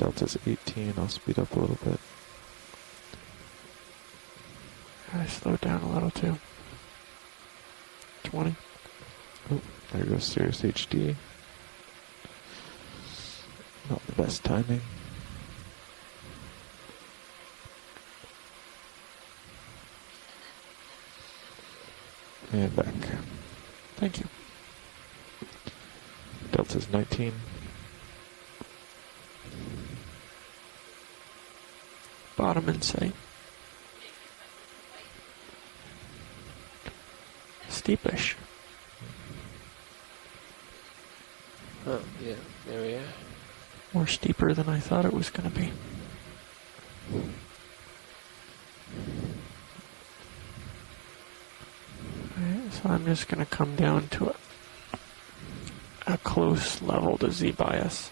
Delta's 18. I'll speed up a little bit. I slowed down a little too. 20. Oh, there goes Sirius HD. Not the best timing. And back. Thank you. Delta's 19. Bottom in sight. Steepish. Oh, yeah, there we are. More steeper than I thought it was going to be. Alright, so I'm just going to come down to a close level to Z bias.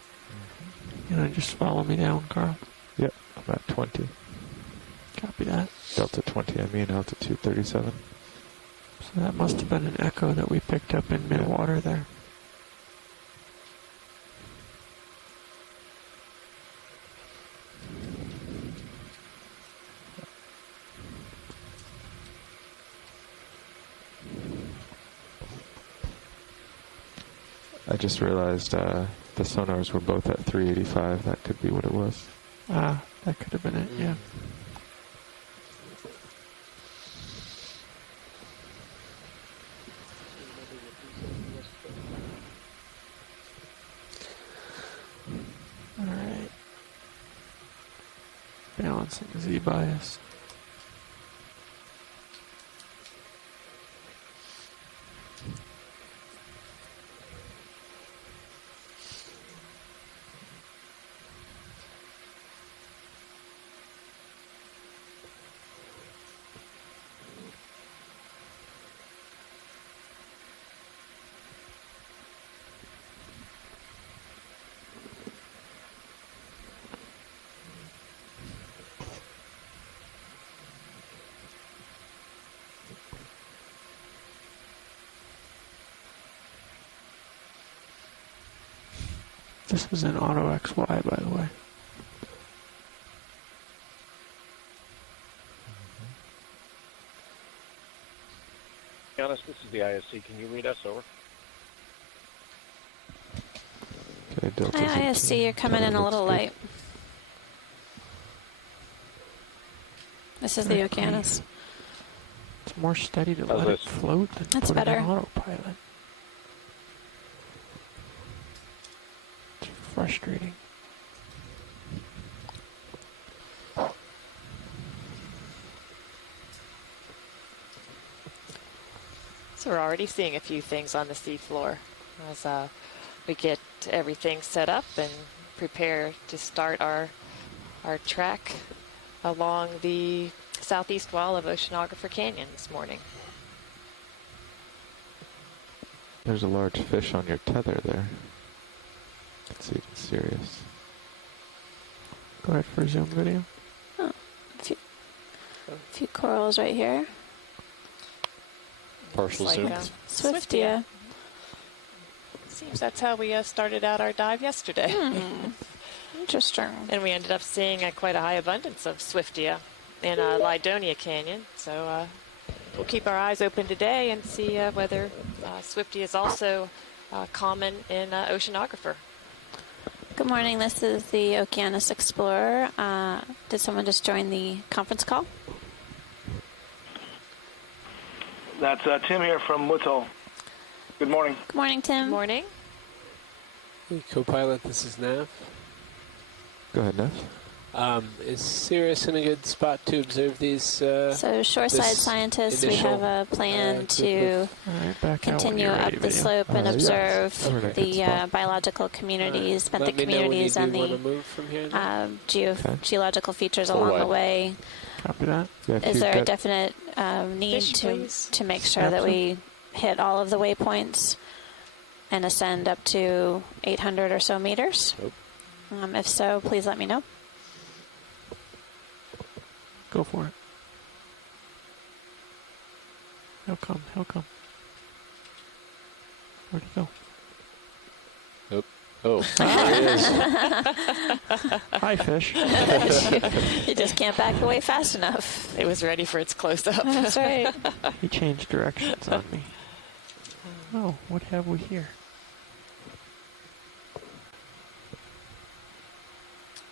You know, just follow me down, Carl. Yep, I'm at 20. Copy that. Delta 20, I mean altitude 37. So that must have been an echo that we picked up in mid-water there. I just realized the sonars were both at 385. That could be what it was. Ah, that could have been it, yeah. Alright. Balancing Z bias. This was in Auto XY, by the way. Okeanos, this is the ISC. Can you read us over? Okay, Delta's Hi, ISC, 18. you're coming in a little Looks good. light. This is the Okeanos. It's more steady to How's let it this? float than That's put it better. in autopilot. It's frustrating. So we're already seeing a few things on the seafloor as we get everything set up and prepare to start our track along the southeast wall of Oceanographer Canyon this morning. There's a large fish on your tether there. Let's see if it's serious. Go ahead for a zoom video. Oh, a few corals right here. Partial Looks zoom. like, Swiftia. Seems that's how we started out our dive yesterday. Interesting. And we ended up seeing quite a high abundance of Swiftia in Lydonia Canyon. So we'll keep our eyes open today and see whether Swiftia is also common in Oceanographer. Good morning, this is the Okeanos Explorer. Did someone just join the conference call? That's Tim here from Muto. Good morning. Good morning, Tim. Good morning. Hey, co-pilot, this is Nav. Go ahead, Neff. Is Sirius in a good spot to observe these? So shoreside this scientists, we initial, have a plan group to All right, back out when continue you're up ready, the video. slope and Yeah. observe We're in a good the spot. biological communities, Let benthic me know when you communities, do and want to the move from here. Then. geological features Full along wide. the way. Copy that. Yeah, if Is you there a get- definite need Fish, please. to make sure that we hit all of the waypoints and ascend up to 800 or so meters? Nope. If so, please let me know. Go for it. He'll come. He'll come. Where'd he go? Nope. Oh, there he is. Hi, fish. You just can't back away fast enough. It was ready for its close-up. That's right. He changed directions on me. Oh, what have we here?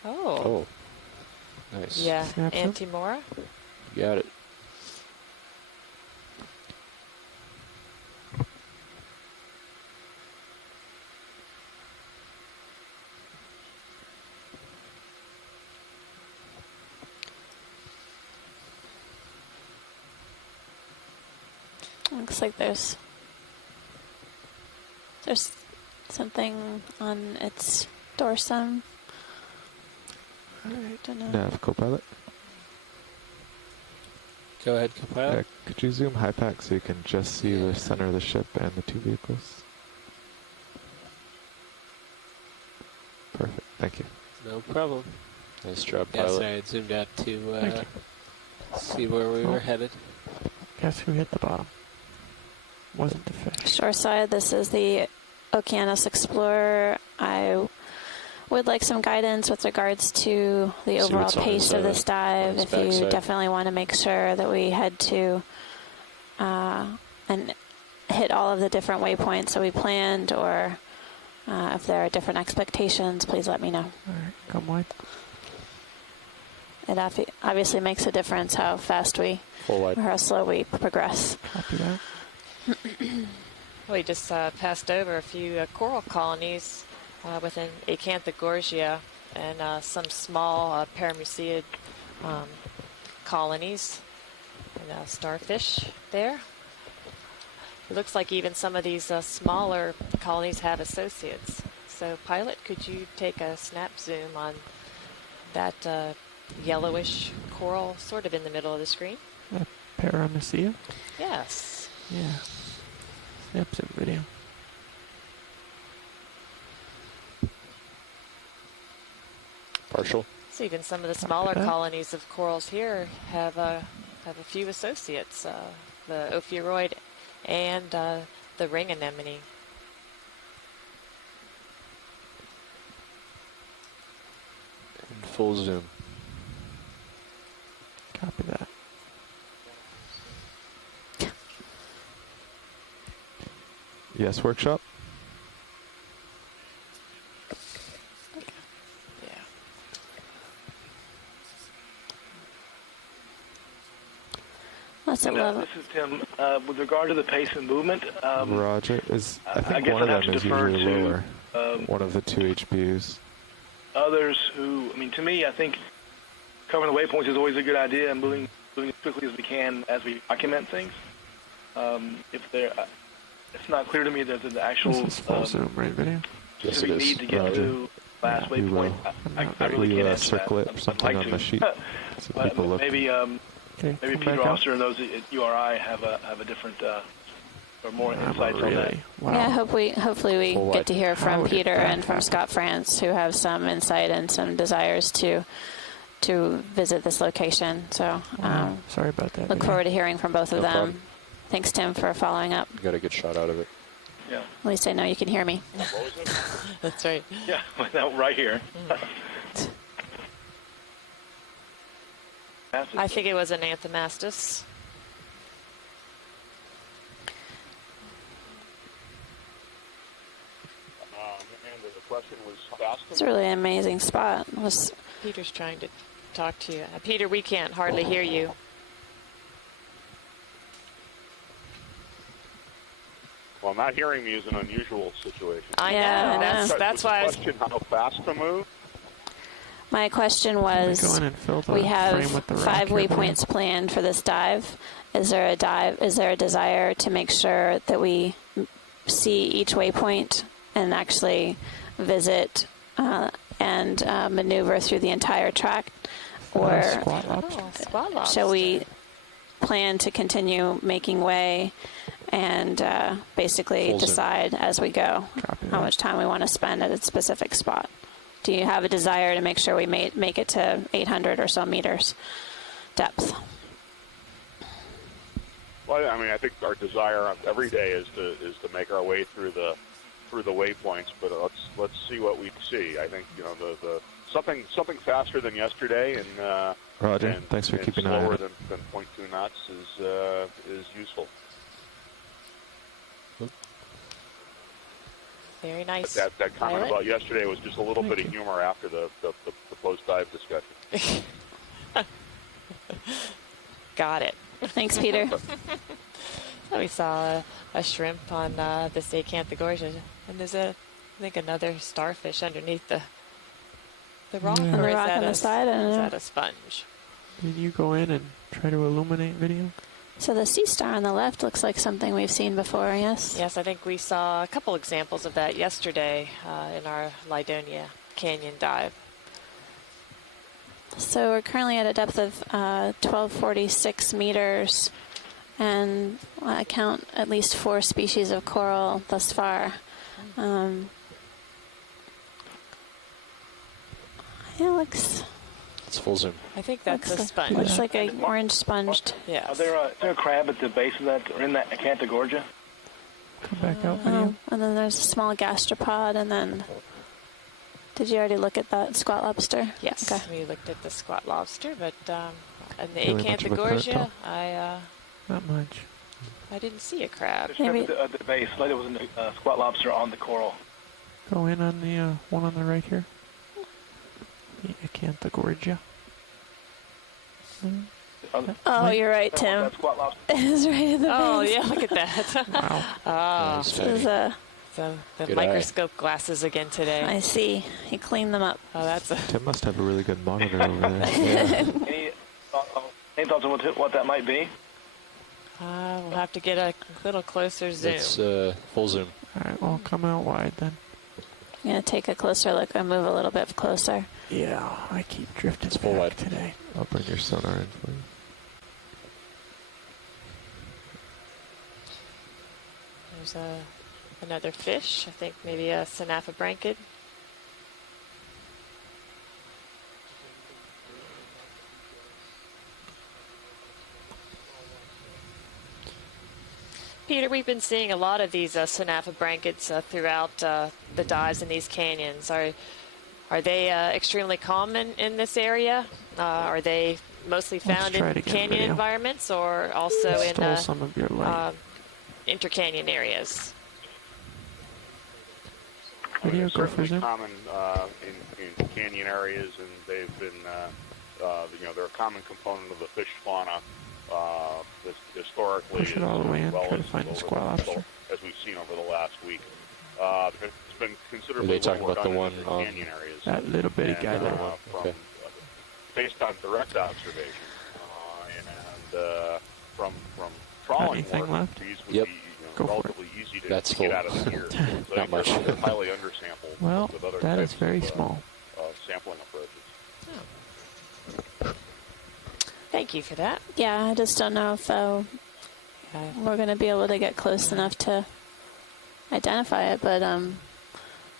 Oh. Oh, nice. Yeah, Snaps him? Antimora. Got it. Looks like there's something on its dorsum. I don't know. Nav Copilot. Go ahead, Copilot. Could you zoom high pack so you can just see the center of the ship and the two vehicles? Perfect. Thank you. No problem. Nice job, Pilot. Sorry, I zoomed out to Thank you. see where we were headed. Guess who hit the bottom? Wasn't the fish. Shoreside, this is the Okeanos Explorer. I would like some guidance with regards to the See overall what's on pace his, of this on dive. his If you backside. definitely want to make sure that we head to and hit all of the different waypoints that we planned, or if there are different expectations, please let me know. All right, come wide. It obviously makes a difference how fast we Full or wide. how slow we progress. Copy that. We just passed over a few coral colonies within Acanthogorgia and some small paramuseid colonies and starfish there. It looks like even some of these smaller colonies have associates. So, Pilot, could you take a snap zoom on that yellowish coral sort of in the middle of the screen? Paramecia? Yes. Yeah. Snap's video. Partial. So even some of the smaller colonies of corals here have a few associates, the ophiuroid and the ring anemone. And full zoom. Copy that. Yes, workshop. Yeah. That's at And, level. this is Tim. With regard to the pace and movement, Roger. I think guess one of I'd have them to is defer usually to, lower. One of the two HBUs. others who, I mean, to me, I think covering the waypoints is always a good idea, and moving as quickly as we can as we document things. If there, it's not clear to me that there's an actual This is full zoom, right, video? Yes, it specific is. need to get Roger. to last We will. waypoint. I really We can't will answer circle that. it or I'd something like on to. the sheet so But people look. maybe Okay, maybe come Peter back up. Oster and those at URI have a different or more Not insights on that. really. Wow. Yeah, hopefully we Full get wide. to hear How from did Peter that and from happen? Scott France, who have some insight and some desires to visit this location. So Wow. Sorry about that. look video. forward to hearing from both of No them. problem. Thanks, Tim, for following up. Got a good shot out of it. Yeah, At least I know you can hear me. That's right. yeah, right here. I think it was an Anthomastus. And the question was fast. It's a really amazing spot. It was Peter's trying to talk to you. Peter, we can't hardly hear you. Well, not hearing me is an unusual situation. I Yeah, know. I know. That's why I was. Question: how fast to move? my question Can we go was. in and fill the We have frame with the rock 5 here, waypoints planned for this dive. Is there a desire to make sure that we see each waypoint and actually visit and maneuver through the entire track? Or Squat lobster. Oh, squat lobster. shall we plan to continue making way and basically Full zoom. decide as we go Copy how that. much time we want to spend at a specific spot? Do you have a desire to make sure we make it to 800 or so meters depth? Well, I mean, I think our desire every day is to make our way through the through the waypoints, but let's see what we see. I think the something faster than yesterday and Roger. and, Thanks for and keeping an eye on slower it. than 0.2 knots is useful. Very nice. That comment Pilot? about yesterday was just a little bit of humor after the post dive discussion. Got it. Thanks, Peter. We saw a shrimp on this Acanthogorgia, and there's I think another starfish underneath the rock. Yeah. On Or the is rock that on the side, I don't is know. that a sponge? Did you go in and try to illuminate video? So the sea star on the left looks like something we've seen before, yes? Yes, I think we saw a couple examples of that yesterday in our Lydonia Canyon dive. So we're currently at a depth of 1246 meters, and I count at least 4 species of coral thus far. It looks It's full zoom. I think that's a sponge. looks like an orange sponged. Yes. Is there a crab at the base of that, or in that Acanthogorgia? Come back out video. And then there's a small gastropod, and then did you already look at that squat lobster? Yes, Okay. we looked at the squat lobster, but in the Really much of a current Acanthogorgia, top? Not much. I didn't see a crab. There's Maybe- at the base, like there was a squat lobster on the coral. Go in on the one on the right here. The Acanthogorgia. Oh, you're right, That Tim. squat lobster. It's right at the Oh base. yeah, look at that. Wow. Ah, Nice, This is a, so the Good microscope glasses again today. I see. He cleaned them up. Oh, that's a Tim must have a really good monitor over there. Any thoughts on what that might be? we'll have to get a little closer zoom. It's full zoom. All right, well, come out wide then. I'm going to take a closer look and move a little bit closer. Yeah, I keep drifting It's full back wide. today. I'll bring your sonar in for you. There's another fish. I think maybe a synaphobranchid. Peter, we've been seeing a lot of these synaphobranchids throughout the dives in these canyons. Are they extremely common in this area? Are they mostly found try in it again, canyon video. environments or also in Stole some of your light. intercanyon areas? Video, They're go for certainly zoom. common in canyon areas, and they've been, they're a common component of the fish fauna historically. Push it all the way in, as well try to as find the over squat lobster. as we've seen over the last week. There's been considerably Are they talking more about the done one in the on canyon areas. That little bitty And, guy there. from, Okay. based on direct observation and from trawling anything work, left? these would Yep. be Go for it. relatively easy to That's get full. out of the gear. So I think Not much. they're highly undersampled Well, with other that is types very of, small. sampling approaches. Thank you for that. Yeah, I just don't know if we're going to be able to get close enough to identify it, but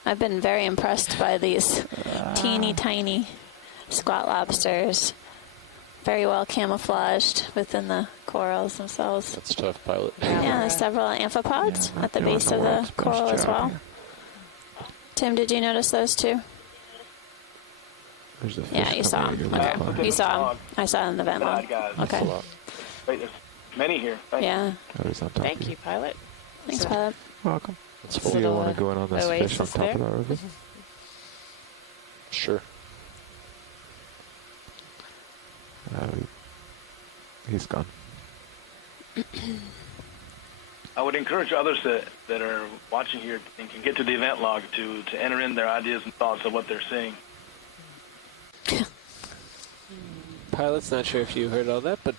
I've been very impressed by these teeny tiny squat lobsters. Very well camouflaged within the corals themselves. That's tough, pilot. Yeah, there's several amphipods Yeah, at the not doing base the of world's the best coral as job well. here. Tim, did you notice those too? There's a fish Yeah, you saw coming them. out of your Okay. left eye. You saw them. I saw them in the vent log. Good guys. Okay. That's a lot. Wait, there's many here. Thank you. Yeah. Oh, he's on top Thank of you, pilot. Thanks, So- Pilot. Welcome. It's Do full. you Little, want to go in on this fish on oasis top there. of the ROV? Sure. He's gone. I would encourage others that are watching here and can get to the event log to enter in their ideas and thoughts of what they're seeing. Pilot's not sure if you heard all that, but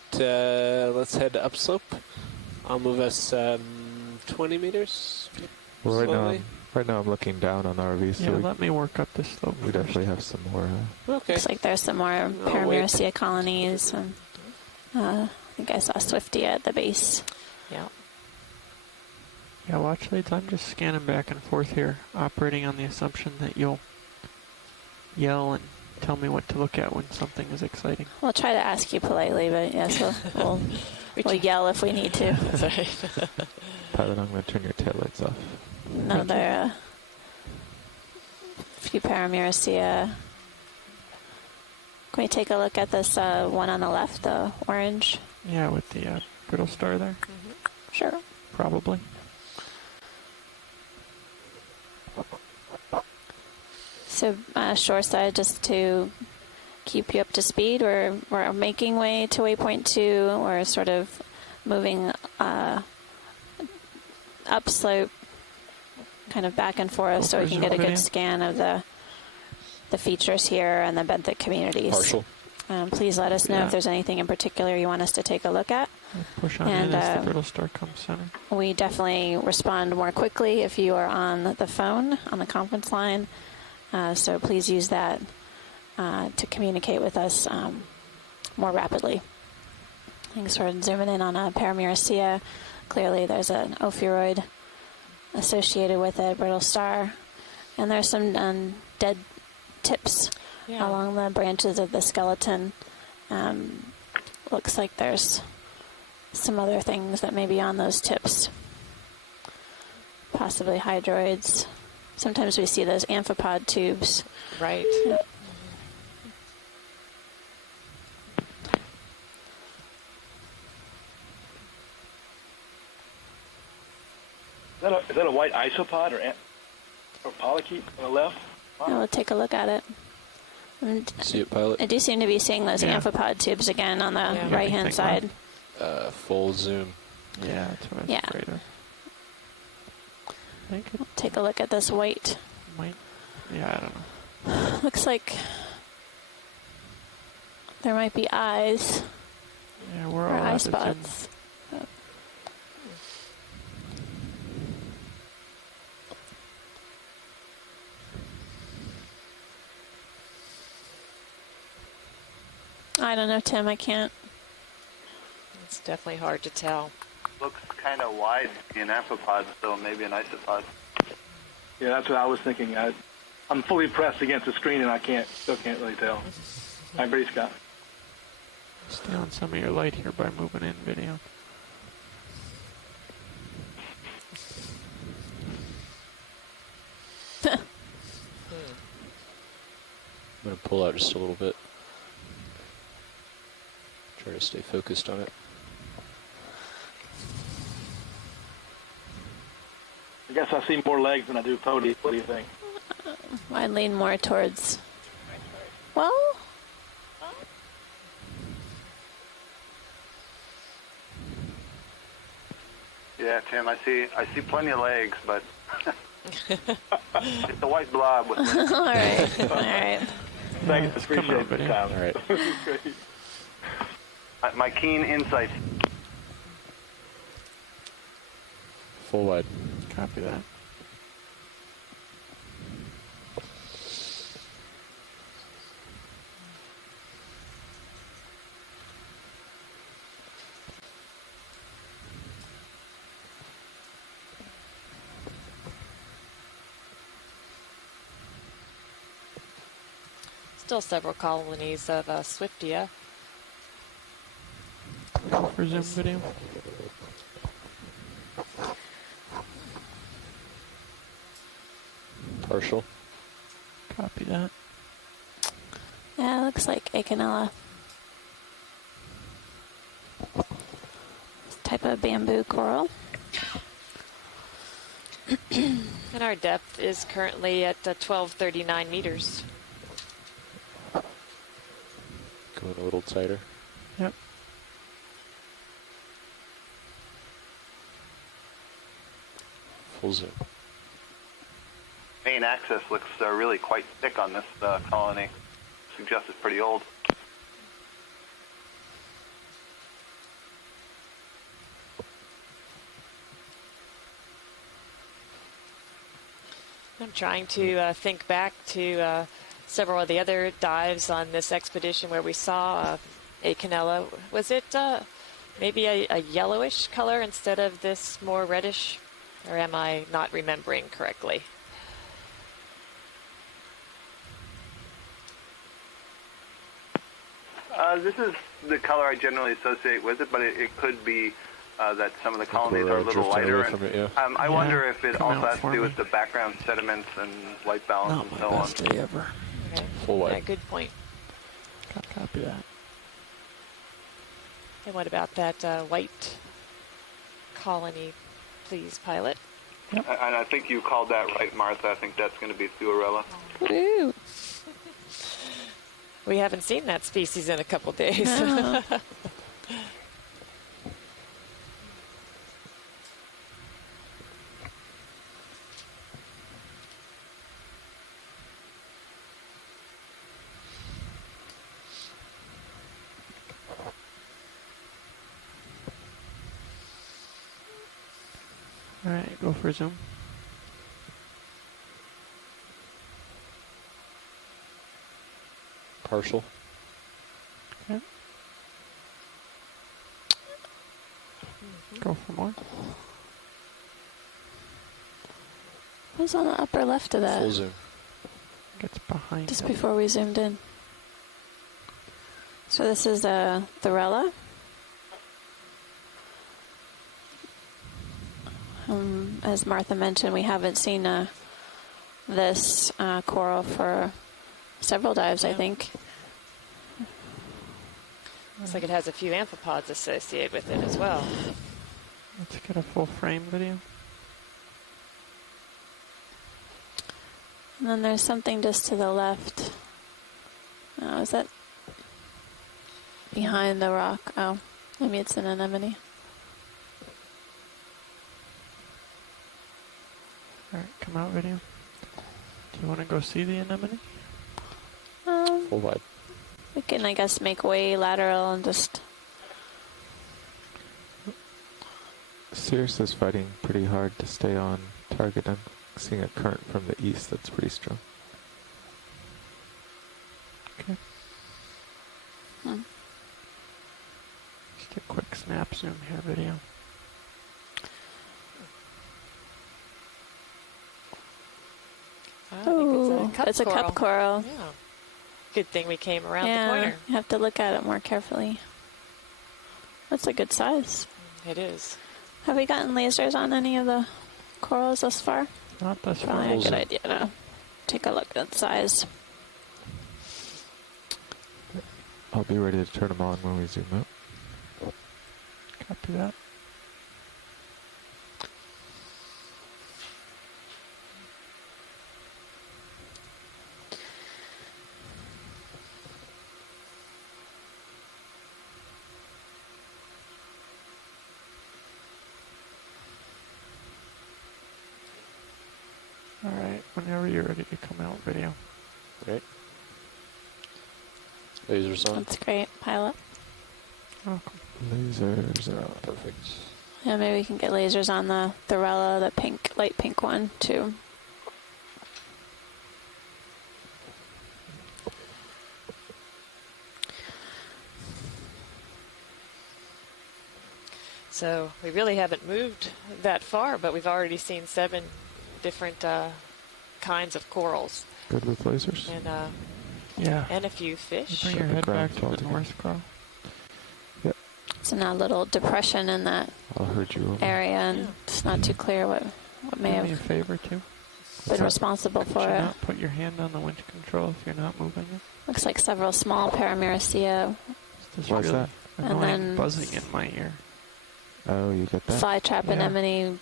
let's head upslope. I'll move us 20 meters. Well, slowly. right now I'm looking down on the RV, so Yeah, we, let me work up this slope. we definitely have some more. Okay. Looks like there's some more wait. Paramuricea colonies. And, I think I saw Swifty at the base. Yeah. Yeah, watch leads. I'm just scanning back and forth here, operating on the assumption that you'll yell and tell me what to look at when something is exciting. We'll try to ask you politely, but yes, we'll yell if we need to. Sorry. Pilot, I'm going to turn your taillights off. Another few Paramuricea. Can we take a look at this one on the left, the orange? Yeah, with the brittle star there. Sure. Probably. So shoreside, just to keep you up to speed, we're making way to waypoint 2. We're sort of moving upslope, kind of back and forth, so we can get a good scan of the features here and the benthic communities. Partial. Please let us know if there's anything in particular you want us to take a look at. Push on in as the brittle star comes center. We definitely respond more quickly if you are on the phone, on the conference line. So please use that to communicate with us more rapidly. Thanks for zooming in on a Paramuricea. Clearly there's an ophiuroid associated with a brittle star. And there's some dead tips along the branches of the skeleton. Looks like there's some other things that may be on those tips. Possibly hydroids. Sometimes we see those amphipod tubes. Right. Yeah. Is that a white isopod or polychaete on the left? Wow. We'll take a look at it. And See it, pilot? I do seem to be seeing those amphipod tubes again on the right-hand side. Full zoom. Yeah, that's what I was afraid of. We'll take a look at this white. Yeah, I don't know. Looks like there might be eyes. Yeah, we're or all eye at the zoom. spots. I don't know, Tim. I can't. It's definitely hard to tell. Looks kind of wide in amphipod, so maybe an isopod. Yeah, that's what I was thinking. I'm fully pressed against the screen, and I still can't really tell. I agree, Scott. Stay on some of your light here by moving in video. I'm going to pull out just a little bit. Try to stay focused on it. I guess I see more legs than I do pody. What do you think? I lean more towards. Well, Yeah, Tim, I see plenty of legs, but it's a white blob with legs. all right, all right. Thanks, appreciate the time. All right. My keen insight. Full wide. Copy that. Still several colonies of Swiftia. For zoom video. Partial. Copy that. Yeah, it looks like Okeanos. Type of bamboo coral. And our depth is currently at 1239 meters. Going a little tighter. Yep. Full zoom. Main axis looks really quite thick on this colony. Suggests it's pretty old. I'm trying to think back to several of the other dives on this expedition where we saw Okeanos. Was it maybe a yellowish color instead of this more reddish? Or am I not remembering correctly? This is the color I generally associate with it, but it could be that some of the Like colonies we're, are a little drifting lighter. away And, from it, yeah. I wonder if it come also out has for to do me. with the background sediments and light balance Not and my so on. best day ever. Okay. Full white. Yeah, good point. Copy that. And what about that white colony, please, pilot? And I think you called that right, Martha. I think that's going to be Thuarella. Woo! We haven't seen that species in a couple days. No. All right, go for zoom. Partial. Okay. Go for more. What's on the upper left of that? Full zoom. Gets behind. Just him. before we zoomed in. So this is the Thorella. As Martha mentioned, we haven't seen this coral for several dives, I think. Looks like it has a few amphipods associated with it as well. Let's get a full frame video. And then there's something just to the left. Oh, is that behind the rock? Oh, maybe it's an anemone. All right, come out video. Do you want to go see the anemone? Full wide. We can, I guess, make way lateral and just... Cirrus is fighting pretty hard to stay on target. I'm seeing a current from the east that's pretty strong. Okay. Just a quick snap zoom here video. I think it's a cup coral. Yeah. Good thing we came around the Yeah, corner. you have to look at it more carefully. That's a good size. It is. Have we gotten lasers on any of the corals thus far? Not this far. Probably a good idea to take a look at size. I'll be ready to turn them on when we zoom out. Copy that. All right, whenever you're ready to come out video. Right. Lasers on. That's great, pilot. Welcome. Lasers are on. Perfect. Yeah, maybe we can get lasers on the Thorella, the pink, light pink one, too. So we really haven't moved that far, but we've already seen 7 different kinds of corals Good with lasers? Yeah. and a few fish. Bring your the head ground back to fall the together. north, Carl. It's in a little depression in that I'll herd you over. area, and Yeah. it's not too clear what may Do me a have favor too. been responsible Could for you it. not put your hand on the winch control if you're not moving it? Looks like several small Paramyricea, It's just What's really that? And annoying then- buzzing in my ear. Oh, you got that? flytrap Yeah. anemone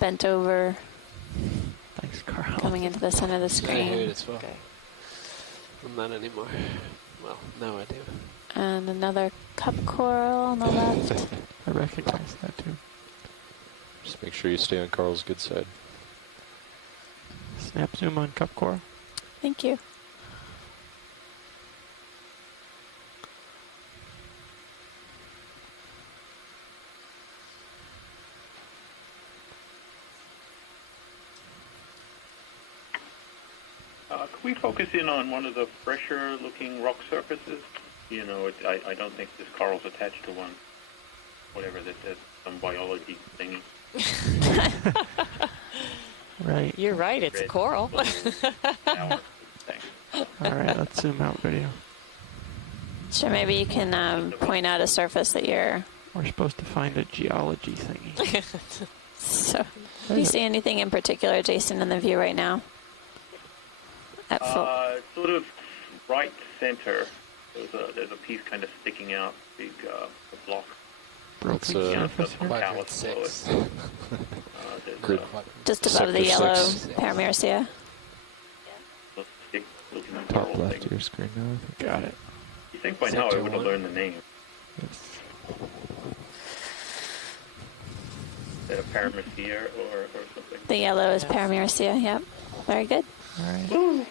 bent over, Thanks, Carl. coming into the center of the I hear it screen, as well. Okay. Well, not anymore. Well, now I do. and another cup coral on the left. I recognize that too. Just make sure you stay on Carl's good side. Snap zoom on cup coral. Thank you. Could we focus in on one of the fresher-looking rock surfaces? You know, I don't think this coral's attached to one. Whatever that is, some biology thingy. Right. You're right, it's a Red. coral. Now, thanks. All right, let's zoom out video. Sure, maybe you can point out a surface that you're We're supposed to find a geology thingy. So, do you see anything in particular, Jason, in the view right now? At full. Sort of right center. There's a piece kind of sticking out, big block. Broken surface here. Quadrant 6. There's Just above the Sector yellow 6. paramecia. a stick looking Top barrel left thing. of your screen now, I think. Got it. You think by now I Sector would have 1. learned the name. Yes. Is that a paramecia or something? The yellow is paramecia, yep. Very good. All right.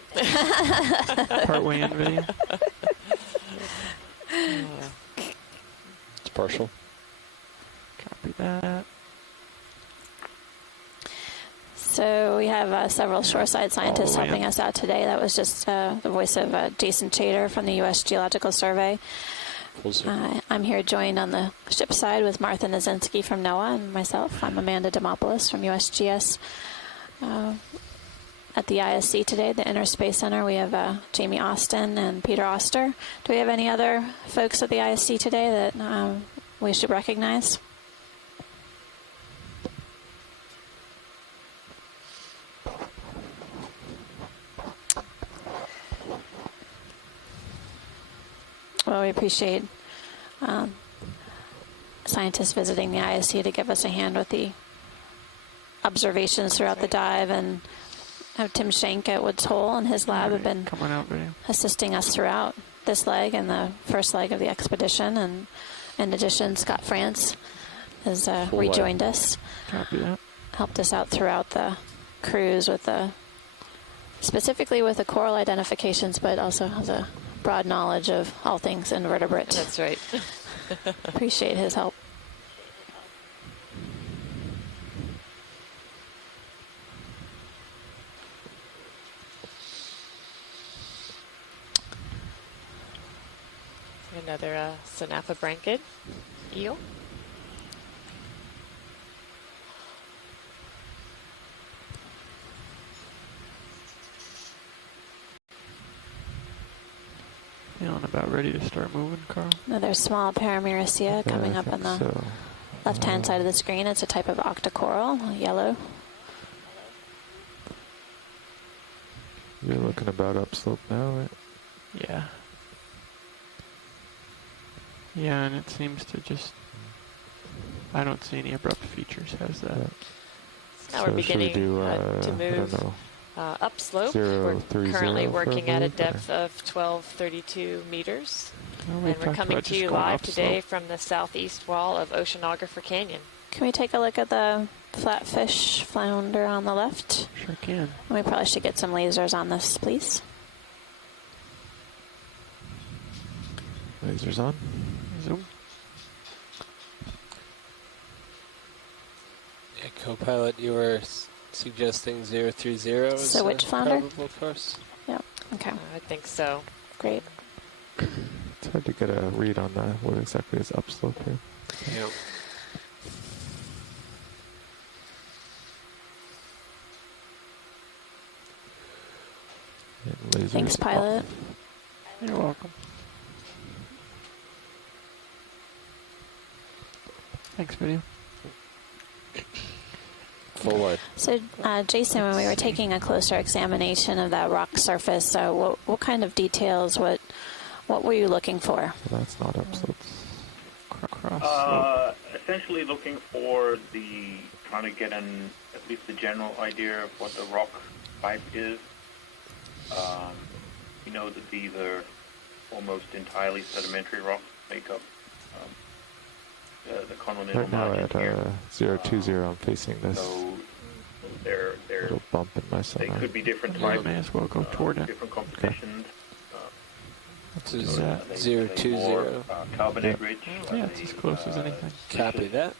Partway in video. It's partial. Copy that. So we have several shoreside scientists All the way helping in. us out today. That was just the voice of Jason Chater from the U.S. Geological Survey. Full circle. I'm here joined on the ship side with Martha Nazinski from NOAA and myself. I'm Amanda Demopoulos from USGS. At the ISC today, the Inner Space Center, we have Jamie Austin and Peter Oster. Do we have any other folks at the ISC today that we should recognize? Well, we appreciate scientists visiting the ISC to give us a hand with the observations throughout the dive, and have Tim Shank at Woods Hole and his lab have been Coming out video. assisting us throughout this leg and the first leg of the expedition. And in addition, Scott France has rejoined us, Copy that. helped us out throughout the cruise with specifically with the coral identifications, but also has a broad knowledge of all things invertebrate. That's right. Appreciate his help. Another Synapobranchid eel. Feeling about ready to start moving, Carl. Another small paramecia coming I up on think the so. left-hand side of the screen. It's a type of octocoral, yellow. You're looking about upslope now, right? Yeah. Yeah, and it seems to just... I don't see any abrupt features. How's that? Yeah. Now So we're should we beginning do, to I don't move know, upslope. 030 We're currently for working at a move, depth of 1232 meters. Well, we And we're talked coming about to just you going live upslope. today from the southeast wall of Oceanographer Canyon. Can we take a look at the flatfish flounder on the left? Sure can. We probably should get some lasers on this, please. Lasers on. Zoom. Yeah, co-pilot, you were suggesting 030 as So which flounder? probable course. Okay, I think so. great. It's hard to get a read on that. What exactly is upslope here? Yep. And lasers Thanks, up. pilot. You're welcome. Thanks, video. Full wide. So, Jason, when we were taking a closer examination of that rock surface, what kind of details, what were you looking for? That's not upslope. Cross slope. Essentially looking for trying to get at least the general idea of what the rock type is. You know that these are almost entirely sedimentary rocks make up the continental Right now margin at here. 020, I'm facing this So they're little bump in my they sonar. could be different You types, may as well go toward it. different compositions. This is that? Are they 020. more, carbonate rich? Yeah, it's as close as anything. Copy that.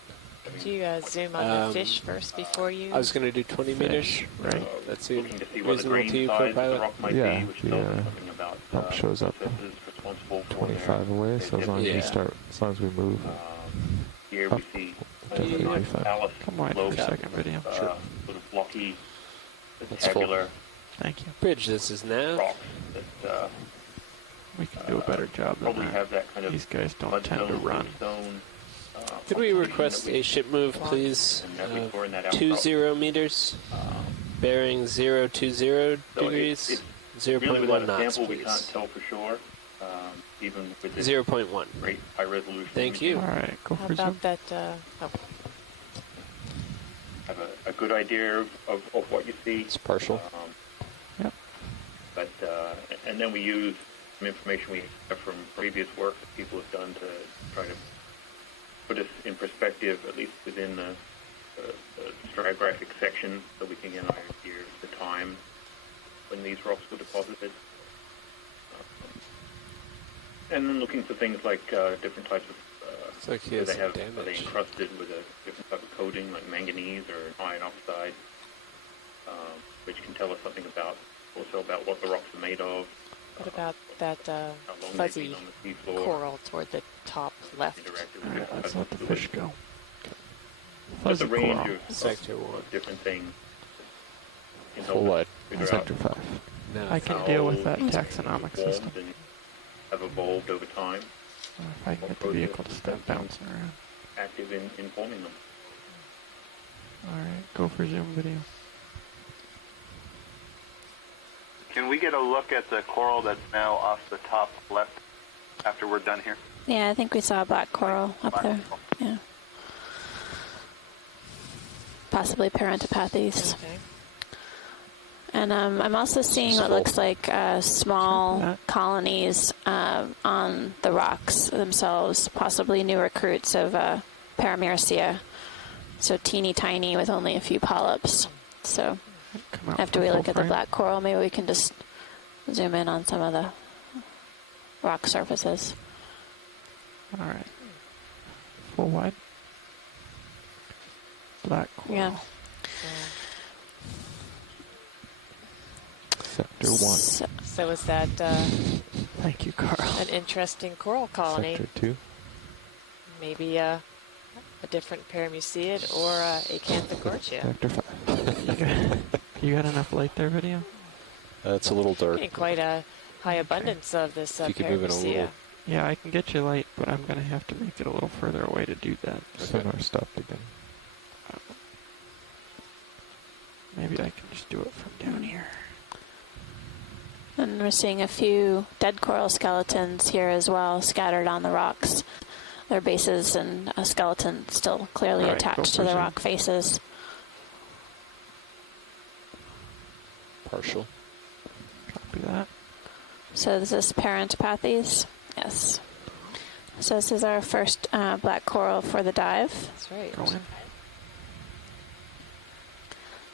Do you zoom on the fish first before you? I was going to do 20 meters. Fish, right? That's it. Looking to see what the Reasonable to grain you, size of the co-pilot? rock might Yeah, be, which the, tells us something about bump shows up processes responsible for 25 away, so as long as we Yeah. start, as long as we move, here up, we see definitely be fine. talus Come wide for a slopes, second, video. sort of blocky, That's full. tabular Thank you. Bridge this is now. rocks that We can do a better job than probably that. have that kind of These guys don't tend to mudstone, run. limestone Could we request a ship move, please? And we pouring that out. 20 meters, bearing 020 So degrees, it's really 0.1 without a knots, sample, we please. can't tell for sure, even with this 0.1. great high resolution. Thank we you. All right, go How for zoom. about that? have a good idea of what you see. It's partial. Yep. But and then we use some information we have from previous work that people have done to try to put us in perspective, at least within the stratigraphic section, so we can get an idea of the time when these rocks were deposited. And then looking for things like different types of Looks like he do has they some have, are they damage. encrusted with a different type of coating like manganese or iron oxide, which can tell us something also about what the rocks are made of. What about that How long they've fuzzy been on the seafloor, coral toward the top left? interacted All with right, different let's types let the of fluids. fish go. There's a Fuzzy range coral. Sector 1. of different things. Can Full help us wide. figure Sector out 5. No. I can how deal with that these taxonomic formed system. and have evolved over time, If I can get the vehicle to stop bouncing around. active in forming them. All right, go for zoom video. Can we get a look at the coral that's now off the top left after we're done here? Yeah, I think we saw a black coral up Black there. coral. Yeah. Possibly parentopathes. Okay. And I'm also seeing what looks like small colonies on the rocks themselves, possibly new recruits of Paramyrcia. So teeny tiny with only a few polyps. So Come out after for we full look at the frame. black coral, maybe we can just zoom in on some of the rock surfaces. All right. Full wide. Black coral. Yeah. Sector 1. So is that Thank you, Carl. an interesting coral colony? Sector 2. Maybe a different Paramyciid or Acanthogorgia. Sector 5. You got enough light there, video? It's a little dark. Getting quite a high abundance of this If you could move it a Paramycia. little. Yeah, I can get you light, but I'm going to have to make it a little further away to do that. Sonar stopped again. Maybe I can just do it from down here. And we're seeing a few dead coral skeletons here as well, scattered on the rocks. Their bases and a skeleton still clearly All right, go attached to for the zoom. rock faces. Partial. Copy that. So this is parentopathes. Yes. So this is our first black coral for the dive. That's right. Go in.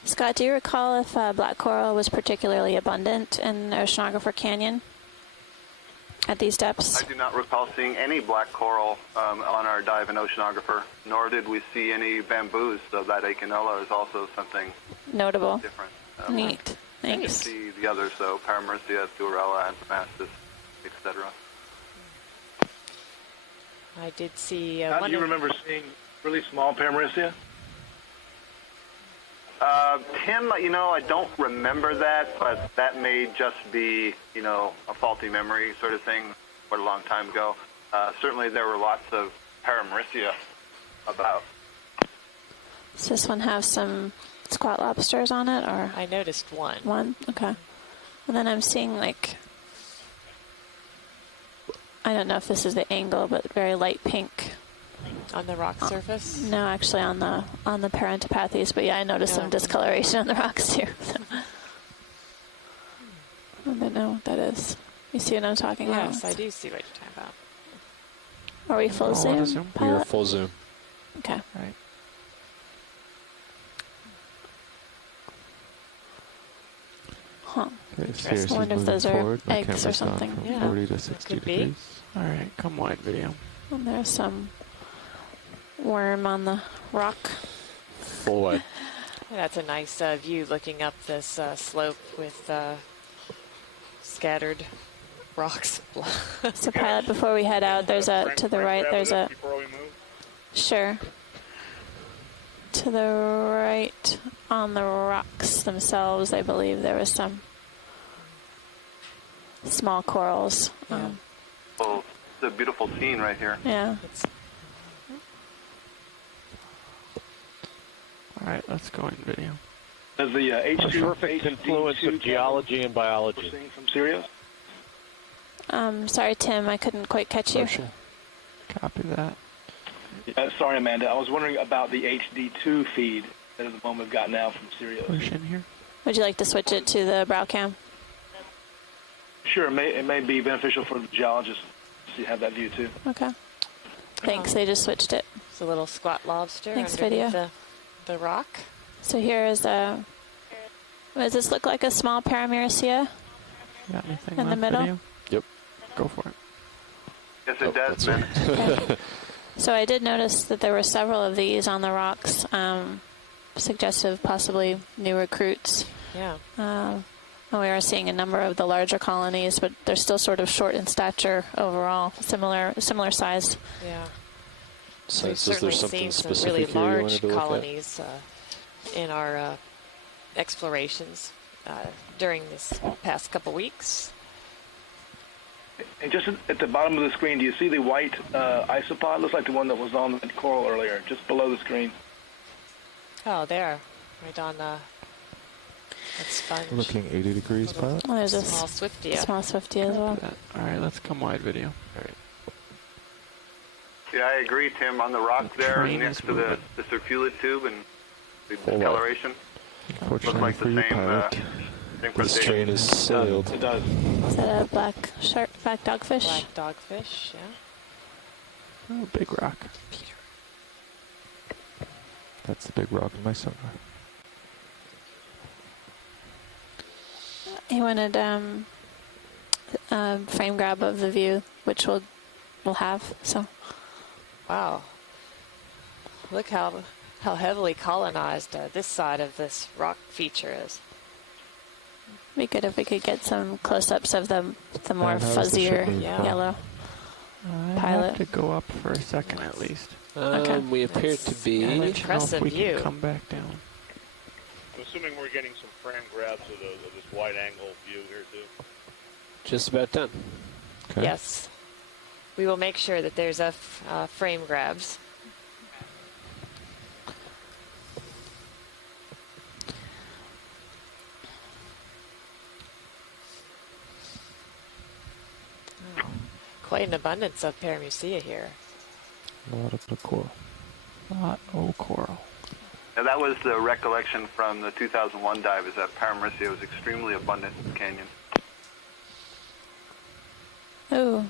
Scott, do you recall if black coral was particularly abundant in Oceanographer Canyon at these depths? I do not recall seeing any black coral on our dive in Oceanographer, nor did we see any bamboos, so that Acanella is also something Notable. different. Neat. You can Thanks. see the others, so Paramyrcia, Duarella, Anthomastus, etc. I did see How do one you of- remember seeing really small Paramyrcia? Tim, I don't remember that, but that may just be, a faulty memory sort of thing, quite a long time ago. Certainly there were lots of Paramyrcia about. Does this one have some squat lobsters on it, or I noticed one. one? Okay. And then I'm seeing I don't know if this is the angle, but very light pink. On the rock surface? No, actually on the parentopathes, but yeah, I noticed some Yeah. discoloration on the rocks too. So. I don't know what that is. You see what I'm talking Yes, about? I do see what you're talking about. Are we full Oh, what is zoom? zoom? We are Pilot? full zoom. Okay. Right. Huh. Okay, Interesting. Sirius I is wonder if moving those are forward. My eggs or camera's gone something. from Yeah, 40 to 60 could be. degrees. All right, come wide, video. And there's some worm on the rock. Full wide. That's a nice view looking up this slope with scattered rocks. So pilot, before we head out, there's a, to the right, there's a, Before we move. sure. To the right on the rocks themselves, I believe there was some small corals. Well, it's a beautiful scene right here. Yeah. Alright, let's go in video. Does the H2 Perfect influence of geology and we're biology. seeing from Sirius? Sorry, Tim, I couldn't quite catch you. Ocean. Copy that. Sorry, Amanda. I was wondering about the HD2 feed that at the moment we've got now from Sirius. Push in here. Would you like to switch it to the brow cam? Sure, it may be beneficial for the geologists to have that view too. Okay. Thanks, they just switched it. It's a little squat lobster Next underneath video. the rock. So here is a... Does this look like a small paramyricea? Got anything In the left middle? video? Yep. Go for it. Yes, it does, that's man. Okay. So I did notice that there were several of these on the rocks, suggestive possibly new recruits. Yeah. And we are seeing a number of the larger colonies, but they're still sort of short in stature overall, similar size. Yeah. So We've is there certainly something seen some specific really here you wanted large to look at? colonies in our explorations during this past couple weeks. And just at the bottom of the screen, do you see the white isopod? Looks like the one that was on the coral earlier, just below the screen. Oh, there. Right on that sponge. Looking 80 degrees, pilot. Oh, there's a Small Swiftia. small swifty as well. Alright, let's come wide video. Yeah, I agree, Tim. On the rock there, Train next is to the moving. circulate tube and the Hold on. discoloration. Looks Fortunately like for the you, same, pilot. same This precision. train is sailed. It does. Is that a black shark, black dogfish? Black dogfish, yeah. Oh, big rock. That's the big rock in my sonar. He wanted frame grab of the view, which we'll have. So Wow. Look how heavily colonized this side of this rock feature is. it'd be good if we could get some close-ups of the more And how's the ship fuzzier move? Yeah. yellow. I Pilot. have to go up for a second at least. Okay. We appear to That's be... an Let you know impressive if we view. can come back down. I'm assuming we're getting some frame grabs of this wide angle view here too. just about done. Okay. Yes. We will make sure that there's a frame grabs. Oh, quite an abundance of paramucea here. A lot of the coral. Lot o' coral. Now, that was the recollection from the 2001 dive, is that Paramaricia was extremely abundant in the canyon. Ooh,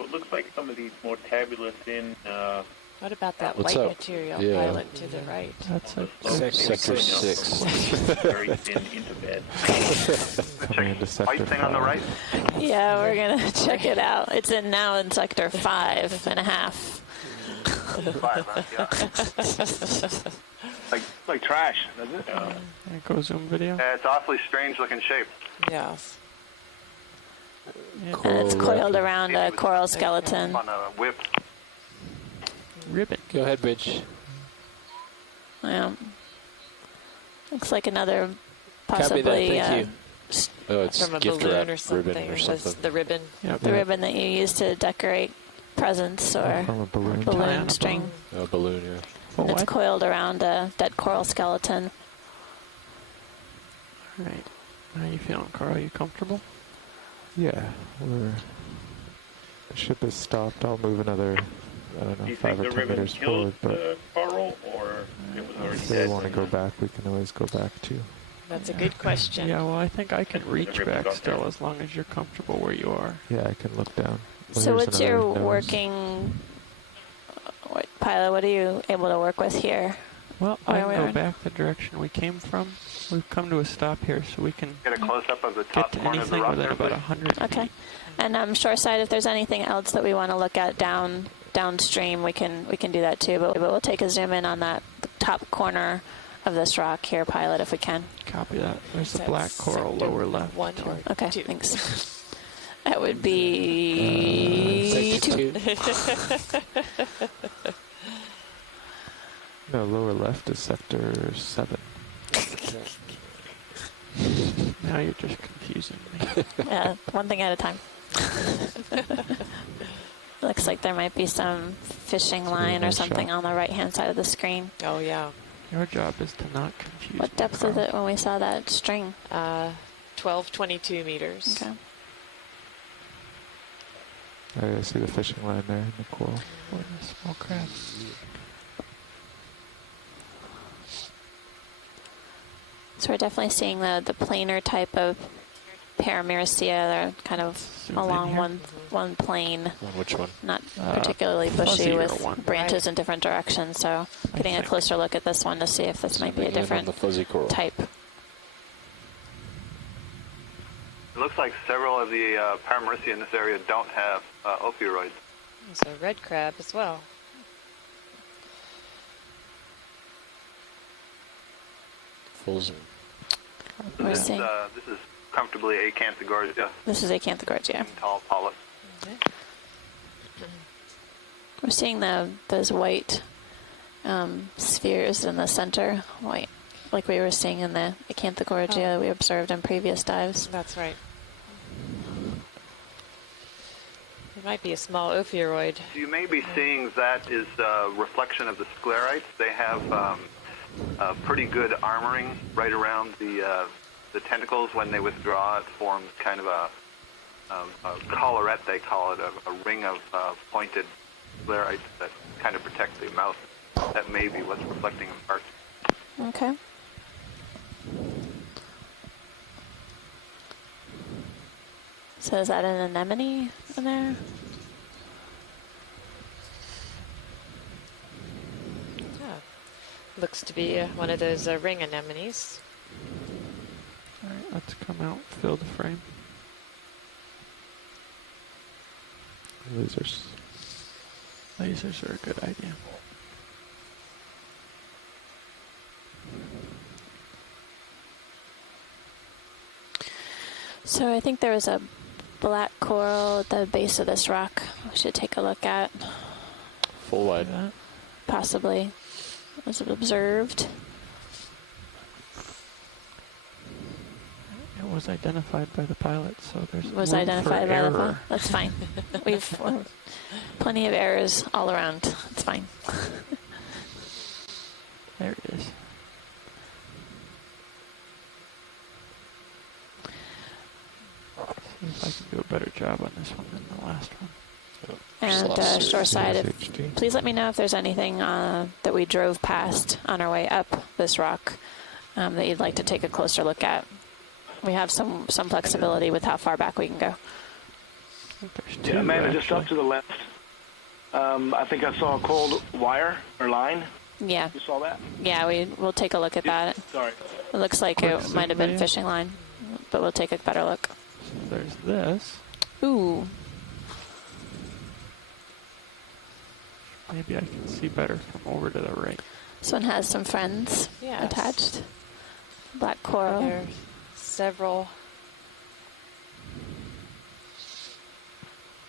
It looks like some of these more tabular thin What about that What's white up? material Yeah. pilot to the right? That's a Sector 6. very thin interbed. Coming into sector White thing on the 5. right? yeah, we're gonna check it out. It's now in sector 5.5. 5, yeah. Like trash, doesn't it? There goes zoom video. Yeah, it's awfully strange looking shape. Yes. Yeah. And it's Coral coiled wrap. around a coral skeleton. On a whip. Ribbon. Go ahead, Bridge. Yeah. Looks like another Copy that, possibly thank you. Oh, it's From a gift balloon wrap or something. ribbon or It was something. the ribbon. Yep. the ribbon that you use to decorate presents or From a balloon. Tie on balloon a string. Oh, balloon, yeah. For And it's what? coiled around a dead coral skeleton. Alright. How you feeling, Carl? You comfortable? Yeah, the ship is stopped. I'll move another, I don't Do know, you 5 think or the 10 ribbon meters killed forward, but the coral, or it was already if they dead? want to go back, we can always go back too. That's a good question. Yeah, well, I think I can reach ribbon's back up still there. as long as you're comfortable where you are. Yeah, I can look down. Well, So here's what's your another nose. working pilot? What are you able to work with here? Well, I Where we can are? go back the direction we came from. We've come to a stop here, so we can Get a close-up of the get top to corner of the anything rock within there, about please. 100 Okay. feet. And shoreside, if there's anything else that we want to look at downstream, we can do that too. But we'll take a zoom in on that top corner of this rock here, pilot, if we can. Copy that. There's a That's black coral sector lower left. 1 or Okay, 2. thanks. That would be Sector 2. No, lower left is sector 7. Now you're just confusing me. one thing at a time. Looks like there might be some fishing It's a line or nice something shot. on the right-hand side of the screen. Oh, yeah. Your job is to not confuse What me, depth was Carl. it when we saw that string? 1222 meters. Okay. I see the fishing line there in the coral. What a small crab. So we're definitely seeing the planar type of Paramyristia. They're kind of Zoom in along here. one plane, On which one? not particularly bushy fuzzier with one. branches in different directions. So getting a think. closer look at this one to see if this might be a Zooming in on different the fuzzy coral. type. It looks like several of the Paramyristia in this area don't have ophiuroids. There's a red crab as well. Full zoom. We're This seeing is comfortably Acanthogorgia, this is Acanthogorgia. tall polyp. We're seeing those white spheres in the center, white, like we were seeing in the Acanthogorgia we observed in previous dives. That's right. It might be a small ophiuroid. You may be seeing that is a reflection of the sclerites. They have pretty good armoring right around the tentacles. When they withdraw, it forms kind of a collarette, they call it, a ring of pointed sclerites that kind of protect the mouth. That may be what's reflecting in part. Okay. So is that an anemone in there? Looks to be one of those ring anemones. All right, let's come out, fill the frame. Lasers. Lasers are a good idea. So I think there was a black coral at the base of this rock we should take a look at. Full wide. That. Possibly. Was it observed? It was identified by the pilot, so there's Was room identified for by the error. pilot? That's fine. We've plenty of errors all around. It's fine. There it is. See if I can do a better job on this one than the last one. And shoreside, CSHD. please let me know if there's anything that we drove past on our way up this rock that you'd like to take a closer look at. We have some flexibility with how far back we can go. I think there's two, Yeah, Amanda, just up to actually. the left. I think I saw a coiled wire or line. Yeah, You saw that? yeah, we'll take a look at that. Sorry. It looks like Quick it might have zoom been in. fishing line, but we'll take a better look. So there's this. Ooh, Maybe I can see better from over to the right. this one has some friends Yes. attached. Black coral. There's several.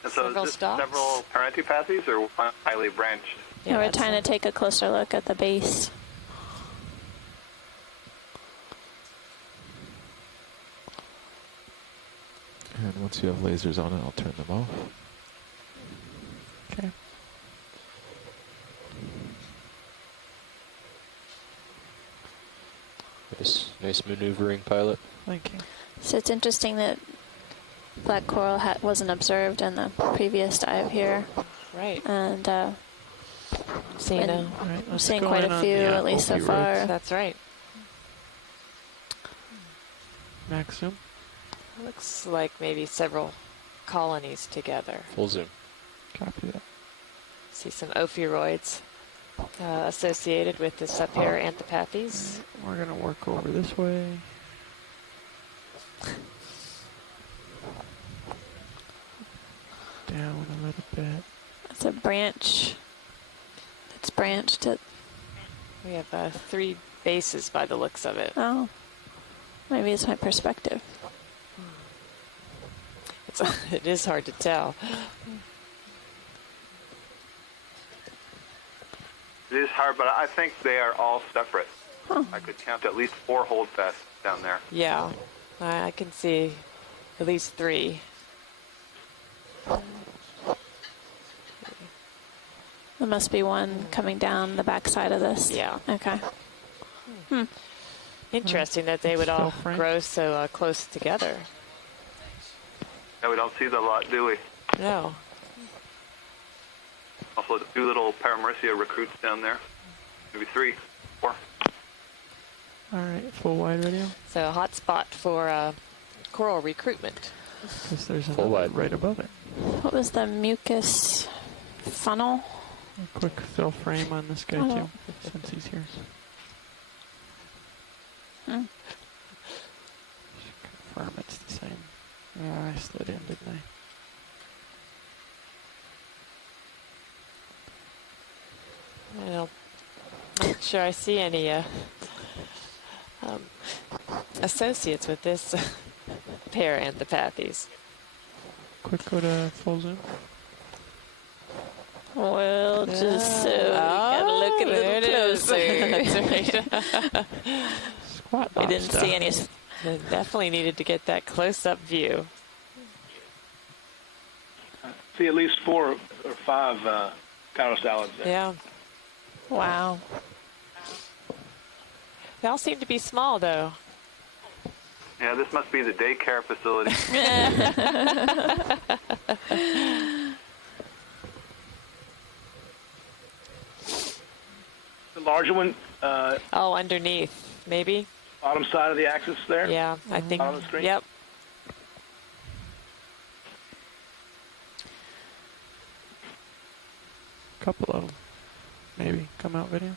And so Several is this stalks? several parentipathes or one highly branched? Yeah, we're that's trying to take a closer look at the base. And once you have lasers on it, I'll turn them off. Okay. Nice maneuvering, pilot. Thank you. So it's interesting that black coral wasn't observed in the previous dive here, Right. and Seeing And- a, All right, let's seeing go quite in a on few, the, at least so opioids. far. that's right. Max zoom. Looks like maybe several colonies together. Full zoom. Copy that. See some ophiuroids associated with this up here, Anthopathes. We're gonna work over this way. Down a little bit. it's a branch. It's branched at, We have 3 bases by the looks of it. oh, maybe it's my perspective. It is hard to tell. It is hard, but I think they are all separate. Huh. I could count at least 4 holdfasts down there. Yeah, I can see at least 3. There must be one coming down the backside of this. Yeah. Okay. Interesting that they would all grow so close together. Yeah, we don't see that a lot, do we? No. Also, 2 little Paramaricia recruits down there. Maybe 3, 4. All right, full wide video. So a hot spot for coral recruitment. Because there's Full another wide. right above it. What was the mucus funnel? A quick fill frame on this guy too, since he's here. Confirm it's the same. Yeah, I slid in, didn't I? Well, not sure I see any associates with this pair Anthopathes. Quick go to full zoom. Well, just so we gotta look a little closer. Squat We didn't lobster. see any. Definitely needed to get that close-up view. See at least 4 or 5 countersalids there. Yeah. Wow. They all seem to be small, though. Yeah, this must be the daycare facility. The larger one, Oh, underneath, maybe? bottom side of the axis there. Yeah, I think. On the screen? Yep. Couple of them. Maybe come out video. I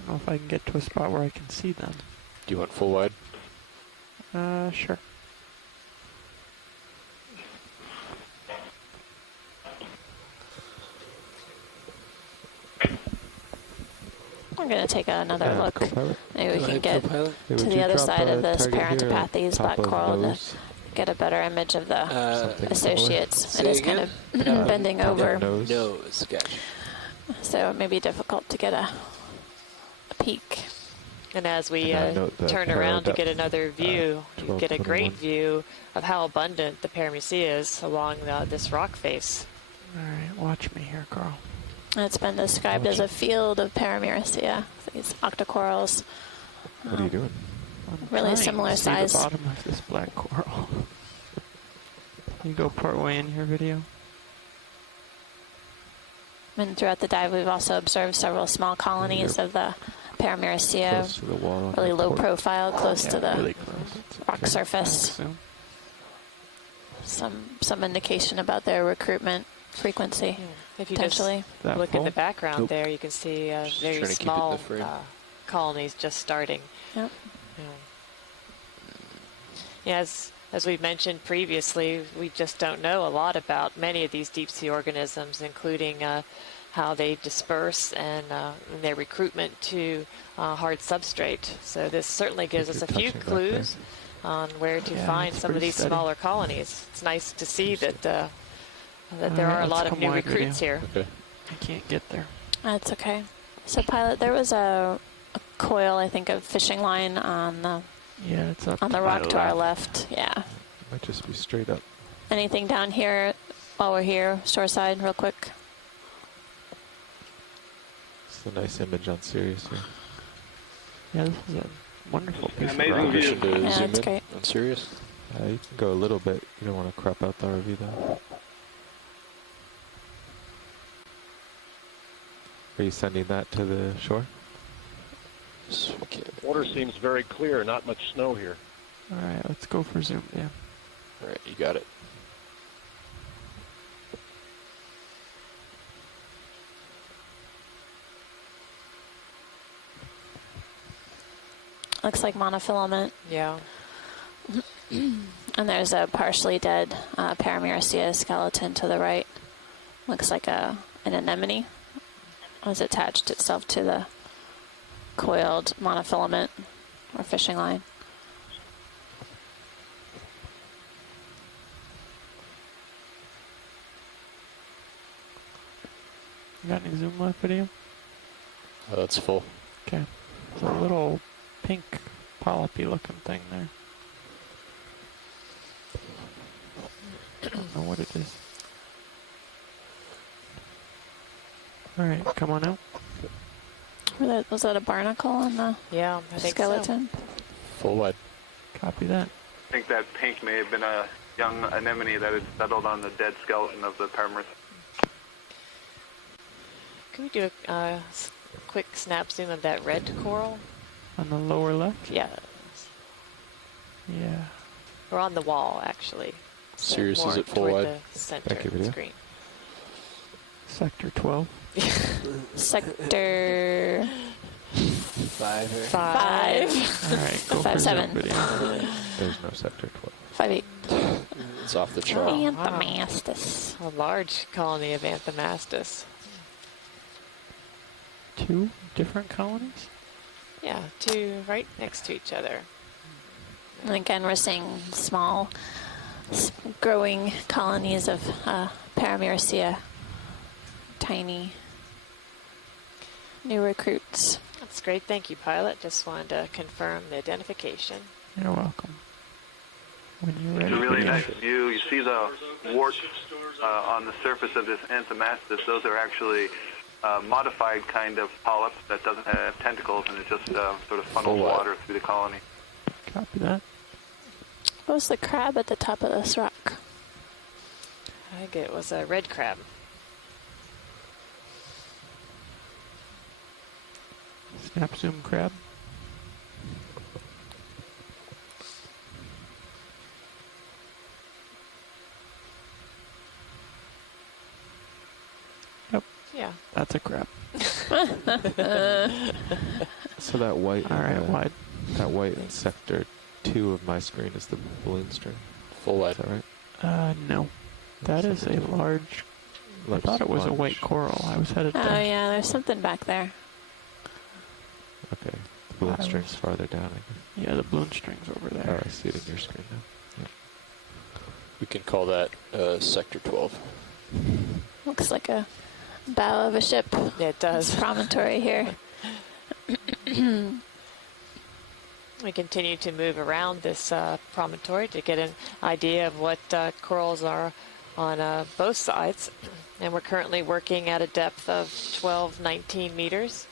don't know if I can get to a spot where I can see them. Do you want full wide? Sure. We're gonna take another look. Copilot. Maybe we Go can ahead, get Copilot. Hey, to would the you other drop side a of this target here at Parantopathes top black of coral to nose? get a better image of the Something associates. Say It is again? kind of bending top of over, nose. Nose, gotcha. so it may be difficult to get a peek. And as we And I note the turn parallel around to depth, get another view, you 12, get a great 21. view of how abundant the Paramecium is along this rock face. All right, watch me here, Carl. And it's been described as a field of Paramaricia, these octocorals. What are you doing? I'm Really trying similar to see size. the bottom of this black coral. You go part way in here, video. And throughout the dive, we've also observed several small colonies of the Paramaricia, Close to the wall on really the low port. profile, close to the really close. rock surface. Zoom. Some indication about their recruitment frequency, If you potentially. That just look in the full? background Nope. there, you can see Just very trying to keep it in small the frame. colonies just starting. Yep. Yeah, as we've mentioned previously, we just don't know a lot about many of these deep sea organisms, including how they disperse and their recruitment to hard substrate. So this certainly gives us a you're few touching back clues on where to Yeah, find it's some of pretty these steady. smaller colonies. It's nice to see that there All are right, a lot let's of come new wide recruits here. Okay. I can't get there. That's okay. So, pilot, there was a coil, I think, of fishing line on the Yeah, it's up on the to rock my to our left. Yeah. Might just be straight up. Anything down here while we're here, shoreside, real quick? It's a nice image on Sirius here. Yeah, this is a wonderful piece Amazing of rock. view. Should Yeah, zoom that's in great. on Sirius. You can go a little bit. You don't want to crop out the RV though. Are you sending that to the shore? Yes, we can. Water seems very clear, not much snow here. All right, let's go for zoom. Yeah. All right, you got it. Looks like monofilament. Yeah. And there's a partially dead Paramaricia skeleton to the right. Looks like an anemone. Has attached itself to the coiled monofilament or fishing line. You got any zoom left, video? That's full. Okay. There's a little pink polypy looking thing there. I don't know what it is. All right, come on out. Was that a barnacle on the Yeah, I think skeleton? Full wide. Copy that. I think that pink may have been a young anemone that had settled on the dead skeleton of the Paramount. so. Can we do a quick snap zoom of that red coral? On the lower left? Yeah. Yeah. Or on the wall, actually. So Sirius more is at full toward wide. the center Thank you, of the video. screen. Sector 12. Sector 5. 5. All right, go for 5-7. zoom video. There's no sector 12. 5-8. It's off the chart. Anthomastus. A large colony of Anthomastus. 2 different colonies? Yeah, 2 right next to each other. And again, we're seeing small, growing colonies of Paramyrcia. Tiny new recruits. That's great. Thank you, pilot. Just wanted to confirm the identification. You're welcome. When you're It's ready. a really video. nice view. You see the warts on the surface of this Anthomastus. Those are actually modified kind of polyps that doesn't have tentacles, and it just sort of funnels water through the colony. Copy that. What was the crab at the top of this rock? I think it was a red crab. Snap zoom crab. Yep, Yeah. that's a crab. So that white, All right, wide. that white in sector 2 of my screen is the balloon string. Full wide. Is that right? No. That is a large. I thought it was a white coral. I was headed Oh there. yeah, there's something back there. Okay. The balloon I string's was- farther down, I guess. Yeah, the balloon string's over Oh, there. I see it in your screen now. We can call that Sector 12. Looks like a bow of a ship. Yeah, it does. This promontory here. We continue to move around this promontory to get an idea of what corals are on both sides. And we're currently working at a depth of 19 meters.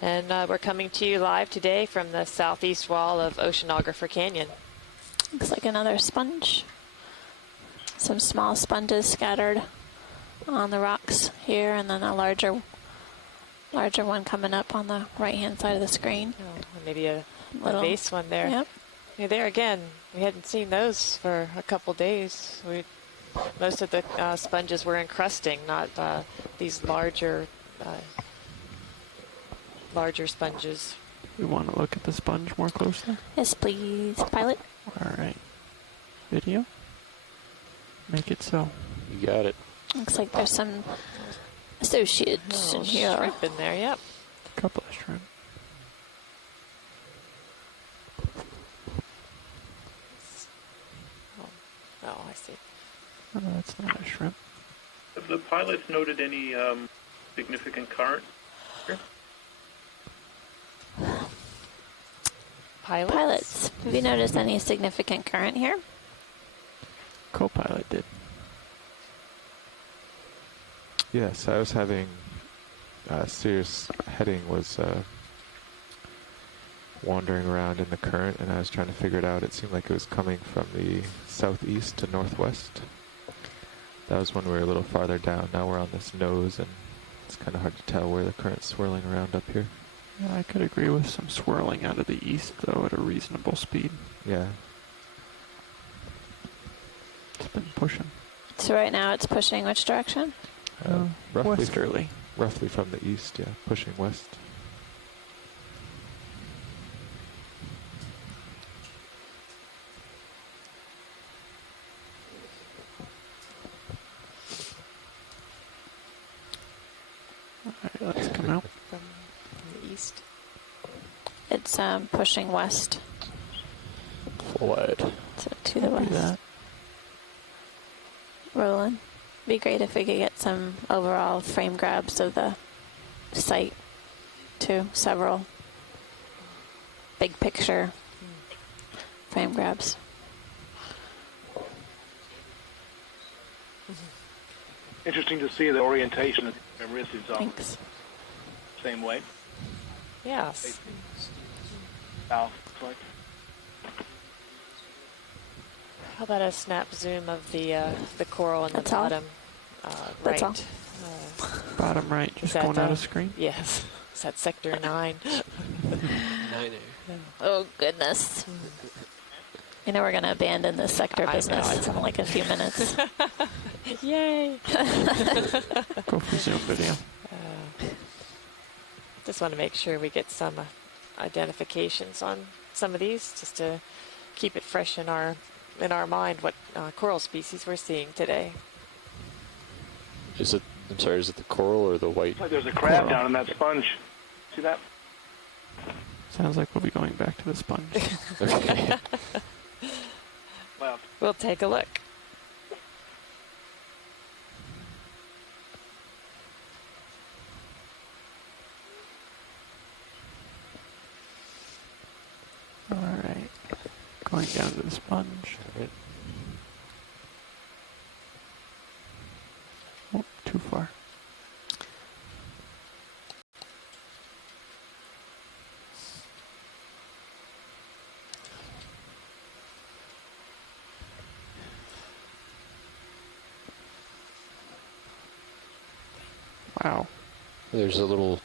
And we're coming to you live today from the southeast wall of Oceanographer Canyon. Looks like another sponge. Some small sponges scattered on the rocks here, and then a larger one coming up on the right-hand side of the screen. Oh, maybe a Little- base one there. Yep. Yeah, there again, we hadn't seen those for a couple days. Most of the sponges were encrusting, not these larger sponges. We want to look at the sponge more closely. Yes, please, pilot. All right. Video. Make it so. You got it. Looks like there's some associates in here. Shrimp in there, yep. A couple of shrimp. Oh, I see. Oh, that's not a shrimp. Have the pilots noted any significant current? Pilots, have you noticed any significant current here? Co-pilot did. Yes, I was having Sirius heading was wandering around in the current, and I was trying to figure it out. It seemed like it was coming from the southeast to northwest. That was when we were a little farther down. Now we're on this nose, and it's kind of hard to tell where the current's swirling around up here. Yeah, I could agree with some swirling out of the east, though, at a reasonable speed. Yeah. It's been pushing. So right now it's pushing which direction? Westerly. Roughly from the east, yeah, pushing west. All right, let's come out. From the east. It's pushing west, Full wide. to the Copy west. that. Rolling. Be great if we could get some overall frame grabs of the site too. Several big picture frame grabs. interesting to see the orientation of the Mauritius on Thanks. the same way. Yes. South, looks like. How about a snap zoom of the coral in the That's all? bottom That's right? all? Bottom right, just that, going out of screen. Yes. Is that sector 9? Niner. Oh, goodness. You know we're going to abandon this sector I business know. in like a few minutes. Yay! Go for Zoom video. Just want to make sure we get some identifications on some of these, just to keep it fresh in our mind what coral species we're seeing today. Is it? I'm sorry. Is it the coral or the white? Looks like there's a crab Coral. down in that sponge. See that? Sounds like we'll be going back to the sponge. Okay. Well, We'll take a look. All right, going down to the sponge. All right. Oh, too far. Wow, There's a little.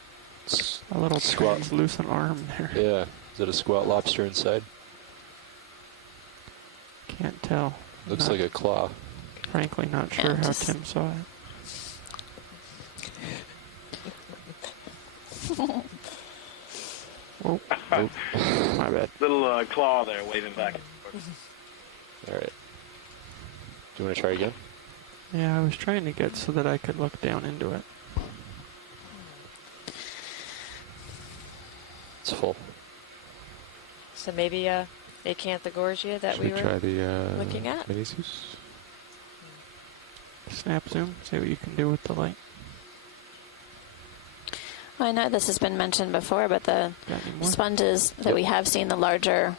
a little Squat. translucent arm there. Yeah. Is it a squat lobster inside? Can't tell. Looks Not- like a claw. Frankly, not Yeah, sure how just- Tim saw it. Oh, Nope. my bad. little claw there waving back and forth. All right. Do you want to try again? Yeah, I was trying to get so that I could look down into it. It's full. So maybe Acanthogorgia that Should we we were try the looking at? mini Zeus? Snap zoom, see what you can do with the light. I know this has been mentioned before, but the Got any more? sponges that we have seen, the larger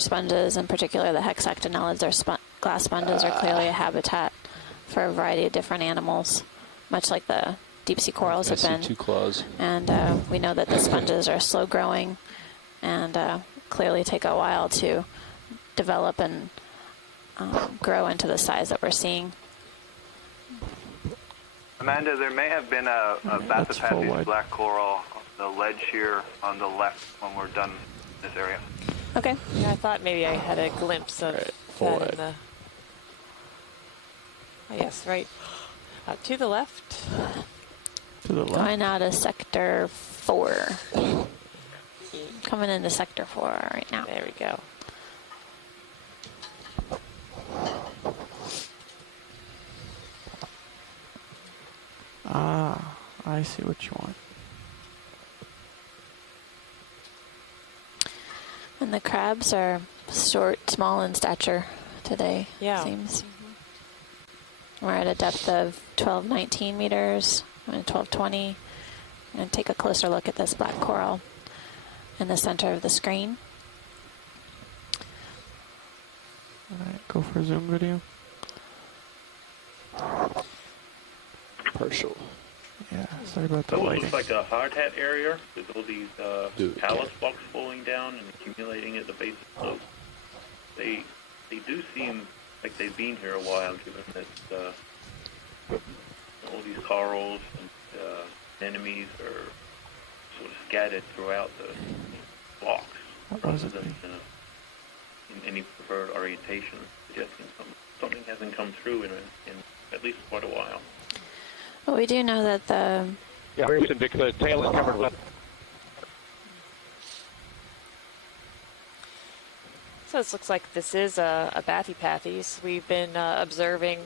sponges, in particular the hexactinellids or glass sponges, are clearly a habitat for a variety of different animals, much like the deep sea corals I have see been. 2 claws. And we know that the sponges are slow growing and clearly take a while to develop and grow into the size that we're seeing. Amanda, there may have been a That's full Bathypathes wide. black coral on the ledge here on the left when we're done in this area. Okay. Yeah, I thought maybe I had a glimpse of Right, full that in the. Oh, yes, right. To the left. To the left. Going out of sector 4. Coming into sector 4 right now. There we go. Ah, I see what you want. And the crabs are short, small in stature today, Yeah. seems. We're at a depth of 12-19 meters, and 12-20. I'm going to take a closer look at this black coral in the center of the screen. All right, go for zoom video. Partial. Yeah, sorry about the So it lighting. looks like a hard hat area with all these Dude, talus blocks falling down and accumulating at the base of the slope. They do seem like they've been here a while, given that all these corals and anemones are sort of scattered throughout the blocks, What rather was it? than in any preferred orientation, suggesting something hasn't come through in at least quite a while. Well, we do know that the Yeah, very much, Vic. The tail is covered with. So this looks like this is a Bathypathes. We've been observing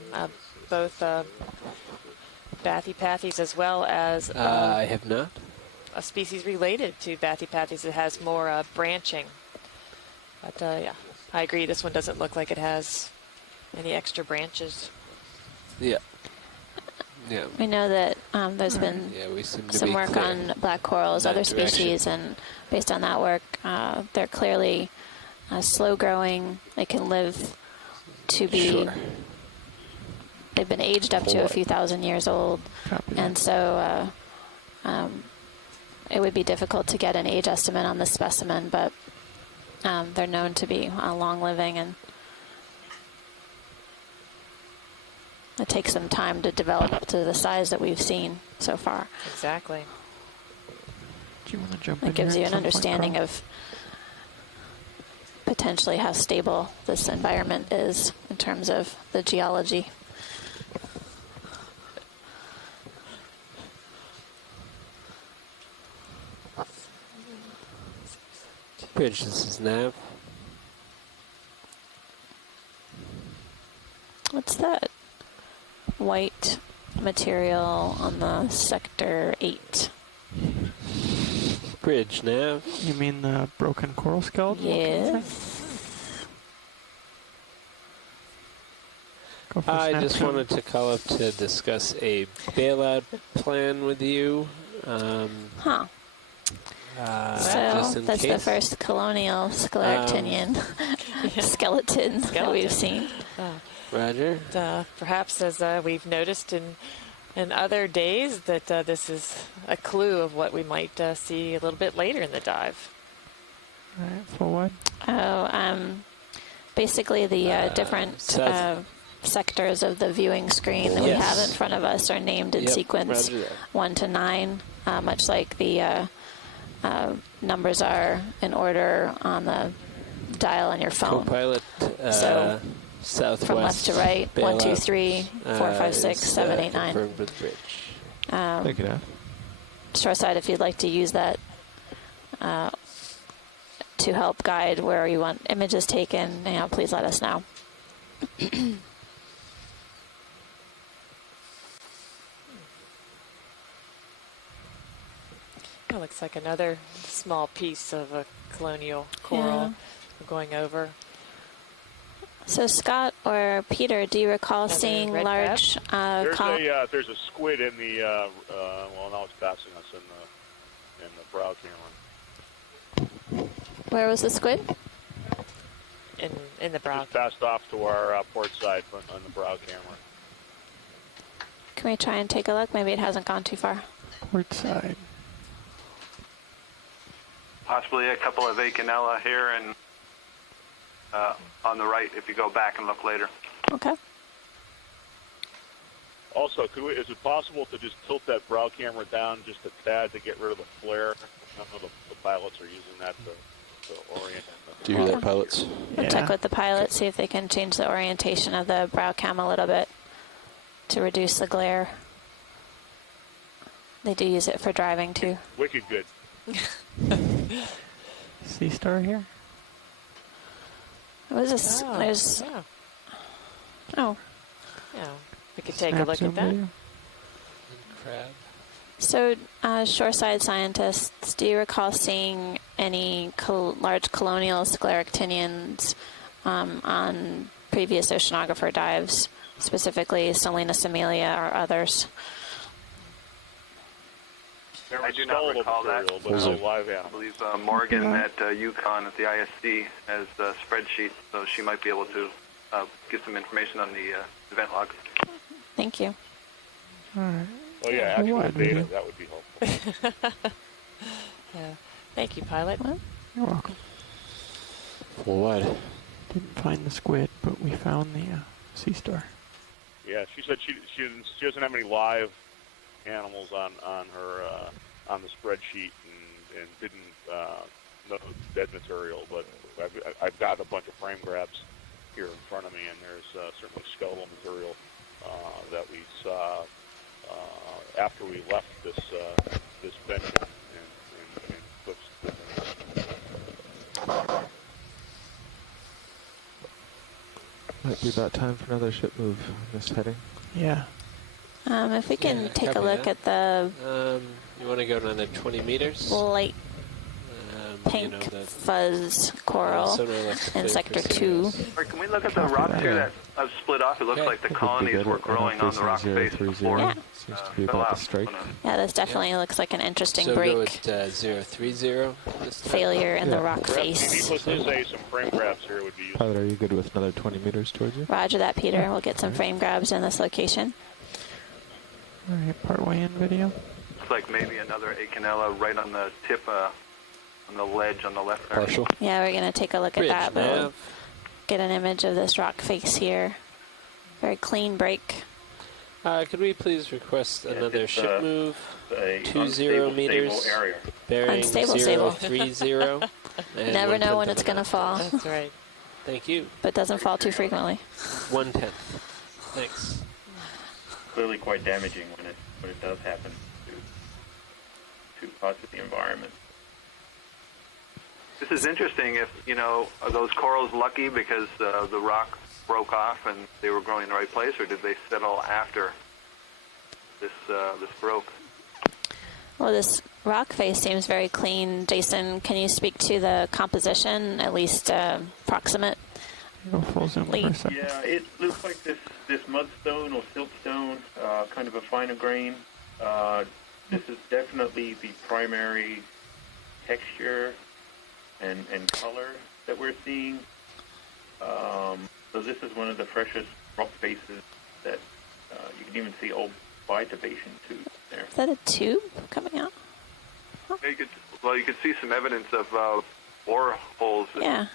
both Bathypathes as well as I have not. a species related to Bathypathes that has more branching. But yeah, I agree. This one doesn't look like it has any extra branches. Yeah. Yeah. we know that there's been Yeah, we seem to some be work clear. on black corals, that other direction. species, and based on that work, they're clearly slow growing. They can live to be Sure. they've been aged up to a few thousand years old, Copy and so it would be difficult to get an age estimate on this specimen, but they're known to be long living, and it takes some time to develop up to the size that we've seen so far. Exactly. Do you want to jump It in gives here you at an some point, understanding Carl? of potentially how stable this environment is in terms of the geology. Bridge, this is Nav. What's that white material on the sector 8? Bridge, Nav. You mean the broken coral skeleton? Yes. Go for I snap just zoom. wanted to call up to discuss a bailout plan with you. Huh. Just So in that's the case. first colonial scleractinian skeleton that we've seen. Roger. Perhaps as we've noticed in other days that this is a clue of what we might see a little bit later in the dive. All right, for what? Basically the different south- sectors of the viewing screen that we have in front of us are named in Yep, sequence roger that. 1 to 9, much like the numbers are in order on the dial on your phone. Co-pilot, So, southwest. From left to right, 1, 2, bailout, 3, 4, 5, 6, is, 7, 8, 9. confirmed with Bridge. Thank you, Nav. Shoreside, if you'd like to use that to help guide where you want images taken, please let us know. It looks like another small piece of a colonial coral going over. So Scott or Peter, do you recall Another seeing red large There's a squid in the well, now it's passing us in the brow camera. Where was the squid? In the brow. Just passed off to our port side on the brow camera. Can we try and take a look? Maybe it hasn't gone too far. Port side. Possibly a couple of Okeanos here and on the right if you go back and look later. Okay. Also, is it possible to just tilt that brow camera down just a tad to get rid of the flare? None of the pilots are using that to orient. Do you hear that, pilots? We'll check with the pilot, see if they can change the orientation of the brow cam a little bit to reduce the glare. They do use it for driving too. Wicked good. Sea star here? It was a, there's, Yeah, we could take a Snap look zoom at that. video? Crab. So, shoreside scientists, do you recall seeing any large colonial scleractinians on previous oceanographer dives, specifically Salinas Amelia or others? I do not recall that. But no live I animal. believe Morgan at UConn at the ISC has a spreadsheet, so she might be able to give some information on the event log. Thank you. All right. Oh yeah, For actual what, data, really? that would be helpful. Thank you, pilot. You're welcome. For what? Didn't find the squid, but we found the sea star. Yeah, she said she doesn't have any live animals on her on the spreadsheet and didn't know dead material, but I've got a bunch of frame grabs here in front of me, and there's certainly skeletal material that we saw after we left this bench and cliffs. Might be about time for another ship move on this heading. Yeah. If we can Yeah, take a copy look that. at the You want to go another 20 meters? light pink the fuzz coral sonar left in clear sector for 2. Or can we look at the rocks here that have split off? It looks Okay. like the Could be colonies good were at growing on the rock face 030. before. Yeah. Seems to be fell about out. to strike. Yeah, this definitely looks like an interesting So break. go at 030. this time. Failure in the Yeah. rock Perhaps face. needless to say, some frame grabs here would be useful. Pilot, are you good with another 20 meters towards you? Roger that, Peter. We'll get some frame grabs in this location. All right, partway in video. Looks like maybe another Okeanos right on the tip, on the ledge on the left there. Partial. Yeah, we're going to take a look at Bridge that, but we'll nav. get an image of this rock face here. Very clean break. Could we please request another it's, ship move? A 20 unstable, meters. stable area. Bearing Unstable, 030. and Never know 1/10 when of it's a going to knot. fall, That's right. Thank you. but doesn't fall too frequently. 1/10. Thanks. Clearly quite damaging when it does happen to parts of the environment. This is interesting. If are those corals lucky because the rock broke off and they were growing in the right place, or did they settle after this broke? Well, this rock face seems very clean. Jason, can you speak to the composition, at least proximate? Go full zoom for a second. Yeah, it looks like this mudstone or siltstone, kind of a finer grain. This is definitely the primary texture and color that we're seeing. So this is one of the freshest rock faces that you can even see old biturbatation tubes there. Is that a tube coming out? Yeah, you could see some evidence of bore holes in Yeah.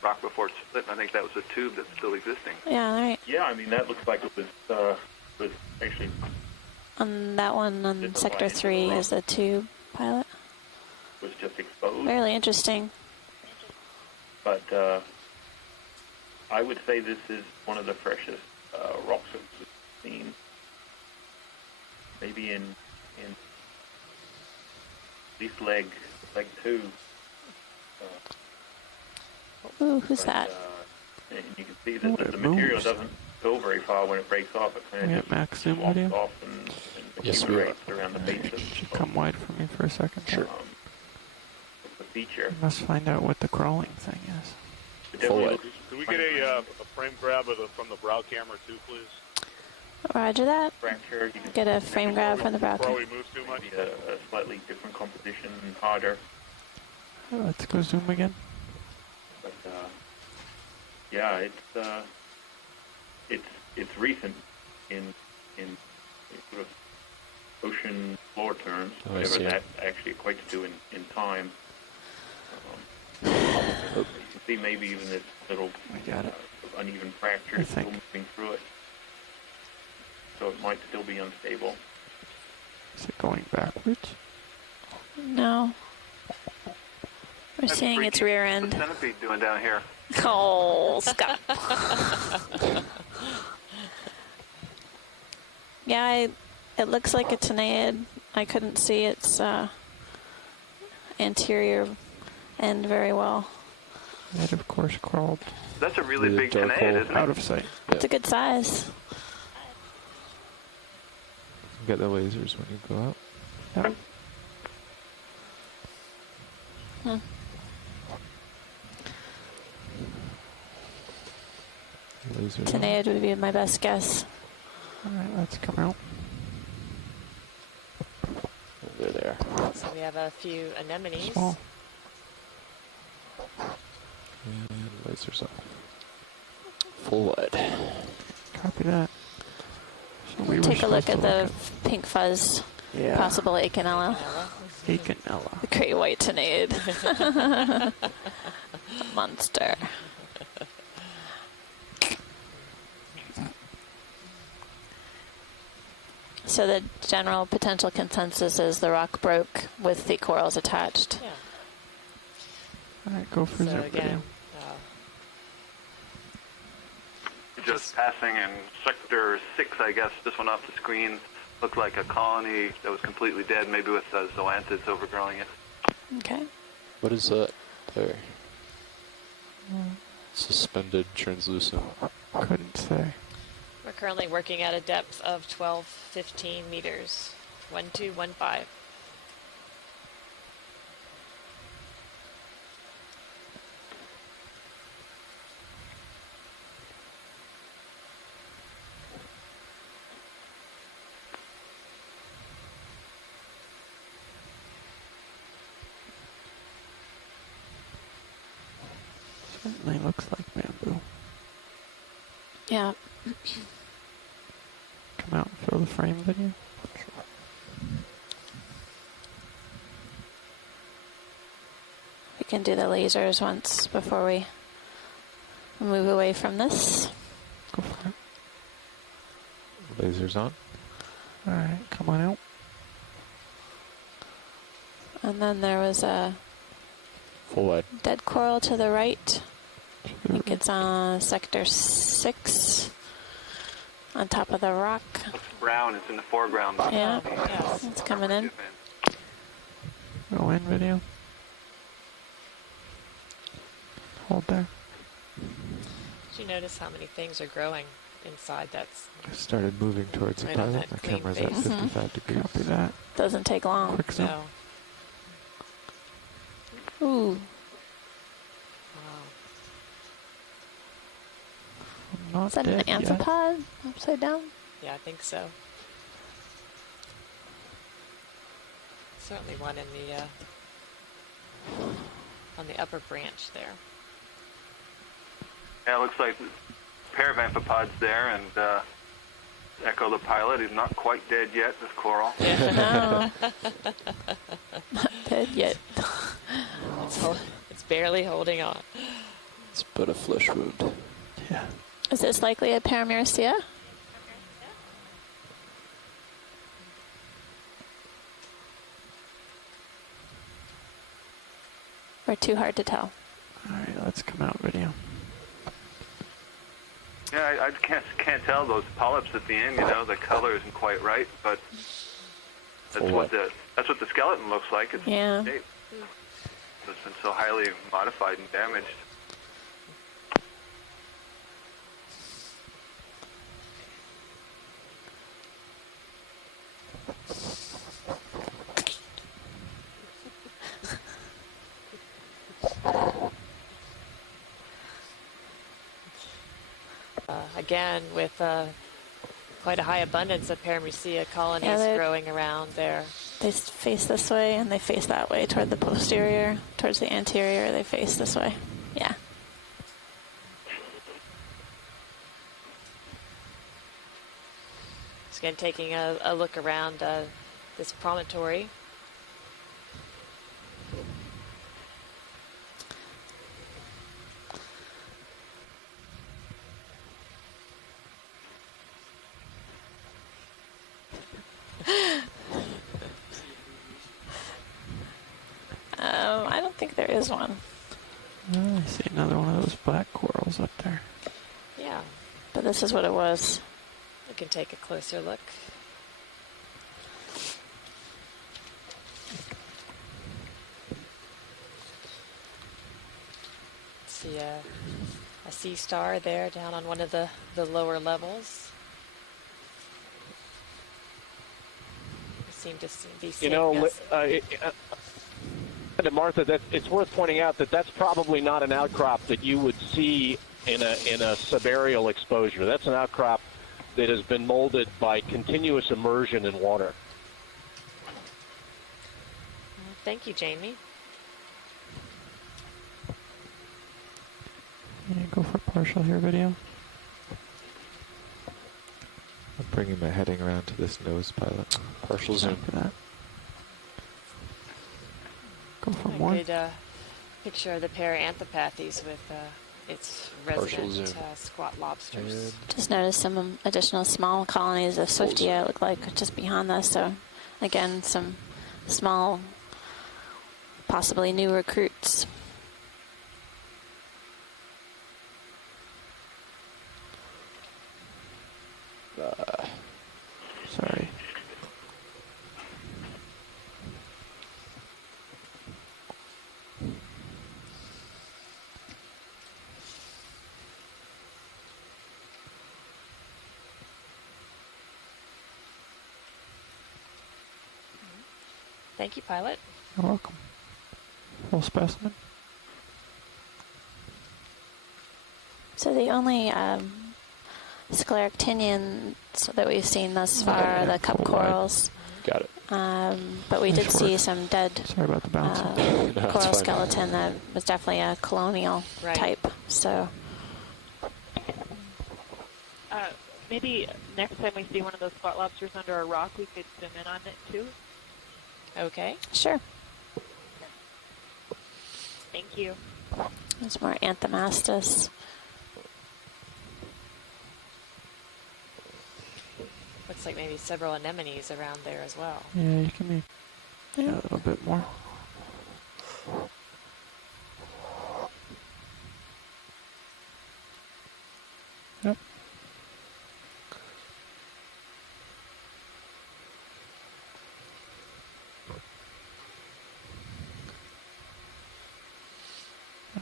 the rock before it split, and I think that was a tube that's still existing. Yeah, all right. Yeah, I mean that looks like it was actually On that one, on Just sector line into the 3 rock. is the tube pilot. was just exposed. Fairly interesting. But I would say this is one of the freshest rocks that we've seen. Maybe in this leg 2. Ooh, who's that? And you can see Oh, that it the material moves. doesn't go very far when it breaks off. It We kind got of max zoom walks video. off and Yes, we are. accumulates around the base of Should come wide for me for a second. Sure. It's a feature. I must find out what the crawling thing is. It definitely Forward. looks Could we get a frame grab from the brow camera too, please? Roger that. fracture. You can Get a frame grab from the brow Before camera. we move too much. maybe a slightly different composition, harder. Let's go zoom again. But yeah, it's recent in sort of ocean floor terms, Oh, I whatever see. that actually equates to in time. You can see maybe even this little I got it. uneven fracture I still think. moving through it. So it might still be unstable. Is it going backwards? No. We're That's seeing its freaky. rear What's end. the centipede doing down here? Oh, Scott. Yeah, it looks like a Tenayid. I couldn't see its anterior end very well. It of course crawled That's a really The big dark Tenayid, hole isn't out it? of sight. It's a good size. Get the lasers when you go out. Yep. Hmm. Lasers. Tenayid would be my best guess. Alright, let's come out. They're there. So we have a few anemones. Small. And lasers off. Full wide. Copy that. So we were Take a look supposed at to the pink fuzz, yeah. possible Acanella. Acanella. The great white Tenayid. Monster. So the general potential consensus is the rock broke with the corals attached. Yeah. Alright, go for So zoom again, video. Just passing in sector 6, I guess. This one off the screen looked like a colony that was completely dead, maybe with zoanthids overgrowing it. Okay. What is that there? Suspended translucent. Couldn't say. we're currently working at a depth of 15 meters. 1215. Certainly looks like bamboo. Yeah. Come out and fill the frame video. We can do the lasers once before we move away from this. Go for it. Lasers on. Alright, come on out. And then there was a Full wide. dead coral to the right. I think it's on sector 6 on top of the rock. Looks brown. It's in the foreground. Yeah, Yes. it's coming in. Go in video. Hold there. Did you notice how many things are growing inside that's I started moving towards the Right on pilot. that My clean camera's at face. 55 degrees. Copy that. Doesn't take long. Quick zoom. no? Ooh, Wow. I'm not is that an dead yet. amphipod upside down? Yeah, I think so. Certainly one in the on the upper branch there. Yeah, it looks like a pair of amphipods there, and Echo the pilot. He's not quite dead yet, this coral. No. Not dead yet. It's barely holding on. It's but a flesh wound. Yeah. Is this likely a Paramyristia? Or too hard to tell? Alright, let's come out video. Yeah, I can't tell those polyps at the end. You know, the color isn't quite right, but that's what the skeleton looks like. It's Yeah. shape. It's been so highly modified and damaged. Again, with quite a high abundance of Paramyristia colonies Yeah, growing around there. They face this way and they face that way toward the posterior, towards the anterior. They face this way. Yeah. So again, taking a look around this promontory. I don't think there is one. Oh, I see another one of those black corals up there. Yeah, But this is what it was. we can take a closer look. See a sea star there down on one of the lower levels. We seem to be seeing And Martha, that it's worth pointing out that that's probably not an outcrop that you would see in a subaerial exposure. That's an outcrop that has been molded by continuous immersion in water. Thank you, Jamie. Yeah, go for partial here video. I'm bringing my heading around to this nose pilot. Partial zoom. Copy that. Go for A more. good picture of the Paranthropathes with its Partial resident zoom. squat lobsters. Just noticed some additional small colonies of Swiftia, it looked like, just beyond this. So, again, some small, possibly new recruits. Sorry. Thank you, pilot. You're welcome. Full specimen. So the only scleractinians that we've seen thus far are the cup Full wide. corals. Got it. But we did Nice see work. some dead Sorry about the bouncing. No, it's coral fine. skeleton that was definitely a colonial Right. type. So Maybe next time we see one of those spot lobsters under a rock, we could zoom in on it too. Okay. sure, Thank you. there's more Anthomastus. Looks like maybe several anemones around there as well. Yeah, you can make a little bit more. Yep.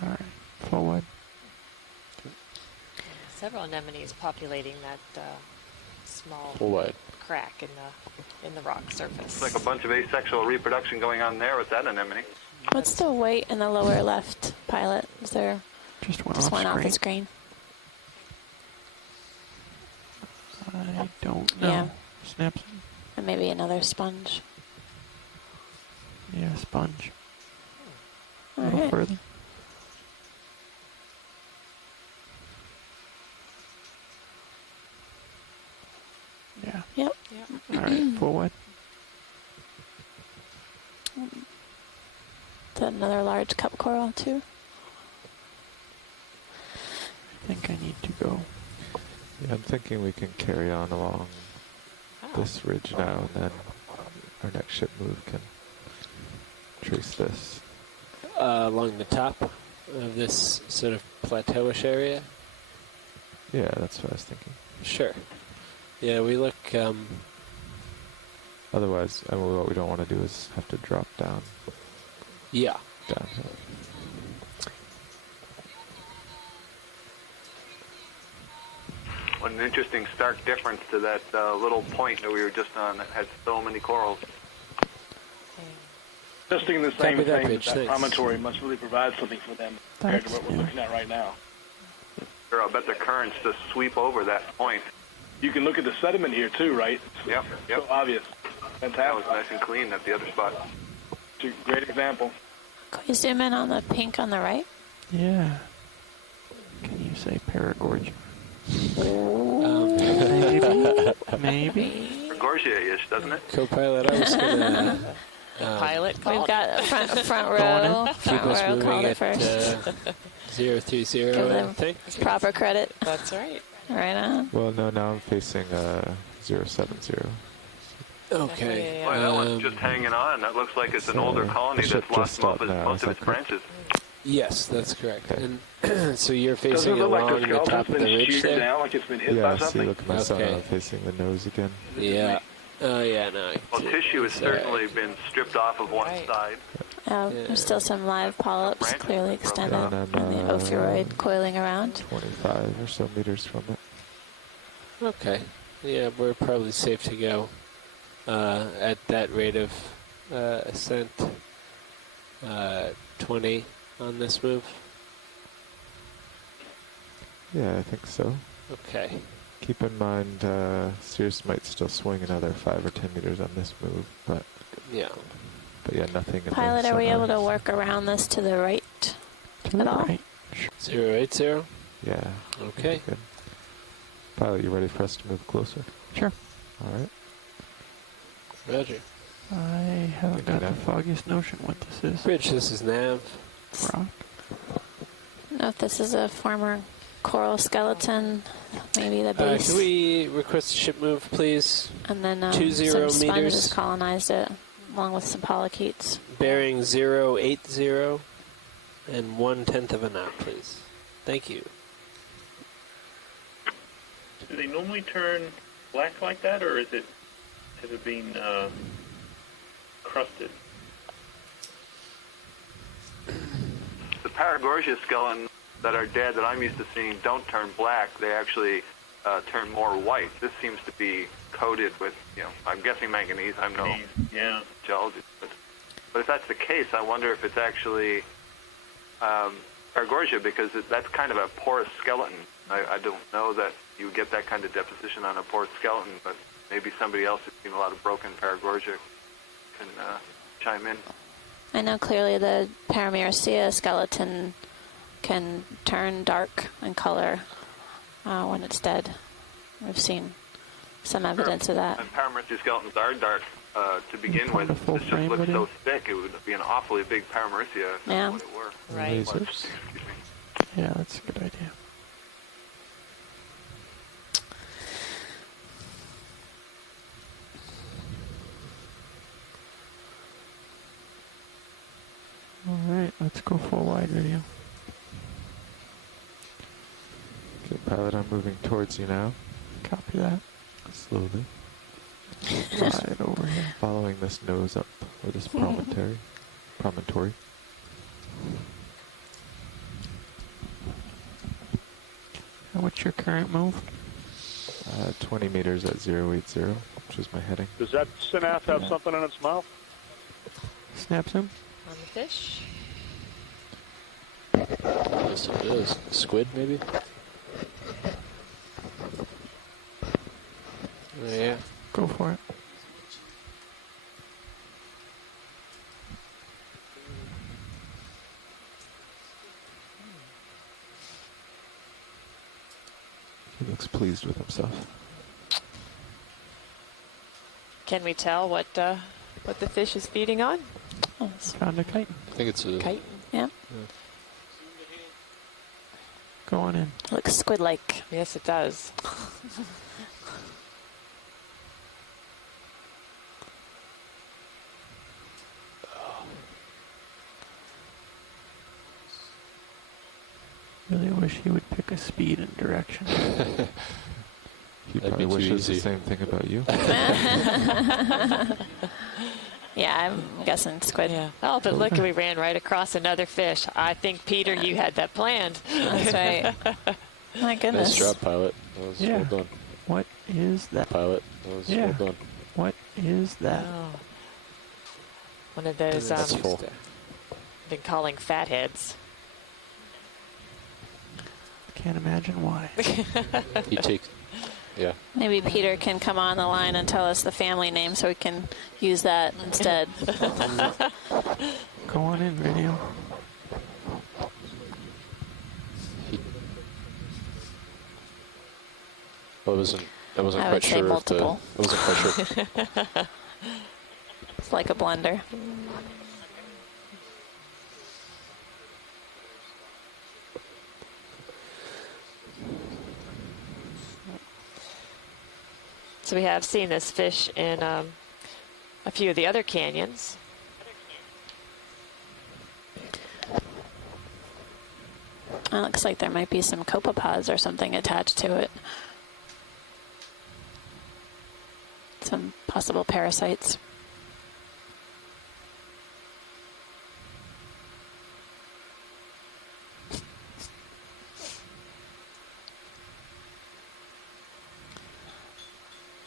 All right, forward. Several anemones populating that small Full wide. crack in the rock surface. It's like a bunch of asexual reproduction going on there with that anemone. What's the weight in the lower left, Pilot? Is there Just one just off one off the screen. screen? I don't know. Yeah. Snaps. And maybe another sponge. Yeah, sponge. A All little right. further. Yeah. Yep. All right, forward. Is that another large cup coral too? I think I need to go. Yeah, I'm thinking we can carry on along this ridge now, and then our next ship move can trace this. Along the top of this sort of plateauish area? Yeah, that's what I was thinking. Sure. Yeah, we look, Otherwise, I mean, what we don't want to do is have to drop down yeah. downhill. What an interesting stark difference to that little point that we were just on that had so many corals. Just thinking the Copy same that, thing, Rich, that thanks. promontory must really provide something for them compared to what we're looking at right now. Sure, I'll bet the currents just sweep over that point. You can look at the sediment here too, right? Yep, So obvious. That was Fantastic. nice and clean at the other spot. It's a great example. Can you zoom in on the pink on the right? Yeah. Can you say Paragorgia? Um, Maybe. Gorgia-ish, doesn't it? Co-pilot, I was gonna Pilot We've called got front Going row. in. keep Front us row moving called it at first. 030, Give I them think. proper credit. That's right. Right on. Well, no, now I'm facing 070. Okay. Yeah. Boy, that one's just hanging on. That looks like it's an So older colony the ship that's lost just stopped most of, now, most is of that its correct? branches. Yes, that's correct. Okay. And so you're Doesn't facing it look like along the the top skeleton's of the been ridge sheared there? down, like it's been hit Yeah, by see, something? look at my son, Okay. I'm facing the nose again. Yeah. Oh, yeah, no. Well, tissue has it's all right. certainly been stripped off of one Right. side. Oh, there's still some live polyps clearly extended, And I'm, and the ophiuroid coiling around. 25 or so meters from it. Okay. Yeah, we're probably safe to go at that rate of ascent. 20 on this move. Yeah, I think so. Okay. Keep in mind, Sears might still swing another 5 or 10 meters on this move, but Yeah. yeah, nothing in Pilot, the are we able to sunrise. work around this to the right at all? Right. 080. Yeah. Okay. Good. Pilot, you ready for us to move closer? Sure. All right. Roger. I haven't Thank got you, the Nav. foggiest notion what this is. Bridge, this is Nav. Rock. No, if this is a former coral skeleton, maybe the base. Can we request a ship move, please? And then 20 some sponges meters. colonized it, along with some polychaetes. Bearing 080 and 1/10 of a knot, please. Thank you. Do they normally turn black like that, or has it been crusted? The Paragorgia skeletons that are dead that I'm used to seeing don't turn black. They actually turn more white. This seems to be coated with, I'm guessing manganese. I'm no Yeah. geologist. But if that's the case, I wonder if it's actually Paragorgia, because that's kind of a porous skeleton. I don't know that you would get that kind of deposition on a porous skeleton, but maybe somebody else who's seen a lot of broken Paragorgia can chime in. I know clearly the Paramyricea skeleton can turn dark in color when it's dead. We've seen some evidence of that. And Paramecia skeletons are dark to begin with. Full This just frame looks video? so thick, it would be an awfully big Paramecia if Yeah. that's what it were. Right. Lasers. Excuse me. Yeah, that's a good idea. All right, let's go full wide video. Okay, pilot, I'm moving towards you now, Copy that. slowly, Right over here. following this nose up, or this promontory. And what's your current move? 20 meters at 080, which is my heading. Does that Synath have something in its mouth? Snap zoom. On the fish. Yes, it is. Squid, maybe? Yeah. Go for it. He looks pleased with himself. Can we tell what the fish is feeding on? Found a kite. I think it's a... Kite. Yeah. Go on in. Looks squid-like. Yes, it does. Really wish he would pick a speed and direction. He That'd probably be too wishes the easy. same thing about you. Yeah, I'm guessing squid. Yeah. Oh, but look, we ran right across another fish. I think, Peter, you had that planned. That's right. My goodness. Nice job, pilot. That was Yeah. well done. What is that? Pilot. That was Yeah. well done. What is that? Oh. One of those That's full. been calling fatheads. Can't imagine why. He takes... Yeah. Maybe Peter can come on the line and tell us the family name so we can use that instead. Go on in, video. I wasn't I quite would say sure multiple. I wasn't quite sure. It's like a blender. So we have seen this fish in a few of the other canyons. It looks like there might be some copepods or something attached to it. Some possible parasites.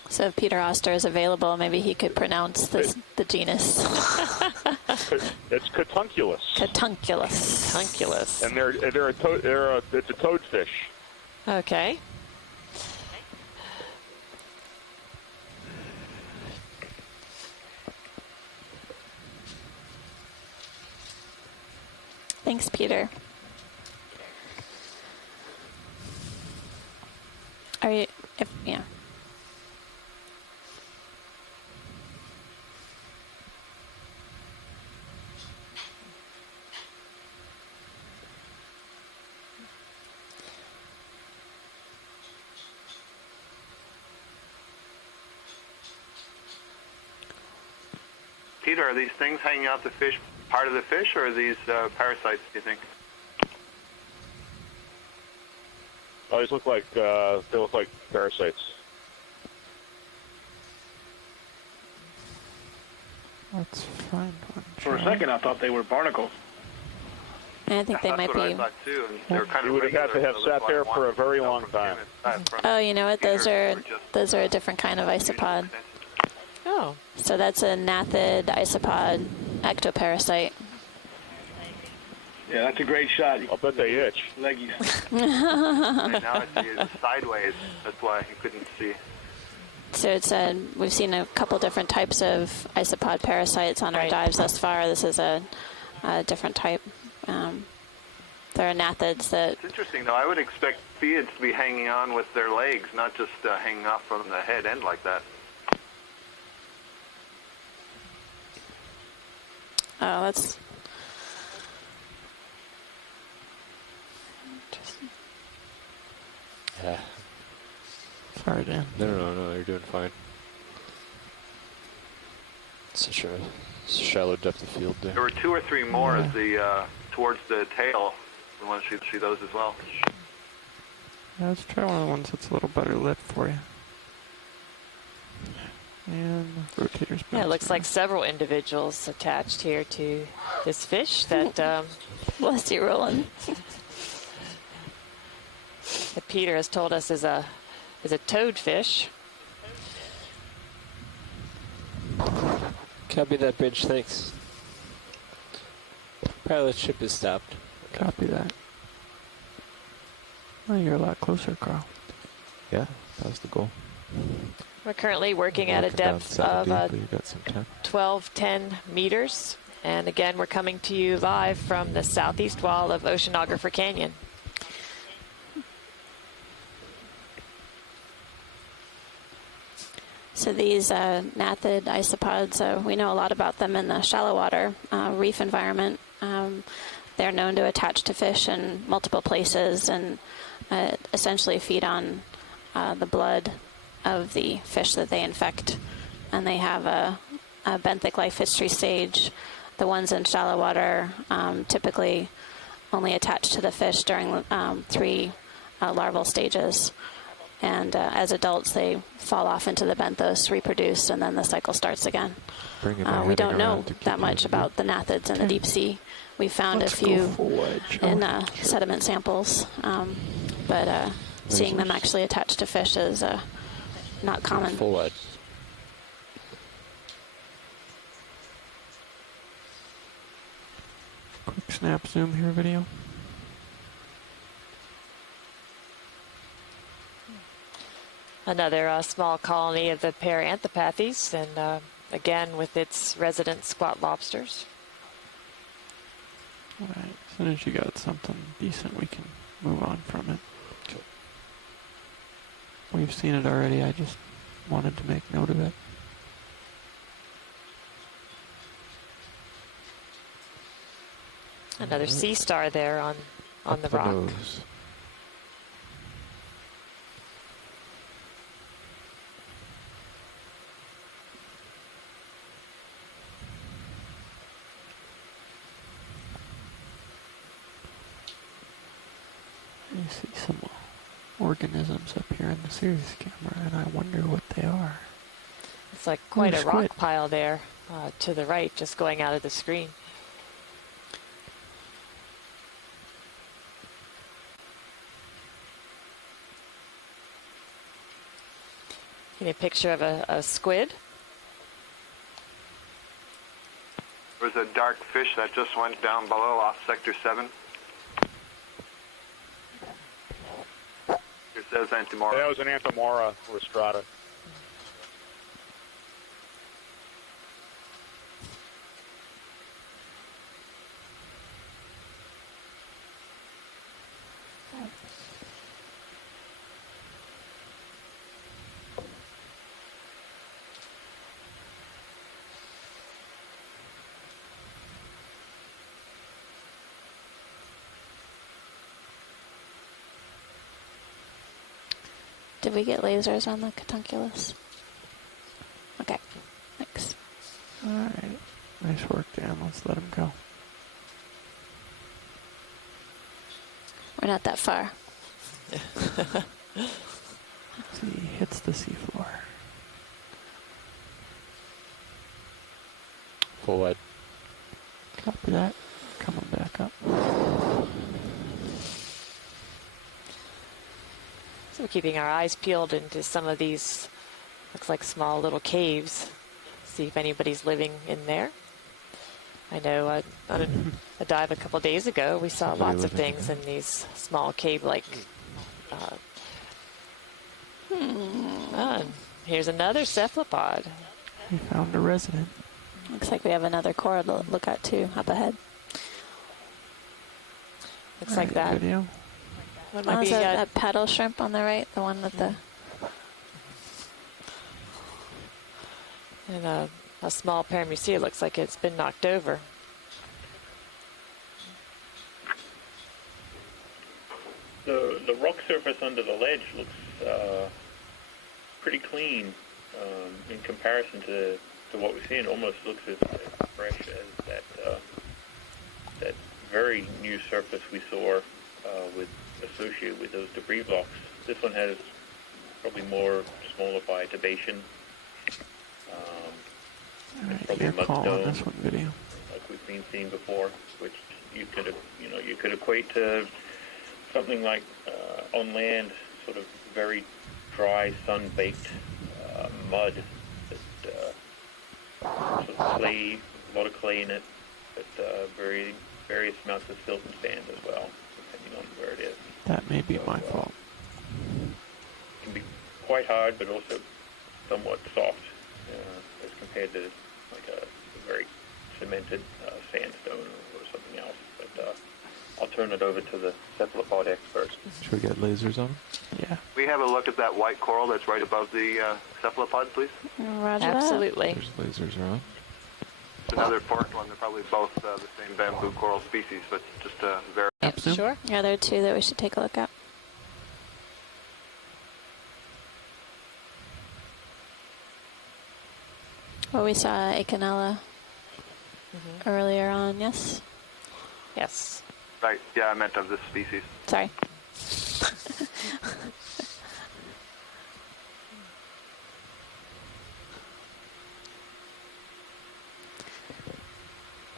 So if Peter Oster is available, maybe he could pronounce this, the genus. It's Catunculus. Catunculus. Tunculus. And it's a toadfish. Okay. Thanks, Peter. Are you, yeah. Peter, are these things hanging out the fish part of the fish, or are these parasites, do you think? Oh, these look like they look like parasites. Let's find one. For a Try. second, I thought they were barnacles. I think they That's might what I be. thought too. And they're kind You of would have had to have sat there for a very long time. Oh, you know what? Those are a different kind of isopod. Oh. So that's a gnathid isopod ectoparasite. Yeah, that's a great shot. I'll bet they itch. Leggy. Right now I see it sideways. That's why you couldn't see. So it's we've seen a couple different types of isopod parasites on our Right. dives thus far. This is a different type. there are gnathids that. It's interesting, though. I would expect Pleiads to be hanging on with their legs, not just hanging off from the head end like that. Oh, that's interesting. Yeah. Sorry, Dan. No, you're doing fine. Such a shallow depth of field there. There were 2 or 3 more as the towards the tail. We want to see those as well. Yeah, let's try one of the ones that's a little better lit for you. And rotators. Yeah, it looks like several individuals attached here to this fish that Bless you, Roland. that Peter has told us is a toadfish. Copy that, bridge, thanks. Pilot ship is stopped. Copy that. Oh, you're a lot closer, Carl. Yeah, that was the goal. We're currently working at a Walking down depth of 70, but you got some time. 1210 meters. And again, we're coming to you live from the southeast wall of Oceanographer Canyon. So these gnathid isopods, we know a lot about them in the shallow water reef environment. They're known to attach to fish in multiple places and essentially feed on the blood of the fish that they infect. And they have a benthic life history stage. The ones in shallow water typically only attach to the fish during 3 larval stages. And as adults, they fall off into the benthos, reproduce, and then the cycle starts again. We don't know that much about the gnathids in the deep sea. We found a few in sediment samples, but seeing them actually attached to fish is not common. Full wide. Quick snap zoom here video. Another small colony of the Paranthropathes, and again with its resident squat lobsters. All right, as soon as you got something decent, we can move on from it. Okay. We've seen it already, I just wanted to make note of it. Another sea star there on the rock. Nose. I see some organisms up here in the series camera, and I wonder what they are. It's like quite a squid. rock pile there to the right, just going out of the screen. Get a picture of a squid. There's a dark fish that just went down below off Sector 7. It says Antimora. That was an Antimora rostrata. Did we get lasers on the Catunculus? Okay, thanks. All right, nice work, Dan. Let's let him go. We're not that far. See, he hits the seafloor. Full wide. Copy that. Coming back up. So we're keeping our eyes peeled into some of these, looks like small little caves. See if anybody's living in there. I know on a dive a couple days ago, we saw lots of things in these small cave-like. And here's another cephalopod. We found a resident. Looks like we have another coral to look at too up ahead. Looks like that. Video. What Oh, might is be that a paddle shrimp on the right? The one with the... and a small paramusia. Looks like it's been knocked over. The rock surface under the ledge looks pretty clean in comparison to what we've seen. It almost looks as fresh as that very new surface we saw associated with those debris blocks. This one has probably more smaller biotubation. Alright, your call on this one video. Like we've been seeing before, which you could equate to something like on land, sort of very dry, sun-baked mud that sort of clay, a lot of clay in it, but various amounts of silt and sand as well, depending on where it is. That may be my fault. It can be quite hard, but also somewhat soft as compared to like a very cemented sandstone or something else. But I'll turn it over to the cephalopod experts. Should we get lasers on them? Yeah. We have a look at that white coral that's right above the cephalopod, please. Roger that. Absolutely. There's lasers around. It's another forked one. They're probably both the same bamboo coral species, but just a very... Yep, sure. Yeah, there are two that we should take a look at. Well, we saw Okeanos earlier on, yes? Yes. Right, yeah, I meant of this species. Sorry.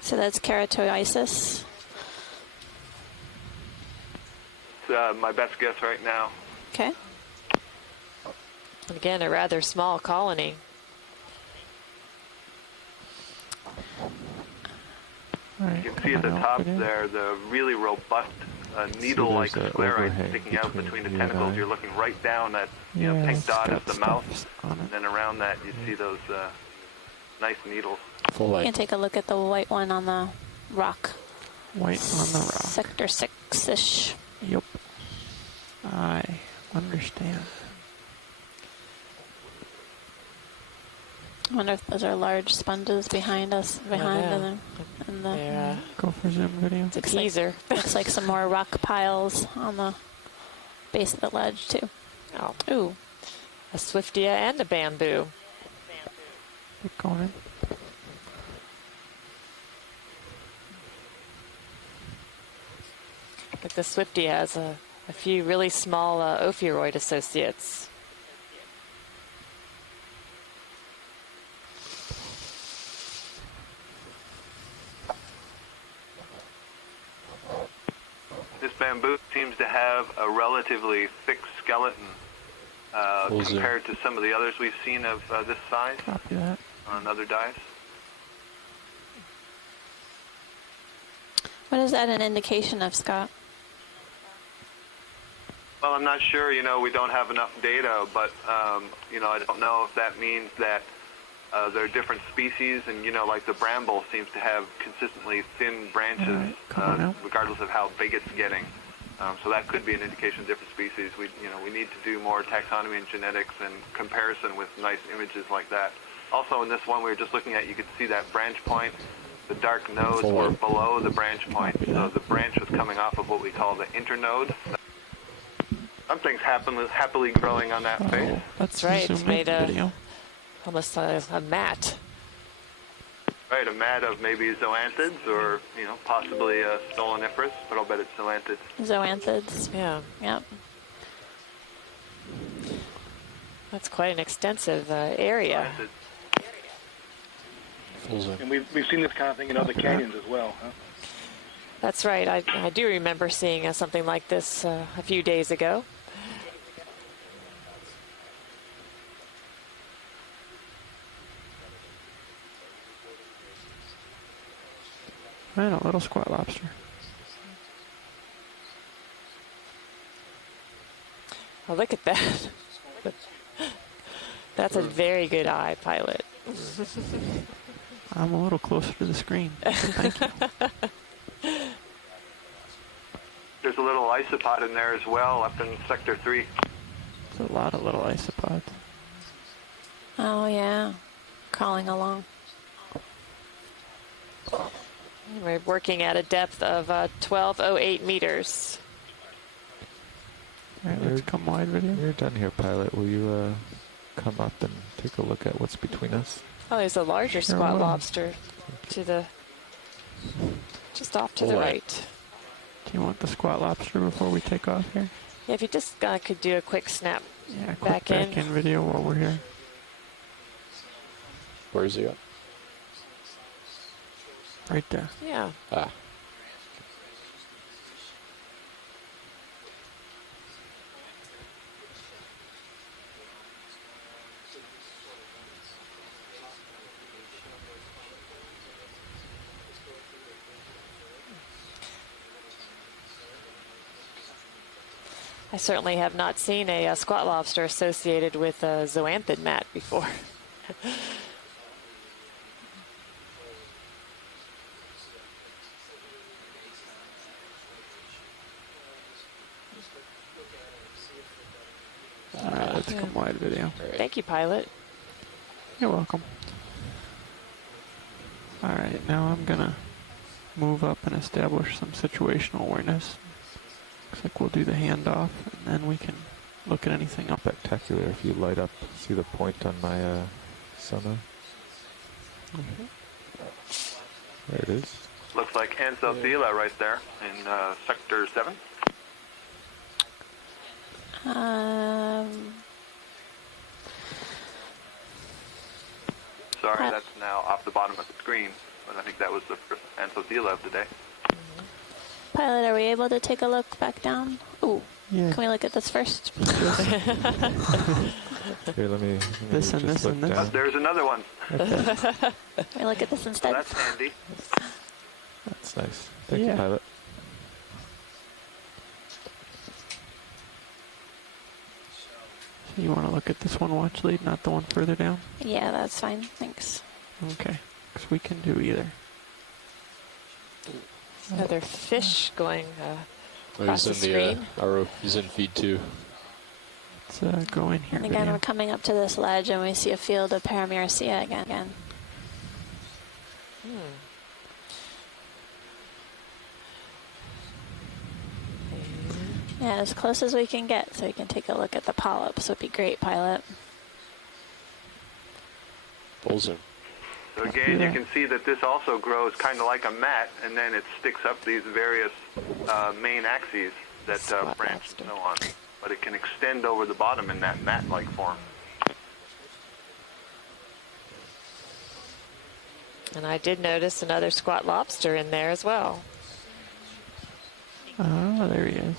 So that's keratoisis. It's my best guess right now. Okay. And again, a rather small colony. Alright, You can see at the coming top out video. there the really robust needle-like there's a scleroid overhang sticking out between the between the tentacles. eye. You're looking right down that Yeah, pink it's dot got is the stuff mouth, on and it. then around that you see those nice needles. Full You light. can take a look at the white one on the rock. White on the rock. Sector 6-ish. Yep. I understand. I wonder if those are large sponges behind us, behind know. in the They're, Go for zoom video. it's a teaser. looks like some more rock piles on the base of the ledge too. Oh, Ooh, a swiftia and a bamboo. Keep going. Like the swiftia has a few really small ophiuroid associates. This bamboo seems to have a relatively thick skeleton Full zoom. compared to some of the others we've seen of this size Copy that. on other dives. what is that an indication of, Scott? Well, I'm not sure. We don't have enough data, but I don't know if that means that there are different species, and like the bramble seems to have consistently thin branches, Alright, come on out. regardless of how big it's getting. So that could be an indication of different species. We need to do more taxonomy and genetics and comparison with nice images like that. Also, in this one we were just looking at, you could see that branch point. The dark nodes were below the branch point, so the branch was coming off of what we call the internode. Something's happily growing on that face. Oh, let's That's right, zoom it's in made a- video. Almost a mat. Right, a mat of maybe zoanthids or, possibly a stoloniferous, but I'll bet it's zoanthids. Zoanthids. Yeah, Yep. that's quite an extensive area. Zoanthids. Full zoom. And we've seen this kind of thing in other canyons as well, huh? That's right. I do remember seeing something like this a few days ago. And a little squat lobster. Oh, look at that. That's a very good eye, Pilot. I'm a little closer to the screen. Thank you. There's a little isopod in there as well, up in Sector 3. There's a lot of little isopods. Oh, yeah. Crawling along. We're working at a depth of 1208 meters. All right, let's come wide video. When you're done here, pilot, will you come up and take a look at what's between us? Oh, there's a larger Sure squat will. lobster to the, just off to the Hold on. right. Do you want the squat lobster before we take off here? Yeah, if you just could do a quick snap. Yeah, quick Back in. back in video while we're here. Where is he at? Right there. Yeah. Ah. I certainly have not seen a squat lobster associated with a zoanthid mat before. All right, let's come wide video. Thank you, pilot. You're welcome. All right, now I'm gonna move up and establish some situational awareness. Looks like we'll do the handoff, and then we can look at anything up. Spectacular if you light up. See the point on my sonar? There it is. Looks like Anthophylla right there in Sector 7. Sorry, that's now off the bottom of the screen, but I think that was the first Anthophylla of the day. Pilot, are we able to take a look back down? Ooh, Yeah. can we look at this first? Here, let me This and just this look and this. down. There's another one. Can we look at this So instead? that's handy. That's nice. Thank you, Yeah. pilot. You want to look at this one watch lead, not the one further down? Yeah, that's fine. Thanks. Okay, because we can do either. Another fish going Oh, across he's the in the screen. he's in feed 2. Let's go in here. And again, video. we're coming up to this ledge, and we see a field of Paramyrcia again. Yeah, as close as we can get, so we can take a look at the polyps. Would be great, pilot. Full zoom. So again, you can see that this also grows kind of like a mat, and then it sticks up these various main axes that Squat branch lobster. and so on. But it can extend over the bottom in that mat-like form. And I did notice another squat lobster in there as well. Oh, there he is.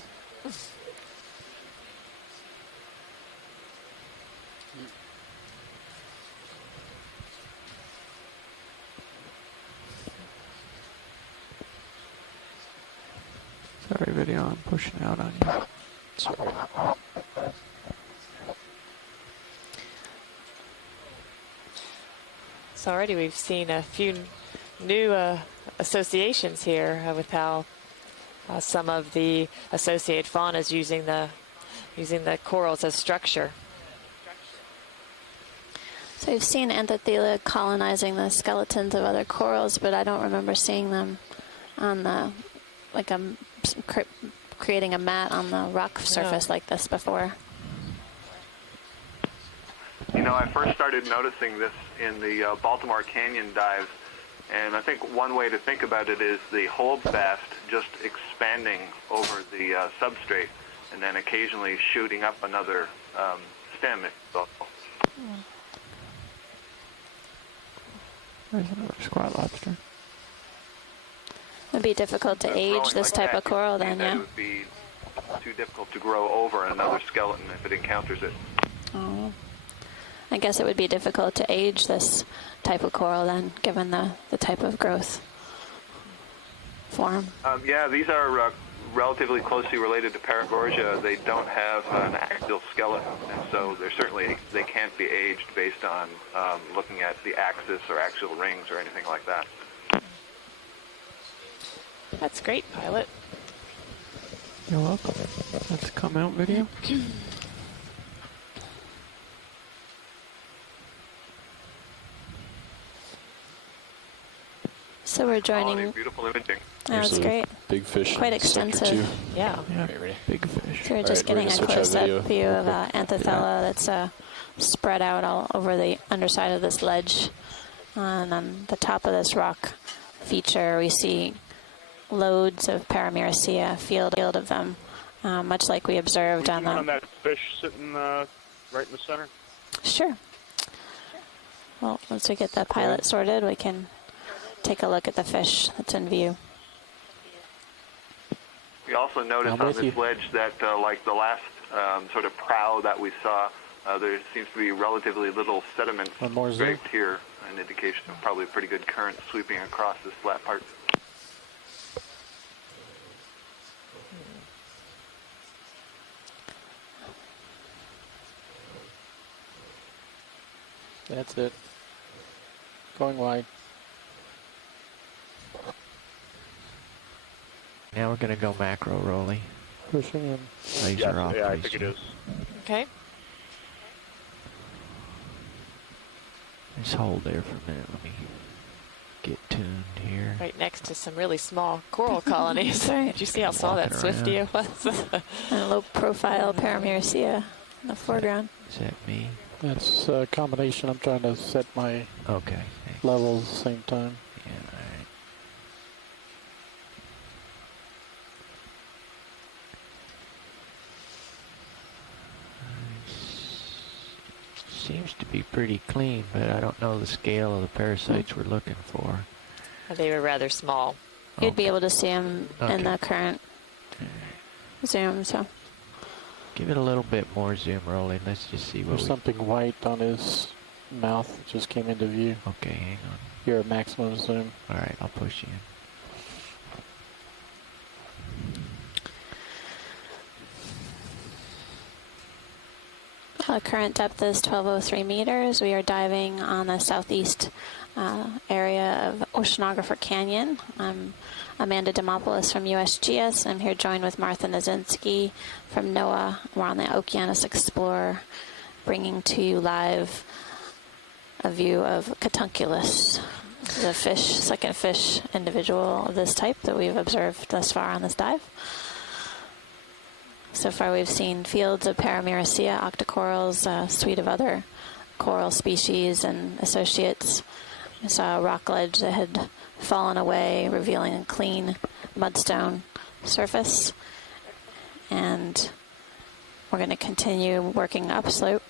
Sorry, video, I'm pushing out on you. Sorry. So already we've seen a few new associations here with how some of the associated fauna is using the corals as structure. So we've seen Anthophylla colonizing the skeletons of other corals, but I don't remember seeing them on the, like creating a mat on the rock surface like this before. You know, I first started noticing this in the Baltimore Canyon dives, and I think one way to think about it is the holdfast just expanding over the substrate and then occasionally shooting up another stem. There's another squat lobster. It would be difficult to age Growing this like type that, of coral you'd see then, that yeah? It would be too difficult to grow over another skeleton if it encounters it. Oh. I guess it would be difficult to age this type of coral then, given the type of growth form. Yeah, these are relatively closely related to Paragorgia. They don't have an axial skeleton, and so they can't be aged based on looking at the axis or axial rings or anything like that. That's great, pilot. You're welcome. That's a come out video. So we're Quality, joining. beautiful imaging. That's great. Big fish. Quite in sector extensive. 2. Yeah. Yeah, Ready. big fish. So we're just All right, getting we're a gonna switch our close-up view video of Anthothella that's spread out all over the underside of this ledge. And on the top of this rock feature, we see loads of Paramyricea, field of them, much like we observed Would on you the... on that fish sitting right in the center? Sure. Well, once we get the pilot sorted, we can take a look at the fish that's in view. We also noticed on this ledge that, like the last sort of prow that we saw, there seems to be relatively little sediment scraped here, an indication of probably a pretty good current sweeping across this flat part. That's it. Going wide. Now we're going to go macro, Rolly. Pushing in. Laser off, Yeah, I please, think it sir. is. Okay. Just hold there for a minute. Let me get tuned here. Right next to some really small coral colonies. Right. Did you see how small that Walking swifty around. it was? And a low-profile Paramyricea in the foreground. Is that me? That's a combination. I'm trying to set my Okay. levels at the same time. Yeah, all right. Seems to be pretty clean, but I don't know the scale of the parasites we're looking for. They were rather small. You'd be able to see them in Okay. the current zoom, so... Give it a little bit more zoom, Rolly. Let's just see what There's something white on his mouth that just came into view. Okay, hang on. You're at maximum zoom. All right, I'll push you in. Current depth is 1203 meters. We are diving on the southeast area of Oceanographer Canyon. I'm Amanda Demopoulos from USGS. I'm here joined with Martha Nazinski from NOAA. We're on the Okeanos Explorer, bringing to you live a view of Catunculus, the fish, second fish individual of this type that we've observed thus far on this dive. So far we've seen fields of Paramyricea, octocorals, a suite of other coral species and associates. We saw a rock ledge that had fallen away, revealing a clean mudstone surface. And we're going to continue working upslope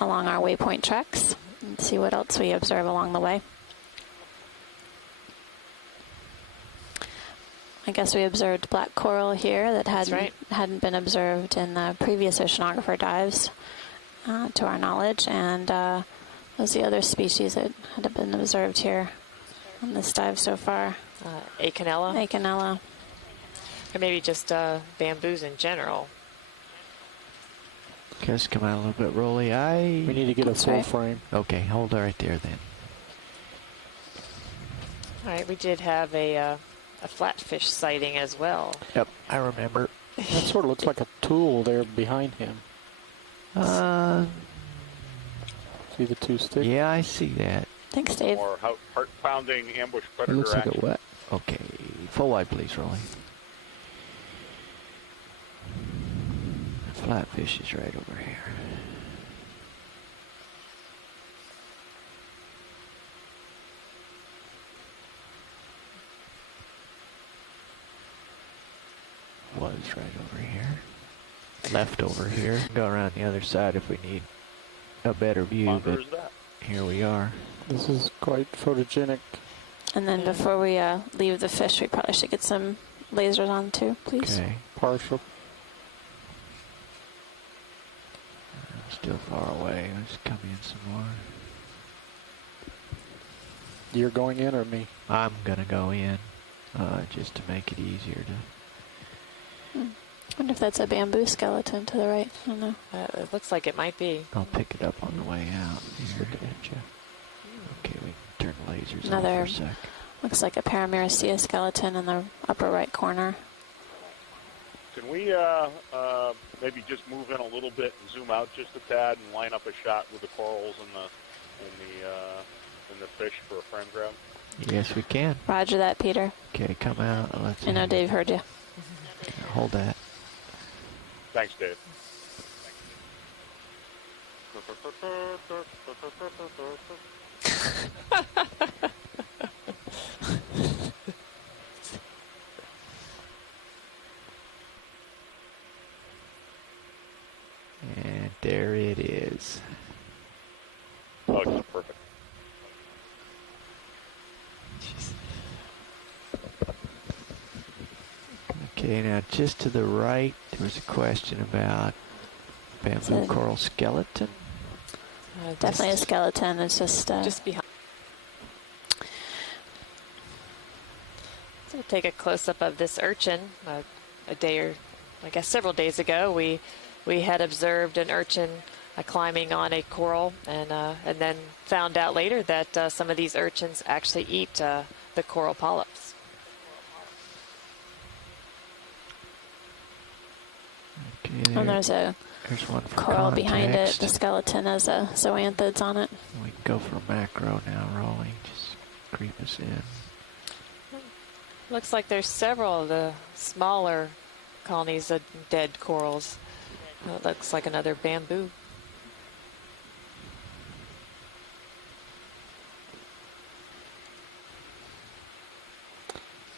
along our waypoint tracks and see what else we observe along the way. I guess we observed black coral here that hadn't been observed in the previous oceanographer dives, to our knowledge, and those are the other species that had been observed here on this dive so far. Acanella? Acanella. Or maybe just bamboos in general. Just come out a little bit, Rolly. We need to get a full frame. Okay, hold it right there then. All right, we did have a flatfish sighting as well. Yep, I remember. That sort of looks like a tool there behind him. See the two sticks? Yeah, I see that. Thanks, Dave. More heart-pounding ambush It predator looks like action. a what? Okay, full wide, please, Rolly. Flatfish is right over here. Was right over here. Left over here. Go around the other side if we need a better view, but here we are. This is quite photogenic. And then before we leave the fish, we probably should get some lasers on too, please. Okay. Partial. I'm still far away. Let's come in some more. You're going in or me? I'm gonna go in, just to make it easier to... I wonder if that's a bamboo skeleton to the right. I don't know. It looks like it might be. I'll pick it up on the way out. He's looking at you. Okay, we can turn the lasers on Another, for a sec. looks like a Paramyricea skeleton in the upper right corner. Can we maybe just move in a little bit and zoom out just a tad and line up a shot with the corals and the fish for a frame grab? Yes, we can. Roger that, Peter. Okay, come out. Let's I know Dave heard you. hold that. Thanks, Dave. And there it is. Oh, it's perfect. Okay, now just to the right, there was a question about bamboo coral skeleton. Definitely a skeleton. It's just behind. So we'll take a close-up of this urchin. A day or, I guess, several days ago, we had observed an urchin climbing on a coral, and then found out later that some of these urchins actually eat the coral polyps. Okay, And there's one for coral behind it. context. The skeleton has a zoanthids on it. We can go for macro now, rolling. Just creep us in. Looks like there's several of the smaller colonies of dead corals. It looks like another bamboo.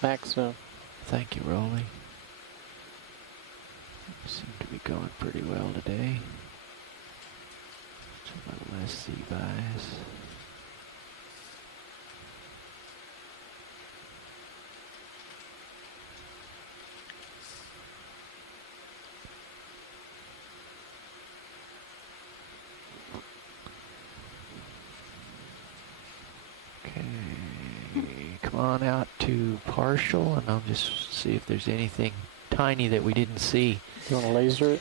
Maximum. Thank you, Rolly. Seem to be going pretty well today. Just a little less sea bias. Come on out to partial, and I'll just see if there's anything tiny that we didn't see. You want to laser it?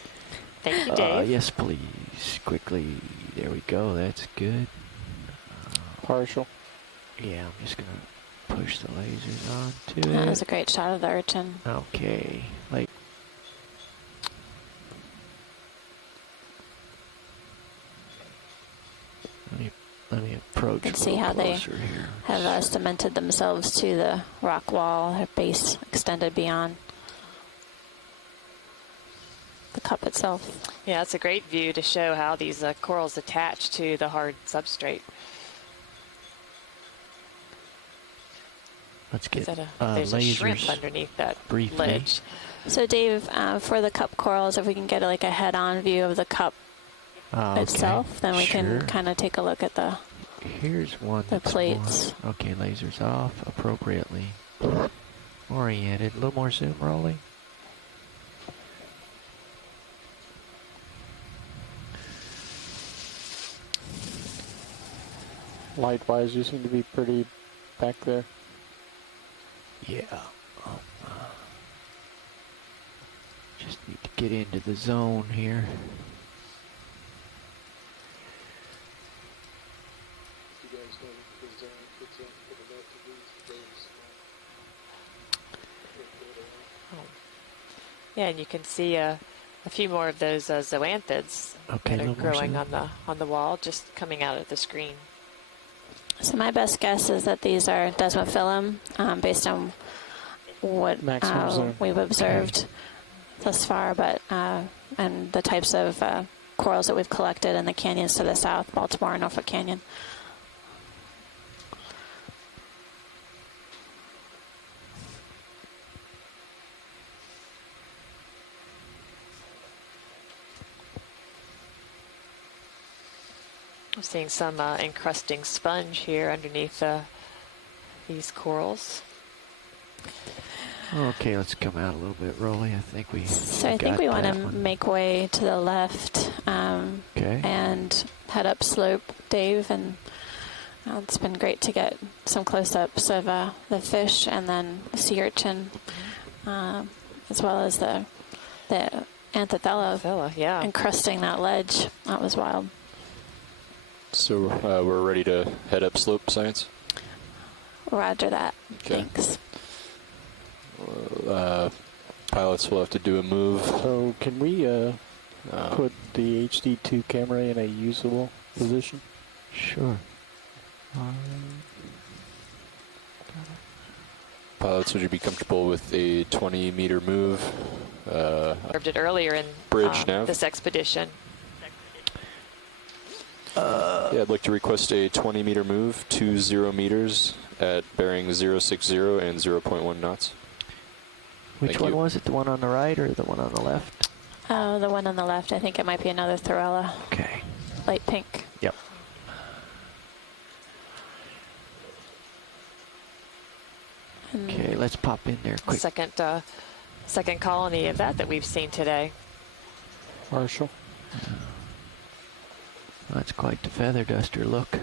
Thank you, Dave. Yes, please. Quickly. There we go. That's good. Partial. Yeah, I'm just going to push the lasers onto it. That was a great shot of the urchin. Okay. Let me approach. You can see how they here. have cemented themselves to the rock wall. Their base extended beyond the cup itself. Yeah, it's a great view to show how these corals attach to the hard substrate. Let's get there's a shrimp underneath that briefly. ledge. So Dave, for the cup corals, if we can get like a head-on view of the cup itself, then we can kind of take a look at the Here's one. The plates. Okay, lasers off appropriately oriented. A little more zoom, rolling. Light-wise, you seem to be pretty back there. Yeah. Just need to get into the zone here. Yeah, and you can see a few more of those zoanthids that are growing on the wall, just coming out of the screen. So my best guess is that these are desmophyllum, based on what we've observed thus far, but and the types of corals that we've collected in the canyons to the south, Baltimore and Norfolk Canyon. I'm seeing some encrusting sponge here underneath these corals. Okay, let's come out a little bit, Rolly. I think we. So I think we want to make way to the left and head up slope, Dave. And it's been great to get some close-ups of the fish and then the sea urchin, as well as the anthothella encrusting that ledge. That was wild. So we're ready to head up slope, Science? Roger that. Okay. Thanks. pilots will have to do a move. So can we put the HD2 camera in a usable position? Sure. Pilots, would you be comfortable with a 20-meter move? Observed it earlier in Bridge nav. this expedition. Yeah, I'd like to request a 20-meter move, 20 meters at bearing 060 and 0.1 knots. Which Thank one you. was it? The one on the right or the one on the left? Oh, the one on the left. I think it might be another Thorella. Okay. Light pink. Yep. Okay, let's pop in there quick. Second colony of that we've seen today. Marshall. That's quite the feather duster look.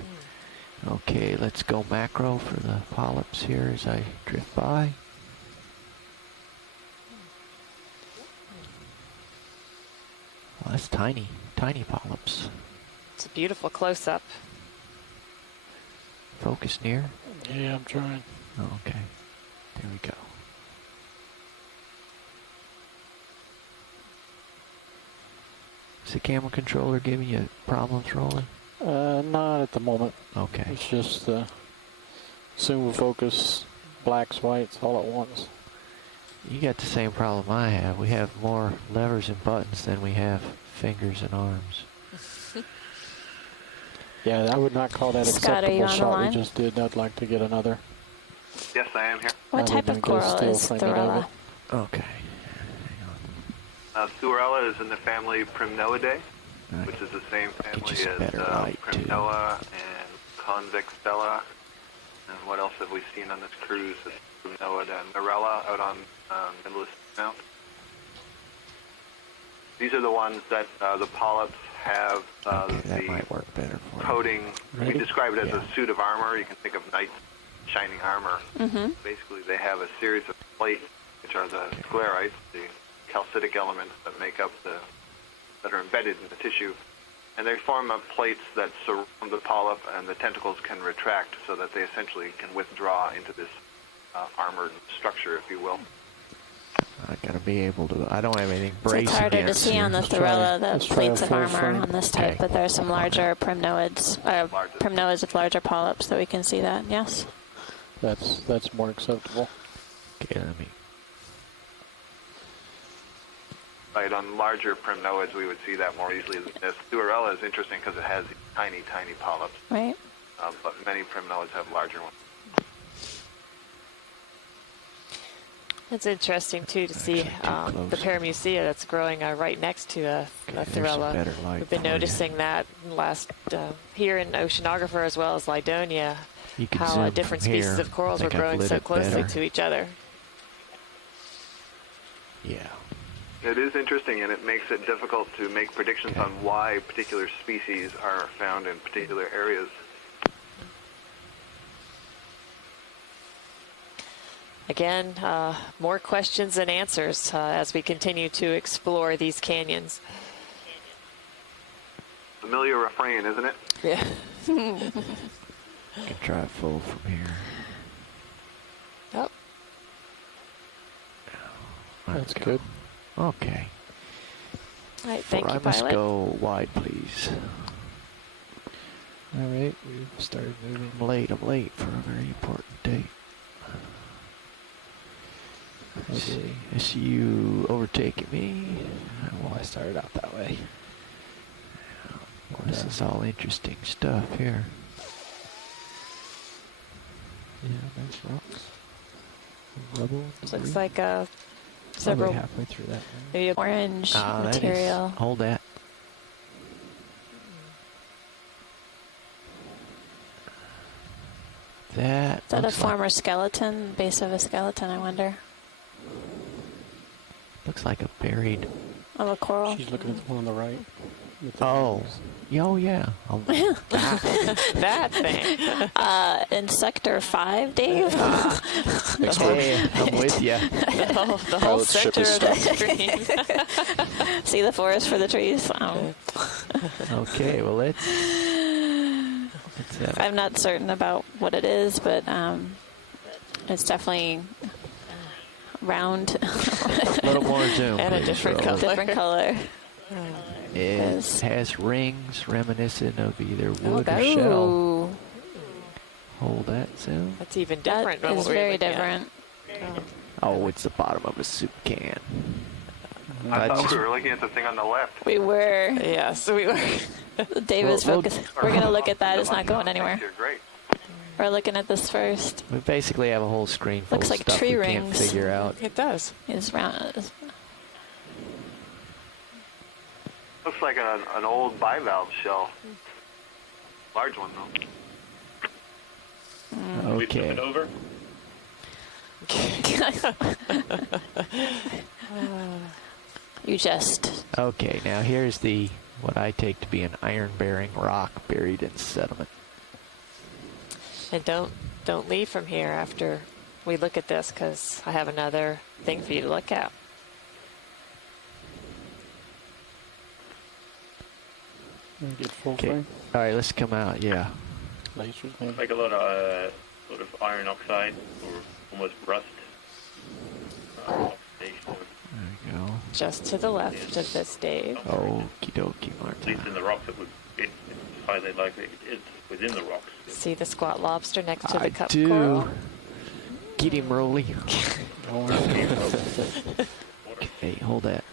Okay, let's go macro for the polyps here as I drift by. Well, that's tiny, tiny polyps. It's a beautiful close-up. Focus near. Yeah, I'm trying. Okay, there we go. Is the camera controller giving you problems rolling? Not at the moment. Okay. It's just zoom focus, blacks, whites, all at once. You got the same problem I have. We have more levers and buttons than we have fingers and arms. Yeah, I would not call that Scott, are you acceptable on the shot line? we just did. I'd like to get another. Yes, I am here. What type of coral is Thorella? Okay. Thorella is in the family Primnoidae, Right. which is the same family you some as better light, too. Primnoa and Convextella. And what else have we seen on this cruise? Primnoa and Mirella out on Middle Mount. These are the ones that the polyps have that might work better for you. coating. We Ready? describe it as Yeah. a suit of armor. You can think of knights shining armor. Mm-hmm. Basically, they have a series of plates, which are the sclerites, the calcitic elements that make up that are embedded in the tissue, and they form up plates that surround the polyp, and the tentacles can retract so that they essentially can withdraw into this armored structure, if you will. I gotta be able to. I don't have anything So brace it's harder to against see here. on the Let's try- Thorella the let's try plates a of full armor frame. on this type, Okay. but there are some larger primnoids, primnoids with larger polyps that we can see that. Yes. That's more acceptable. Okay, let me. Right, on larger primnoids, we would see that more easily than this. Thorella is interesting because it has tiny, tiny polyps, Right. but many primnoids have larger ones. It's interesting too to see the paramucea that's growing right next to a there's some Thorella. better light We've been for you. noticing that here in Oceanographer as well as Lidonia, You can how zoom different from species here. of corals I were think I've growing lit so it closely better. to each other. Yeah. It is interesting, and it makes it difficult to make predictions on why particular species are found in particular areas. Again, more questions than answers as we continue to explore these canyons. Familiar refrain, isn't it? Yeah. I can try it full from here. Oh. Let's That's go. good. Okay. All right, thank I you, must pilot. go wide, please. All right, we've started moving. I'm late for a very important date. I see you overtaking me. Well, I started out that way. Well, this is all interesting stuff here. Yeah, nice rocks. Rubble. Looks like Probably several halfway through that. maybe a Orange That is- material. hold that. That Is that a looks like- former skeleton, base of a skeleton, I wonder? looks like a buried. Of a coral? She's looking at the one on the right. with the Oh, rocks. oh yeah. Oh, that thing. In Sector 5, Dave? hey, I'm with you. The whole Pilot's ship center is of the screen. See the forest for the trees? Okay, well let's I'm not certain about what it is, but it's definitely round. A little more zoom, And a please, different Roland. color. Different color. It has rings reminiscent of either wood or shell. Ooh, Hold that zoom. That's even that different. than is what we were very looking at. different. Oh, it's the bottom of a soup can. I That's thought we were looking at the thing on the left. We were. Yes, we were. Dave is We'll- focused. We're going to look at that. It's not going anywhere. You're great. We're looking at this first. We basically have a whole screen full Looks of like stuff tree we can't rings. figure out. It does. It's round. Looks like an old bivalve shell. Large one, though. We flip Okay. it over. You just. Okay, now here's the what I take to be an iron-bearing rock buried in sediment. And don't leave from here after we look at this, because I have another thing for you to look at. Get full Okay. frame. All right, let's come out. Yeah. Lasers, maybe. Like a lot of iron oxide or almost rust. Oxidation. There we go. Just to the left of this, Dave. Okie dokie, At Martha. least in the rocks, it's highly likely it's within the rocks. See the squat lobster next to the I cup do. coral? Get him, Rolly. Okay, hold that.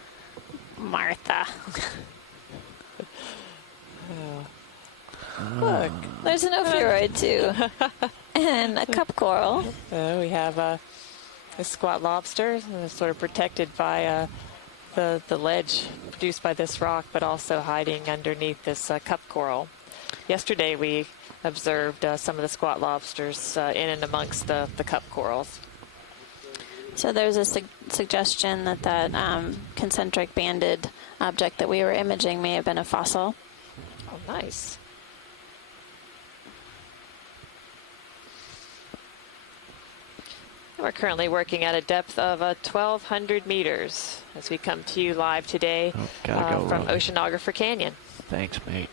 Martha. Look. There's an ophiuroid too. And a cup coral. We have a squat lobster, sort of protected by the ledge produced by this rock, but also hiding underneath this cup coral. Yesterday we observed some of the squat lobsters in and amongst the cup corals. So there's a suggestion that concentric banded object that we were imaging may have been a fossil. Oh, nice. We're currently working at a depth of 1,200 meters as we come to you live today gotta go, from Robbie. Oceanographer Canyon. Thanks, mate.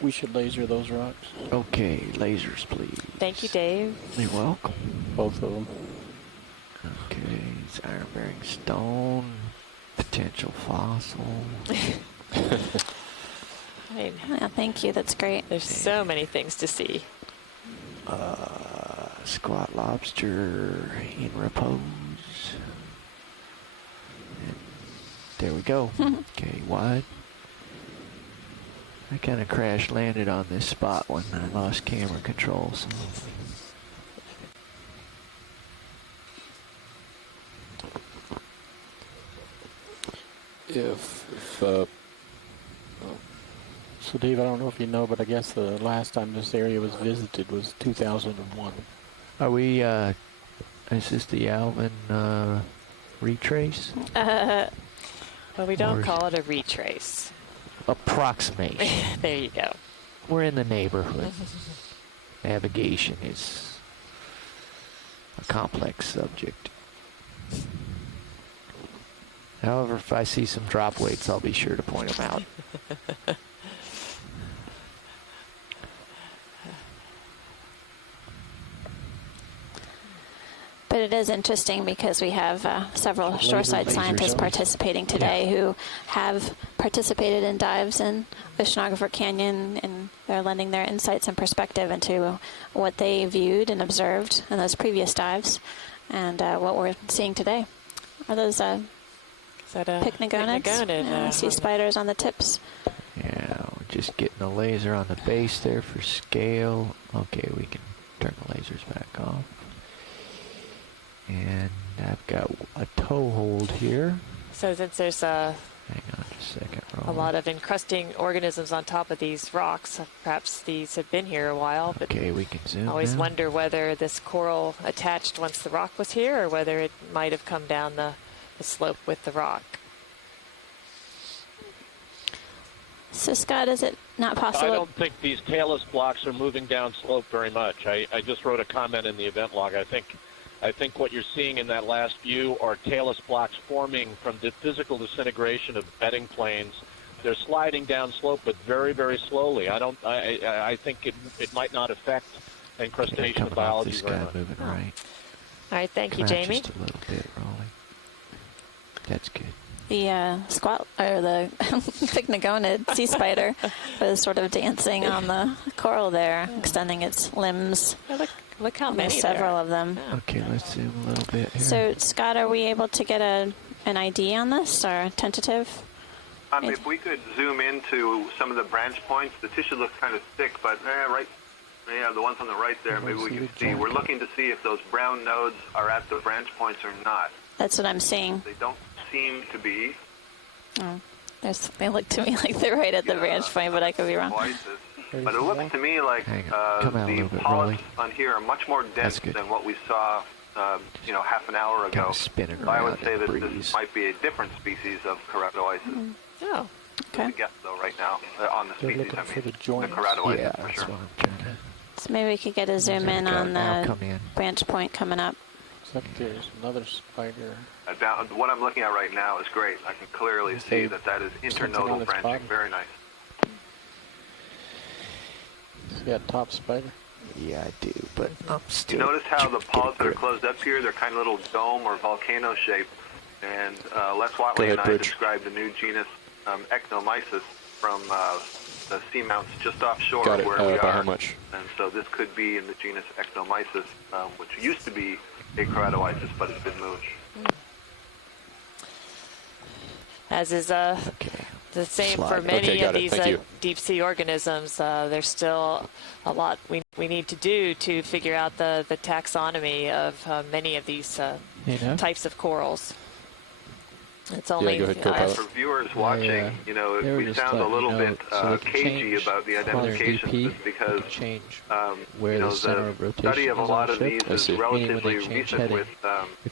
We should laser those rocks. Okay, lasers, please. Thank you, Dave. You're welcome. Both of them. Okay, it's iron-bearing stone, potential fossil. I mean, Yeah, thank you. That's great. there's so many things to see. Squat lobster in repose. And there we go. Okay, wide. I kind of crash landed on this spot when I lost camera control. So. So, Dave, I don't know if you know, but I guess the last time this area was visited was 2001. Are we, is this the Alvin retrace? Well, we don't Or- call it a retrace. Approximation. There you go. We're in the neighborhood. Navigation is a complex subject. However, if I see some drop weights, I'll be sure to point them out. But it is interesting because we have several shoreside scientists participating today who have participated in dives in Oceanographer Canyon, and they're lending their insights and perspective into what they viewed and observed in those previous dives and what we're seeing today. Are those Is that a pycnogonids? pycnogonid, Sea spiders on the tips. Yeah, we're just getting the laser on the base there for scale. Okay, we can turn the lasers back off. And I've got a toe hold here. So since there's Hang on just a second, a Roland. lot of encrusting organisms on top of these rocks, perhaps these have been here a while, but Okay, we can zoom I always now. wonder whether this coral attached once the rock was here or whether it might have come down the slope with the rock. So, Scott, is it not possible? I don't think these talus blocks are moving down slope very much. I just wrote a comment in the event log. I think what you're seeing in that last view are talus blocks forming from the physical disintegration of bedding planes. They're sliding down slope, but very, very slowly. I think it might not affect incrustation Coming off biology this very guy much. moving right. All right, thank you, Come out Jamie. just a little bit, Rolly. That's good. The squat or the pycnogonid sea spider was sort of dancing on the coral there, extending its limbs. Yeah, look how many There's several there. of them. Yeah. Okay, let's zoom a little bit here. So, Scott, are we able to get an ID on this or tentative? If we could zoom into some of the branch points, the tissue looks kind of thick, but the ones on the right there, maybe we can see. We're looking to see if those brown nodes are at the branch points or not. That's what I'm seeing. They don't seem to be. Oh, they look to me like they're right at the branch point, but I could be wrong. But it looks to me like the polyps on here are much more dense than what we saw, half an hour ago. So I would say that this might be a different species of keratoisis. Oh, okay. Guess though, right now on the species, the keratoisis yeah, for that's sure. what I'm trying to... So maybe we could get a zoom in on the branch point coming up. Looks like there's another spider. What I'm looking at right now is great. I can clearly see that is internodal branching. Very nice. See that top spider? Yeah, I do, but I'm still... You notice how the polyps that are closed up here, they're kind of little dome or volcano shaped. And Les Watley and I described the new genus Ectomyces from the seamounts just offshore Got it. where we by are. how much? And so this could be in the genus Ectomyces, which used to be a keratoisis, but it's been moved. As is the same for many of these deep sea organisms. There's still a lot we need to do to figure out the taxonomy of many of these types of corals. It's only for viewers watching, if we sound a little bit cagey about the identifications, it's because the study of a lot of these is relatively recent with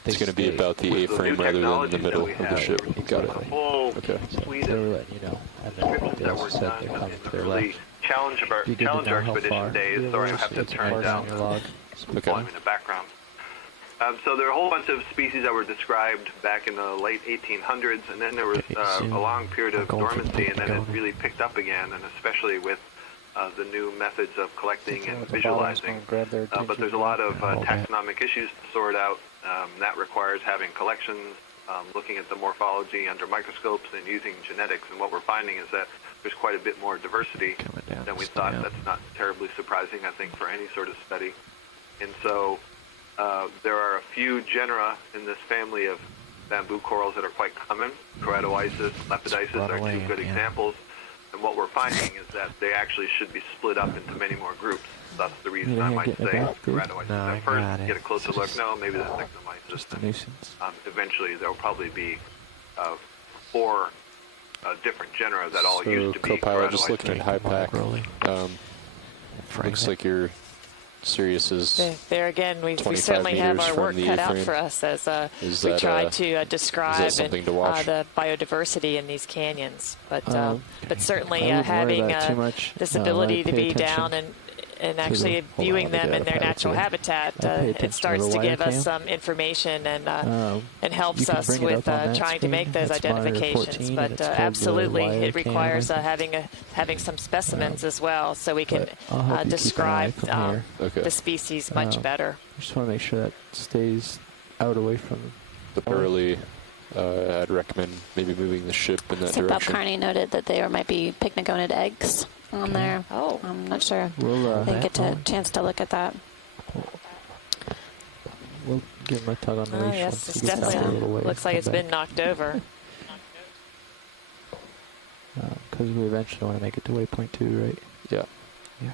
it's going to be about the A-frame rather than the middle of the ship. Got it. Okay. They were letting you know. And then they also said they're coming to their left. Challenger expedition days, sorry, I have to turn down the volume in the background. So there are a whole bunch of species that were described back in the late 1800s, and then there was a long period of dormancy, and then it really picked up again, and especially with the new methods of collecting and visualizing. But there's a lot of taxonomic issues to sort out. That requires having collections, looking at the morphology under microscopes, and using genetics. And what we're finding is that there's quite a bit more diversity than we thought. That's not terribly surprising, I think, for any sort of study. And so there are a few genera in this family of bamboo corals that are quite common. Keratoisis, Lepidisis are two good examples. And what we're finding is that they actually should be split up into many more groups. That's the reason I might say keratoisis. At first, get a closer look. No, maybe that's Ectomyces. Eventually, there will probably be 4 different genera that all used to be Co-pilot, just looking at high pack. Looks like you're Sirius's. There again, we certainly have our work cut out for us as we try to describe the biodiversity in these canyons. But certainly having this ability to be down and actually viewing them in their natural habitat, it starts to give us some information and helps us with trying to make those identifications. But absolutely, it requires having some specimens as well, so we can describe the species much better. I just want to make sure that stays out away from the burley. I'd recommend maybe moving the ship in that direction. Bob Carney noted that there might be pycnogonid eggs on there. Oh, I'm not sure. I didn't get a chance to look at that. We'll give him a tug on the leash. Yes, it's definitely looks like it's been knocked over. Because we eventually want to make it to waypoint 2, right? Yeah. Yeah.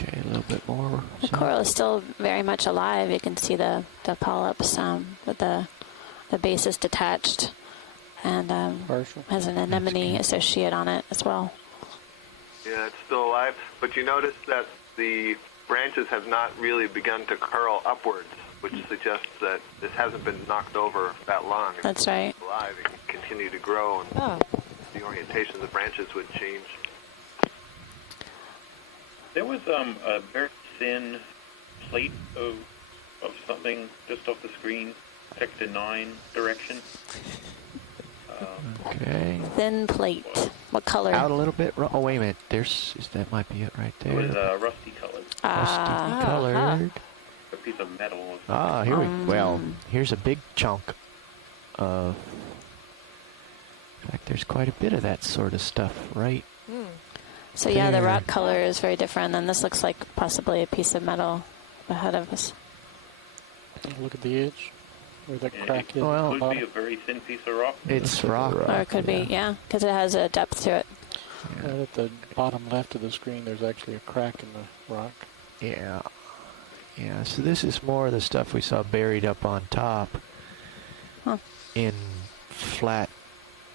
Okay, a little bit more. The coral is still very much alive. You can see the polyps with the base is detached and has an anemone associate on it as well. Yeah, it's still alive. But you notice that the branches have not really begun to curl upwards, which suggests that this hasn't been knocked over that long. That's right. It's alive. It can continue to grow, and the orientation of the branches would change. There was a very thin plate of something just off the screen, sector 9 direction. Okay. Thin plate. What color? Out a little bit. Oh, wait a minute. That might be it right there. It was rusty colored. Rusty colored. A piece of metal. Here we well, here's a big chunk of. In fact, there's quite a bit of that sort of stuff, right? So yeah, the rock color is very different, and this looks like possibly a piece of metal ahead of us. Look at the edge where that And crack it is. could be a very thin piece of rock. It's rock. Or it could be, yeah, because it has a depth to it. Right at the bottom left of the screen, there's actually a crack in the rock. Yeah. Yeah, so this is more of the stuff we saw buried up on top in flat,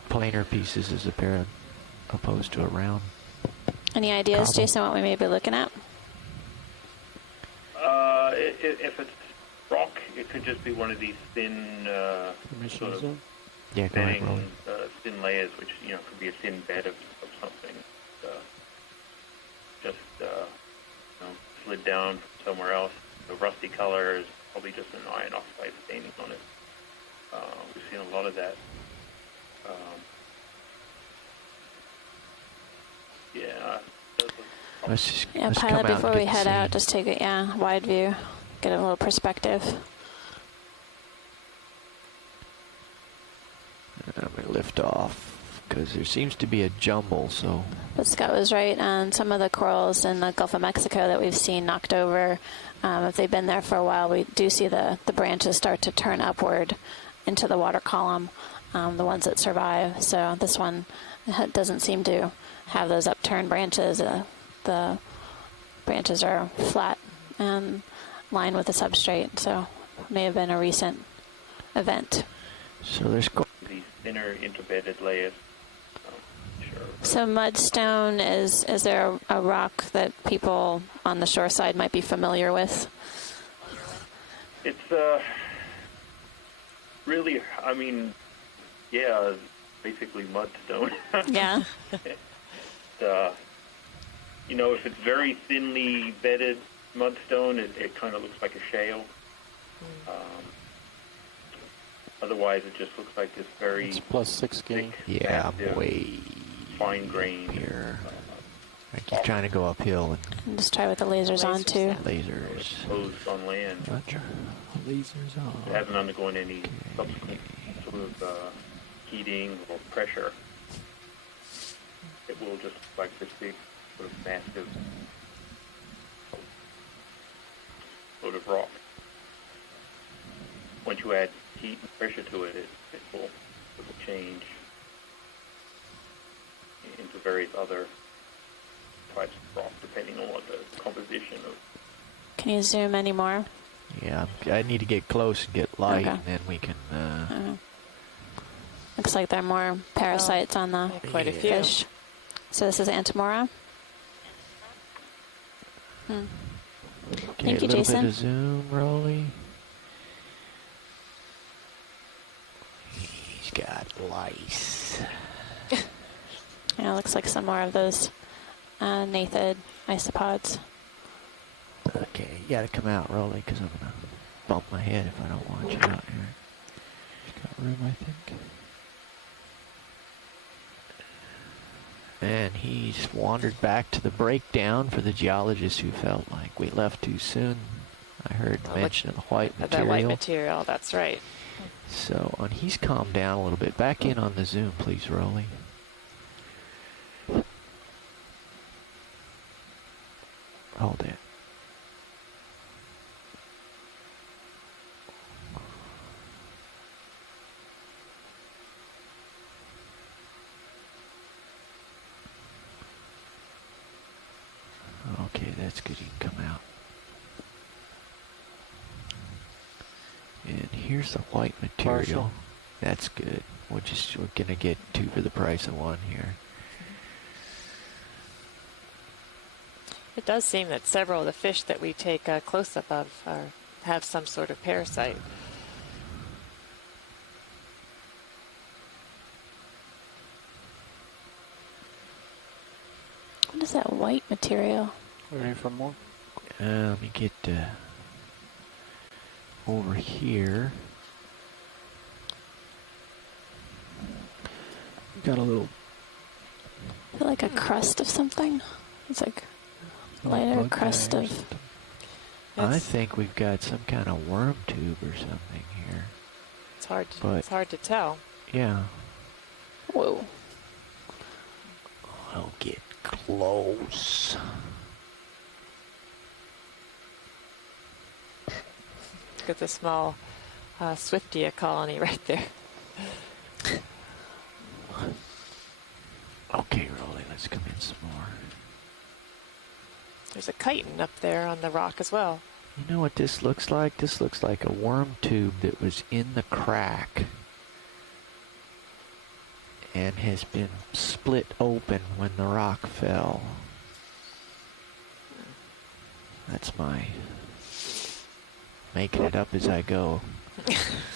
planar pieces as opposed to a round. Any ideas, cobble. Jason, what we may be looking at? If it's rock, it could just be one of these thin, sort of go ahead, thinning, Roland. thin layers, which could be a thin bed of something. Just slid down from somewhere else. The rusty color is probably just an iron oxide staining on it. We've seen a lot of that. Let's pilot, before we head out, just take a wide view, get a little perspective. I'm going to lift off because there seems to be a jumble, so... But Scott was right on some of the corals in the Gulf of Mexico that we've seen knocked over. If they've been there for a while, we do see the branches start to turn upward into the water column, the ones that survive. So this one doesn't seem to have those upturned branches. The branches are flat and lined with the substrate, so it may have been a recent event. So there's these thinner interbedded layers. So mudstone, is there a rock that people on the shore side might be familiar with? It's really, basically mudstone. Yeah. If it's very thinly bedded mudstone, it kind of looks like a shale. Otherwise, it just looks like this very It's +6 gain. Yeah, I'm way fine grain here. I keep trying to go uphill And just try with the lasers on too. Lasers. exposed on land. Roger. Lasers on. It hasn't undergone any subsequent sort of heating or pressure. It will just look like this big sort of massive sort of rock. Once you add heat and pressure to it, it will change into various other types of rock, depending on what the composition of. Can you zoom any more? Yeah, I need to get close and get light, Okay. and then we can... Looks like there are more parasites on the quite a few. fish. So this is Antimora. Okay, Thank you, a little Jason. bit of zoom, Rolly. He's got lice. Yeah, looks like some more of those nathid isopods. Okay, you gotta come out, Rolly, because I'm gonna bump my head if I don't watch it out here. He's got room, I think. And he's wandered back to the breakdown for the geologists who felt like we left too soon. I heard mention of the white material. The white material, that's right. So, and he's calmed down a little bit. Back in on the zoom, please, Rolly. Hold it. Okay, that's good. You can come out. And here's the white material. Partial. That's good. We're gonna get 2 for the price of 1 here. It does seem that several of the fish that we take a close-up of have some sort of parasite. What is that white material? Ready for more? Let me get over here. Got a little... Is it like a crust of something? It's like lighter crust of... I think we've got some kind of worm tube or something here. It's hard. But it's hard to tell. yeah. Whoa. I'll get close. Look at the small Swiftia colony right there. Okay, Rolly, let's come in some more. There's a chitin up there on the rock as well. You know what this looks like? This looks like a worm tube that was in the crack and has been split open when the rock fell. That's my making it up as I go.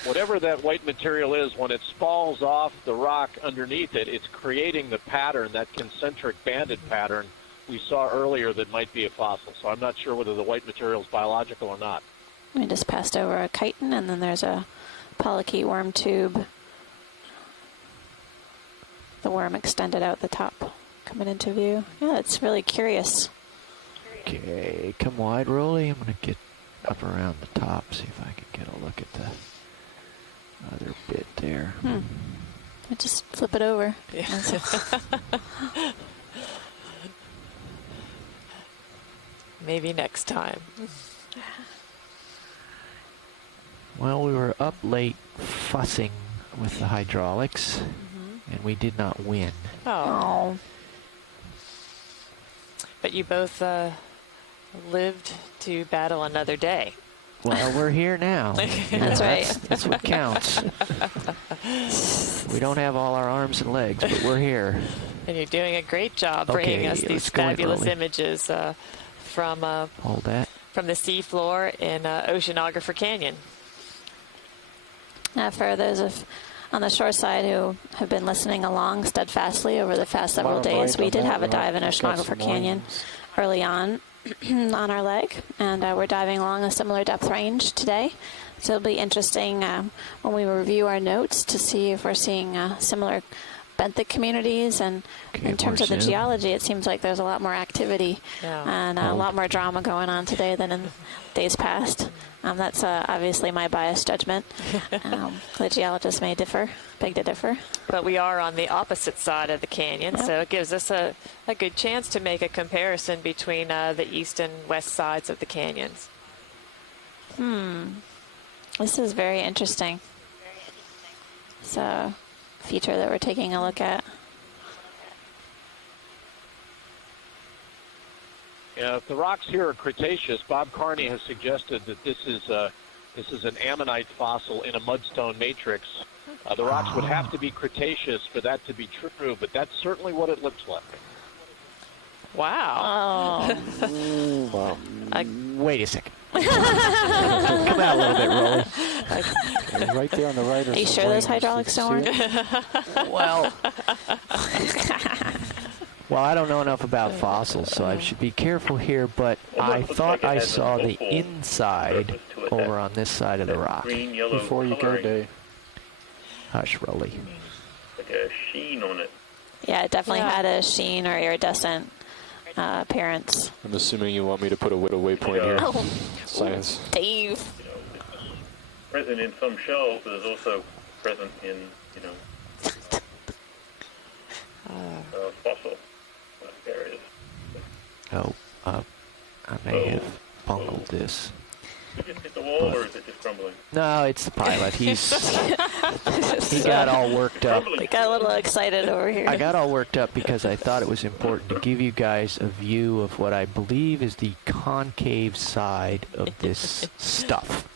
Whatever that white material is, when it falls off the rock underneath it, it's creating the pattern, that concentric banded pattern we saw earlier that might be a fossil. So I'm not sure whether the white material is biological or not. We just passed over a chitin, and then there's a polychaete worm tube. The worm extended out the top, coming into view. Yeah, it's really curious. Okay, come wide, Rolly. I'm going to get up around the top, see if I can get a look at the other bit there. I just flip it over. Yeah. Maybe next time. Well, we were up late fussing with the hydraulics, and we did not win. Oh. But you both lived to battle another day. Well, we're here now. That's right. That's what counts. We don't have all our arms and legs, but we're here. And you're doing a great job Okay, bringing us these let's go in, fabulous Rolly. images from Hold that. from the seafloor in Oceanographer Canyon. For those on the shore side who have been listening along steadfastly over the past several days, we did have a dive in Oceanographer Canyon early on on our leg, and we're diving along a similar depth range today. So it'll be interesting when we review our notes to see if we're seeing similar benthic communities, and in terms of the geology, it seems like there's a lot more activity and a lot more drama going on today than in days past. That's obviously my biased judgment. The geologists may differ, beg to differ. But we are on the opposite side of the canyon, so it gives us a good chance to make a comparison between the east and west sides of the canyons. This is very interesting. It's a feature that we're taking a look at. Yeah, if the rocks here are Cretaceous, Bob Carney has suggested that this is an ammonite fossil in a mudstone matrix. The rocks would have to be Cretaceous for that to be true, but that's certainly what it looks like. Wow. Wow. Wait a second. Come out a little bit, Rolly. Right there on the right. Are you sure those hydraulics don't work? Well, I don't know enough about fossils, so I should be careful here, but I thought I saw the inside over on this side of the rock. Before you go, Dave. Hush, Rolly. Like a sheen on it. Yeah, it definitely had a sheen or iridescent appearance. I'm assuming you want me to put a waypoint here. Oh. Science. Dave. Present in some shells, but is also present in, fossil areas. Oh, I may have bungled this. Did you just hit the wall, or is it just crumbling? No, it's the pilot. He got all worked up. We got a little excited over here. I got all worked up because I thought it was important to give you guys a view of what I believe is the concave side of this stuff,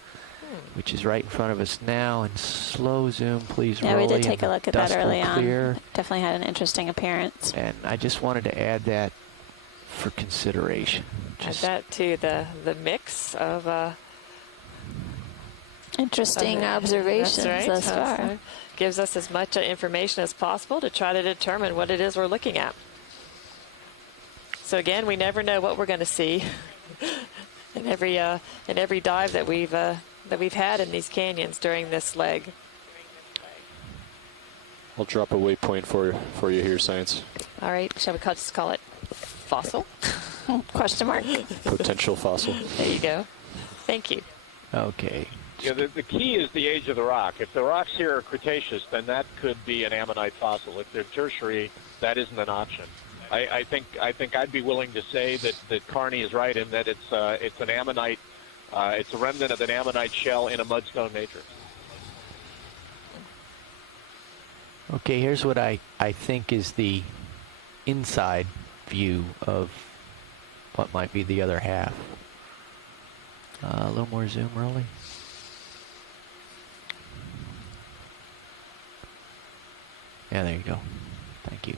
which is right in front of us now. And slow zoom, please. Yeah, Rolly, we did take a and look at dust that early will clear. on. Definitely had an interesting appearance. And I just wanted to add that for consideration. Add that to the mix of interesting observations thus far. Right. Gives us as much information as possible to try to determine what it is we're looking at. So again, we never know what we're going to see in every dive that we've had in these canyons during this leg. I'll drop a waypoint for you here, Science. All right, shall we just call it fossil? Question mark. Potential fossil. There you go. Thank you. Okay. Yeah, the key is the age of the rock. If the rocks here are Cretaceous, then that could be an ammonite fossil. If they're Tertiary, that isn't an option. I think I'd be willing to say that Carney is right in that it's an ammonite, it's a remnant of an ammonite shell in a mudstone matrix. Okay, here's what I think is the inside view of what might be the other half. A little more zoom, Rolly. Yeah, there you go. Thank you.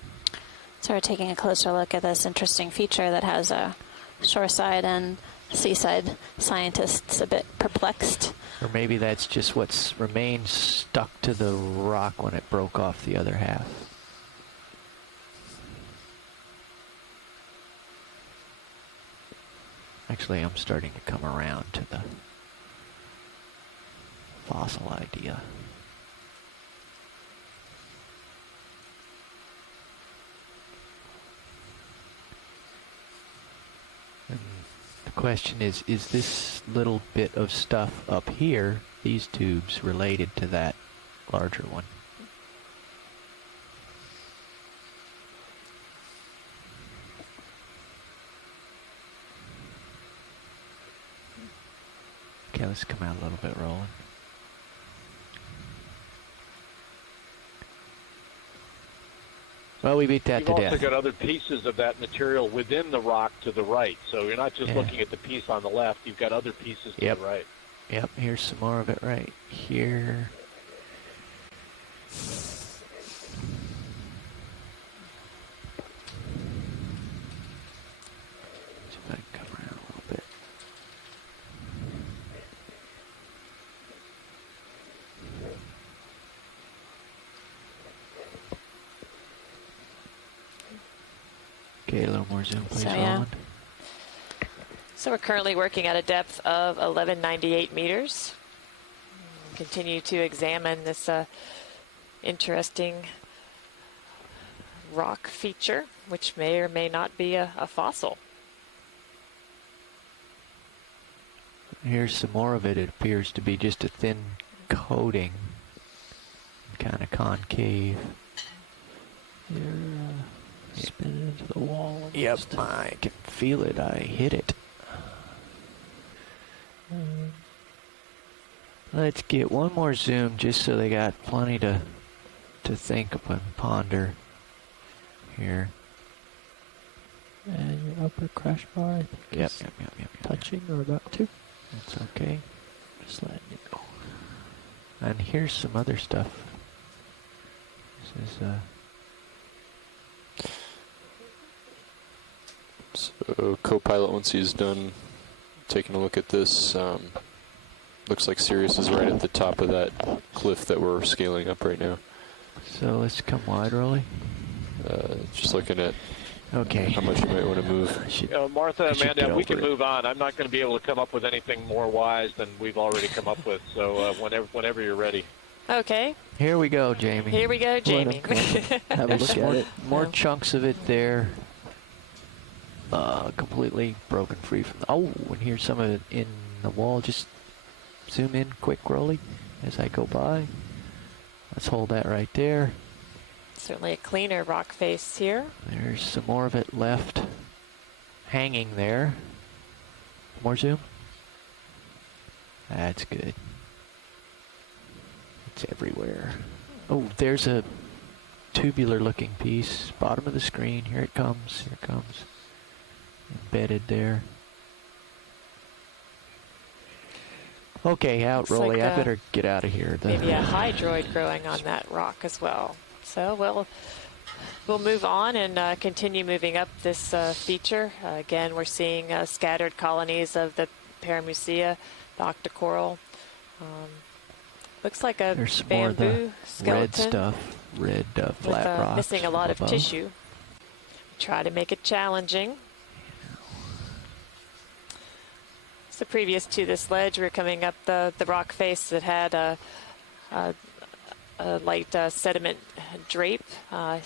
So we're taking a closer look at this interesting feature that has a shoreside and seaside scientists a bit perplexed. Or maybe that's just what's remained stuck to the rock when it broke off the other half. Actually, I'm starting to come around to the fossil idea. And the question is this little bit of stuff up here, these tubes, related to that larger one? Okay, let's come out a little bit, Roland. Well, we beat that to You've death. also got other pieces of that material within the rock to the right. So you're not just looking at the piece on the left. You've got other pieces to the right. Yep, here's some more of it right here. See if I can come around a little bit. Okay, a little more zoom, please, Roland. So we're currently working at a depth of 1198 meters. Continue to examine this interesting rock feature, which may or may not be a fossil. Here's some more of it. It appears to be just a thin coating, kind of concave. You're spinning into the wall. Yep, I can feel it. I hit it. Let's get one more zoom just so they got plenty to think of and ponder here. And your upper crash bar, I think, Yep. touching or about to. That's okay. Just letting it go. And here's some other stuff. This is So co-pilot, once he's done taking a look at this, looks like Sirius is right at the top of that cliff that we're scaling up right now. So let's come wide, Rolly. Just looking at how much you might want to move. Martha, Amanda, we can move on. I'm not going to be able to come up with anything more wise than we've already come up with. So whenever you're ready. Okay. Here we go, Jamie. Here we go, Jamie. Have a look at it. More chunks of it there. Completely broken free from and here's some of it in the wall. Just zoom in quick, Rolly, as I go by. Let's hold that right there. Certainly a cleaner rock face here. There's some more of it left hanging there. More zoom. That's good. It's everywhere. Oh, there's a tubular looking piece. Bottom of the screen. Here it comes. Here it comes. Embedded there. Okay, out, Looks Rolly. like I better get out of here. Maybe a hydroid growing on that rock as well. So we'll move on and continue moving up this feature. Again, we're seeing scattered colonies of the Paramusia, the octocoral. Looks like a There's some bamboo more of the skeleton. red stuff, red flat with, rocks. missing a lot above. of tissue. Try to make it challenging. So previous to this ledge, we're coming up the rock face that had a light sediment drape.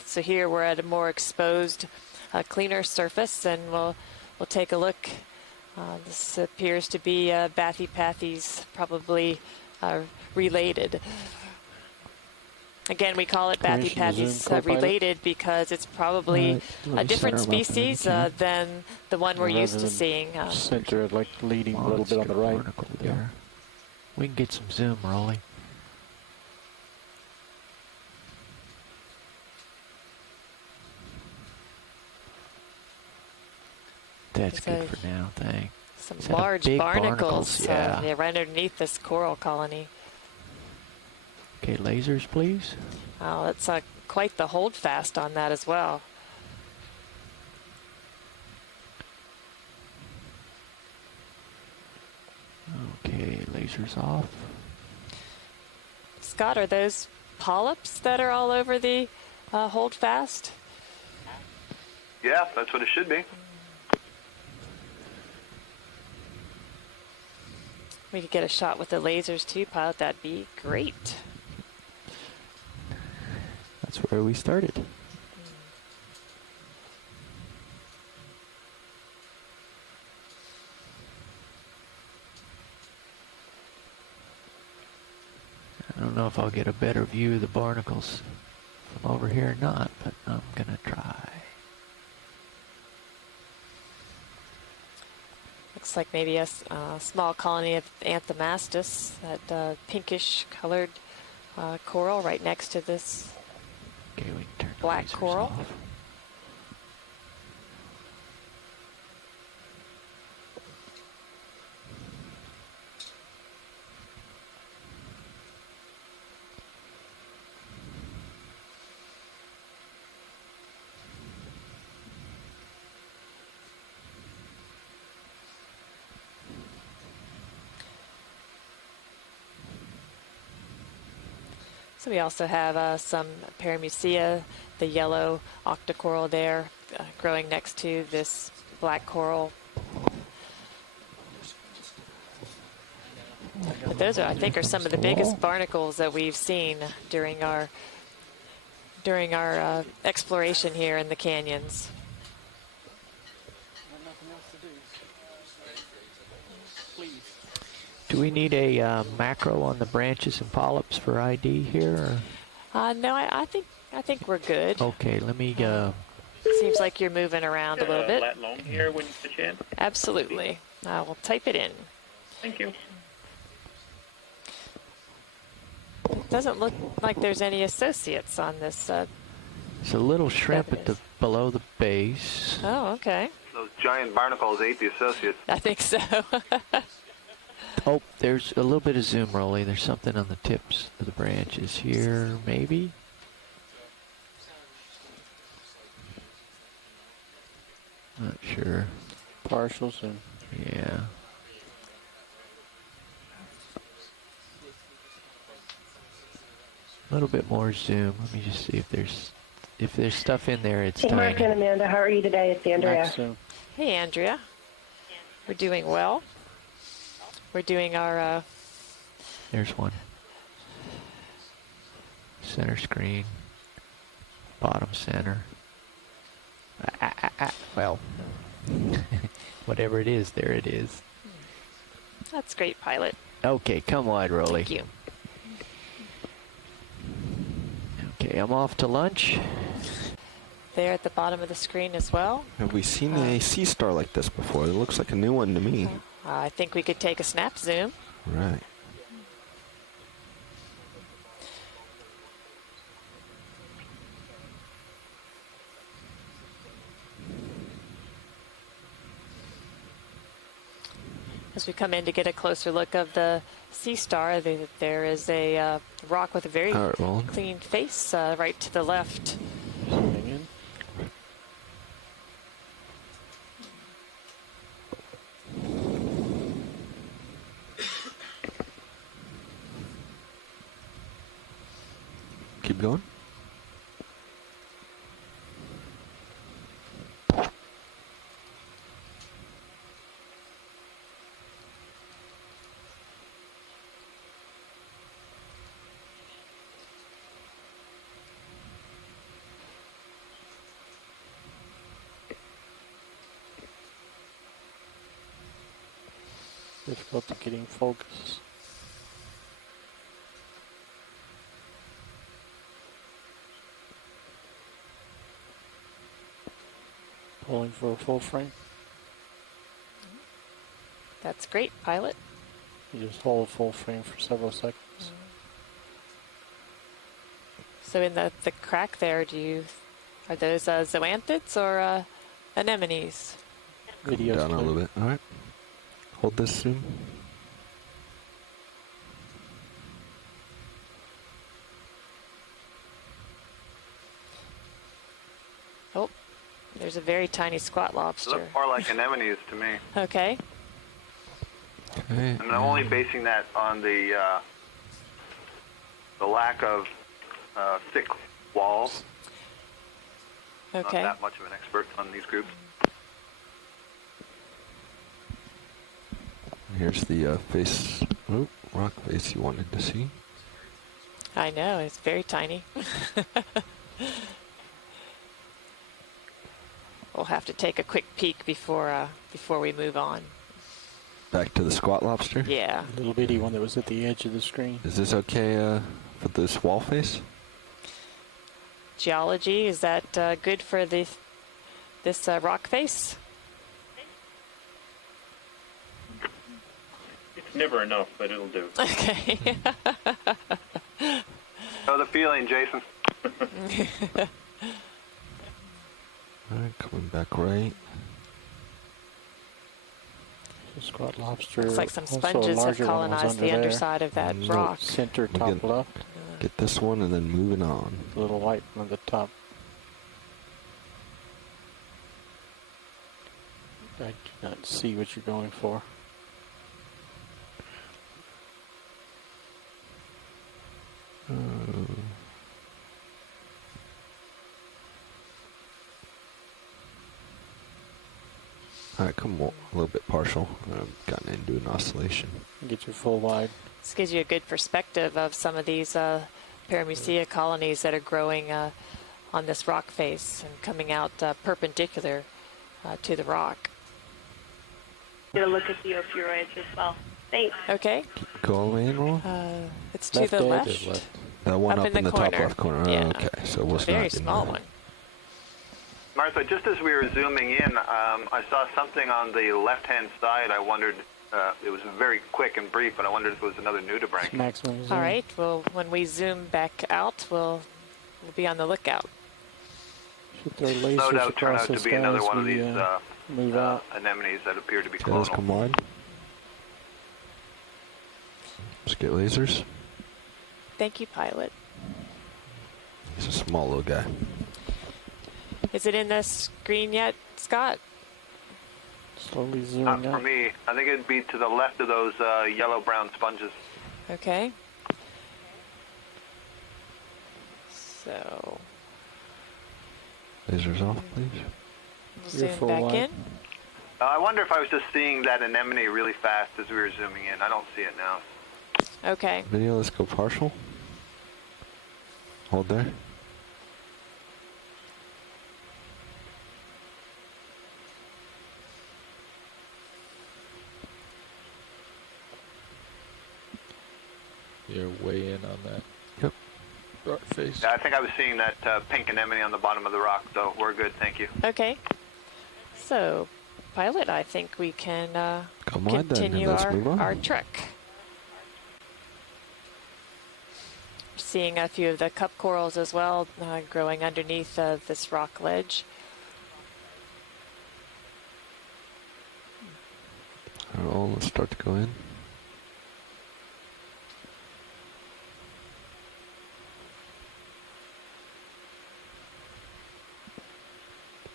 So here we're at a more exposed, cleaner surface, and we'll take a look This appears to be bathypathes, probably related. Again, we call it Permission to zoom, bathypathes co-pilot? related because it's probably let a me different center 'em up whenever you species can. than the one we're Rather used to than seeing. center it, like leading a little bit on the right. Barnacle there. We can get some zoom, Rolly. That's good for now, thanks. Some Is that a large big barnacles, yeah. right underneath this coral colony. Okay, lasers, please. Oh, that's quite the holdfast on that as well. Okay, lasers off. Scott, are those polyps that are all over the holdfast? Yeah, that's what it should be. We could get a shot with the lasers too, pilot. That'd be great. That's where we started. I don't know if I'll get a better view of the barnacles from over here or not, but I'm gonna try. Looks like maybe a small colony of Anthomastus, that pinkish colored coral right next to this Okay, we can turn the black lasers coral. off. So we also have some Paramusia, the yellow octocoral there, growing next to this black coral. But those are, I think, are some of the biggest barnacles that we've seen during our exploration here in the canyons. Do we need a macro on the branches and polyps for ID here? Or? No, I think we're good. Okay, let me. Seems like you're moving around a little bit. Lat long here when you get a chance. Absolutely. I will type it in. Thank you. It doesn't look like there's any associates on this. It's a little shrimp at the below the base. Oh, okay. Those giant barnacles ate the associates. I think so. Oh, there's a little bit of zoom, Rolly. There's something on the tips of the branches here, maybe? Not sure. Partial zoom. Yeah. A little bit more zoom. Let me just see if there's stuff in there. It's Hey, tiny. Mark and Amanda, how are you today? It's Andrea. Max zoom. Hey, Andrea. We're doing well. We're doing our... There's one. Center screen. Bottom center. Well, whatever it is, there it is. That's great, pilot. Okay, come wide, Rolly. Thank you. Okay, I'm off to lunch. There at the bottom of the screen as well. Have we seen a sea star like this before? It looks like a new one to me. I think we could take a snap zoom. Right. As we come in to get a closer look of the sea star, there is a rock with a very clean face right to the left. Zooming in. Keep going. Difficulty getting focus. Pulling for a full frame. That's great, pilot. You just hold full frame for several seconds. So in the crack there, are those zoanthids or anemones? Video's down a little bit. All right. Hold this zoom. Oh, there's a very tiny squat lobster. Look more like anemones to me. Okay. Okay. I'm only basing that on the lack of thick walls. Okay. Not that much of an expert on these groups. Here's the rock face you wanted to see. I know, it's very tiny. We'll have to take a quick peek before we move on. Back to the squat lobster? Yeah. The little bitty one that was at the edge of the screen. Is this okay for this wall face? Geology, is that good for this rock face? It's never enough, but it'll do. Okay. Know the feeling, Jason. Alright, coming back right. Squat lobster. Looks like some sponges have colonized the underside of that rock. Center top left. Get this one and then moving on. A little white on the top. I do not see what you're going for. Alright, come on. A little bit partial. I've gotten into an oscillation. Get your full wide. This gives you a good perspective of some of these Paramusia colonies that are growing on this rock face and coming out perpendicular to the rock. Get a look at the ophiuroids as well. Thanks. Okay. Go all the way in, roll? It's to the left. That one up in the top corner. left corner. Yeah. Okay, so it was Very not small in one. Martha, just as we were zooming in, I saw something on the left-hand side. I wondered, it was very quick and brief, but I wondered if it was another nudibranch. Maximum zoom. All right. Well, when we zoom back out, we'll be on the lookout. Should throw lasers No doubt turn across out the to be sky another as one of we, these move out. anemones that appear to be Okay, let's clonal. come wide. Let's get lasers. Thank you, pilot. He's a small little guy. Is it in the screen yet, Scott? Slowly zooming Not for out. me. I think it'd be to the left of those yellow-brown sponges. Okay. So Lasers off, please. we'll zoom back in. I wonder if I was just seeing that anemone really fast as we were zooming in. I don't see it now. Okay. Video, let's go partial. Hold there. You're way in on that. Yep. Rock face. Yeah, I think I was seeing that pink anemone on the bottom of the rock, so we're good. Thank you. Okay. So, pilot, I think we can Come on, then, continue and let's move on. our trek. Seeing a few of the cup corals as well growing underneath this rock ledge. Alright, well, let's start to go in.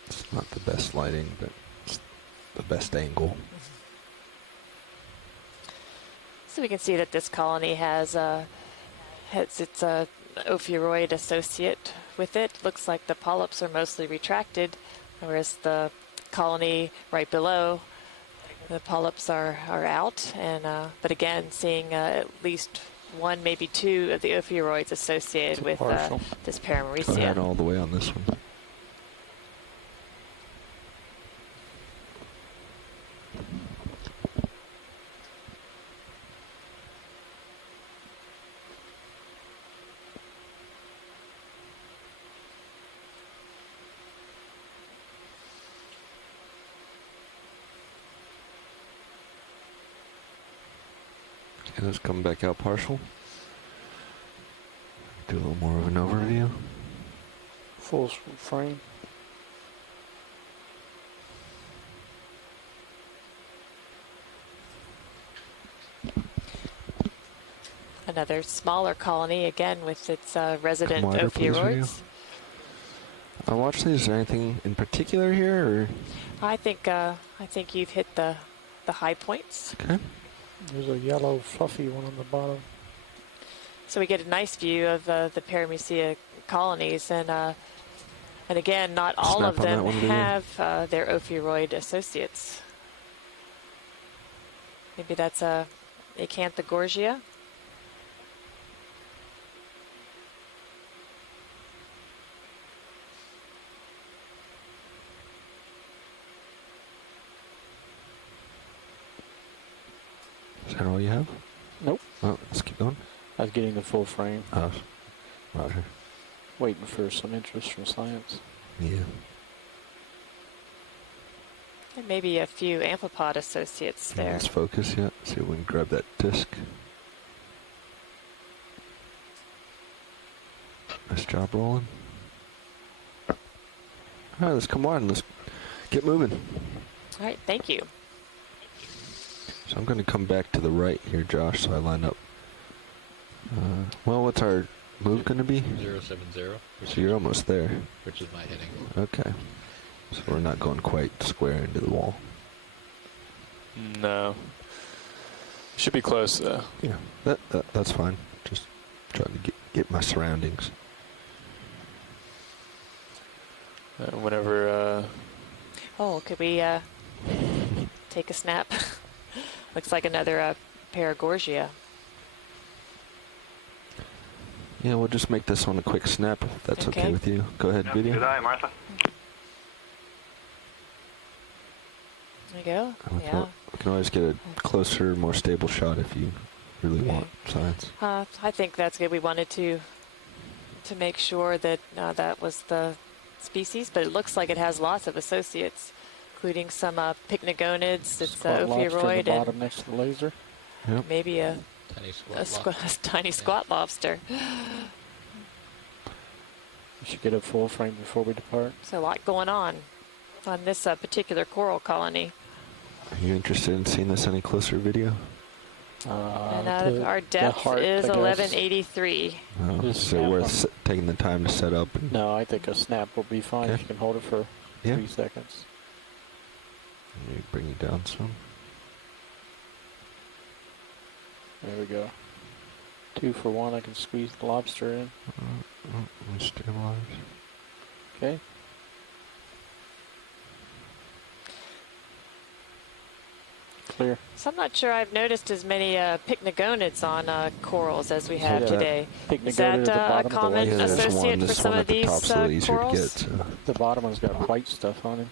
It's not the best lighting, but it's the best angle. So we can see that this colony has its ophiuroid associate with it. Looks like the polyps are mostly retracted, whereas the colony right below, the polyps are out. And but again, seeing at least one, maybe two of the ophiuroids associated with this Go ahead Paramecia. all the way on this one. Okay, let's come back out partial. Do a little more of an overview. Full frame. Another smaller colony, again, with its resident Come wider, please, Rio. Ophiuroids. Watch these. Is there anything in particular here, or? I think you've hit the high points. Okay. There's a yellow fluffy one on the bottom. So we get a nice view of the Paramusia colonies, and again, not all Snap of on that them one, do you? have their Ophiuroid associates. Maybe that's a Acanthogorgia. Is that all you have? Nope. Oh, let's keep going. I was getting the full frame. Oh, roger. Waiting for some interest from science. Yeah. And maybe a few amphipod associates there. Let's focus, yeah. See if we can grab that disc. Nice job rolling. Alright, let's come on. Let's get moving. All right, thank you. So I'm going to come back to the right here, Josh, so I line up. Well, what's our move going to be? 070. So you're almost there. Which is my heading. Okay. So we're not going quite square into the wall. No. Should be close, though. Yeah, that's fine. Just trying to get my surroundings. Whenever... Oh, could we take a snap? Looks like another Paragorgia. Yeah, we'll just make this one a quick snap if that's okay with you. Go ahead, video. Good eye, Martha. There you go. We can always get a closer, more stable shot if you really want science. I think that's good. We wanted to make sure that that was the species, but it looks like it has lots of associates, including some pycnogonids. It's Ophiuroid the bottom next to the laser. Yep. Maybe a tiny squat lobster. You should get a full frame before we depart. There's a lot going on this particular coral colony. Are you interested in seeing this any closer video? And our depth is 1183. Oh, so worth taking the time to set up? No, I think a snap will be fine if you can hold it for 3 seconds. Let me bring you down some. There we go. 2 for 1. I can squeeze the lobster in. Let me stabilize. Okay. Clear. So I'm not sure I've noticed as many pycnogonids on corals as we have today. Is that a common associate for some of these corals? The bottom one's got white stuff on it.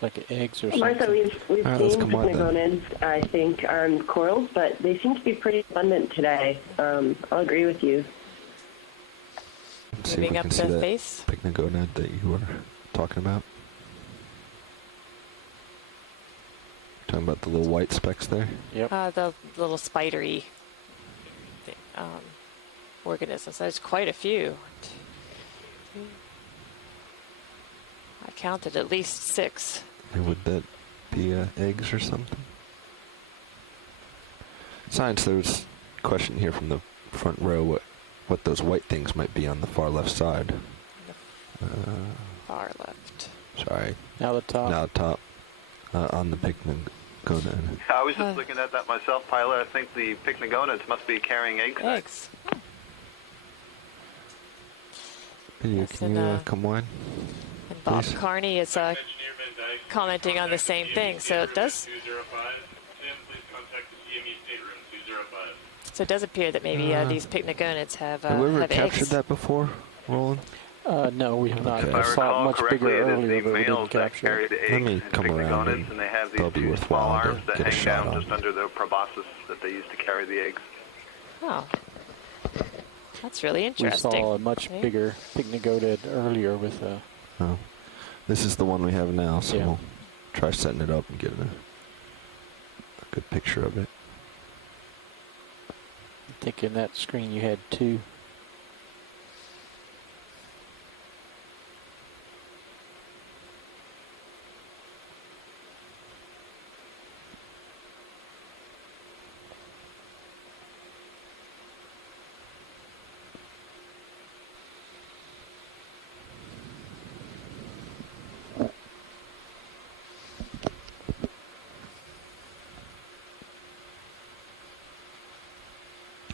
Like eggs or something. Martha, we've seen pycnogonids, I think, on corals, but they seem to be pretty abundant today. I'll agree with you. See if we can see that pycnogonid that you were talking about. Talking about the little white specks there? Yep. The little spidery organisms. There's quite a few. I counted at least 6. And would that be eggs or something? Science, there's a question here from the front row what those white things might be on the far left side. Far left. Sorry. Now the top. Now the top. On the pycnogonid. I was just looking at that myself, Pilot. I think the pycnogonids must be carrying eggs. Eggs. Can you come on? And Bob Carney is commenting on the same thing. So it does. So it does appear that maybe these pycnogonids have have we ever captured eggs. that before, Roland? No, we have not. Okay. I saw it much bigger earlier, but we didn't capture it. Let me come around and they have these that'll be worthwhile arms to that get a hang shot down on. just under the proboscis that they use to carry the eggs. Oh, that's really We interesting. saw a much bigger pycnogonid earlier with a... Oh. This is the one we have now, so Yeah. we'll try setting it up and getting a good picture of it. I think in that screen you had 2.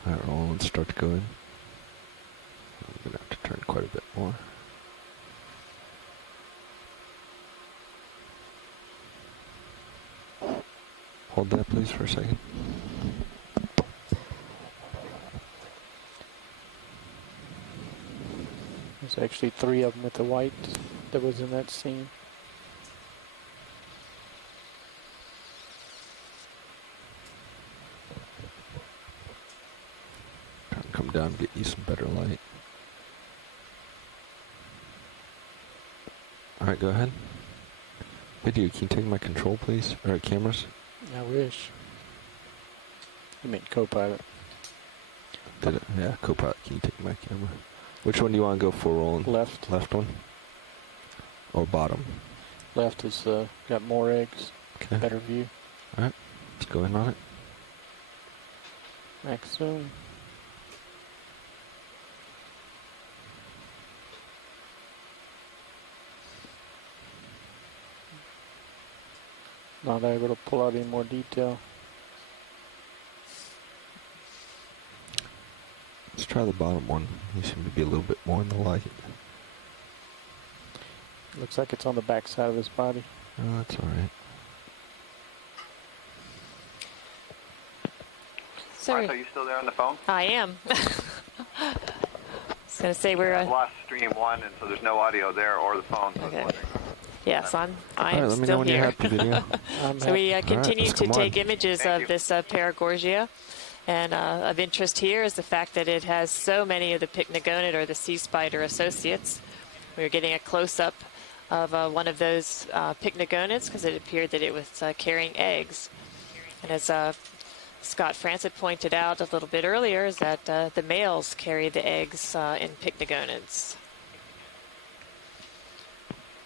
Alright, roll and start going. I'm gonna have to turn quite a bit more. Hold that please for a second. There's actually 3 of them with the white that was in that scene. Come down and get you some better light. Alright, go ahead. Video, can you take my control, please? Alright, cameras? I wish. You mean co-pilot. Did it? Yeah, co-pilot, can you take my camera? Which one do you want to go for, Roland? Left. Left one? Or bottom? Left has got more eggs. Okay. Better view. Alright, let's go in on it. Max zoom. Not able to pull out any more detail. Let's try the bottom one. You seem to be a little bit more in the light. Looks like it's on the back side of his body. Oh, that's alright. Sorry. Martha, are you still there on the phone? I am. I was going to say we're... I've lost stream 1, and so there's no audio there or the phone. So Okay. Yes, I'm Alright, let me know still when you're here. happy, video. So we continue let's to come take on. images of this Paragorgia. And of interest here is the fact that it has so many of the pycnogonid or the sea spider associates. We were getting a close-up of one of those pycnogonids because it appeared that it was carrying eggs. And as Scott France had pointed out a little bit earlier, is that the males carry the eggs in pycnogonids.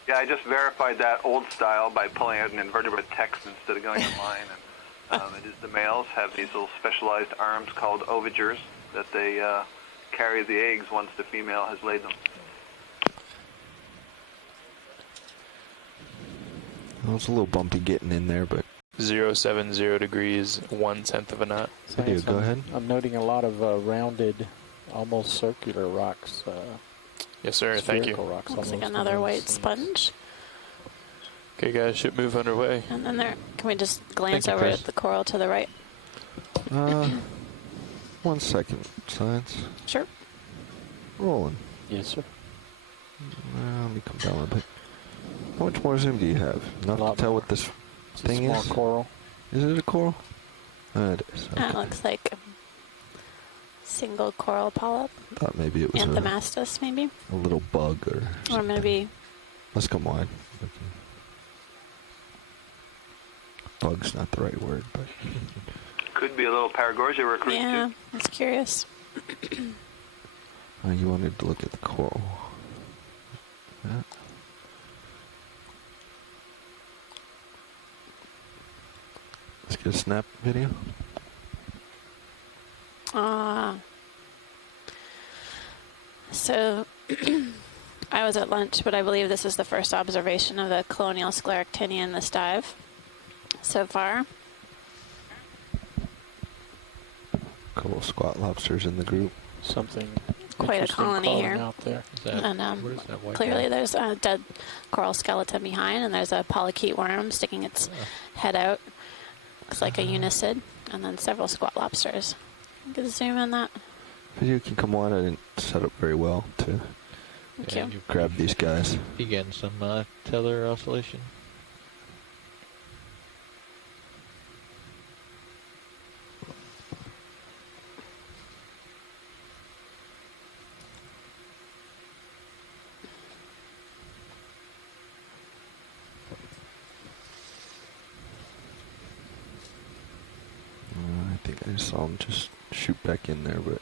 Yeah, I just verified that old style by pulling out an invertebrate text instead of going online. And it is the males have these little specialized arms called ovagers that they carry the eggs once the female has laid them. Well, it's a little bumpy getting in there, but 070 degrees, 1/10 of a knot. Video, go ahead. I'm noting a lot of rounded, almost circular rocks. Yes, sir. Thank you. Rocks, Looks like another white sponge. Okay, guys, ship move underway. And then there, can we just glance Thank you, over Chris. at the coral to the right? 1 second, science. Sure. Rolling. Yes, sir. Let me come down a bit. How much more zoom do you have? Enough to tell what this It's thing a small is? coral. Is it a coral? It is. Okay. That looks like a single coral polyp. Thought maybe it was Anthomastus, maybe? a little bug or Or something. maybe... Let's come wide. Okay. Bug's not the right word, but... Could be a little Paragorgia recruit, Yeah, too. I was curious. You wanted to look at the coral. Yeah. Let's get a snap video. So I was at lunch, but I believe this is the first observation of the colonial scleractinia in this dive so far. Couple of squat lobsters in the group. Something Quite a interesting colony crawling here. out there. And what is that white clearly guy? there's a dead coral skeleton behind, and there's a polychaete worm sticking its head out. Looks like a unicid, and then several squat lobsters. You can zoom in that. You can come on. I didn't set up very well to Thank you. grab these guys. You getting some tether oscillation? I saw him just shoot back in there, but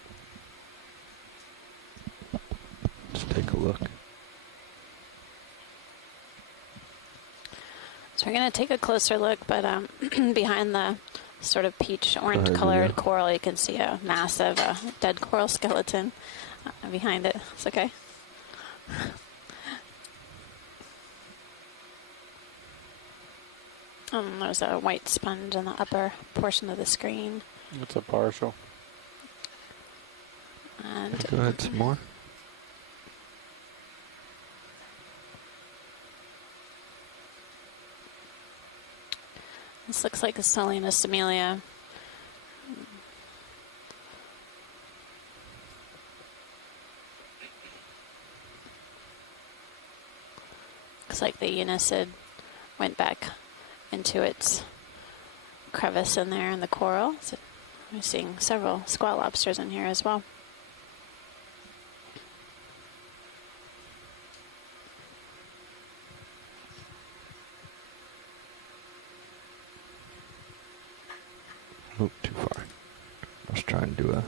let's take a look. So we're going to take a closer look, but behind the sort of peach orange ahead, colored Julia. coral, you can see a massive dead coral skeleton behind it. It's okay. There's a white sponge in the upper portion of the screen. It's a partial. And Go ahead, some more. this looks like a Selena Similia. Looks like the Unicid went back into its crevice in there in the coral. So we're seeing several squat lobsters in here as well. Oh, too far. I was trying to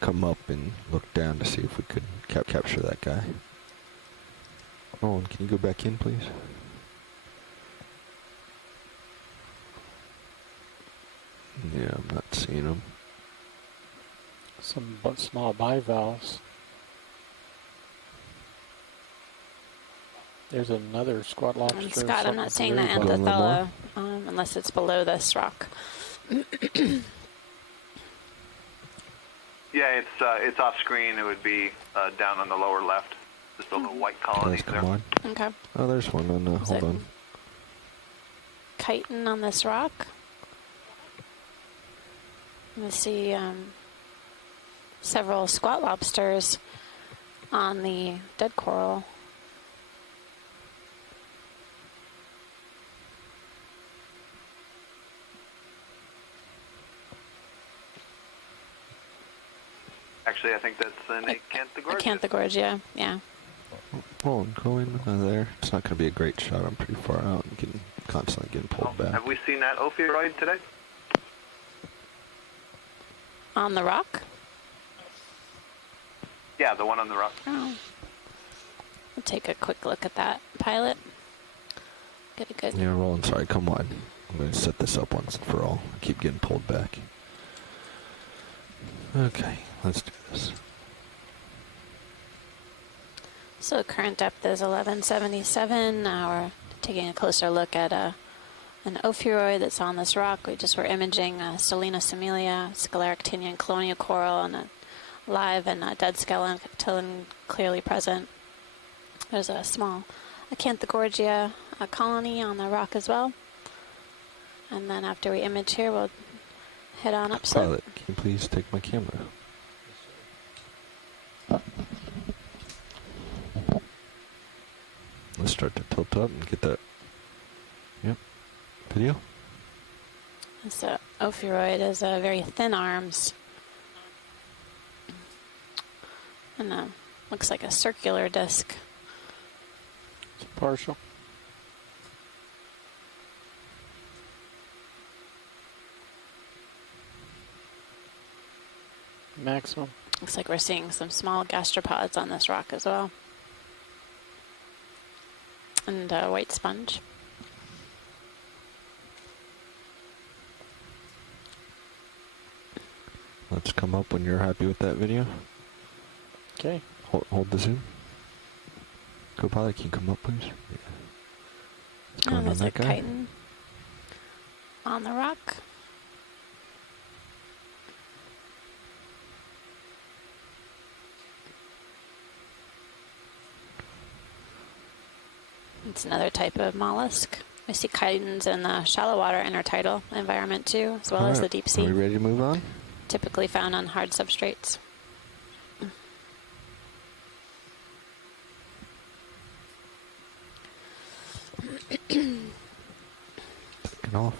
come up and look down to see if we could capture that guy. Roland, can you go back in, please? Yeah, I'm not seeing him. Some small bivalves. There's another squat lobster. And Scott, I'm not seeing the Very bottom. Anthothella unless it's below this rock. Yeah, it's off screen. It would be down on the lower left. Just a little white colony Guys, there. come on. Okay. Oh, there's one on. Hold on. Chitin on this rock. You see several squat lobsters on the dead coral. Actually, I think that's an Acanthogorgia. Acanthogorgia, yeah. Roland, go in there. It's not going to be a great shot. I'm pretty far out and constantly getting pulled back. Have we seen that ophiuroid today? On the rock? Yeah, the one on the rock. Oh. We'll take a quick look at that pilot. Get a good... Yeah, Roland, sorry, come on. I'm going to set this up once and for all. I keep getting pulled back. Okay, let's do this. So current depth is 1177. Now we're taking a closer look at an ophiuroid that's on this rock. We just were imaging Selena Similia, Scleractinian colonial coral, and a live and dead skeleton clearly present. There's a small Acanthogorgia colony on the rock as well. And then after we image here, we'll head on up. Pilot, can you please take my camera? Let's start to tilt up and get that. Yep. Video. This ophiuroid is very thin arms. And looks like a circular disc. It's partial. Maximum. Looks like we're seeing some small gastropods on this rock as well. And a white sponge. Let's come up when you're happy with that video. Okay. Hold the zoom. Co-pilot, can you come up, please? Yeah. What's going on There's a that guy? chitin on the rock. It's another type of mollusk. We see chitins in the shallow water intertidal environment too, as well as the deep sea. Are we ready to move on? Typically found on hard substrates. Taking off.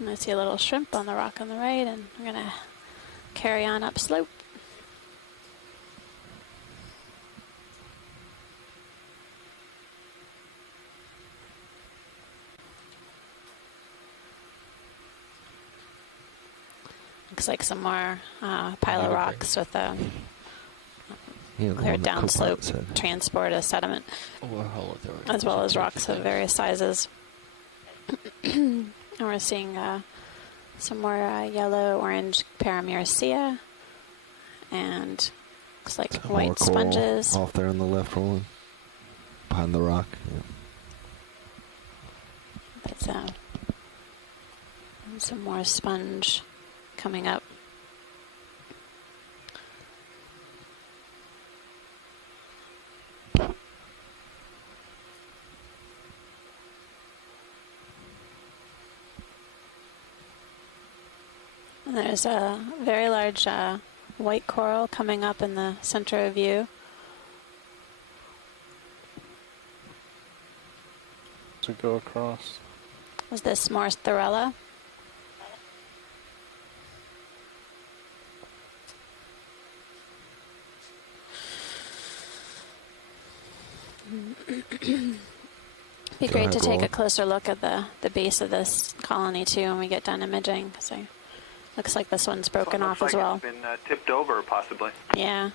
And I see a little shrimp on the rock on the right, and we're going to carry on up slope. Looks like some more pile of rocks with a clear one that downslope Copilot said. transport of sediment, Warhol, as well as rocks of various sizes. And we're seeing some more yellow-orange paramuricea, and looks like More white coral sponges. off there on the left, rolling behind the rock. Yeah. That's and some more sponge coming up. And there's a very large white coral coming up in the center of view. To go across. Was this more Thorella? Be great to take a closer look at the base of this colony too when we get done imaging. So looks like this one's broken off as well. It's been tipped over, possibly. Yeah.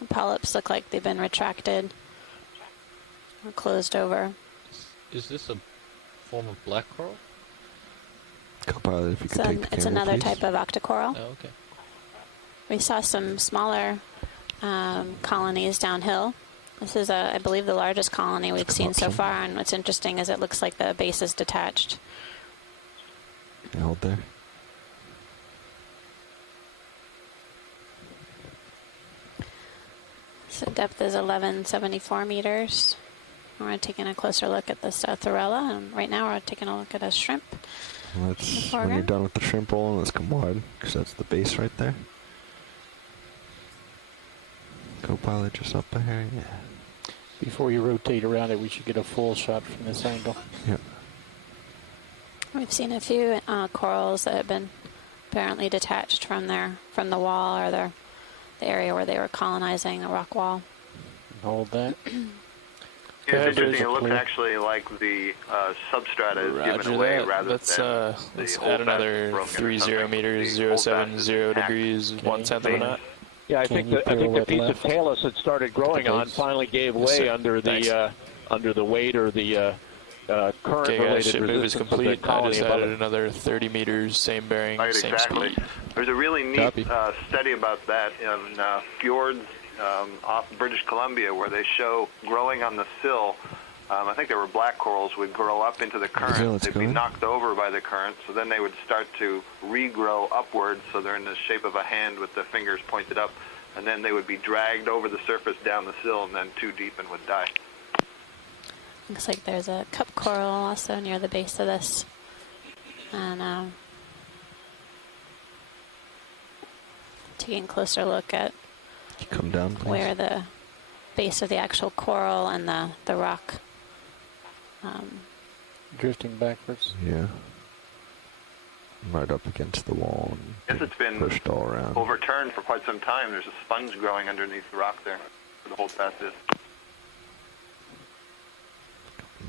The polyps look like they've been retracted or closed over. Is this a form of black coral? Copilot, if you could take the It's camera, another please. type of octocoral. Oh, okay. We saw some smaller colonies downhill. This is, I believe, the largest colony we've seen so far, and what's interesting is it looks like the base is detached. Yeah, hold there. So depth is 1174 meters. We're taking a closer look at this Thorella, and right now we're taking a look at a shrimp. Let's, when you're done with the shrimp rolling, let's come wide, because that's the base right there. Copilot just up here, yeah. Before you rotate around it, we should get a full shot from this angle. Yep. We've seen a few corals that have been apparently detached from the wall or the area where they were colonizing a rock wall. Hold that. Yeah, it's interesting. It looks actually like the substrata is given away rather let's, than let's the add another 30 meters, 070 degrees, 1/10 of a knot. Yeah, I think the piece of talus that started growing on finally gave way under the weight or the current-related resistance of the complete. I colony just above added it. another 30 meters, same bearing, Right, same exactly. speed. There's a really neat study about that in fjords off British Columbia where they show growing on the sill. I think there were black corals would grow up into the current. They'd be knocked over by the current, so then they would start to regrow upwards, so they're in the shape of a hand with the fingers pointed up, and then they would be dragged over the surface down the sill and then too deep and would die. Looks like there's a cup coral also near the base of this. And taking a closer look at come down, please. Where the base of the actual coral and the rock. Drifting backwards. Yeah. Right up against the wall and Yes, it's been pushed all around. overturned for quite some time. There's a sponge growing underneath the rock there where the holdfast is.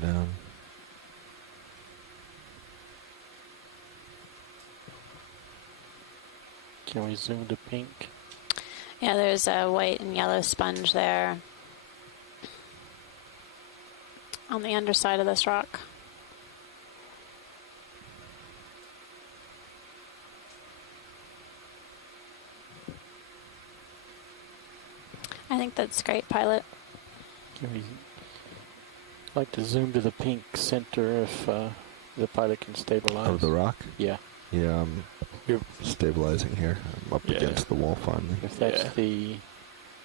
Down. Can we zoom to pink? Yeah, there's a white and yellow sponge there on the underside of this rock. I think that's great, Pilot. Can we like to zoom to the pink center if the pilot can stabilize? Of the rock? Yeah. Yeah, I'm stabilizing here. I'm up against the wall finally. If that's the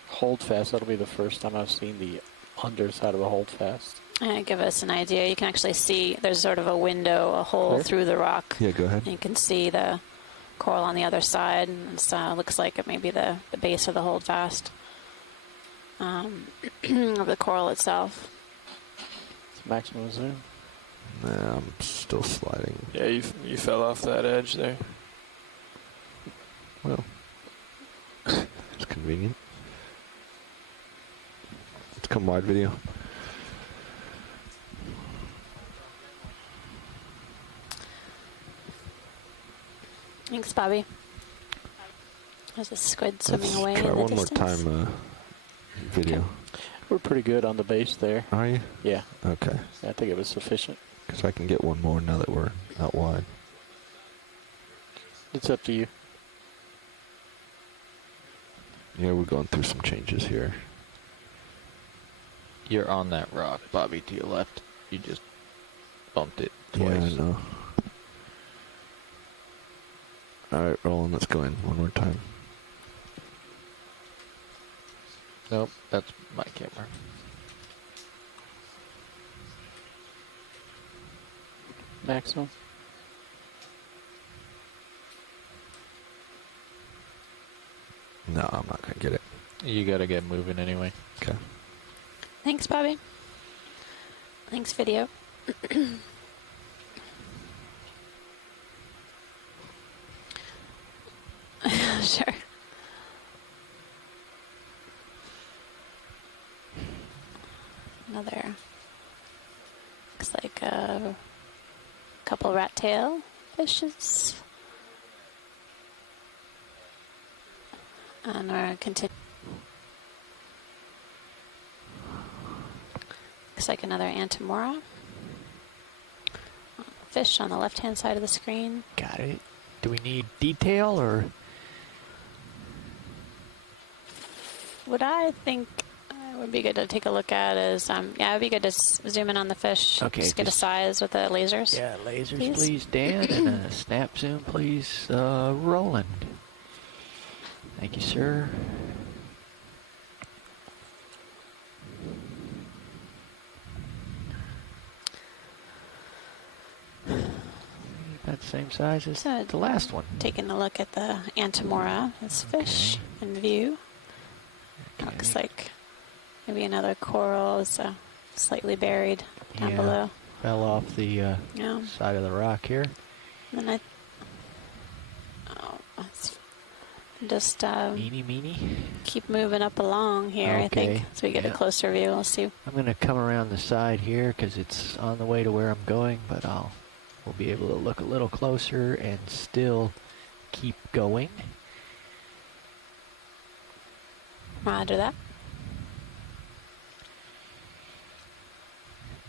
holdfast, that'll be the first time I've seen the underside of a holdfast. Give us an idea. You can actually see there's sort of a window, a hole Where? through the rock. Yeah, go ahead. And you can see the coral on the other side, and it looks like it may be the base of the holdfast of the coral itself. It's maximum zoom. Nah, I'm still sliding. Yeah, you fell off that edge there. Well, it's convenient. Let's come wide video. Thanks, Bobby. There's a squid swimming away Try in the one more distance. time, video. We're pretty good on the base there. Are you? Yeah. Okay. I think it was sufficient. Because I can get one more now that we're out wide. It's up to you. Yeah, we're going through some changes here. You're on that rock, Bobby, to your left. You just bumped it twice. Yeah, I know. Alright, Roland, let's go in one more time. Nope, that's my camera. Maximum. No, I'm not going to get it. You gotta get moving anyway. Okay. Thanks, Bobby. Thanks, video. Sure. Another, looks like a couple rat tail fishes. And we're continuing. Looks like another Antimora. Fish on the left-hand side of the screen. Got it. Do we need detail or? What I think would be good to take a look at is, yeah, it'd be good to zoom in on the fish. Okay, just get a size with the lasers. Yeah, lasers, please, Dan, and a snap zoom, please, Roland. Thank you, sir. About the same size as So the last one. Taking a look at the Antimora, this fish in view. Looks like maybe another coral is slightly buried down below. Fell off the side of the rock here. And then let's just meanie. keep moving up along here, I think, as we get a closer view. We'll see. I'm going to come around the side here because it's on the way to where I'm going, but we'll be able to look a little closer and still keep going. Roger that.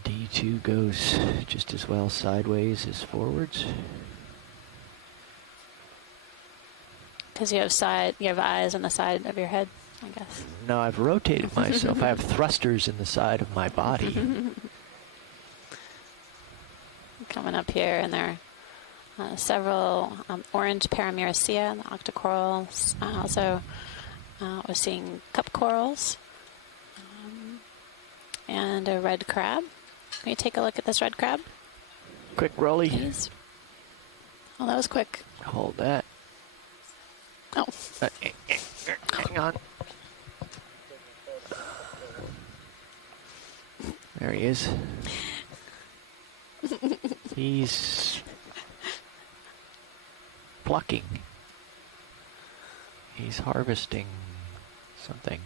D2 goes just as well sideways as forwards. Because you have eyes on the side of your head, I guess. No, I've rotated myself. I have thrusters in the side of my body. Coming up here, and there are several orange Paramyricea in the octocorals. Also, we're seeing cup corals and a red crab. Can you take a look at this red crab? Quick rolly. Please. Oh, that was quick. Hold that. Oh. Hang on. There he is. He's plucking. He's harvesting something.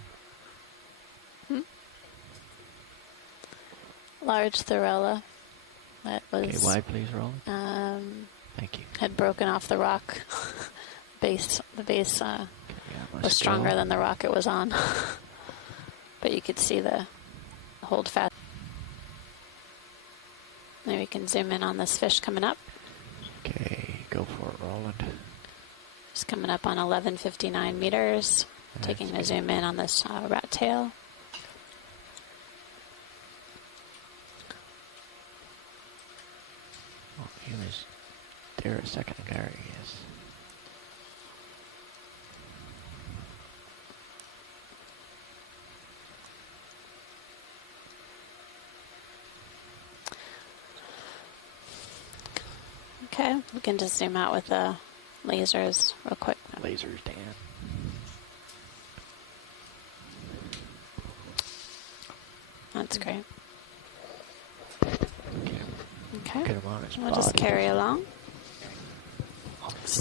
Large Thorella. That was. Okay, wide, please, Roland. Thank you. Had broken off the rock. The base was stronger than the rock it was on. But you could see the hold fast. Maybe we can zoom in on this fish coming up. Okay, go for it, Roland. Just coming up on 1159 meters. Taking a zoom in on this rat tail. Oh, he was there a second ago, yes. Okay, we can just zoom out with the lasers real quick. Lasers, Dan. That's great. Okay, Get him on his we'll just body. carry along.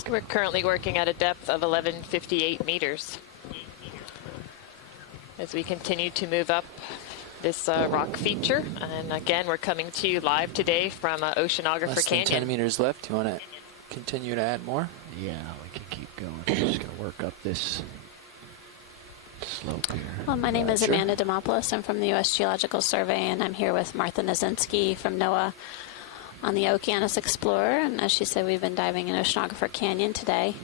We're currently working at a depth of 1158 meters. As we continue to move up this rock feature. And again, we're coming to you live today from Oceanographer Less than Canyon. 10 meters left. You want to continue to add more? Yeah, we can keep going. I'm just going to work up this slope here. Well, my name is Amanda Demopoulos. I'm from the U.S. Geological Survey, and I'm here with Martha Nazinski from NOAA on the Okeanos Explorer. And as she said, we've been diving in Oceanographer Canyon today.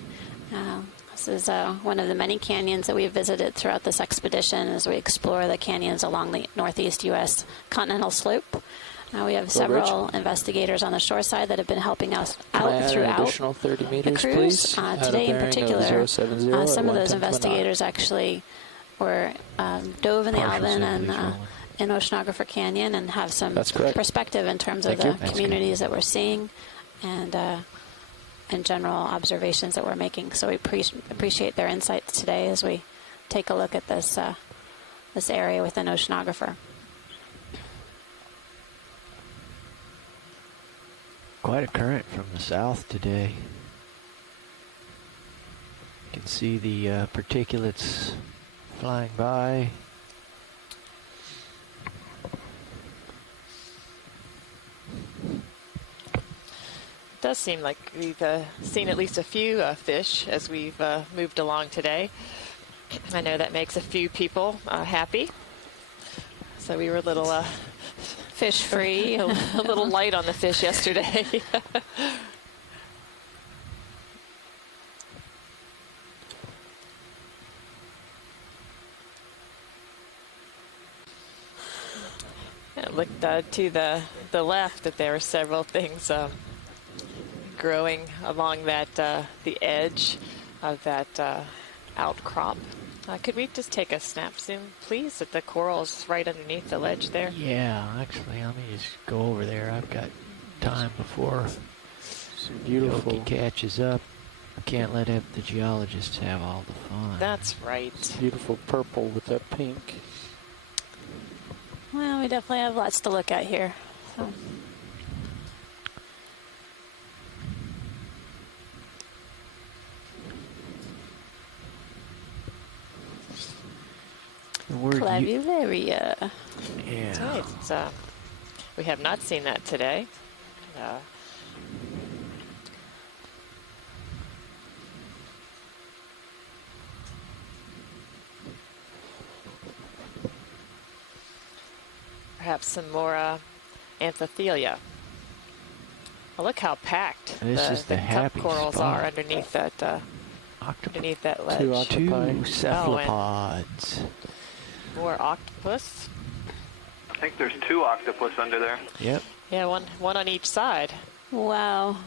This is one of the many canyons that we've visited throughout this expedition as we explore the canyons along the northeast U.S. continental slope. We have several investigators on the shore side that have been helping us out throughout an additional 30 meters, the cruise. please? Today in particular, 070 some of those 110 to the knot. investigators actually were dove in the Alvin and in Oceanographer Canyon and have some perspective in terms of the communities that we're seeing and general observations that we're making. So we appreciate their insights today as we take a look at this this area within Oceanographer. Quite a current from the south today. You can see the particulates flying by. It does seem like we've seen at least a few fish as we've moved along today. I know that makes a few people happy. So we were a little fish free, a little light on the fish yesterday. It looked to the left that there were several things growing along that the edge of that outcrop. Could we just take a snap zoom, please, at the corals right underneath the ledge there? Yeah, actually, let me just go over there. I've got time before beautiful Okie catches up. I can't let the geologists have all the fun. That's right. Beautiful purple with that pink. Well, we definitely have lots to look at here. So. Clavularia. Yeah. It's, we have not seen that today. Perhaps some more amphithelia. Well, look how packed the cup corals are underneath that ledge. Two cephalopods. More octopus. I think there's 2 octopus under there. Yep. Yeah, one on each side. Wow.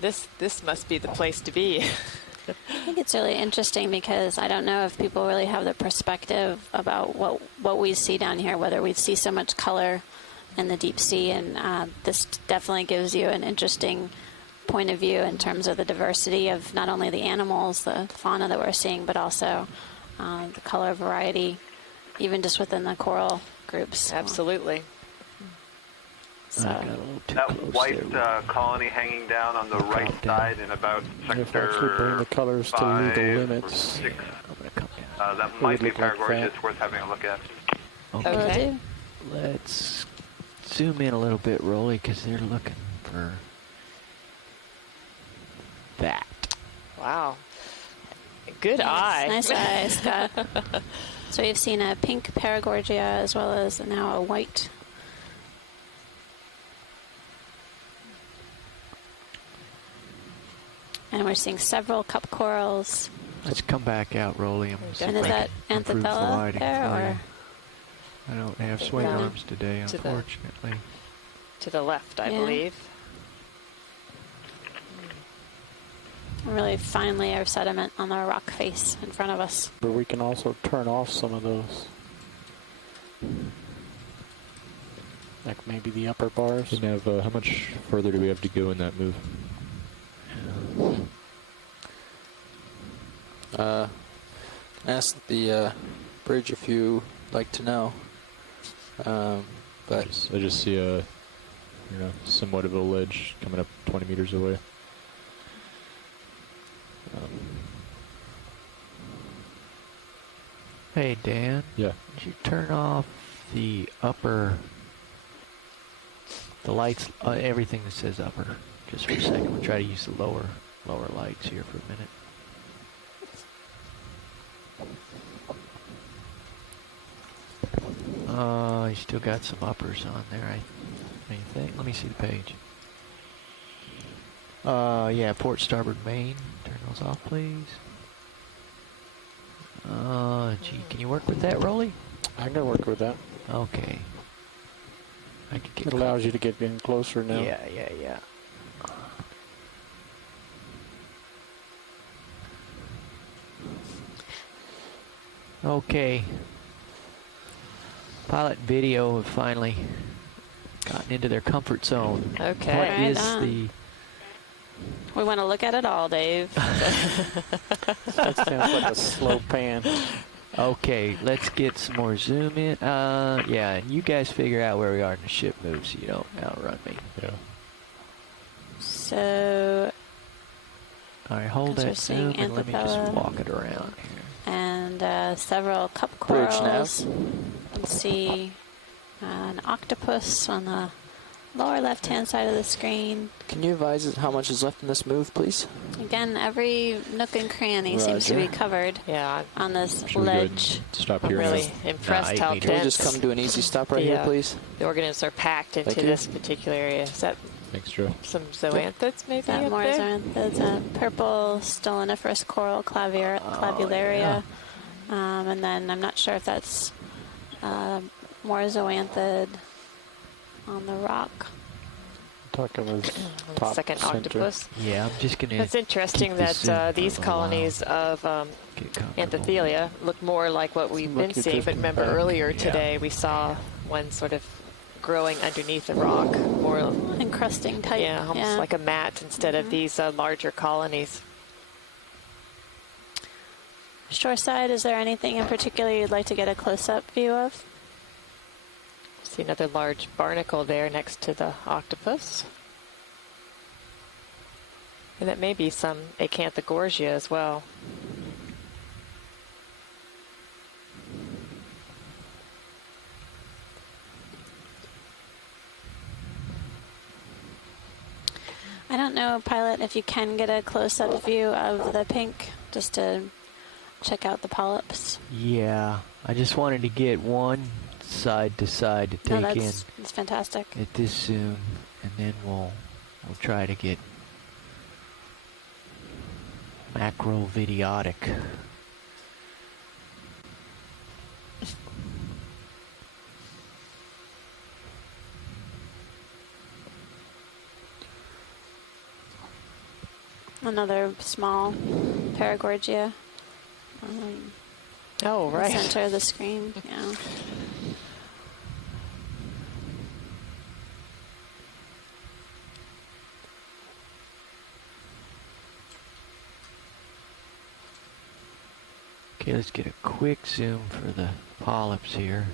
This must be the place to be. I think it's really interesting because I don't know if people really have the perspective about what we see down here, whether we see so much color in the deep sea, and this definitely gives you an interesting point of view in terms of the diversity of not only the animals, the fauna that we're seeing, but also the color variety, even just within the coral groups. Absolutely. So. That white colony hanging down on the right side in about sector the colors 5 to legal or limits. 6. That might be Paragorgia. It's worth having a look at. Okay. Let's zoom in a little bit, Rolly, because they're looking for that. Wow. Good eye. Nice eye, Scott. So we've seen a pink Paragorgia as well as now a white. And we're seeing several cup corals. Let's come back out, Rolly. And is that Anthothella there, or? I don't have swing arms today, unfortunately. To the left, I believe. Really fine layer of sediment on the rock face in front of us. But we can also turn off some of those. Like maybe the upper bars. And how much further do we have to go in that move? Ask the bridge if you like to know. But I just see somewhat of a ledge coming up 20 meters away. Hey, Dan. Yeah. Did you turn off the lights, everything that says upper? just for a second. We'll try to use the lower lights here for a minute. Oh, you still got some uppers on there, I think. Let me see the page. Yeah, port starboard main. Turn those off, please. Gee, can you work with that, Rolly? I can work with that. Okay. I can get It allows you to get in closer now. Yeah. Okay. Pilot and video have finally gotten into their comfort zone. Okay. What Right is on. the... We want to look at it all, Dave. That sounds like a slow pan. Okay, let's get some more zoom in. Yeah, and you guys figure out where we are in the ship move so you don't outrun me. Yeah. So, All right, hold Because we're that zoom seeing and let me just Anthophila. walk it around here. and several cup Bridge corals. You can see an octopus on the lower left-hand side of the screen. Can you advise us how much is left in this move, please? Again, every nook and cranny seems to be covered on this Should we go ahead ledge. and stop I'm here? really impressed how Can we dense just come to an easy stop right here, please? the organisms are packed into Thank you. this particular area. Is that Thanks, Joe. some zoanthids maybe That up more there? zoanthids, a purple stoloniferous coral clavularia. And then I'm not sure if that's more zoanthid on the rock. Talking with top Second center. octopus. Yeah, I'm just going to... It's interesting that these colonies of Anthothelia look more like what we've been seeing. But remember earlier today we saw one sort of growing underneath the rock, more encrusting type. Yeah, almost like a mat instead of these larger colonies. Shoreside, is there anything in particular you'd like to get a close-up view of? See another large barnacle there next to the octopus. And that may be some Acanthogorgia as well. I don't know, Pilot, if you can get a close-up view of the pink, just to check out the polyps. Yeah, I just wanted to get one side to side to take in. That's fantastic. At this zoom, and then we'll try to get macro videotic. Another small Paragorgia. Oh, right. In the center of the screen, yeah. Okay, let's get a quick zoom for the polyps here.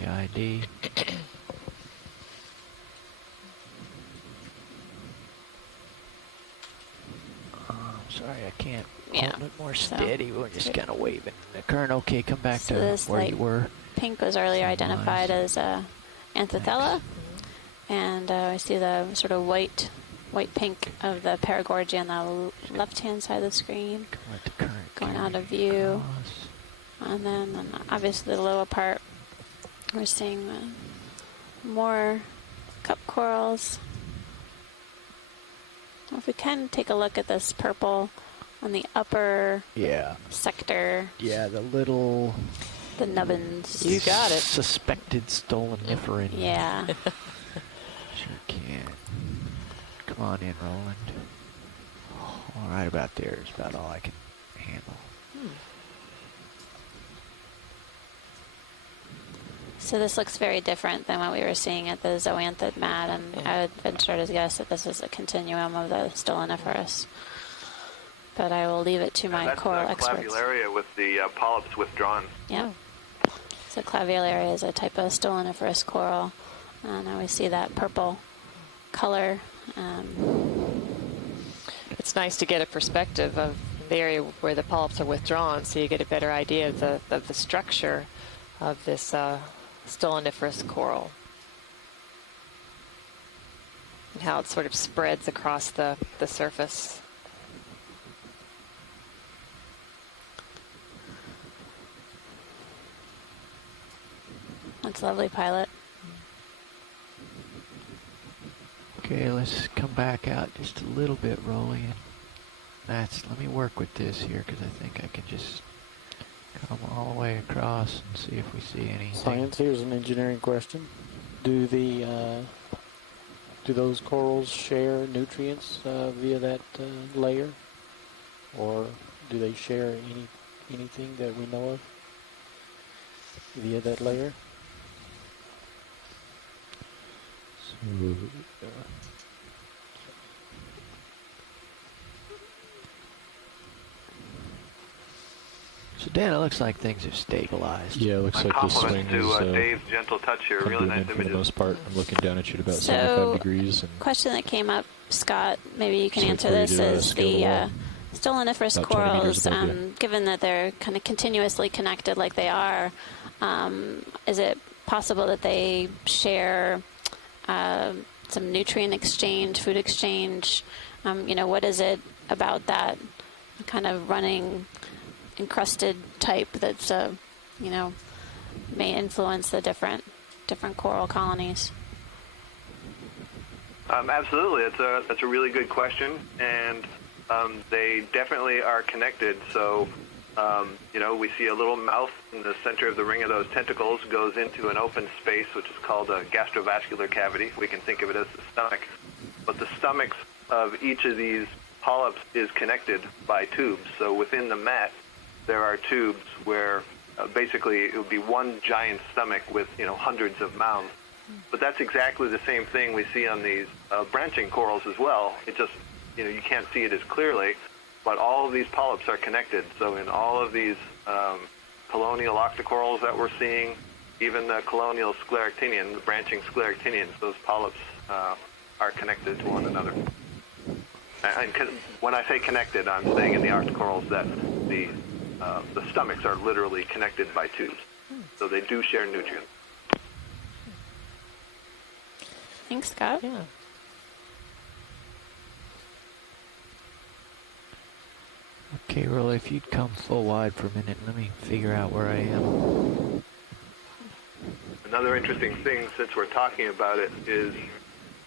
The ID. Sorry, I can't hold it more steady. We're just kind of waving the current. Okay, come back So to this where you were. Pink was earlier identified as Anthothella, and I see the sort of white pink of the Paragorgia on the left-hand side of the screen, going out of view. And then obviously the lower part, we're seeing more cup corals. If we can take a look at this purple on the upper sector. Yeah, the little... The nubbins. You got it. Suspected stoloniferan. Yeah. Sure can. Come on in, Roland. All right, about there is about all I can handle. So this looks very different than what we were seeing at the zoanthid mat, and I would venture to guess that this is a continuum of the stoloniferous. But I will leave it to my coral experts. That's the clavularia with the polyps withdrawn. Yeah. So clavularia is a type of stoloniferous coral, and now we see that purple color. It's nice to get a perspective of the area where the polyps are withdrawn, so you get a better idea of the structure of this stoloniferous coral. and how it sort of spreads across the surface. That's lovely, Pilot. Okay, let's come back out just a little bit, Rolly. Let me work with this here, because I think I can just come all the way across and see if we see anything. Science, here's an engineering question. Do those corals share nutrients via that layer? Or do they share anything that we know of via that layer? So Dan, it looks like things have stabilized. Yeah, it looks like the swing is Dave's gentle touch here. Really nice for the images. most part. I'm looking down at you at about So, 75 degrees. And question that came up, Scott, maybe you can So answer for you this, to, is scale the the wall. stoloniferous About 20 meters corals, above you. given that they're kind of continuously connected like they are, is it possible that they share some nutrient exchange, food exchange? What is it about that kind of running encrusted type that's, may influence the different coral colonies? Absolutely, that's a really good question, and they definitely are connected. So, we see a little mouth in the center of the ring of those tentacles goes into an open space, which is called a gastrovascular cavity. We can think of it as the stomach, but the stomachs of each of these polyps is connected by tubes. So within the mat, there are tubes where basically it would be one giant stomach with hundreds of mouths. But that's exactly the same thing we see on these branching corals as well. It just, you can't see it as clearly, but all of these polyps are connected. So in all of these colonial octocorals that we're seeing, even the colonial scleractinian, the branching scleractinians, those polyps are connected to one another. And when I say connected, I'm saying in the octocorals that the stomachs are literally connected by tubes. So they do share nutrients. Thanks, Scott. Yeah. Okay, Rolly, if you'd come full wide for a minute, let me figure out where I am. Another interesting thing, since we're talking about it, is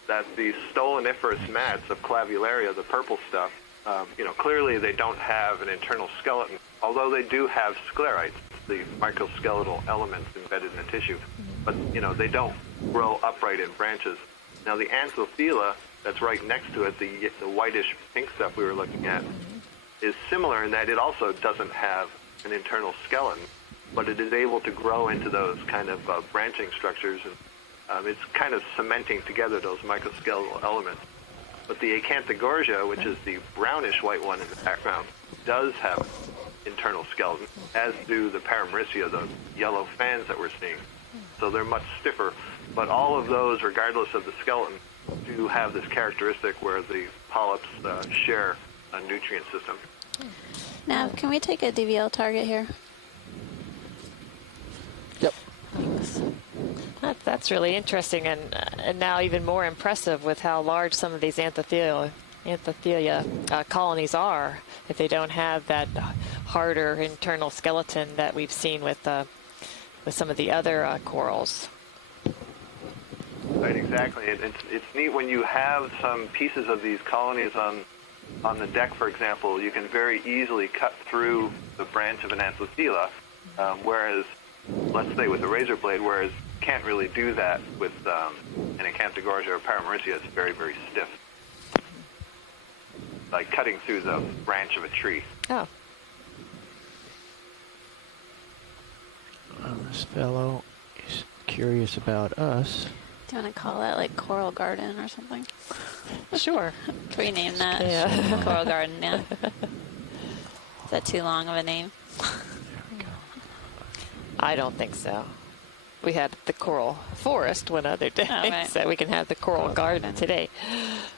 that the stoloniferous mats of Clavularia, the purple stuff, clearly they don't have an internal skeleton, although they do have sclerites, the microskeletal elements embedded in the tissue. But, they don't grow upright in branches. Now, the Anthophila that's right next to it, the whitish pink stuff we were looking at, is similar in that it also doesn't have an internal skeleton, but it is able to grow into those kind of branching structures, and it's kind of cementing together those microskeletal elements. But the Acanthogorgia, which is the brownish white one in the background, does have an internal skeleton, as do the Paramaricia, the yellow fans that we're seeing. So they're much stiffer. But all of those, regardless of the skeleton, do have this characteristic where the polyps share a nutrient system. Now, can we take a DVL target here? Yep. Thanks. That's really interesting, and now even more impressive with how large some of these Anthothelia colonies are. If they don't have that harder internal skeleton that we've seen with some of the other corals. Right, exactly. It's neat when you have some pieces of these colonies on the deck, for example. You can very easily cut through the branch of an Anthophila, whereas, let's say with a razor blade, whereas you can't really do that with an Acanthogorgia or Paramaricia. It's very, very stiff. Like cutting through the branch of a tree. Oh. Well, this fellow is curious about us. Do you want to call that like Coral Garden or something? Sure. Can we name that? Yeah. Coral Garden, yeah. Is that too long of a name? I don't think so. We had the coral forest one other day, Oh, right. so we can have the coral garden today. Okay,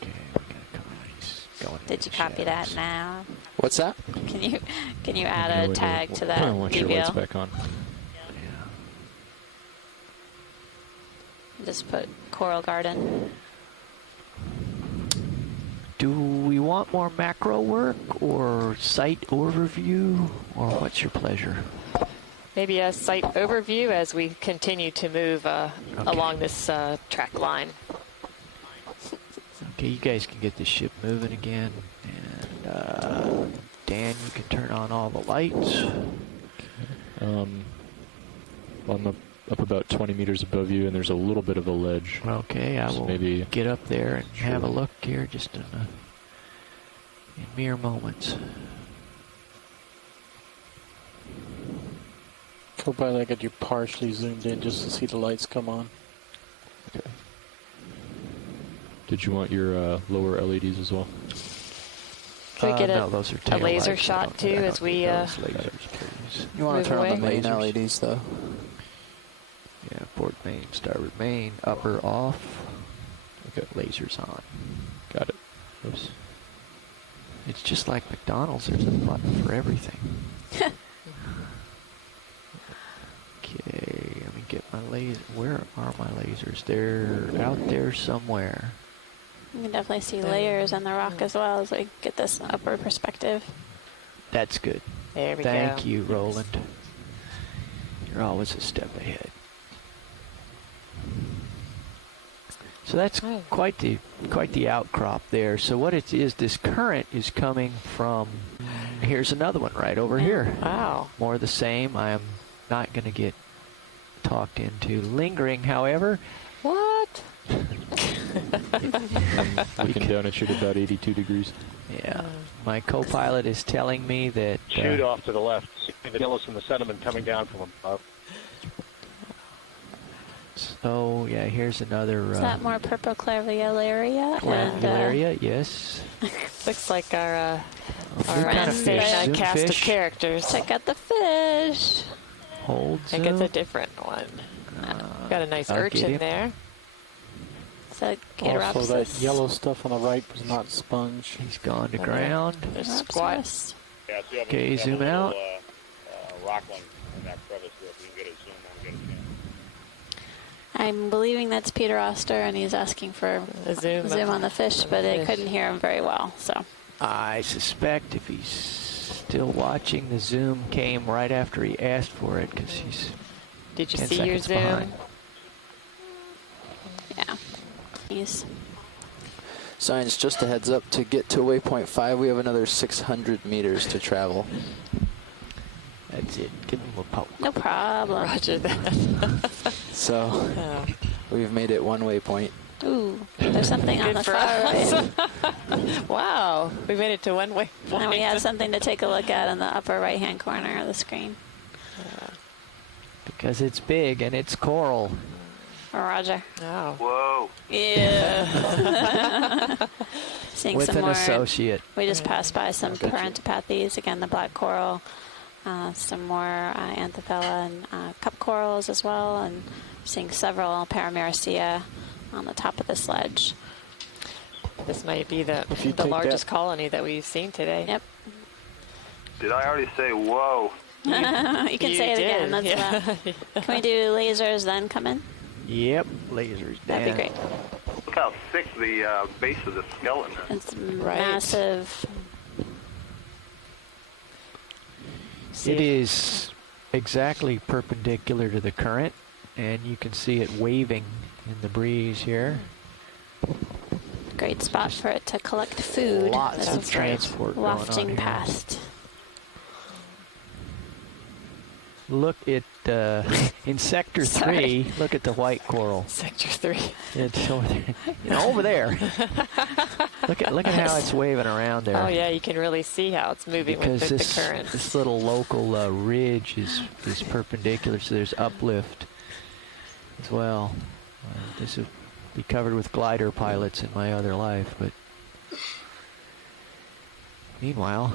we gotta come on. He's going Did you copy that now? What's that? Can you add a tag to that I want your lights DVL? back on. Just put Coral Garden. Do we want more macro work or site overview, or what's your pleasure? Maybe a site overview as we continue to move along this track line. Okay, you guys can get the ship moving again, and Dan, you can turn on all the lights. I'm up about 20 meters above you, and there's a little bit of a ledge. Okay, I So will maybe get up there and have a look here just in mere moments. Co-pilot, I got you partially zoomed in just to see the lights come on. Okay. Did you want your lower LEDs as well? Can we get no, those are a laser taillights. shot too as we those lasers, please. You want move to turn away? on the main Lasers. LEDs though. Yeah, port main, starboard main, upper off. Okay. Lasers on. Got it. Oops. It's just like McDonald's. There's a button for everything. Okay, let me get my laser. Where are my lasers? They're out there somewhere. You can definitely see layers on the rock as well as we get this upward perspective. That's good. There we Thank go. you, Roland. You're always a step ahead. So that's quite the outcrop there. So what it is, this current is coming from. Here's another one right over here. Wow. More of the same. I am not going to get talked into lingering, however. What? Looking down at you at about 82 degrees. Yeah. My co-pilot is telling me that. Shoot off to the left. See the gillis and the sediment coming down from above. So, yeah, here's another. Is that more purple claviolaria? Claviolaria, yes. Looks like our kind of fish? Zoom cast of fish? characters. Check out the fish. Hold I think it's zoom. a different one. Got a nice I'll get urchin him. there. So Also, that yellow stuff on the right was not sponge. He's gone to ground. There's squat. Yeah, so you have Okay, you have zoom a little, out. rockling in that crevice there. If you can get a zoom when we get a chance. I'm believing that's Peter Oster, and he's asking for a zoom on the fish, but I couldn't hear him very well. So I suspect if he's still watching, the zoom came right after he asked for it because he's. Did you 10 see your seconds zoom? behind. yeah, he's. Science, just a heads up, to get to waypoint 5, we have another 600 meters to travel. That's it. Give him a poke. No problem. Roger that. So, we've made it one waypoint. Ooh, there's something on Good the for far us. right. Wow, we made it to one way. And we have something to take a look at in the upper right-hand corner of the screen. Because it's big and it's coral. Roger. Oh. Whoa. Yeah. Seeing With some an more. associate. We just passed by some parentopathes. Again, the black coral. Some more Anthophila and cup corals as well. And seeing several Paramyricea on the top of this ledge. This might be the take largest colony that we've seen today. Yep. Did I already say whoa? You can say it again. That's Can we do lasers then come in? Yep, lasers down. That'd be great. Look how thick the base of the skeleton is. It's massive. It is exactly perpendicular to the current, and you can see it waving in the breeze here. Great spot for it to collect food. Lots as of it's transport going on wafting here. past. Look at in sector 3. Look at the white coral. Sector 3. It's over there. Over there. Look at how it's waving around there. Oh yeah, you can really see how it's moving Because with the current. this little local ridge is perpendicular, so there's uplift as well. This will be covered with glider pilots in my other life, but meanwhile,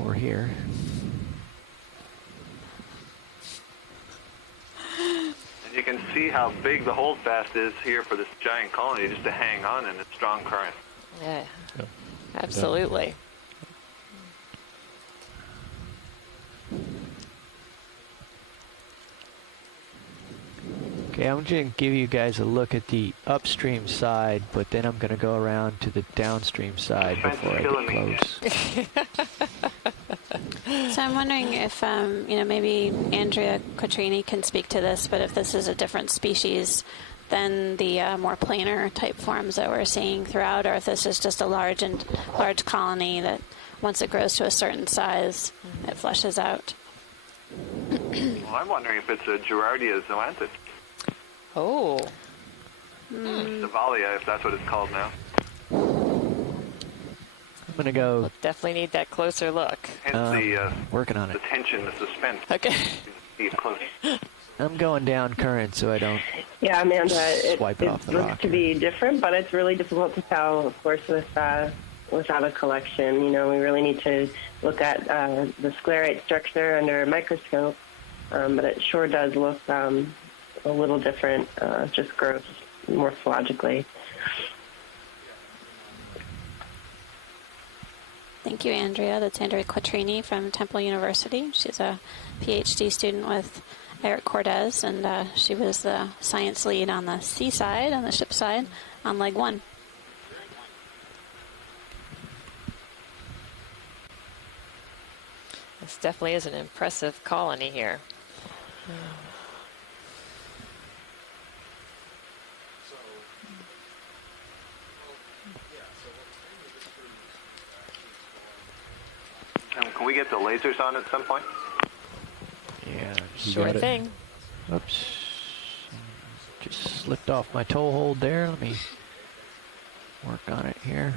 we're here. And you can see how big the holdfast is here for this giant colony just to hang on in a strong current. Yeah, absolutely. Okay, I'm going to give you guys a look at the upstream side, but then I'm going to go around to the downstream side before I get close. So I'm wondering if, maybe Andrea Quattrini can speak to this, but if this is a different species than the more planar type forms that we're seeing throughout, or if this is just a large colony that once it grows to a certain size, it flushes out. Well, I'm wondering if it's a Gerardia zoanthus. Oh. Stavalia, if that's what it's called now. I'm going to go... We'll definitely need that closer look. Hence the working on it. The tension, the suspense. Okay. See it close. I'm going down current so I don't Amanda, swipe it off the looks rock. to be different, but it's really difficult to tell, of course, without a collection. We really need to look at the sclerite structure under a microscope, but it sure does look a little different, just gross morphologically. Thank you, Andrea. That's Andrea Quattrini from Temple University. She's a PhD student with Eric Cordes, and she was the science lead on the sea side, on the ship side, on leg 1. This definitely is an impressive colony here. Can we get the lasers on at some point? Yeah, sure thing. Oops. Just slipped off my toe hold there. Let me work on it here.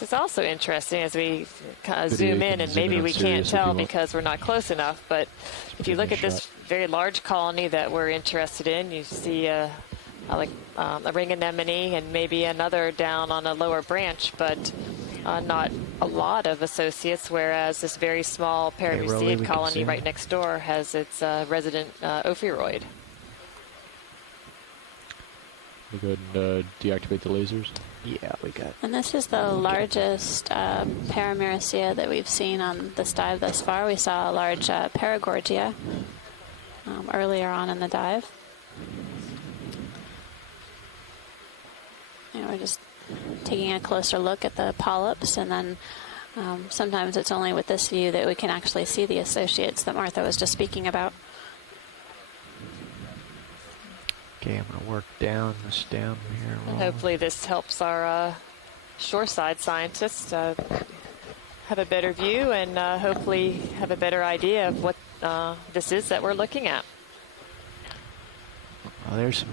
It's also interesting as we kind of zoom in, and maybe we can't tell because we're not close enough, but if you look at this very large colony that we're interested in, you see a ring anemone and maybe another down on a lower branch, but not a lot of associates, whereas this very small parameciid colony right next door has its resident ophiuroid. We go ahead and deactivate the lasers. Yeah, we got. And this is the largest paramericia that we've seen on this dive thus far. We saw a large paragorgia earlier on in the dive. And we're just taking a closer look at the polyps, and then sometimes it's only with this view that we can actually see the associates that Martha was just speaking about. Okay, I'm going to work down here. And hopefully this helps our shoreside scientists have a better view and hopefully have a better idea of what this is that we're looking at. Oh, there's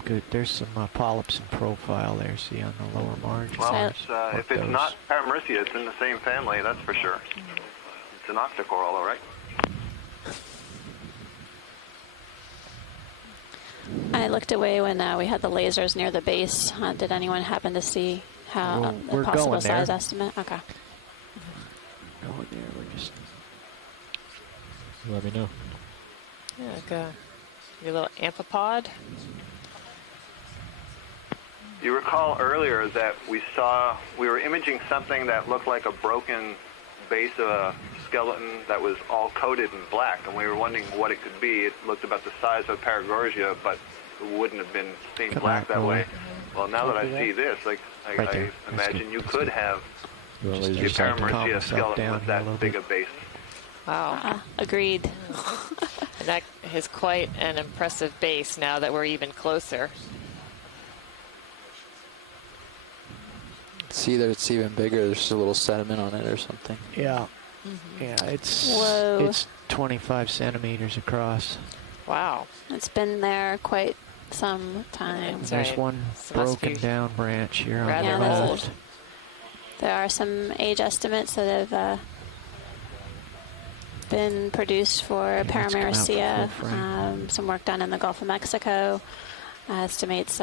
some polyps in profile there, see, on the lower margin. Well, if it's not paramericia, it's in the same family, that's for sure. It's an octocoral, all right? I looked away when we had the lasers near the base. Did anyone happen to see how the possible size estimate? Okay. Going there, we're just... Let me know. Yeah, like your little amphipod. You recall earlier that we were imaging something that looked like a broken base of a skeleton that was all coated in black, and we were wondering what it could be. It looked about the size of a paragorgia, but it wouldn't have been seen black that way. Well, now that I see this, I imagine you could have a paramericia skeleton with that big a base. Wow. Agreed. And that is quite an impressive base now that we're even closer. See, there it's even bigger. There's just a little sediment on it or something. Yeah. Mm-hmm. Yeah, it's 25 centimeters across. Wow. It's been there quite some time. There's one broken down branch here on the left. There are some age estimates that have been produced for paramericia. Some work done in the Gulf of Mexico estimates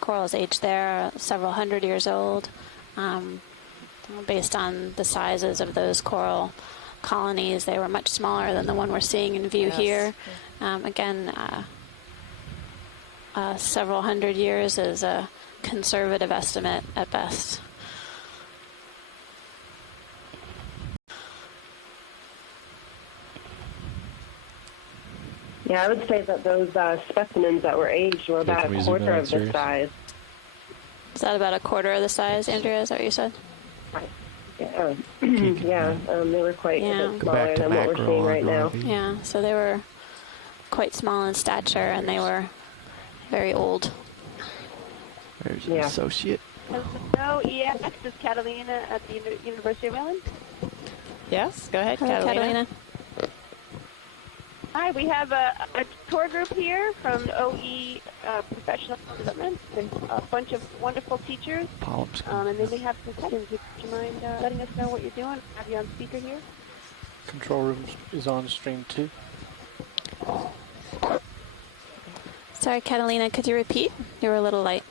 coral's age there several hundred years old. Based on the sizes of those coral colonies, they were much smaller than the one we're seeing in view here. Again, several hundred years is a conservative estimate at best. Yeah, I would say that those specimens that were aged were about can we a zoom in quarter on of the Sirius? size. Is that about a quarter of the size, Andrea? Is that what you said? Yeah, yeah, they were quite a bit smaller than what we're seeing right now. Yeah, so they were quite small in stature, and they were very old. There's an associate. Hello, EX. This is Catalina at the University of Maryland. Yes, go ahead, Hello, Catalina. Hi, we have a tour group here from OE Professional Development and a bunch of wonderful teachers. And then we have some questions. Would you mind letting us know what you're doing? Have you on speaker here? Control room is on stream 2. Sorry, Catalina, could you repeat? You were a little light.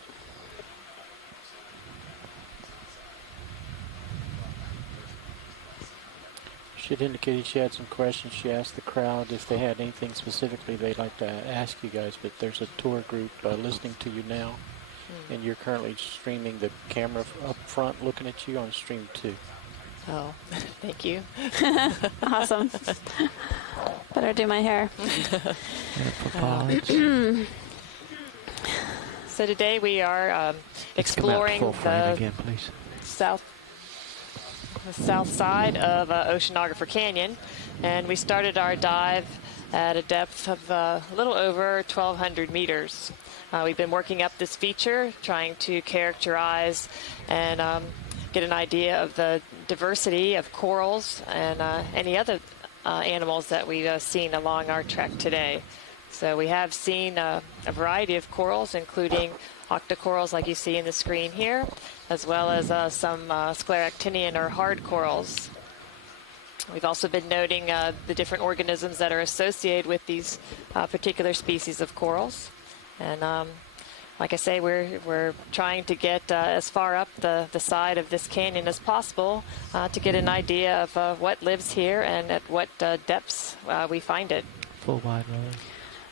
She had indicated she had some questions. She asked the crowd if they had anything specifically they'd like to ask you guys, but there's a tour group listening to you now, and you're currently streaming the camera up front looking at you on stream 2. Oh, thank you. Awesome. Better do my hair. So today we are exploring the again, please. south side of Oceanographer Canyon, and we started our dive at a depth of a little over 1,200 meters. We've been working up this feature, trying to characterize and get an idea of the diversity of corals and any other animals that we've seen along our trek today. So we have seen a variety of corals, including octocorals like you see in the screen here, as well as some scleractinian or hard corals. We've also been noting the different organisms that are associated with these particular species of corals. And like I say, we're trying to get as far up the side of this canyon as possible to get an idea of what lives here and at what depths we find it. Full wide rolling.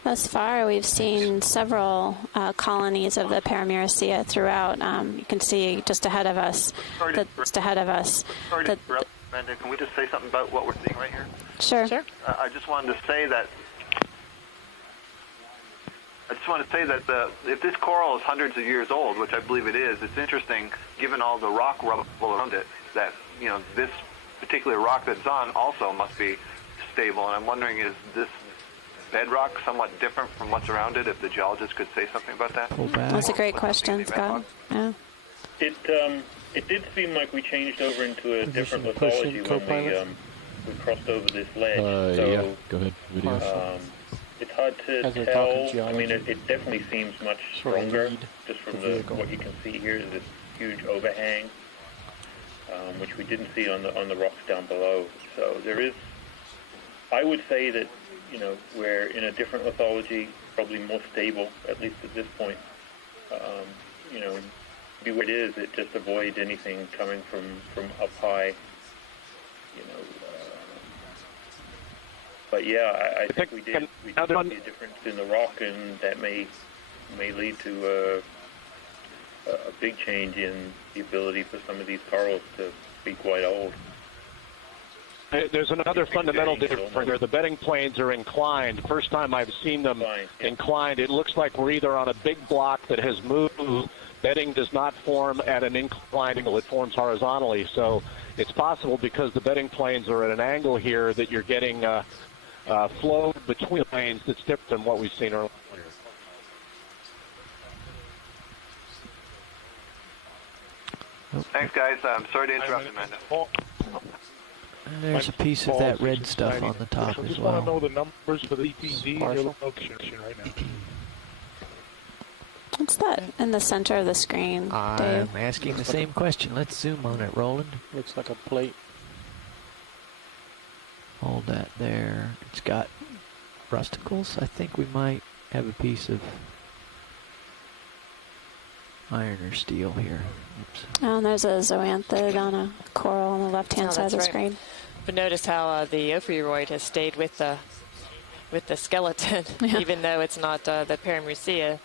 Thus far, we've seen several colonies of the Paramuricea throughout. You can see just ahead of us. Sorry to interrupt, Amanda. Can we just say something about what we're seeing right here? Sure. I just wanted to say that. If this coral is hundreds of years old, which I believe it is, it's interesting, given all the rock rubble around it, that this particular rock that's on also must be stable. And I'm wondering, is this bedrock somewhat different from what's around it? If the geologist could say something about that. That's a great question, Scott. Yeah. It did seem like we changed over into a different lithology when we crossed over this ledge. Yeah, go ahead. Video. It's hard to tell. I mean, it definitely seems much stronger just from what you can see here. This huge overhang, which we didn't see on the rocks down below. So there is. I would say that we're in a different lithology, probably more stable, at least at this point. Be what it is, it just avoid anything coming from up high. But yeah, I think we did see a difference in the rock, and that may lead to a big change in the ability for some of these corals to be quite old. There's another fundamental difference here. The bedding planes are inclined. First time I've seen them inclined, it looks like we're either on a big block that has moved. Bedding does not form at an inclined angle. It forms horizontally. So it's possible, because the bedding planes are at an angle here, that you're getting flow between planes that's different than what we've seen earlier. Thanks, guys. I'm sorry to interrupt, Amanda. And there's a piece of that red stuff on the top as well. I just want to know the numbers for the EPZ right now. What's that in the center of the screen, Dave? I'm asking the same question. Let's zoom on it, Roland. Looks like a plate. Hold that there. It's got rusticles. I think we might have a piece of iron or steel here. Oops. Oh, and there's a zoanthid on a coral on the left-hand side of the screen. But notice how the ophiuroid has stayed with the skeleton, even though it's not the Paramuricea.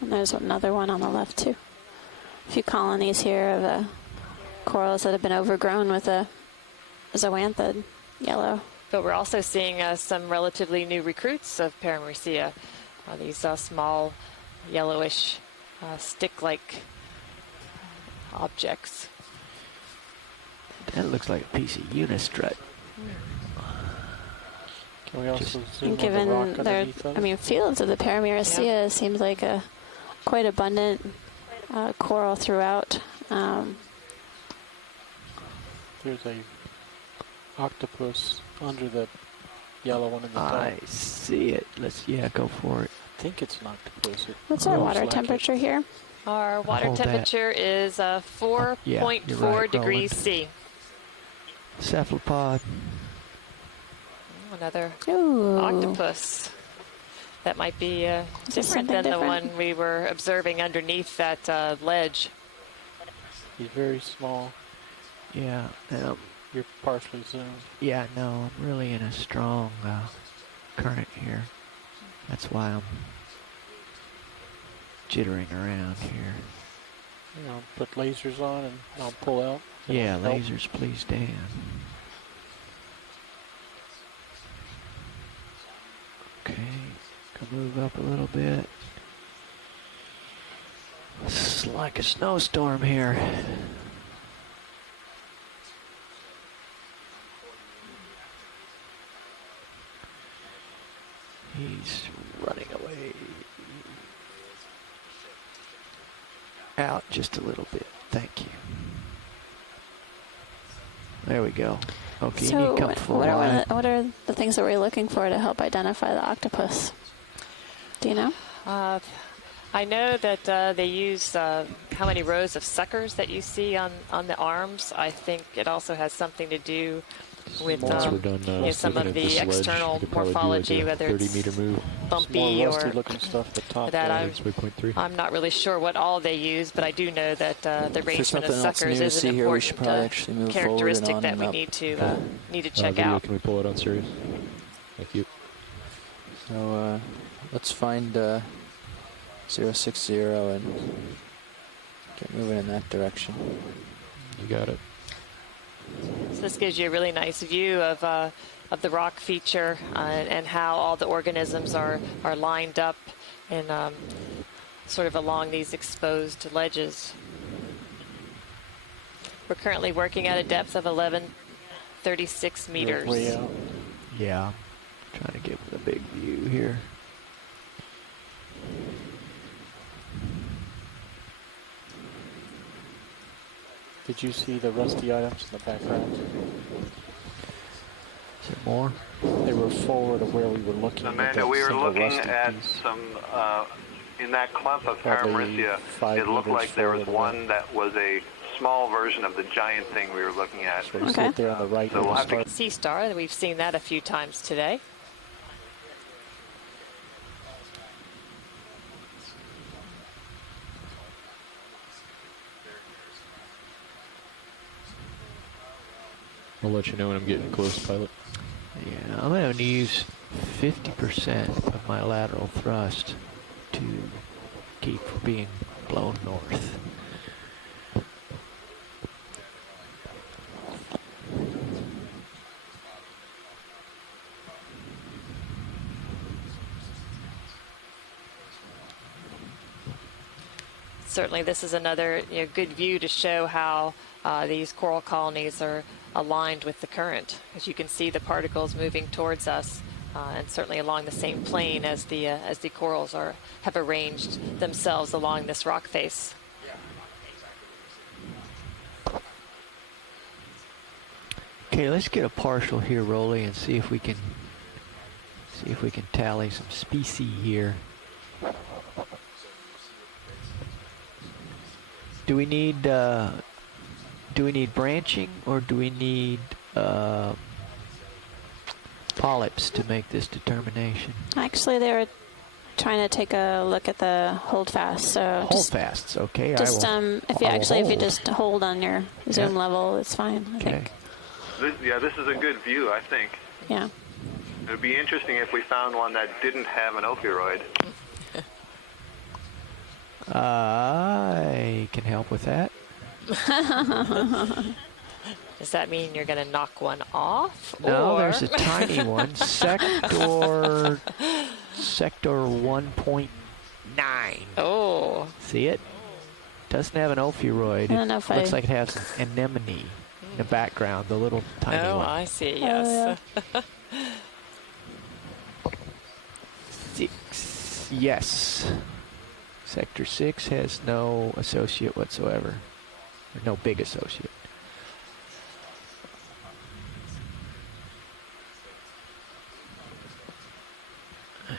And there's another one on the left, too. A few colonies here of corals that have been overgrown with a zoanthid, yellow. But we're also seeing some relatively new recruits of Paramecia. These small, yellowish, stick-like objects. That looks like a piece of unistrut. Can we also zoom And on the given rock their, underneath of I it? mean, fields of the Paramecia seems like a quite abundant coral throughout. There's a octopus under the yellow one in the top. I see it. Go for it. I think it's an octopus. What's our water temperature here? Our water Hold that. temperature is 4.4 you're right, degrees Roland. C. Cephalopod. Another Ooh. octopus. That might be different something than different? the one we were observing underneath that ledge. He's very small. Yeah. You're partially zoomed. Yeah, no, I'm really in a strong current here. That's why I'm jittering around here. You know, put lasers on and I'll pull out. Yeah, It'll help. lasers, please, Dan. Okay, can move up a little bit. It's like a snowstorm here. He's running away. Out just a little bit. Thank you. There we go. Okay, you need So to come forward. what are the things that we're looking for to help identify the octopus? Do you know? I know that they use how many rows of suckers that you see on the arms. I think it also has something to do with Once we're done, some looking of at the this ledge, external we could probably do morphology, like a whether it's 30-meter move. bumpy or looking stuff at the top. that. Waypoint 3. I'm not really sure what all they use, but I do know that the arrangement of suckers is an here, we should probably actually important move forward and characteristic on that and we up. need to check video, out. Can we pull it on Sirius? Thank you. So let's find 060 and get moving in that direction. You got it. So this gives you a really nice view of the rock feature and how all the organisms are lined up and sort of along these exposed ledges. We're currently working at a depth of 1136 meters. Way out. Yeah, trying to get a big view here. Did you see the rusty items in the background? Is there more? They were forward of where we were looking. Amanda, we were looking at some, in that clump of Paramecia, it looked like there was one that was a small version of the giant thing we were looking at. So it's right there on the right. So we'll have to Sea star, we've seen that a few times today. I'll let you know when I'm getting close, pilot. Yeah, I'm going to use 50% of my lateral thrust to keep from being blown north. Certainly this is another good view to show how these coral colonies are aligned with the current. As you can see the particles moving towards us and certainly along the same plane as the corals have arranged themselves along this rock face. Okay, let's get a partial here, Rolly, and see if we can tally some species here. Do we need branching, or do we need polyps to make this determination? Actually, they were trying to take a look at the holdfast. So Holdfasts, okay. Just if you just hold on your zoom level, it's fine. I Okay. think. This is a good view, I think. Yeah. It would be interesting if we found one that didn't have an ophiuroid. I can help with that. Does that mean you're going to knock one off? No, or... there's a tiny one. Sector 1.9. Oh. See it? Doesn't have an ophiuroid. I don't know if looks I- like it has an anemone in the background, the little tiny Oh, one. I see, yes. 6. Yes. Sector 6 has no associate whatsoever. Or no big associate.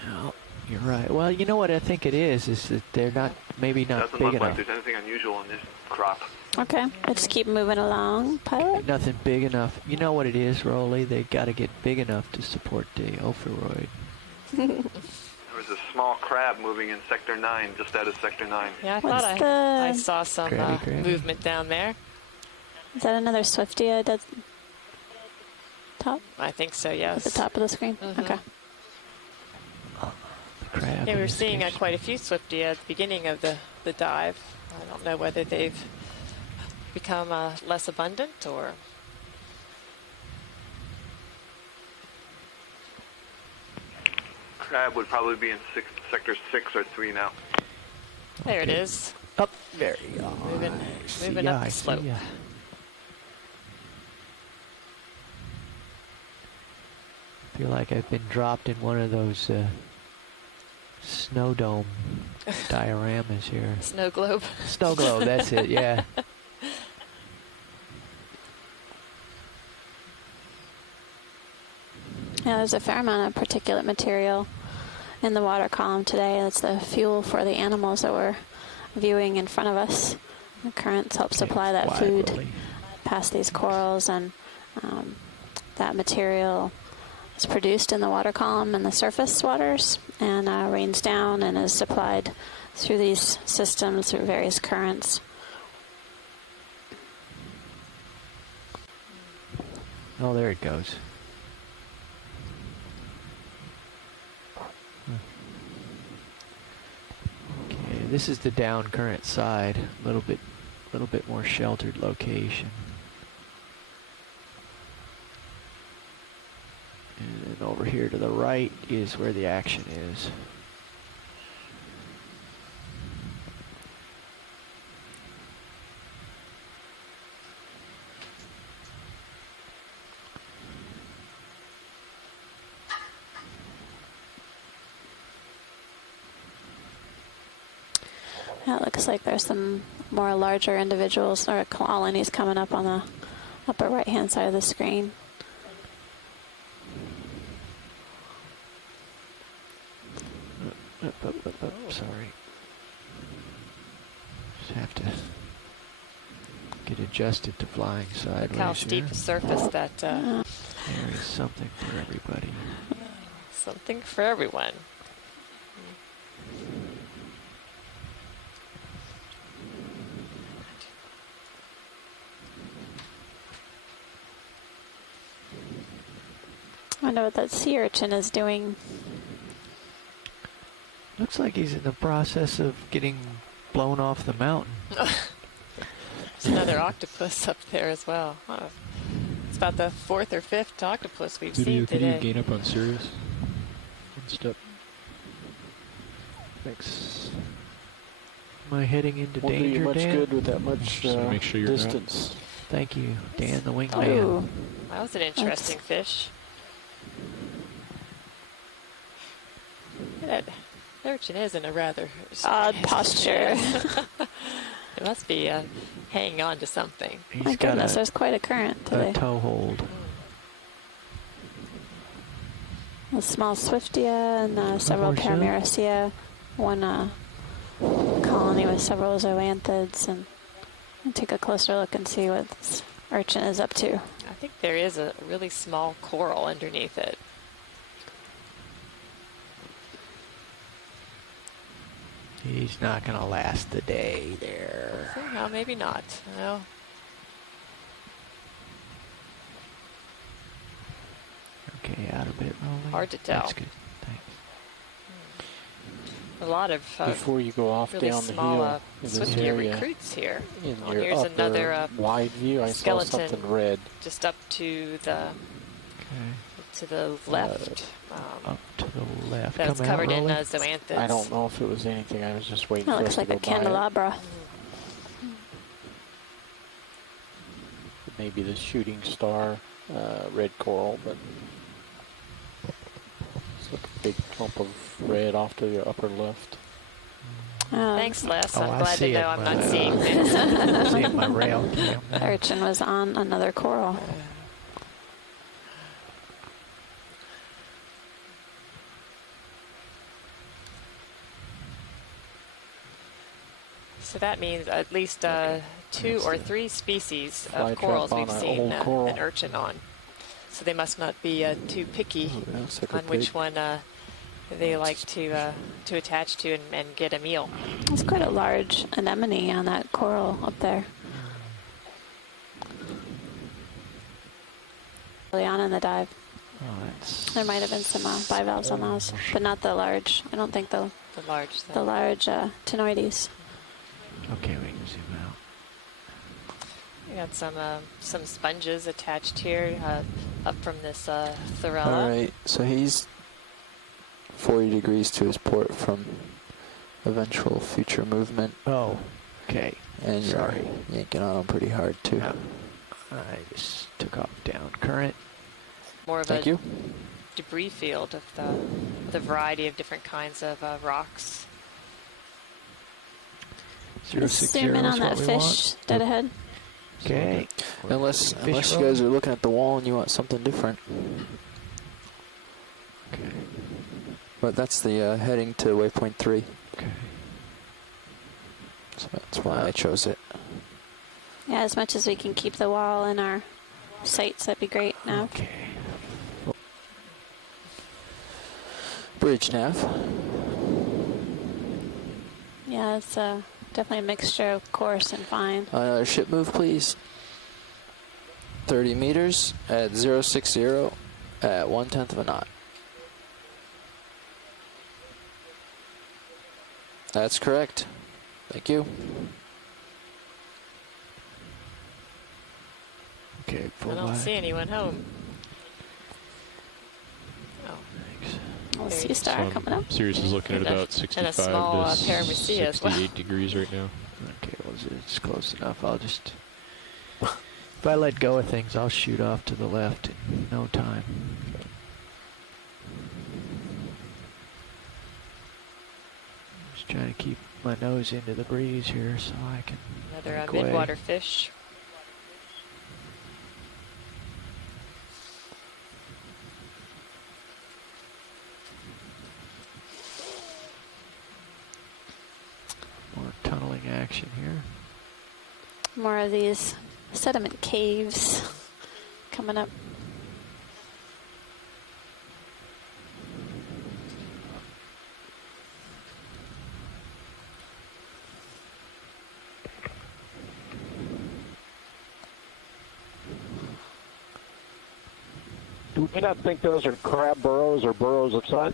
Well, you're right. Well, you know what I think it is that they're not, maybe not Doesn't big look enough. like there's anything unusual in this crop. Okay, let's keep moving along, pilot. Nothing big enough. You know what it is, Rolly? They got to get big enough to support the ophiuroid. There was a small crab moving in Sector 9, just out of Sector 9. Yeah, I What's thought I saw some Crabby. movement down there. Is that another Swiftia at top? I think so, yes. At the top of the screen? Okay. Crab Yeah, we were seeing quite a few Swiftia at the beginning of the dive. I don't know whether they've become less abundant or... Crab would probably be in Sector 6 or 3 now. There it is. Up there you go. Moving up the slope. Feel like I've been dropped in one of those snow dome dioramas here. Snow globe. Snow globe, that's it, yeah. Yeah, there's a fair amount of particulate material in the water column today. That's the fuel for the animals that we're viewing in front of us. The currents help supply that food past these corals, and that material is produced in the water column and the surface waters and rains down and is supplied through these systems through various currents. Oh, there it goes. Okay, this is the down current side, a little bit more sheltered location. And then over here to the right is where the action is. Yeah, it looks like there's some more larger individuals or colonies coming up on the upper right-hand side of the screen. Sorry. Just have to get adjusted to flying sideways. Look how steep here. a surface that... There is something for everybody. Something for everyone. I wonder what that sea urchin is doing. Looks like he's in the process of getting blown off the mountain. There's another octopus up there as well. Oh, it's about the 4th or 5th octopus we've seen Could today. you gain up on Sirius? One step. Thanks. Am I heading into Won't do you danger, much Dan? good with that much Just to make sure you're not. distance. Thank you, Dan the wingman. Oh, that was an interesting fish. That urchin is in a rather odd posture. It must be hanging on to something. My goodness, there's quite a current today. A toe hold. A small Swiftia and several more so? Paramyricea. One colony with several zoanthids, and I'll take a closer look and see what this urchin is up to. I think there is a really small coral underneath it. He's not going to last the day there. Well, maybe not. No. Okay, out a bit, rolling. Hard to tell. That's good. Thanks. a lot of before you go off really down the small hill in this swifty area, recruits here. in Oh, your here's upper another wide view, I saw skeleton something red. just up to the left. Up to the left. That's Come covered out, in Rolly. zoanthids. I don't know if it was anything. I was just waiting That for looks us to like go a by it. candelabra. Maybe the shooting star red coral, but it's like a big clump of red off to the upper left. Thanks, Les. Oh, I'm I glad to see it, know I'm my- not seeing things. I see it, my rail cam The now. urchin was on another coral. So that means at least 2 or 3 species Fly of trap corals on we've an seen old coral. an urchin on. So they must not be too picky Oh, that looks like a on which pig. one they like to attach to and get a meal. There's quite a large anemone on that coral up there. Early on in the dive. Oh, that's There might have been some bivalves on those, but not the large. I don't think the large tenoides. Okay, we can zoom out. We got some sponges attached here up from this Thorella. All right, so he's 40 degrees to his port from eventual future movement. Oh, okay. And you're Sorry. yanking on him pretty hard too. Yeah. I just took off down current. More of Thank a you. debris field of the variety of different kinds of rocks. 060 Zoom in is on what that we fish want. dead ahead. Okay. Unless Fish you roll. guys are looking at the wall and you want something different. Okay. But that's the heading to waypoint 3. Okay. So that's why I chose it. Yeah, as much as we can keep the wall in our sights, that'd be great now. Okay. Bridge nav. Yeah, it's definitely a mixture of coarse and fine. Another ship move, please. 30 meters at 060 at 1/10 of a knot. That's correct. Thank you. Okay, I full don't black. see anyone home. Oh. Well, sea star coming up. Sirius is looking at And a- about 65 and a small, to paramecia as well. 68 degrees right now. Okay, well, it's close enough. I'll just... If I let go of things, I'll shoot off to the left in no time. Just trying to keep my nose into the breeze here so I can Another make way. midwater fish. More tunneling action here. More of these sediment caves coming up. Do we not think those are crab burrows or burrows of sun?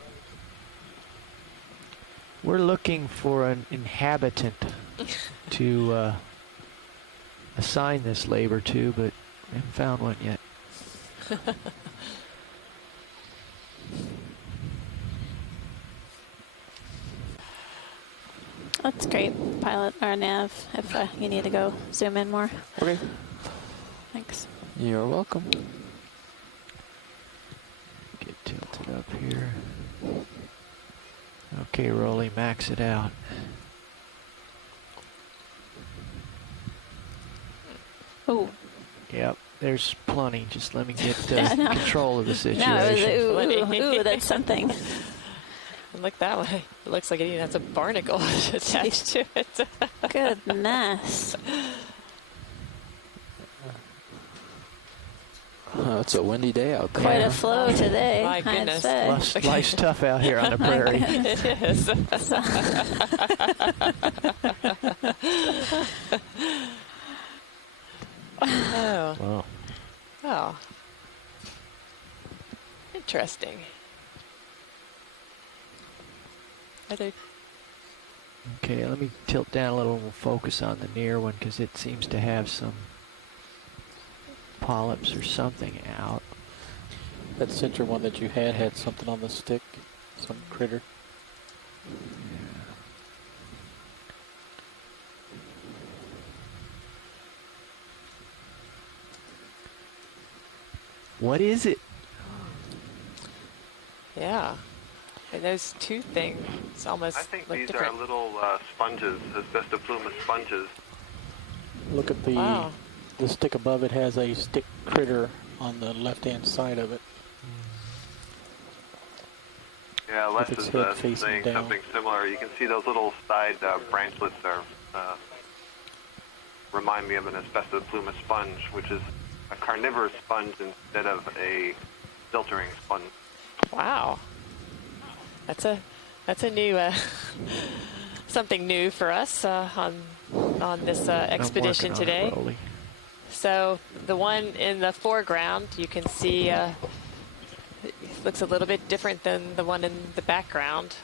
We're looking for an inhabitant to assign this labor to, but we haven't found one yet. That's great, pilot or nav, if you need to go zoom in more. Okay. Thanks. You're welcome. Get tilted up here. Okay, Rolly, max it out. Ooh. Yep, there's plenty. Just let me get Yeah, no. control of the situation. No, it was, ooh, that's something. Look that way. It looks like it even has a barnacle attached to it. Goodness. Oh, it's a windy day out there. Quite a flow today, My I'd goodness. say. Life's tough out here on the prairie. It is. Oh. Wow. Oh. Interesting. Are there Okay, let me tilt down a little and we'll focus on the near one because it seems to have some polyps or something out. That center one that you had something on the stick, some critter. What is it? Yeah. And those two things almost I think look these different. are little sponges, asbestoplumis sponges. Look at the stick above it has a stick critter on the left-hand side of it. Yeah, Les With its is head facing saying down. something similar. You can see those little side branchlets are remind me of an asbestoplumis sponge, which is a carnivorous sponge instead of a filtering sponge. Wow. That's a new something new for us on this expedition today. So the one in the foreground, you can see looks a little bit different than the one in the background.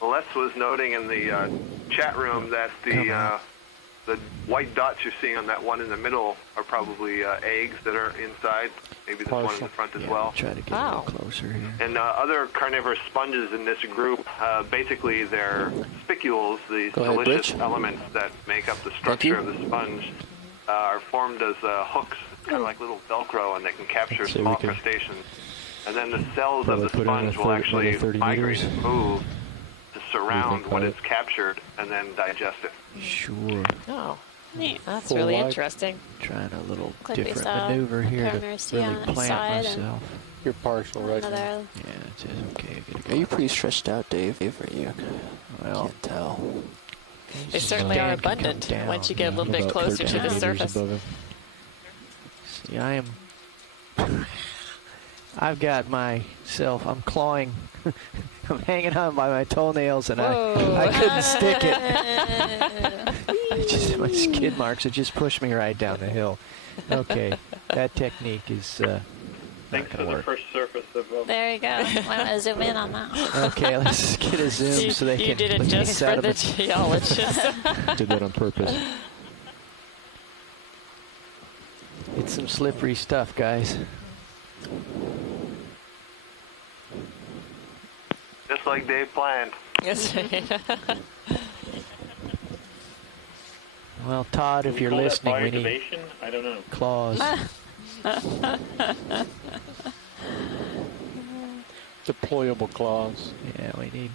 Les was noting in the chat room that the white dots you're seeing on that one in the middle are probably eggs that are inside. Maybe this one in the front as well. Try to get a little closer here. And other carnivorous sponges in this group, basically they're spicules, these delicious elements that make up the structure of the sponge, are formed as hooks, kind of like little Velcro, and they can capture small crustaceans. And then the cells of the sponge will actually migrate and move to surround what it's captured and then digest it. Sure. Oh, neat. That's really interesting. Trying a little Like we different saw maneuver here to Okeanos really on its plant side myself. You're partial right now. Another Yeah, it says okay. Are you pretty stretched out, Dave? Or you? Well, can't tell. They certainly are abundant once you get a little bit closer to the surface. See, I am. I've got myself. I'm clawing. I'm hanging on by my toenails, and I couldn't stick it. My skid marks. It just pushed me right down the hill. Okay, that technique is. Thanks for the first surface of. There you go. I want to zoom in on that. Okay, let's get a zoom so they You can did it look at just for the sediments. geologists. Did that on purpose. It's some slippery stuff, guys. Just like Dave planned. Yes. Well, Todd, if you're Call that listening, we need bioactivation? I don't know. claws. Deployable claws. Yeah, we need.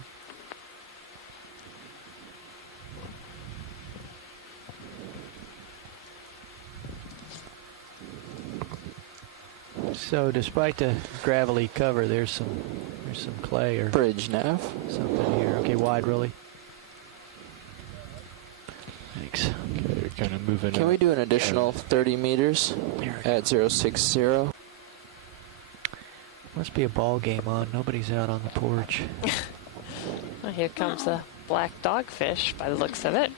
So, despite the gravelly cover, there's some clay or bridge nav something here. Okay, wide, really. Thanks. Okay, you're kind of moving. Can we do an additional 30 meters at 060? Must be a ball game on. Nobody's out on the porch. Well, here comes a black dogfish by the looks of it.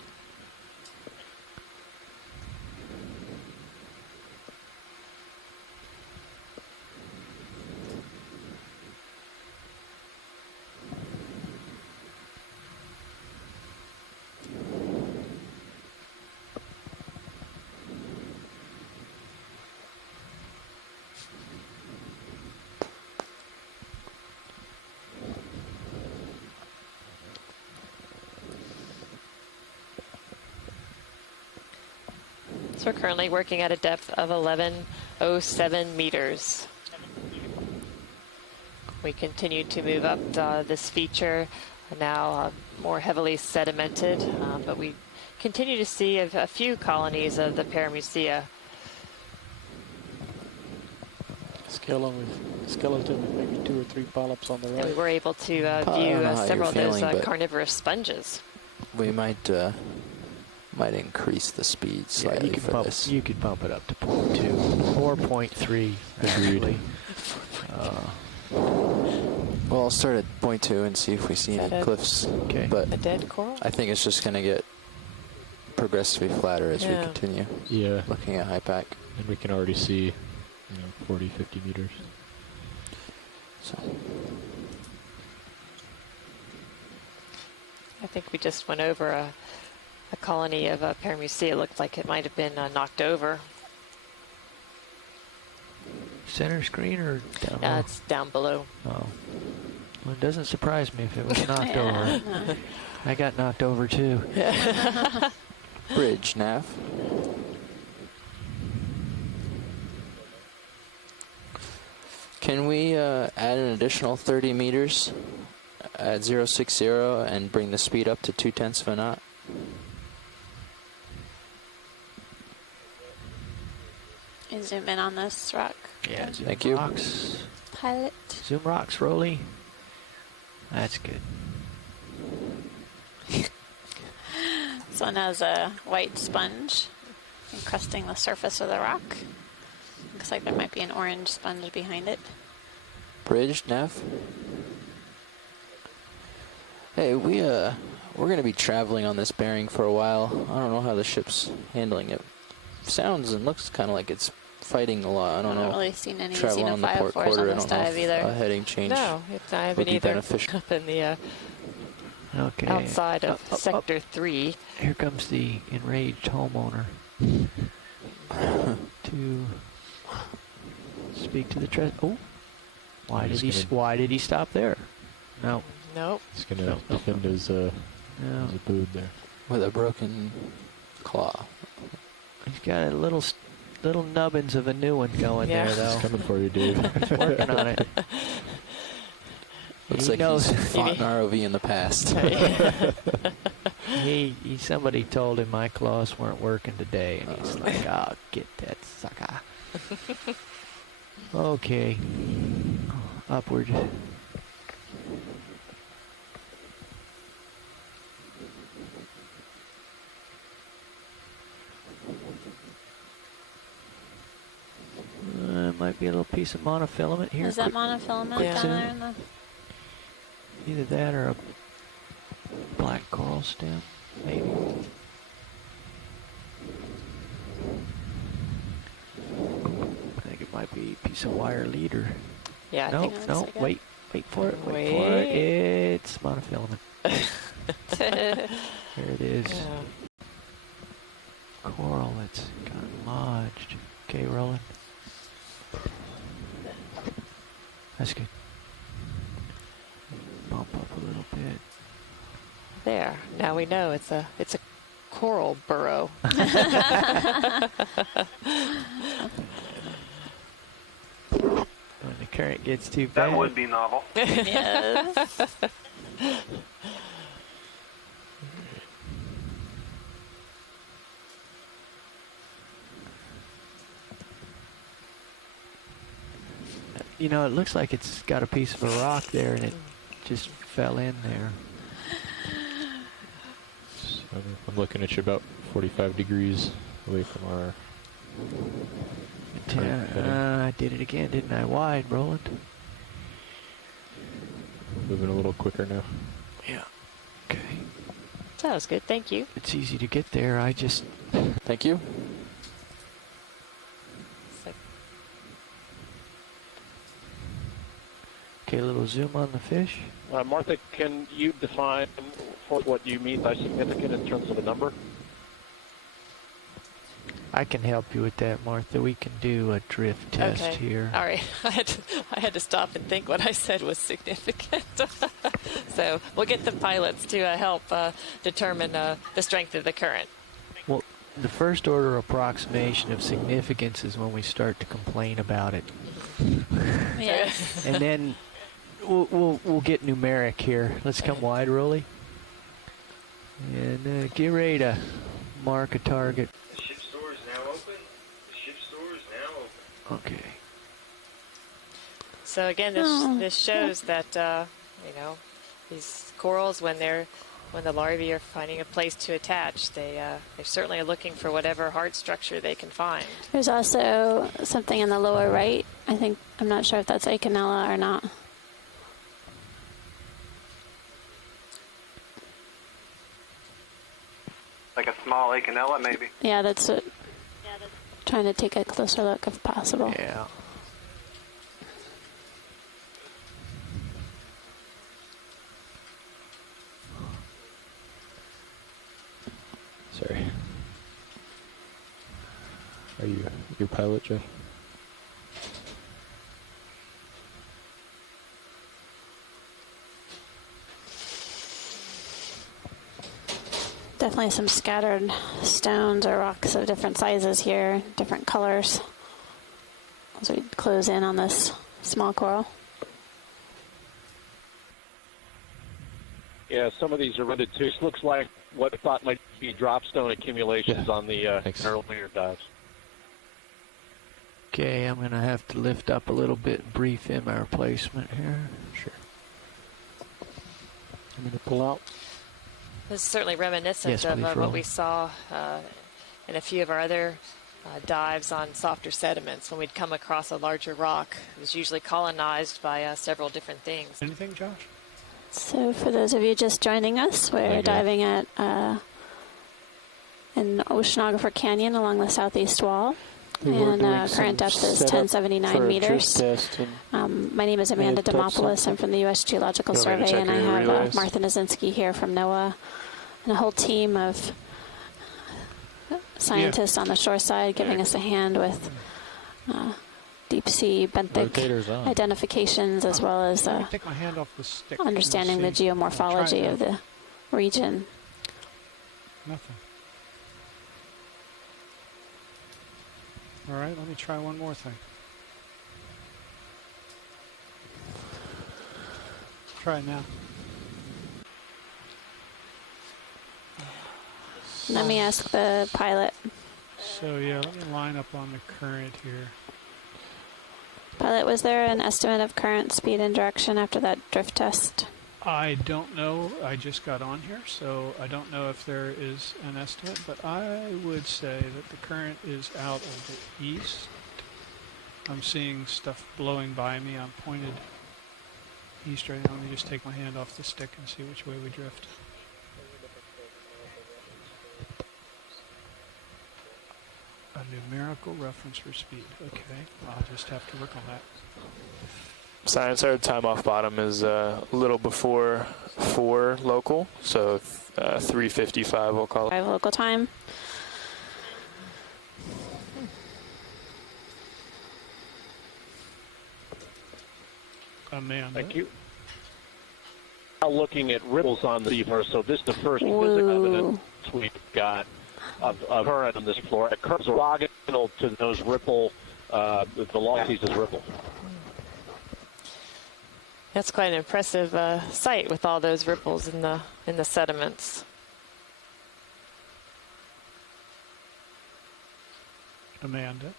So we're currently working at a depth of 1107 meters. We continue to move up this feature, now more heavily sedimented, but we continue to see a few colonies of the Paramusia. Skeleton with maybe 2 or 3 polyps on the right. And we were able to view several of those carnivorous sponges. We might increase the speed slightly for this. You could bump it up to 0.2 or 0.3. Actually. Well, I'll start at 0.2 and see if we see any cliffs. Okay. But a dead coral? I think it's just going to get progressively flatter as we continue. Yeah. Looking at high pack. And we can already see 40, 50 meters. So. I think we just went over a colony of Paramusia. It looked like it might have been knocked over. Center screen or down No, low? it's down below. Oh. Well, it doesn't surprise me if it was knocked over. I got knocked over too. Bridge, nav. Can we add an additional 30 meters at 060 and bring the speed up to 0.2 of a knot? You zoom in on this rock. Yeah, zoom Thank you. rocks. Pilot. Zoom rocks, Rolly. That's good. This one has a white sponge encrusting the surface of the rock. Looks like there might be an orange sponge behind it. Bridge, nav. Hey, we're going to be traveling on this bearing for a while. I don't know how the ship's handling it. Sounds and looks kind of like it's fighting a lot. I don't know. I haven't really seen any Travel on the port xenophobophores quarter. on I this don't know dive if either. a heading change No, I haven't would be either. beneficial. Up in the Okay. outside of Sector 3. Here comes the enraged homeowner to speak to the Oh, why did he stop there? No. Nope. He's gonna defend his abode there with a broken claw. He's got a little nubbins of a new one going there, though. He's coming for you, Dave. He's working on it. Looks He like knows. he's fought an ROV in the past. Somebody told him my claws weren't working today, and he's like, "Oh, get that sucker." Okay, upward. Might be a little piece of monofilament here. Is that monofilament quick down zoom. there in the... Either that or a black coral stem, maybe. I think it might be a piece of wire leader. Yeah, I no, think no, like wait for it, wait for it. It's monofilament. There it is. Yeah. Coral that's gotten lodged. Okay, rolling. That's good. Bump up a little bit. There. Now we know it's a coral burrow. When the current gets too bad. That would be novel. Yes. You know, it looks like it's got a piece of a rock there, and it just fell in there. So I'm looking at you about 45 degrees away from our... I did it again, didn't I? Wide, Roland. Moving a little quicker now. Yeah. Okay. That was good. Thank you. It's easy to get there. I just... Thank you. Okay, a little zoom on the fish. Martha, can you define for what you mean by significant in terms of a number? I can help you with that, Martha. We can do a drift test Okay. here. All right. I had to stop and think what I said was significant. So we'll get the pilots to help determine the strength of the current. Well, the first order approximation of significance is when we start to complain about it. Yes. And then we'll get numeric here. Let's come wide, Rolly. And get ready to mark a target. The ship store is now open. The ship store is now open. Okay. So again, this shows that these corals, when the larvae are finding a place to attach, they certainly are looking for whatever hard structure they can find. There's also something in the lower right. I'm not sure if that's Okeanos or not. Like a small Okeanos, maybe. Yeah, that's what. Trying to take a closer look if possible. Yeah. Sorry. Are you your pilot, Jeff? Definitely some scattered stones or rocks of different sizes here, different colors. As we close in on this small coral. Yeah, some of these are rented too. This looks like what I thought might be dropstone accumulations on the earlier dives. Okay, I'm going to have to lift up a little bit, brief in my replacement here. Sure. I'm going to pull out. This is certainly reminiscent of what we saw in a few of our other dives on softer sediments. When we'd come across a larger rock, it was usually colonized by several different things. Anything, Josh? So for those of you just joining us, we're diving at an Oceanographer Canyon along the southeast wall. And current depth is 1079 meters. My name is Amanda Demopoulos. I'm from the U.S. Geological Survey, and I have Martha Nazinski here from NOAA, and a whole team of scientists on the shore side giving us a hand with deep sea benthic identifications, as well as take my hand off the stick understanding the geomorphology of the region. Nothing. All right, let me try one more thing. Try it now. Let me ask the pilot. So yeah, let me line up on the current here. Pilot, was there an estimate of current speed and direction after that drift test? I don't know. I just got on here, so I don't know if there is an estimate, but I would say that the current is out of the east. I'm seeing stuff blowing by me. I'm pointed east right now. Let me just take my hand off the stick and see which way we drift. A numerical reference for speed. Okay, I'll just have to work on that. Science, our time off bottom is a little before 4 local, so 3:55 we'll call it. 5 local time. Amanda. Thank you. Now looking at ripples on the seafloor, so this is the first physical evidence we've got of current on this floor. It curves orthogonal to those ripple, the velocities as ripple. That's quite an impressive sight with all those ripples in the sediments. Amanda.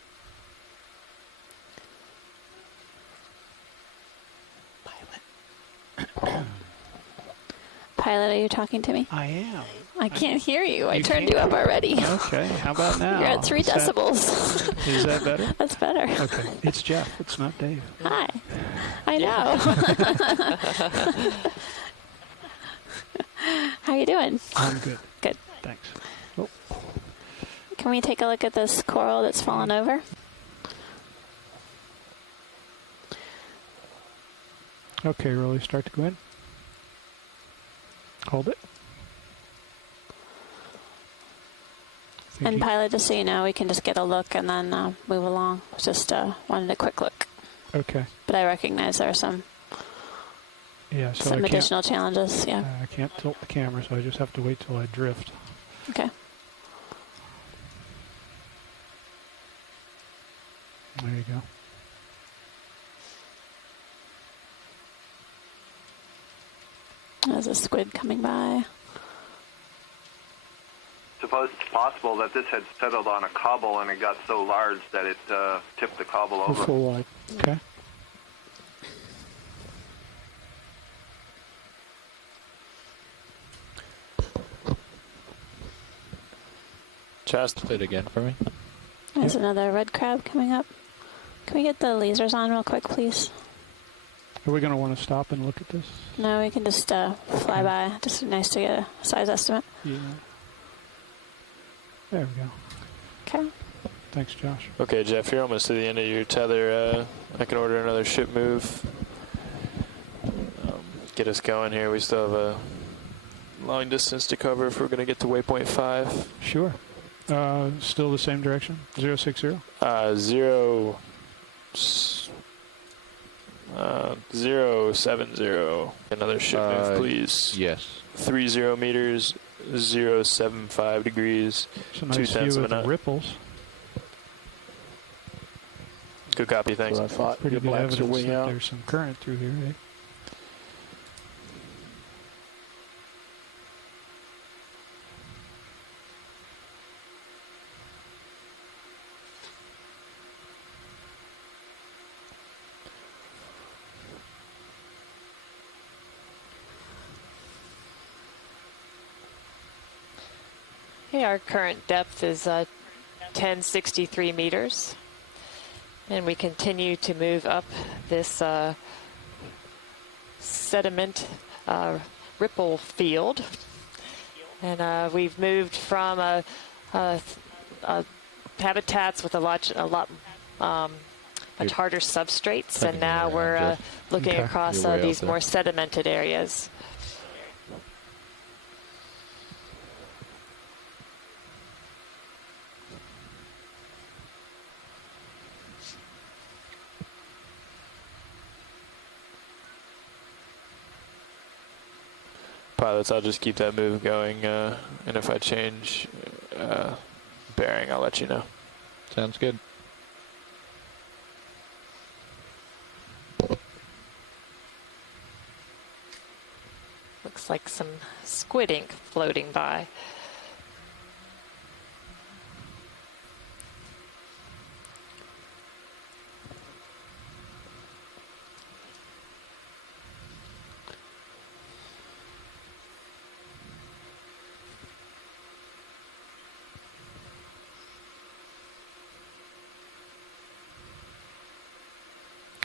Pilot, are you talking to me? I am. I can't hear you. I turned you up already. Okay, how about now? You're at 3 decibels. Is that better? That's better. Okay, it's Jeff. It's not Dave. Hi. I know. How you doing? I'm good. Good. Thanks. Oh. Can we take a look at this coral that's fallen over? Okay, really start to go in. Hold it. And pilot, just so you know, we can just get a look and then move along. Just wanted a quick look. Okay. But I recognize there are some some additional challenges. Yeah. I can't tilt the camera, so I just have to wait till I drift. Okay. There you go. There's a squid coming by. Suppose it's possible that this had settled on a cobble and it got so large that it tipped the cobble over. Full wide. Okay. Just it again for me. There's another red crab coming up. Can we get the lasers on real quick, please? Are we going to want to stop and look at this? No, we can just fly by. Just nice to get a size estimate. Yeah. There we go. Okay. Thanks, Josh. Okay, Jeff, you're almost to the end of your tether. I can order another ship move. Get us going here. We still have a long distance to cover if we're going to get to waypoint 5. Sure. Still the same direction? 060? 070. Another ship move, please. Yes. 30 meters, 075 degrees, It's a nice 2 view tenths of of a the knot. ripples. Good copy, thanks. That's what I thought. Pretty Your good blacks are evidence way that out. there's some current through here, eh? Okay, our current depth is 1063 meters. And we continue to move up this sediment ripple field. And we've moved from habitats with much harder substrates, and now we're looking across these more sedimented areas. Pilots, I'll just keep that move going, and if I change bearing, I'll let you know. Sounds good. Looks like some squid ink floating by.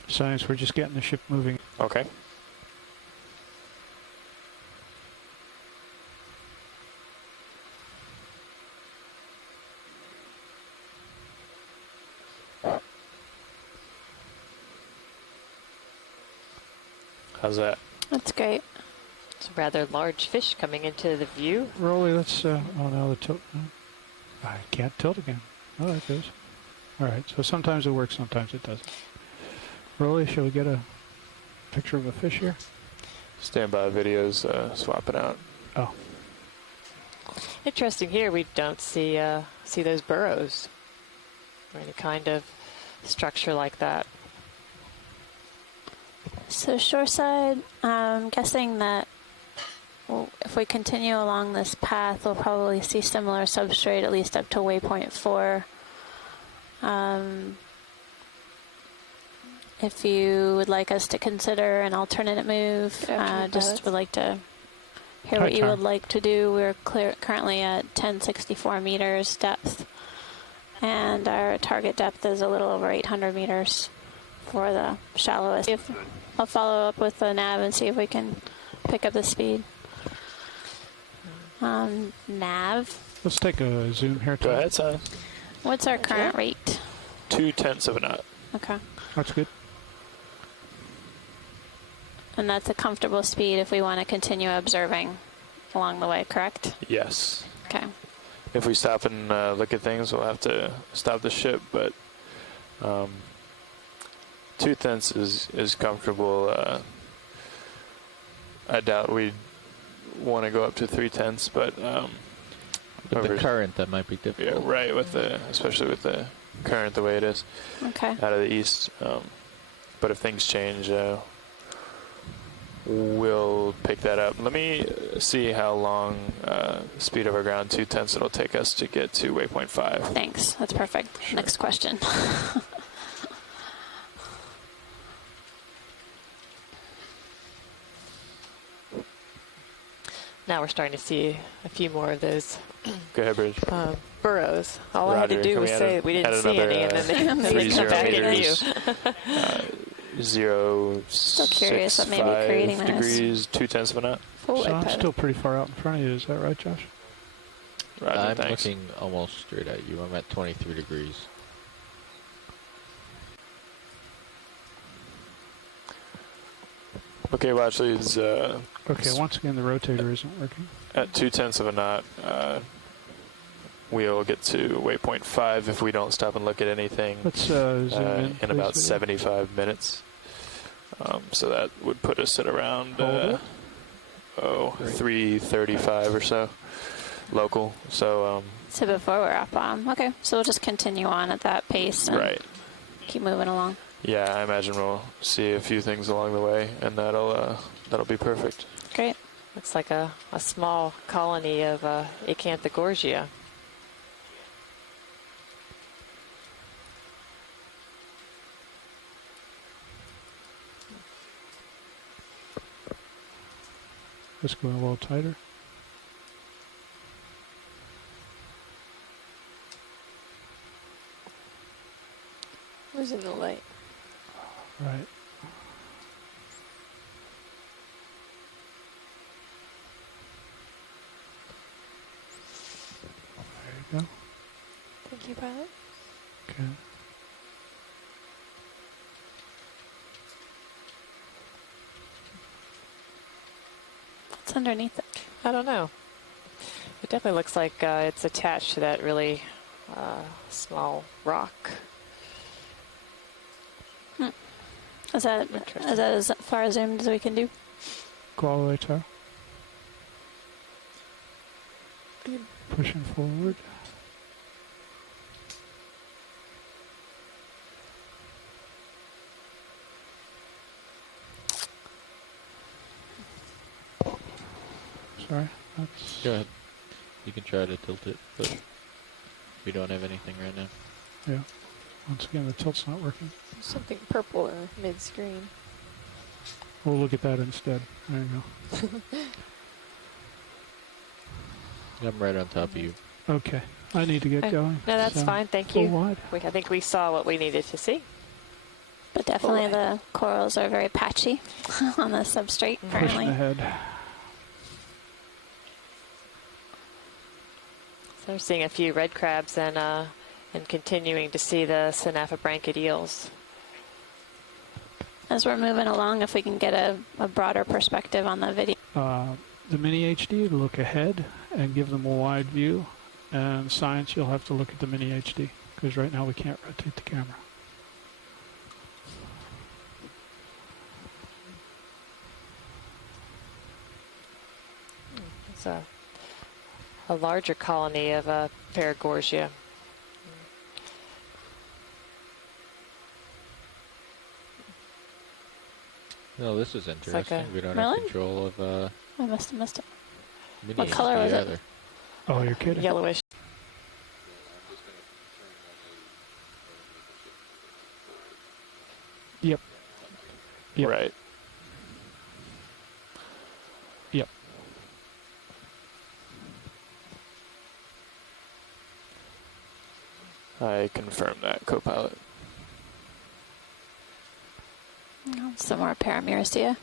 Science, we're just getting the ship moving. Okay. How's that? That's great. It's a rather large fish coming into the view. Rolly, let's, oh, now the tilt. No. I can't tilt again. Oh, there it goes. All right, so sometimes it works, sometimes it doesn't. Rolly, shall we get a picture of a fish here? Standby videos, swapping out. Oh. Interesting here, we don't see those burrows or any kind of structure like that. So shoreside, I'm guessing that if we continue along this path, we'll probably see similar substrate at least up to waypoint 4. If you would like us to consider an alternate move, just would like to hear what you would like to do. We're currently at 1064 meters depth, and our target depth is a little over 800 meters for the shallowest. I'll follow up with the nav and see if we can pick up the speed. Nav. Let's take a zoom here. Go ahead, son. What's our current rate? 2 tenths of a knot. Okay. That's good. And that's a comfortable speed if we want to continue observing along the way, correct? Yes. Okay. If we stop and look at things, we'll have to stop the ship, but 2 tenths is comfortable. I doubt we'd want to go up to 3 tenths, but with the current, that might be difficult. Yeah, right. Especially with the current the way it is. Okay. Out of the east, but if things change, we'll pick that up. Let me see how long speed over ground 2 tenths it'll take us to get to waypoint 5. Thanks. That's perfect. Sure. Next question. Now we're starting to see a few more of those Go ahead, Bridge. Burrows. All I had to do was say that we didn't see any, and then they come back in view. 0.65 degrees, 2 tenths of a knot. So I'm still pretty far out in front of you. Is that right, Josh? Roger, I'm thanks. looking almost straight at you. I'm at 23 degrees. Okay, well, actually, it's Okay, once again, the rotator isn't working. at 0.2 of a knot. We'll get to waypoint 5 if we don't stop and look at anything. Let's zoom in in about 75 minutes. So that would put us at around 3:35 or so local. So So before we're off bomb. Okay, so we'll just continue on at that pace and right. keep moving along. Yeah, I imagine we'll see a few things along the way, and that'll be perfect. Great. Looks like a small colony of Acanthogorgia. Let's go a little tighter. Losing the light. Right. There you go. Thank you, pilot. Okay. What's underneath it? I don't know. It definitely looks like it's attached to that really small rock. Is that as far zoomed as we can do? Go all the way, Tara. Pushing forward. Sorry, that's... Go ahead. You can try to tilt it, but we don't have anything right now. Yeah. Once again, the tilt's not working. There's something purple mid-screen. We'll look at that instead. There you go. I'm right on top of you. Okay. I need to get going. No, that's so fine. Thank full you. wide. I think we saw what we needed to see. But definitely the corals are very patchy on the substrate currently. Pushing ahead. So we're seeing a few red crabs and continuing to see the synaphobranchid eels. As we're moving along, if we can get a broader perspective on the video. The mini HD, look ahead and give them a wide view. And science, you'll have to look at the mini HD because right now we can't rotate the camera. It's a larger colony of Paragorgia. No, this is interesting. Like we don't Really? have control of I must have missed it. mini What color was it? either. Oh, you're kidding. Yellowish. Yep. Yep. Right. Yep. I confirm that, co-pilot. Some more Paramyristia.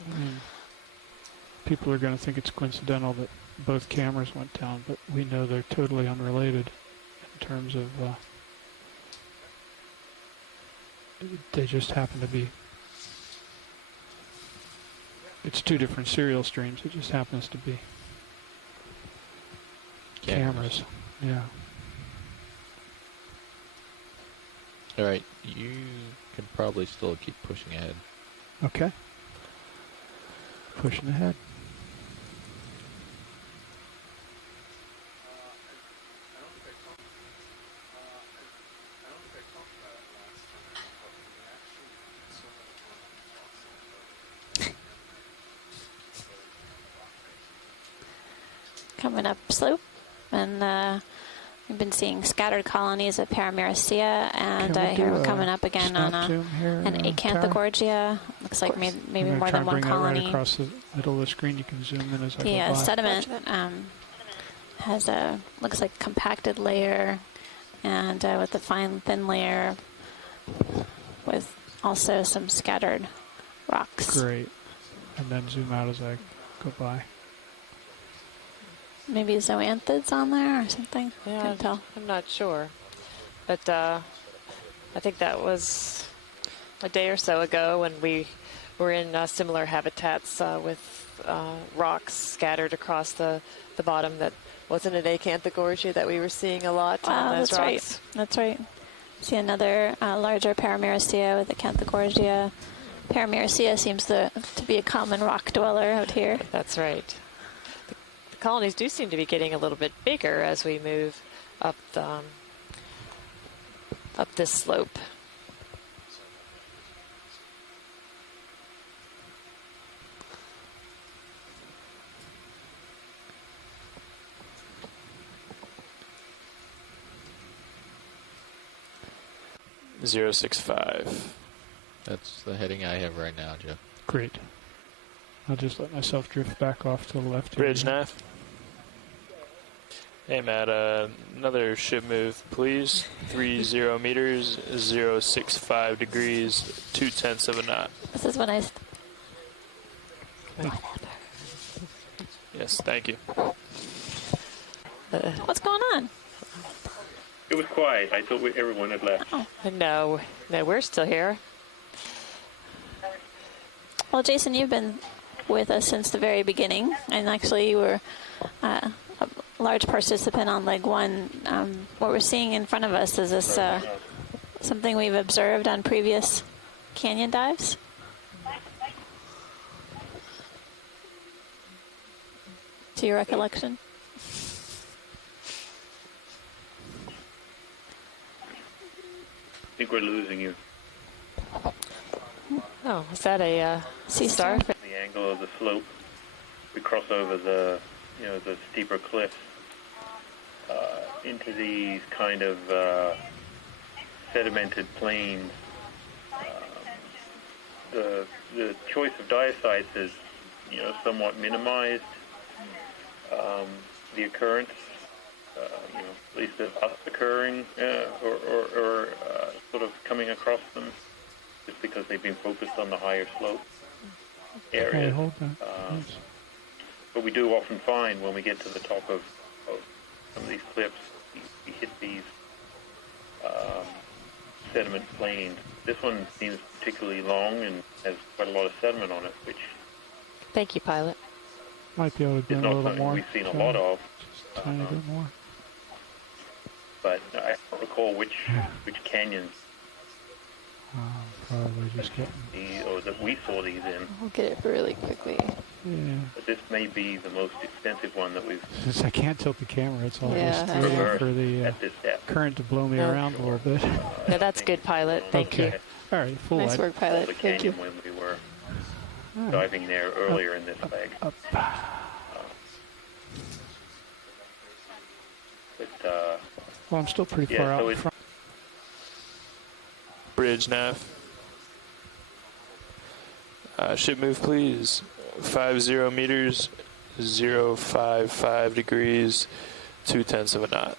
People are going to think it's coincidental that both cameras went down, but we know they're totally unrelated in terms of they just happen to be, it's two different serial streams. It just happens to be cameras. Yeah. All right, you can probably still keep pushing ahead. Okay. Pushing ahead. Coming up slope, and we've been seeing scattered colonies of Paramyristia, and here we're coming up again on an Acanthogorgia. Looks like maybe more than one colony. Right across the middle of the screen, you can zoom in as I go The by. sediment has a looks like compacted layer, and with a fine thin layer, with also some scattered rocks. Great. And then zoom out as I go by. Maybe zoanthids on there or something. Yeah, Couldn't tell. I'm not sure. But I think that was a day or so ago when we we're in similar habitats with rocks scattered across the bottom. That wasn't it Acanthogorgia that we were seeing a lot on those that's rocks? right. That's right. See another larger Paramyricea with Acanthogorgia. Paramyricea seems to be a common rock dweller out here. That's right. The colonies do seem to be getting a little bit bigger as we move up this slope. .065. That's the heading I have right now, Jeff. Great. I'll just let myself drift back off to the left. Bridge nav. Hey, Matt, another ship move, please. 30 meters, 065 degrees, 0.2 of a knot. This is when I... Yes, thank you. What's going on? It was quiet. I thought everyone had left. Oh. No, we're still here. Well, Jason, you've been with us since the very beginning, and actually you were a large participant on leg one. What we're seeing in front of us, is this something we've observed on previous canyon dives? To your recollection? I think we're losing you. Oh, is that a sea star? The angle of the slope, we cross over the steeper cliffs into these kind of sedimented plains. The choice of dive sites is, somewhat minimized. The occurrence, at least of us occurring or sort of coming across them, just because they've been focused on the higher slope areas. Hold that. Yes. But we do often find when we get to the top of some of these cliffs, we hit these sediment plains. This one seems particularly long and has quite a lot of sediment on it, which... Thank you, pilot. Might be able to do It's a not little something more. we've seen a lot of. Just a tiny bit more. But I don't recall which canyons Probably just getting... that we saw these in. I'll get it really quickly. Yeah. But this may be the most extensive one that we've... Since I can't tilt the camera, it's almost Yeah. waiting for the current to blow me around a little bit. No, that's good, pilot. Thank you. All right, full Nice wide. work, pilot. The Thank you. canyon when we were diving there earlier in this leg. Well, I'm still pretty yeah, far so out front. Bridge nav. Ship move, please. 50 meters, 055 degrees, 0.2 of a knot.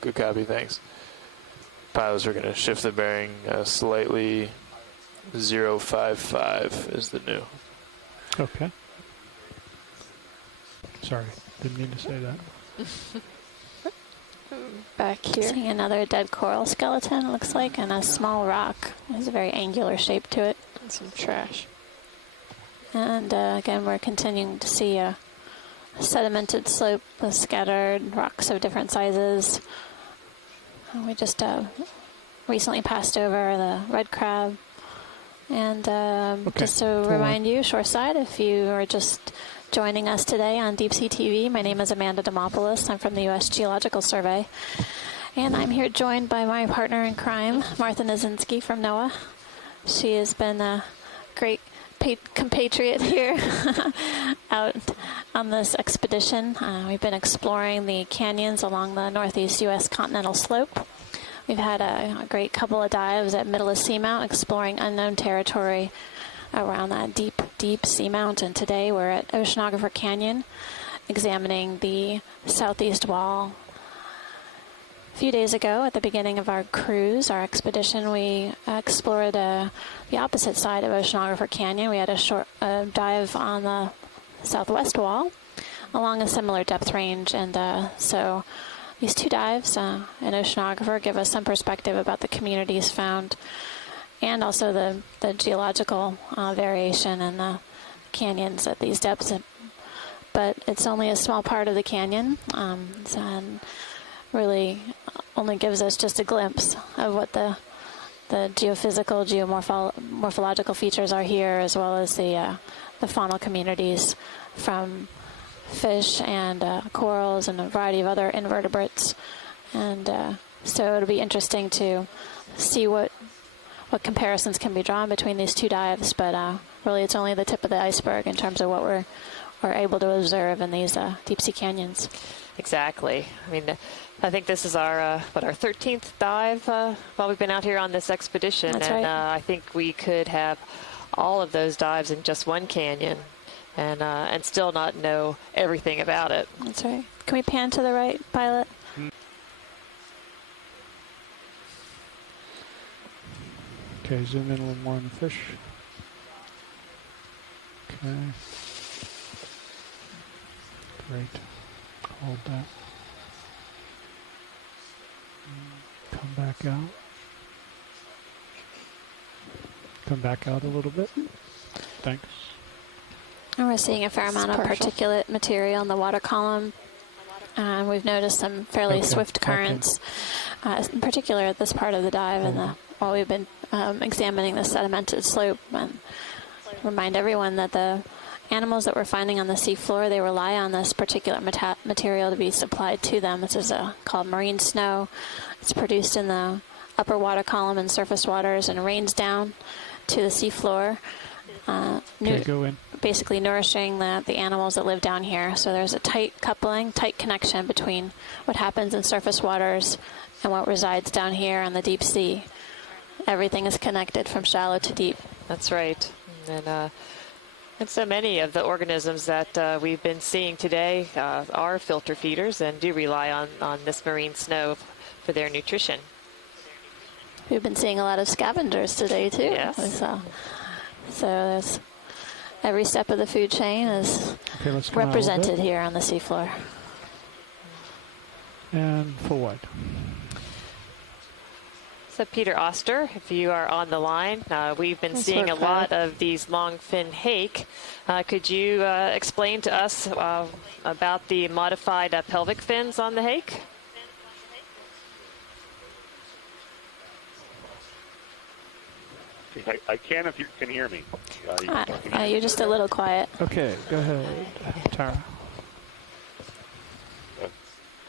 Good copy, thanks. Pilots are going to shift the bearing slightly. 055 is the new. Okay. Sorry, didn't mean to say that. Back here. Seeing another dead coral skeleton, it looks like, and a small rock. It has a very angular shape to it. And some trash. And again, we're continuing to see a sedimented slope with scattered rocks of different sizes. We just recently passed over the red crab. And just to remind you, shoreside, if you are just joining us today on Deep Sea TV, my name is Amanda Demopoulos. I'm from the U.S. Geological Survey. And I'm here joined by my partner in crime, Martha Nizinski from NOAA. She has been a great compatriot here out on this expedition. We've been exploring the canyons along the northeast U.S. continental slope. We've had a great couple of dives at middle of seamount, exploring unknown territory around that deep seamount. And today we're at Oceanographer Canyon, examining the southeast wall. A few days ago, at the beginning of our cruise, our expedition, we explored the opposite side of Oceanographer Canyon. We had a short dive on the southwest wall along a similar depth range, and so these two dives in Oceanographer give us some perspective about the communities found, and also the geological variation in the canyons at these depths. But it's only a small part of the canyon, and really only gives us just a glimpse of what the geophysical, geomorphological features are here, as well as the faunal communities from fish and corals and a variety of other invertebrates. And so it'll be interesting to see what comparisons can be drawn between these two dives, but really it's only the tip of the iceberg in terms of what we're able to observe in these deep sea canyons. Exactly. I mean, I think this is our 13th dive while we've been out here on this expedition. That's and right. I think we could have all of those dives in just one canyon and still not know everything about it. That's right. Can we pan to the right, pilot? Okay, zoom in a little more on the fish. Okay. Great. Hold that. Come back out. Come back out a little bit. Thanks. And we're seeing a fair amount of particulate material in the water column. We've noticed some fairly swift currents, in particular at this part of the dive, and while we've been examining the sedimented slope. And remind everyone that the animals that we're finding on the seafloor, they rely on this particular material to be supplied to them. This is called marine snow. It's produced in the upper water column and surface waters and rains down to the seafloor. Go in. Basically nourishing the animals that live down here. So there's a tight coupling, tight connection between what happens in surface waters and what resides down here in the deep sea. Everything is connected from shallow to deep. That's right. And so many of the organisms that we've been seeing today are filter feeders and do rely on this marine snow for their nutrition. We've been seeing a lot of scavengers today, too. Yes. So there's every step of the food chain is represented here on the seafloor. And full wide. So Peter Oster, if you are on the line, we've been seeing a lot of these long fin hake. Could you explain to us about the modified pelvic fins on the hake? I can if you can hear me. You're just a little quiet. Okay, go ahead, Tara.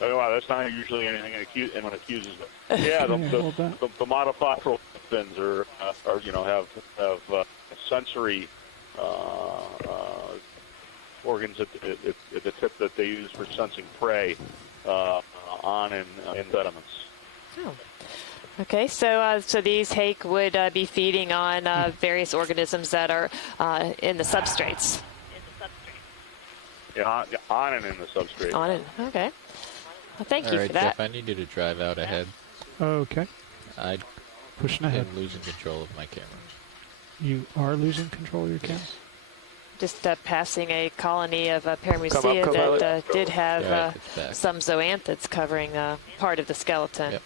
Oh, wow, that's not usually anything anyone accuses me. Yeah, the modified fins are have sensory organs at the tip that they use for sensing prey on in sediments. Oh. Okay, so these hake would be feeding on various organisms that are in the substrates. Yeah, on and in the substrate. On it, okay. Well, thank you for that. Jeff, I need you to drive out ahead. Okay. I'm pushing ahead. losing control of my camera. You are losing control of your camera? Just passing a colony of Paramusia that did have some zoanthids covering part of the skeleton. Yep.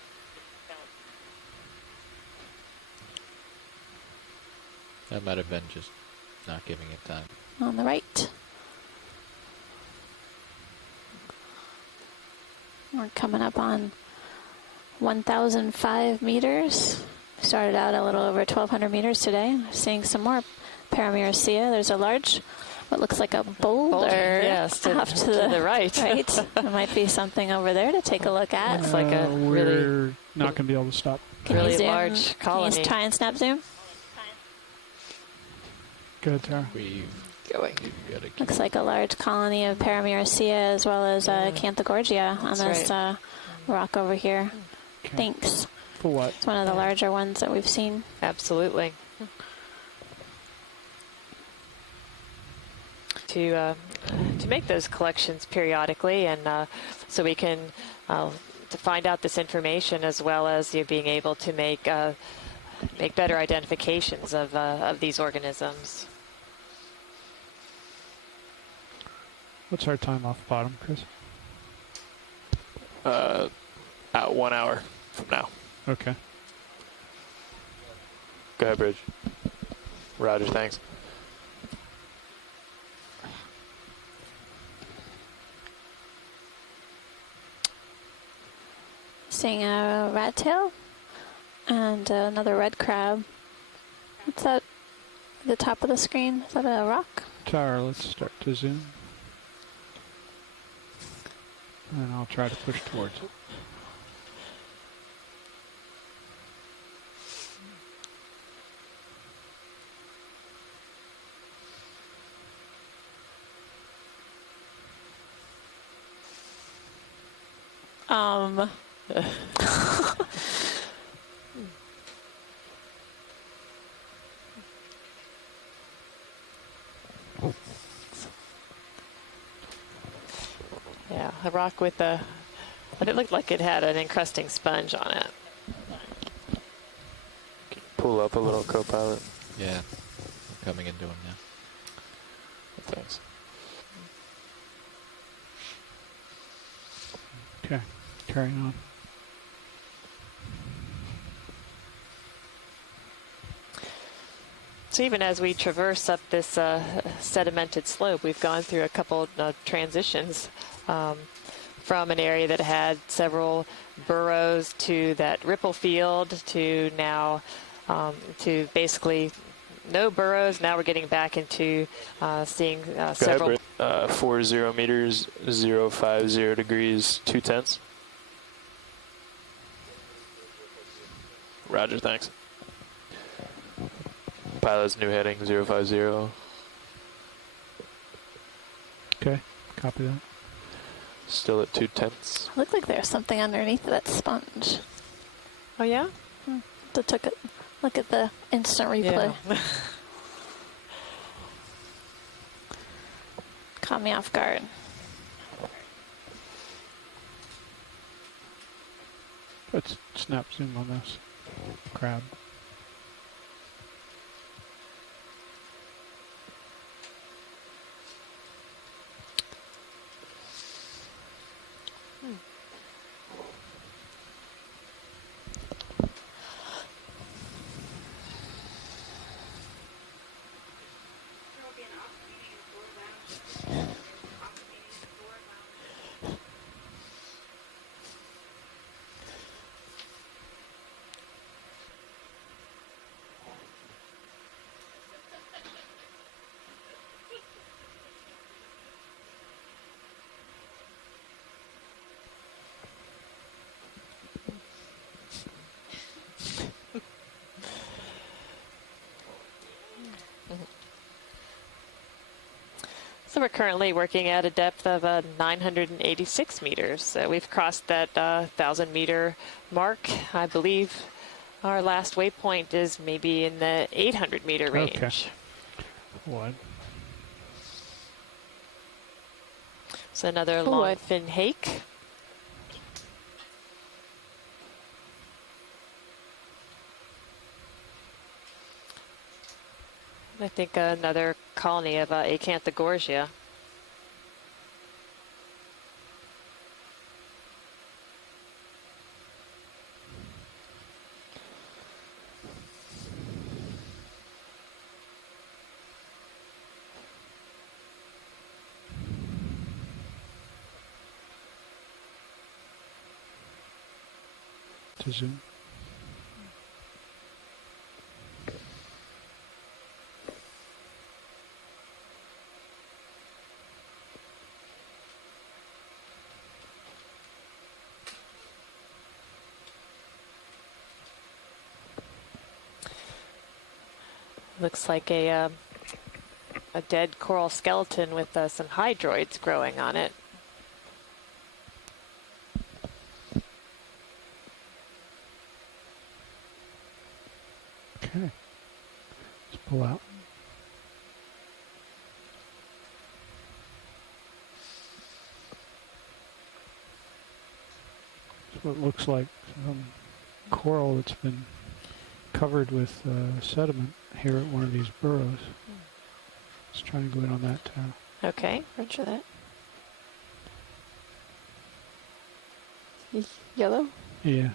That might have been just not giving it time. On the right. We're coming up on 1,005 meters. We started out a little over 1,200 meters today. Seeing some more Paramusia. There's a large, what looks like a boulder yes, off to the right. Right. There might be something over there to take a look at. It's like a we're not going to be able to stop. Can really you zoom? large colony. Can you try and snap zoom? Good, Tara. Looks like a large colony of Paramusia as well as Canthogorgia on this rock over here. Okay. Thanks. For what? It's one of the larger ones that we've seen. Absolutely. To make those collections periodically, and so we can to find out this information, as well as being able to make better identifications of these organisms. What's our time off bottom, Chris? At 1 hour from now. Okay. Go ahead, Bridge. Roger, thanks. Seeing a rat tail and another red crab. What's that at the top of the screen? Is that a rock? Tower, let's start to zoom. And I'll try to push towards it. Yeah, a rock with a, but it looked like it had an encrusting sponge on it. Pull up a little, co-pilot. Yeah, I'm coming into him now. Thanks. Okay, carrying on. So even as we traverse up this sedimented slope, we've gone through a couple transitions from an area that had several burrows to that ripple field to now to basically no burrows. Now we're getting back into seeing several. 40 meters, 050 degrees, 2/10. Roger, thanks. Pilot's new heading, 050. Okay, copy that. Still at 2/10. Looked like there's something underneath that sponge. Oh yeah? Look at the instant replay. Yeah. Caught me off guard. Let's snap zoom on this crab. So we're currently working at a depth of 986 meters. So we've crossed that 1,000-meter mark. I believe our last waypoint is maybe in the 800-meter range. Okay. What? So another long fin hake. I think another colony of Acanthogorgia. To zoom. Looks like a dead coral skeleton with some hydroids growing on it. Okay. Let's pull out. It's what looks like some coral that's been covered with sediment here at one of these burrows. Let's try and go in on that too. Okay, roger that. Yellow? Yeah.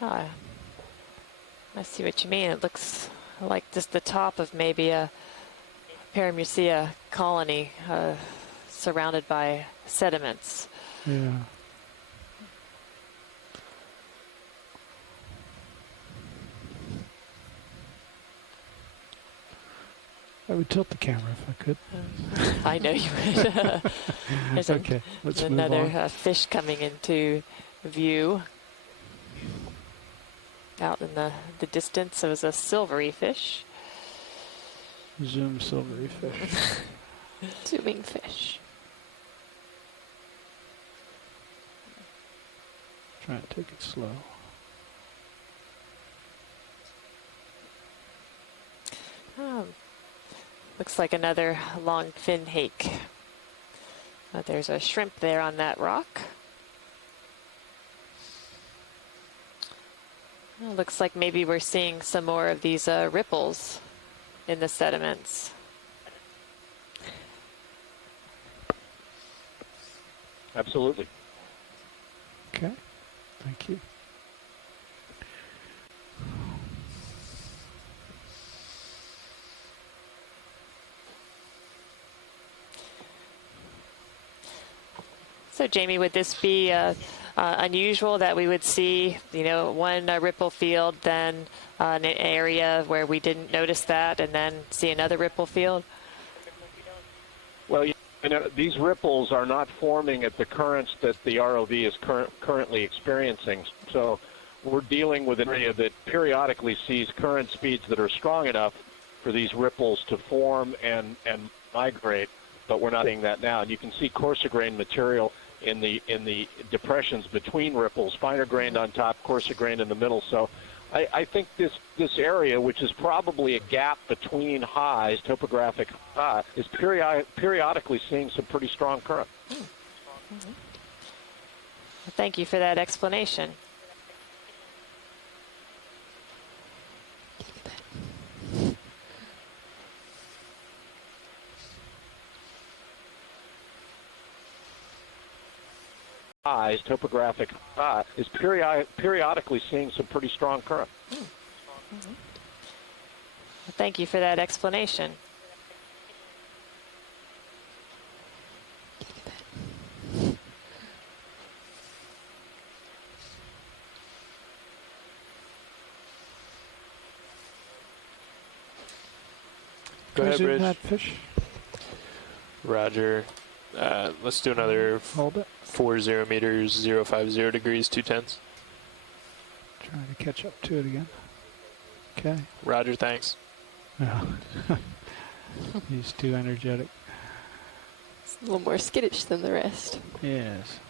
Oh, I see what you mean. It looks like just the top of maybe a Paramucea colony surrounded by sediments. Yeah. I would tilt the camera if I could. I know you would. There's okay, let's move another on. fish coming into view. Out in the distance, it was a silvery fish. Zoom silvery fish. Zooming fish. Trying to take it slow. Oh, looks like another long fin hake. There's a shrimp there on that rock. Well, looks like maybe we're seeing some more of these ripples in the sediments. Absolutely. Okay, thank you. So Jamie, would this be unusual that we would see, one ripple field, then an area where we didn't notice that, and then see another ripple field? Well, these ripples are not forming at the currents that the ROV is currently experiencing. So we're dealing with an area that periodically sees current speeds that are strong enough for these ripples to form and migrate, but we're not seeing that now. And you can see coarser grained material in the depressions between ripples, finer grained on top, coarser grained in the middle. So I think this area, which is probably a gap between highs, topographic high, is periodically seeing some pretty strong current. Mm-hmm. Well, thank you for that explanation. Highs, topographic high, is periodically seeing some pretty strong current. Mm-hmm. Well, thank you for that explanation. Go ahead, Bridge. That fish. Roger. Let's do another 40 meters, 050 degrees, 2/10. Trying to catch up to it again. Okay. Roger, thanks. Yeah. He's too energetic. It's a little more skittish than the rest. Yes.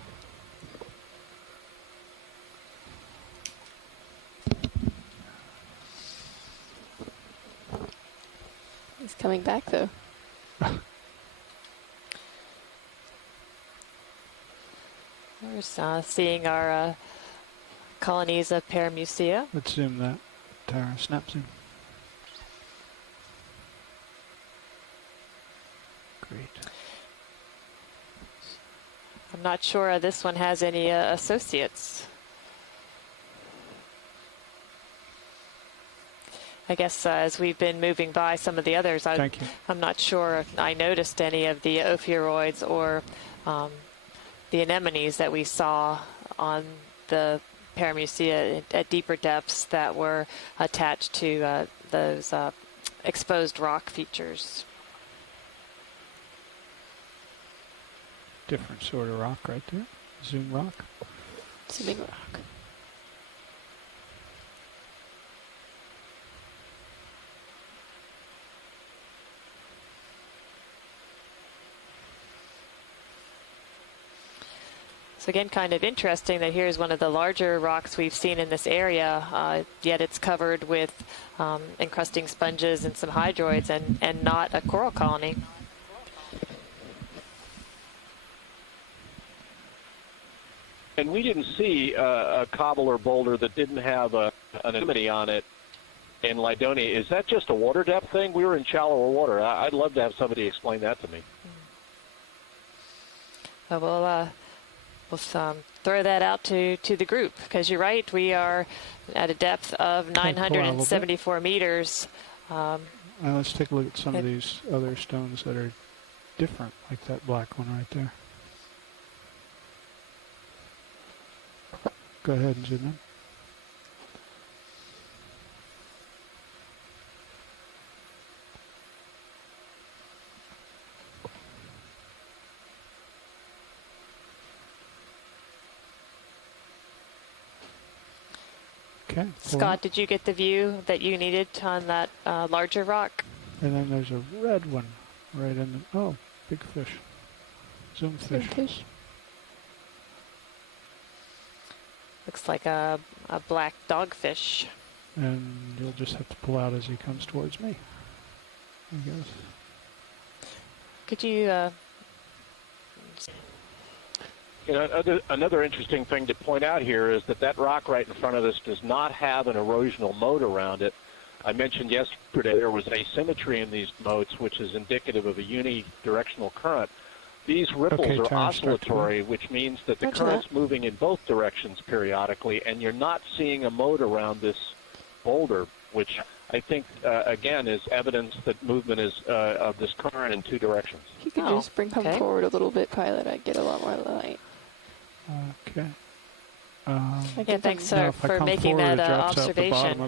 He's coming back, though. We're seeing our colonies of Paramucea. Let's zoom that. Tara, snap zoom. Great. I'm not sure this one has any associates. I guess as we've been moving by some of the others, I'm not sure if I noticed any of the ophiuroids or the anemones that we saw on the Paramucea at deeper depths that were attached to those exposed rock features. Different sort of rock right there. Zoom rock. Zooming rock. So again, kind of interesting that here's one of the larger rocks we've seen in this area, yet it's covered with encrusting sponges and some hydroids and not a coral colony. And we didn't see a cobbler boulder that didn't have an anemone on it in Lydonia. Is that just a water depth thing? We were in shallower water. I'd love to have somebody explain that to me. We'll throw that out to the group, because you're right, we are at a depth of 974 meters. Now let's take a look at some of these other stones that are different, like that black one right there. Go ahead and zoom in. Okay. Scott, did you get the view that you needed on that larger rock? And then there's a red one right in the, oh, big fish. Zoom fish. Looks like a black dogfish. And you'll just have to pull out as he comes towards me, I guess. Could you... Another interesting thing to point out here is that rock right in front of us does not have an erosional moat around it. I mentioned yesterday there was asymmetry in these moats, which is indicative of a unidirectional current. These ripples are oscillatory, which means that the current's moving in both directions periodically, and you're not seeing a moat around this boulder, which I think, again, is evidence that movement is of this current in two directions. If you could just come forward a little bit, Pilot, I'd get a lot more light. Okay. Again, thanks for making that observation.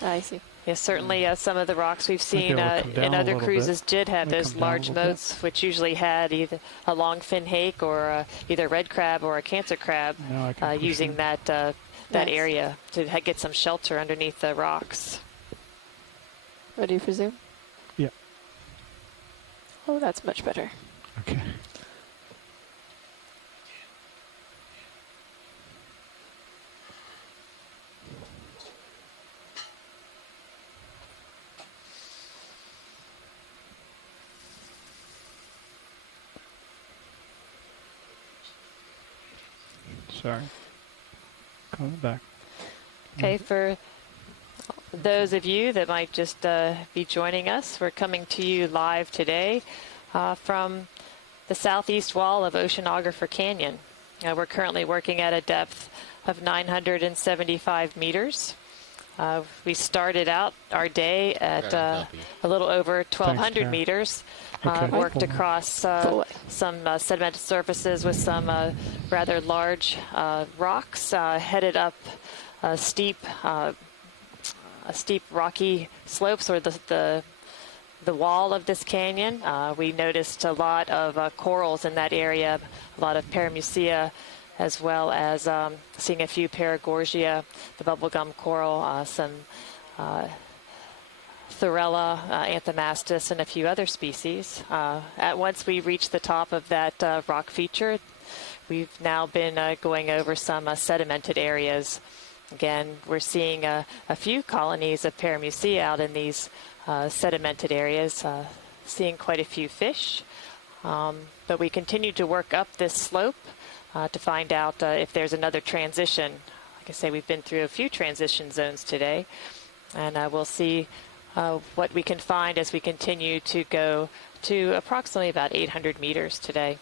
I see. Yes, certainly some of the rocks we've seen in other cruises did have those large moats, which usually had either a long fin hake or either red crab or a cancer crab, using that area to get some shelter underneath the rocks. Ready for zoom? Yeah. Oh, that's much better. Okay. Sorry. Coming back. Okay, for those of you that might just be joining us, we're coming to you live today from the southeast wall of Oceanographer Canyon. We're currently working at a depth of 975 meters. We started out our day at a little over 1,200 meters. Worked across some sedimented surfaces with some rather large rocks, headed up steep rocky slopes, or the wall of this canyon. We noticed a lot of corals in that area, a lot of paramucia, as well as seeing a few paragorgia, the bubblegum coral, some Thorella, Anthomastus, and a few other species. Once we reached the top of that rock feature, we've now been going over some sedimented areas. Again, we're seeing a few colonies of paramucia out in these sedimented areas, seeing quite a few fish. But we continue to work up this slope to find out if there's another transition. Like I say, we've been through a few transition zones today, and we'll see what we can find as we continue to go to approximately about 800 meters today.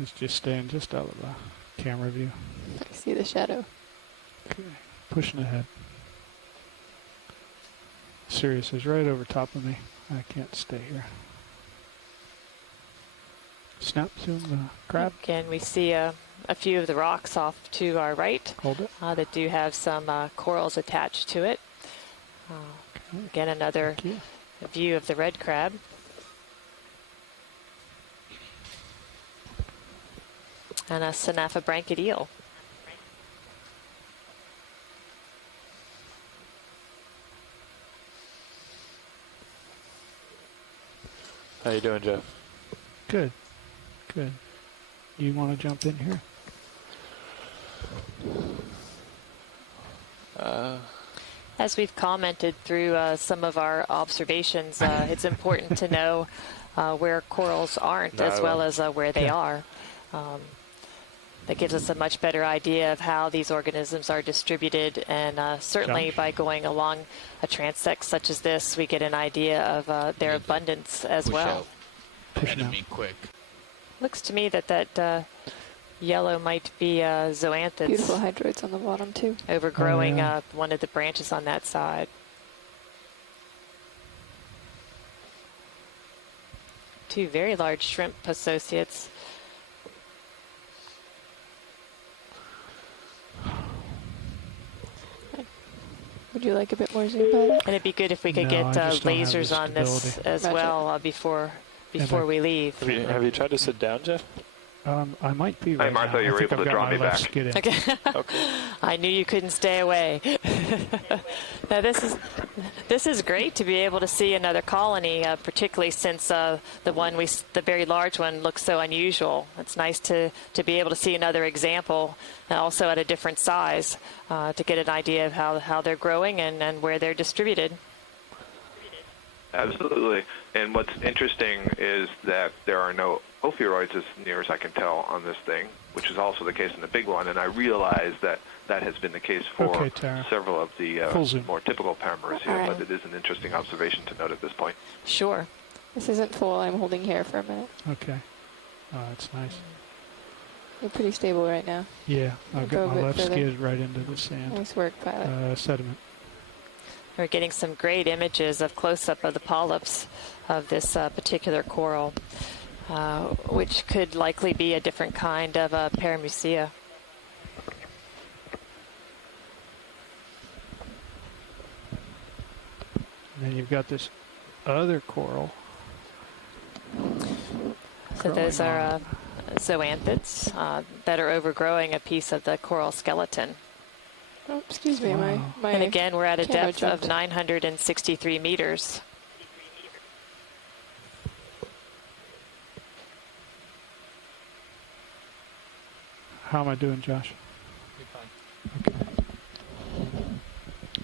It's just staying just out of the camera view. I see the shadow. Okay, pushing ahead. Sirius is right over top of me. I can't stay here. Snap, zoom the crab. Again, we see a few of the rocks off to our right that do have some corals attached to it. Again, another view of the red crab. And a Synaphobranchid eel. How you doing, Jeff? Good. Good. You want to jump in here? As we've commented through some of our observations, it's important to know where corals aren't, as well as where they are. That gives us a much better idea of how these organisms are distributed, and certainly by going along a transect such as this, we get an idea of their abundance as well. Enemy quick. Looks to me that yellow might be zoanthids. Beautiful hydroids on the bottom too. Overgrowing one of the branches on that side. Two very large shrimp associates. Would you like a bit more zoom by that? And it'd be good if we could get lasers on this as well before we leave. Have you tried to sit down, Jeff? I might be. Hey, Martha, you were able to draw me back. Okay. I knew you couldn't stay away. Now this is great to be able to see another colony, particularly since the very large one looks so unusual. It's nice to be able to see another example, also at a different size, to get an idea of how they're growing and where they're distributed. Absolutely. And what's interesting is that there are no ophiuroids, as near as I can tell, on this thing, which is also the case in the big one. And I realize that has been the case for several of the more typical Paramaricia, but it is an interesting observation to note at this point. Sure. This isn't full. I'm holding here for a minute. Okay. Oh, that's nice. You're pretty stable right now. Yeah, I've got my left skid right into the sand. Nice work, pilot. Sediment. We're getting some great images of close-up of the polyps of this particular coral, which could likely be a different kind of Paramucia. And then you've got this other coral. So those are zoanthids that are overgrowing a piece of the coral skeleton. Oh, excuse me, my and again, we're at a depth jumped. of 963 meters. How am I doing, Josh? You're fine. Okay.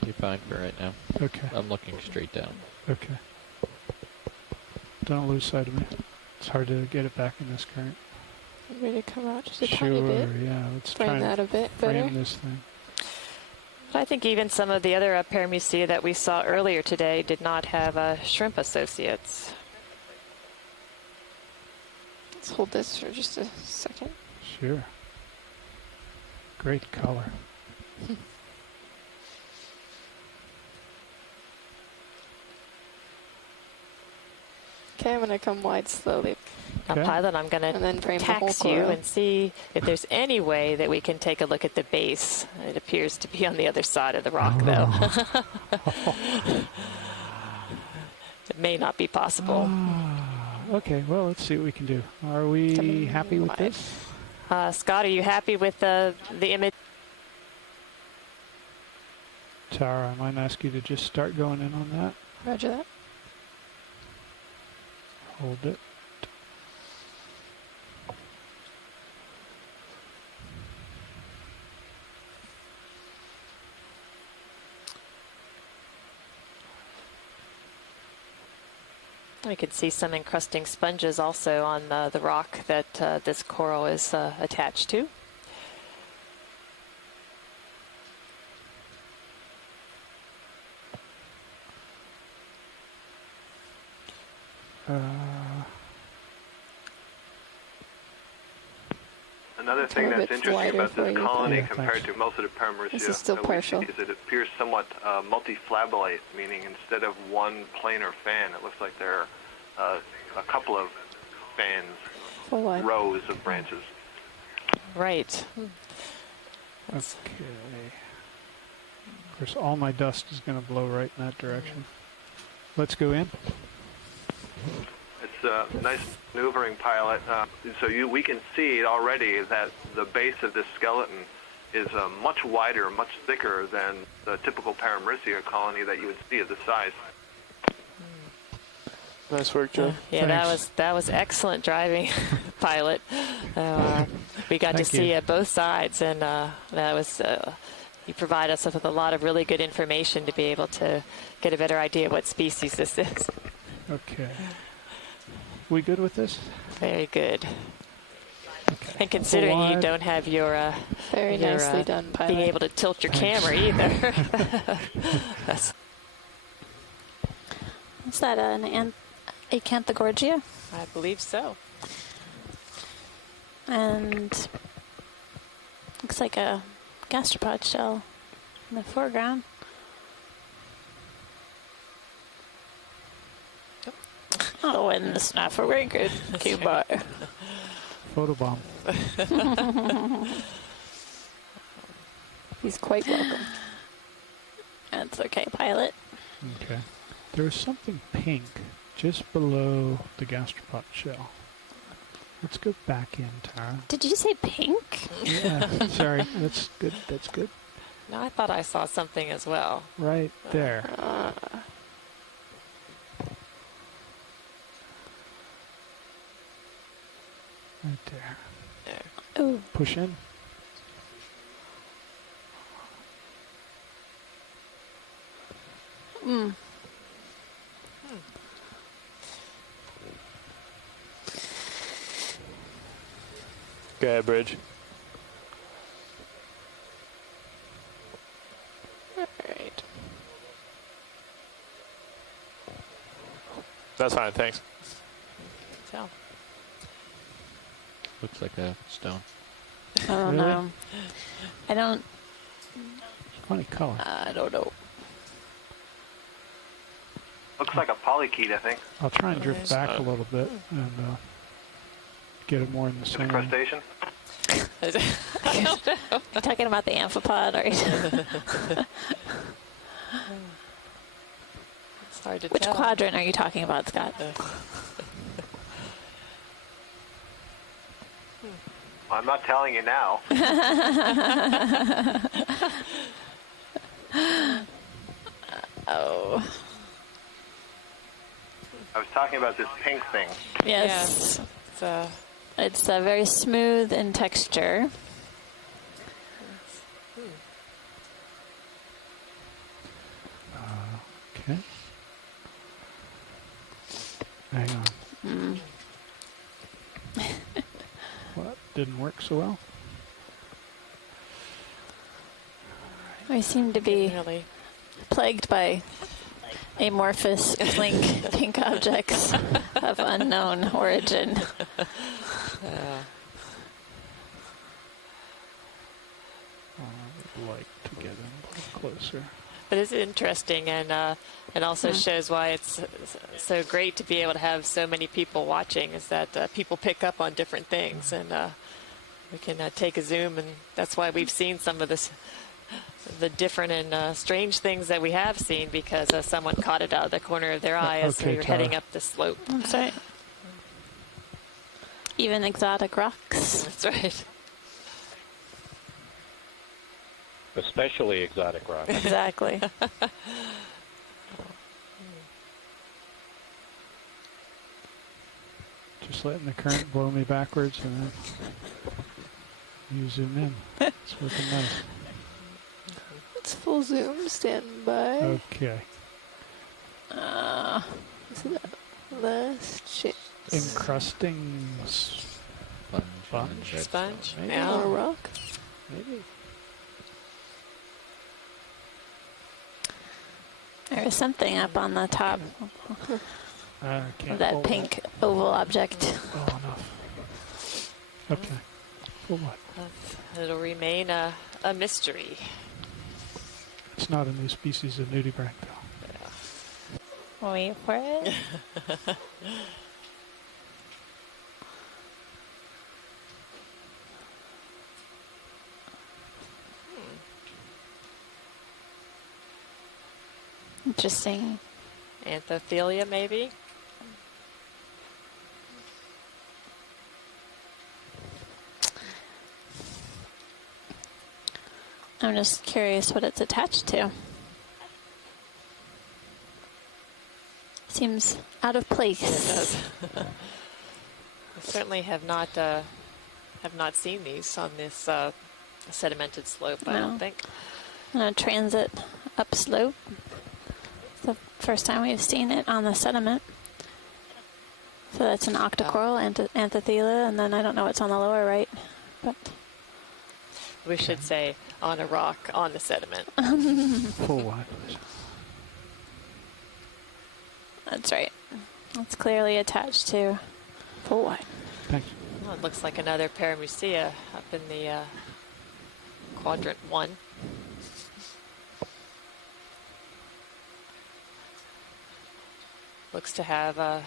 You're fine for right now. Okay. I'm looking straight down. Okay. Don't lose sight of me. It's hard to get it back in this current. I'm ready to come out just a tiny bit. Yeah. Let's frame that a bit better. Frame this thing. I think even some of the other Paramucia that we saw earlier today did not have shrimp associates. Let's hold this for just a second. Sure. Great color. Okay, I'm going to come wide slowly. Now, pilot, I'm going to tax you and see if there's any way that we can take a look at the base. It appears to be on the other side of the rock, though. It may not be possible. Okay, well, let's see what we can do. Are we happy with this? Scott, are you happy with the image? Tara, I might ask you to just start going in on that. Roger that. Hold it. I can see some encrusting sponges also on the rock that this coral is attached to. Another thing that's interesting about this colony compared to most of the Paramaricia this is still partial. is that it appears somewhat multiflabellate, meaning instead of one planar fan, it looks like there are a couple of fans, rows of branches. Right. Okay. Of course, all my dust is going to blow right in that direction. Let's go in. It's a nice maneuvering pilot. So we can see already that the base of this skeleton is much wider, much thicker than the typical Paramaricia colony that you would see at this size. Nice work, Joe. Yeah, that was excellent driving, pilot. We got to see both sides, and that was. You provide us with a lot of really good information to be able to get a better idea of what species this is. Okay. We good with this? Very good. Okay. And considering you don't have your very nicely done pilot. being able to tilt your camera either. Is that an Acanthogorgia? I believe so. And looks like a gastropod shell in the foreground. Oh, and the snapper, very good. Q-bar. Photobomb. He's quite welcome. That's okay, pilot. Okay. There was something pink just below the gastropod shell. Let's go back in, Tara. Did you say pink? Yeah, sorry. That's good. That's good. No, I thought I saw something as well. Right there. Right there. Ooh. Push in. Mm. Go ahead, Bridge. Alright. That's fine, thanks. So. Looks like a stone. I don't know. I don't. Funny color. I don't know. Looks like a polychaete, I think. I'll try and drift back a little bit and get it more in the center. Crustacean? I don't know. You're talking about the amphipod, right? It's hard to Which tell. quadrant are you talking about, Scott? I'm not telling you now. Oh. I was talking about this pink thing. Yes. It's It's very smooth in texture. Okay. Hang on. Mm. What? Didn't work so well? We seem to be plagued by amorphous pink objects of unknown origin. I'd like to get in a little closer. But it's interesting, and also shows why it's so great to be able to have so many people watching. Is that people pick up on different things, and we can take a zoom, and that's why we've seen some of the different and strange things that we have seen, because someone caught it out of the corner of their eye as we were heading up the slope. That's right. Even exotic rocks. That's right. Especially exotic rocks. Exactly. Just letting the current blow me backwards and then you zoom in. It's working nice. It's full zoom. Stand by. Okay. Is that last chance? Encrusting sponge. Sponge? Maybe. Yeah. Or rock? Maybe. There was something up on the top Can't of that pull pink oval object. Oh, enough. Okay. For what? It'll remain a mystery. It's not a new species of nudibranch, though. Wait for it. Interesting. Anthothelia, maybe? I'm just curious what it's attached to. Seems out of place. It does. We certainly have not seen these on this sedimented slope, I don't think. On a transit upslope. It's the first time we've seen it on the sediment. So that's an octocoral, Anthothela, and then I don't know what's on the lower right, but we should say on a rock on the sediment. Full wide. That's right. It's clearly attached to full wide. Thanks. Well, it looks like another Paramusia up in the quadrant 1. Looks to have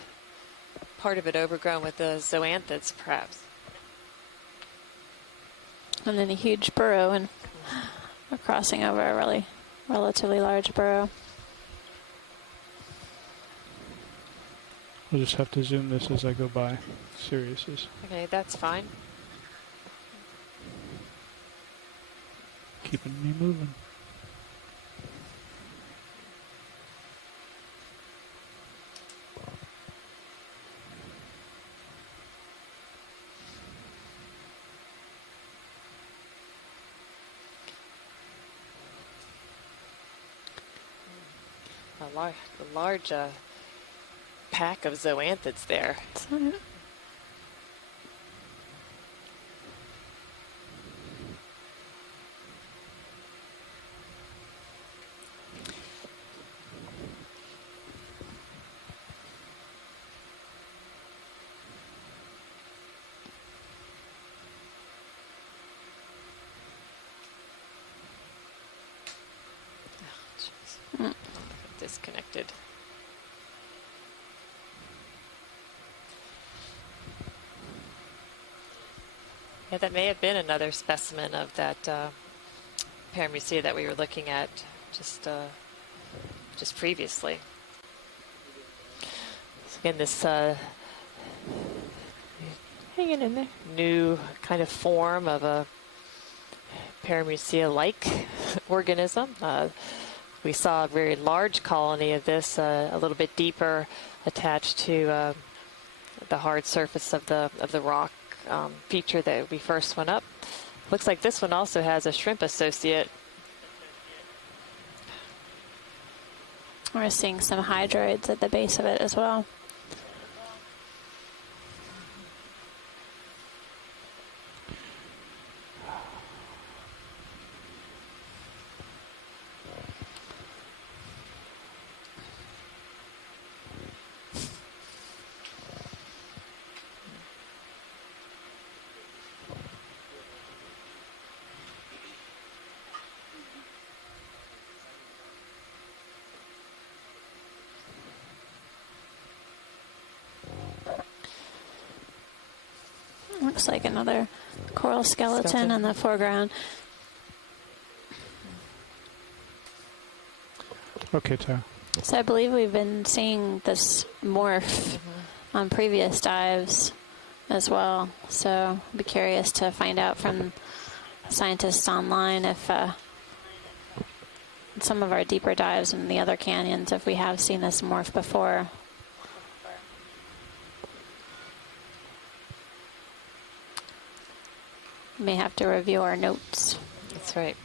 part of it overgrown with the zoanthids, perhaps. And then a huge burrow, and we're crossing over a relatively large burrow. We'll just have to zoom this as I go by. Sirius is Okay, that's fine. keeping me moving. A large pack of zoanthids there. Disconnected. Yeah, that may have been another specimen of that Paramusia that we were looking at just previously. So again, this hanging in there, new kind of form of a Paramusia-like organism. We saw a very large colony of this, a little bit deeper, attached to the hard surface of the rock feature that we first went up. Looks like this one also has a shrimp associate. We're seeing some hydroids at the base of it as well. Looks like another coral skeleton in the foreground. Okay, Tara. So I believe we've been seeing this morph on previous dives as well. So I'd be curious to find out from scientists online if some of our deeper dives in the other canyons, if we have seen this morph before. May have to review our notes. That's right.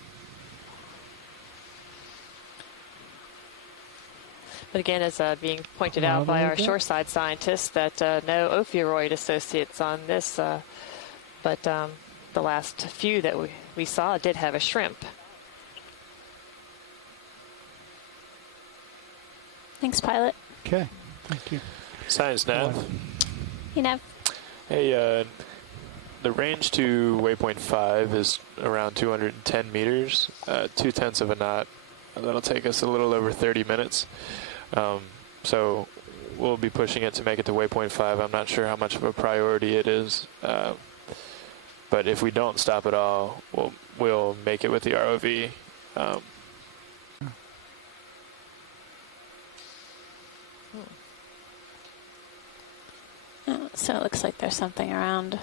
But again, as being pointed out by our shoreside scientists, that no ophiuroid associates on this, but the last few that we saw did have a shrimp. Thanks, pilot. Okay, thank you. Science nav. Hey, Nav. Hey, the range to waypoint 5 is around 210 meters, 0.2 of a knot. That'll take us a little over 30 minutes. So we'll be pushing it to make it to waypoint 5. I'm not sure how much of a priority it is. But if we don't stop at all, we'll make it with the ROV. So it looks like there's something around.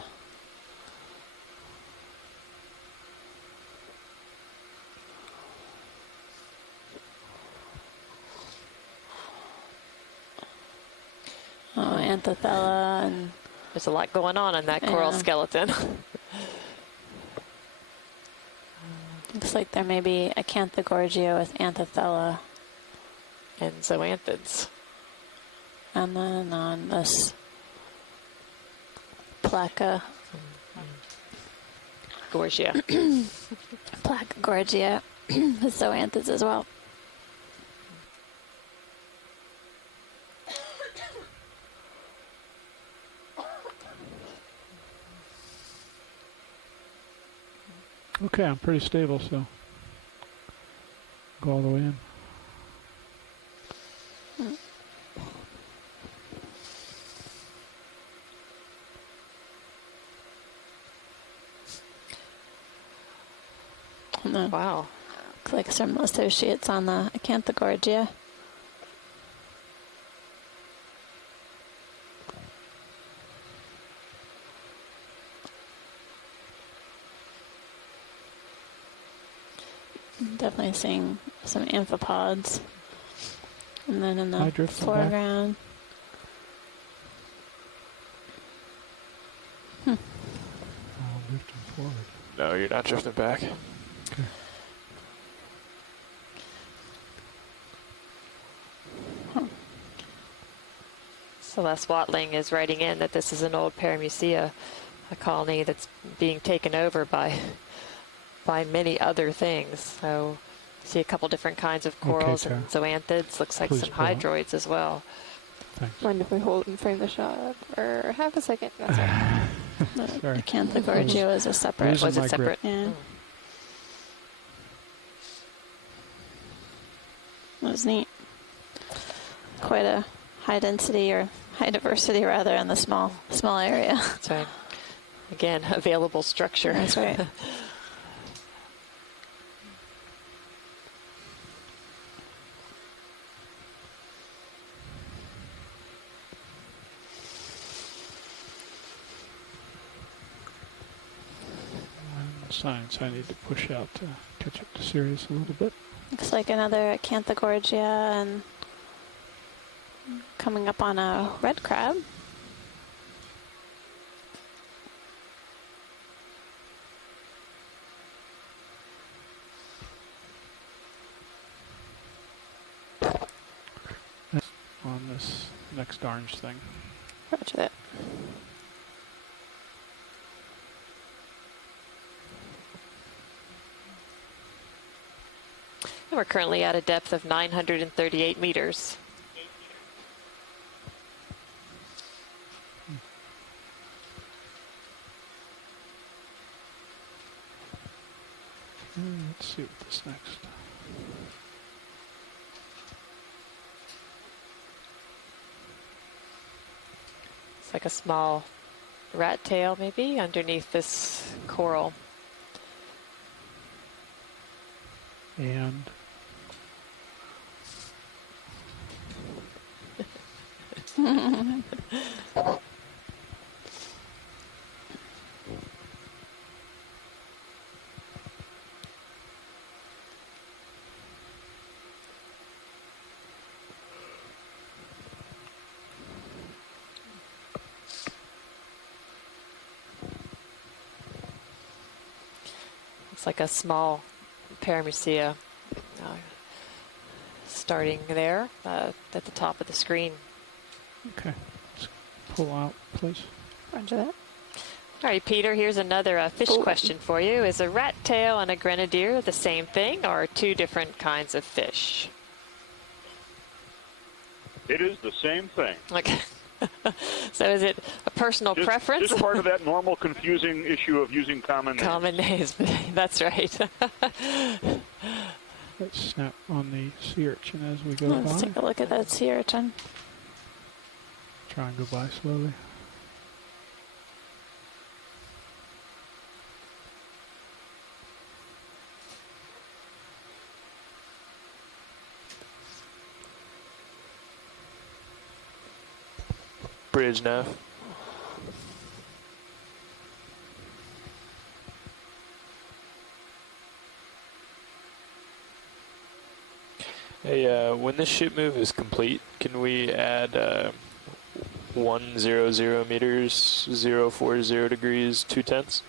Oh, Anthothela, and there's a lot going on in that coral skeleton. Looks like there may be a Acanthogorgia with Anthothela. And zoanthids. And then on this Placa Gorgia. Placa gorgia, zoanthids as well. Okay, I'm pretty stable, so go all the way in. No. Wow. Looks like some associates on the Acanthogorgia. Definitely seeing some amphipods. And then in the foreground. I'll lift him forward. No, you're not drifting back. Okay. Celeste Watling is writing in that this is an old Paramusia, a colony that's being taken over by many other things. So you see a couple different kinds of corals and zoanthids. Looks like some hydroids as well. Thanks. Mind if we hold and frame the shot for half a second? That's right. Sorry. Acanthogorgia was a separate. Was it separate? Yeah. It was neat. Quite a high density or high diversity rather in the small area. That's right. Again, available structure. That's right. Science, I need to push out to catch up to Sirius a little bit. Looks like another Acanthogorgia and coming up on a red crab. On this next orange thing. Roger that. We're currently at a depth of 938 meters. Let's see what this next. It's like a small rat tail maybe underneath this coral. And It's like a small Paramusia starting there at the top of the screen. Okay, let's pull out, please. Roger that. All right, Peter, here's another fish question for you. Is a rat tail and a grenadier the same thing or two different kinds of fish? It is the same thing. Okay. So is it a personal preference? Just part of that normal confusing issue of using common names. Common names, that's right. Let's snap on the sea urchin as we go Let's by. take a look at that sea urchin. Try and go by slowly. Bridge nav. Hey, when this ship move is complete, can we add 100 meters, 040 degrees, 2/10?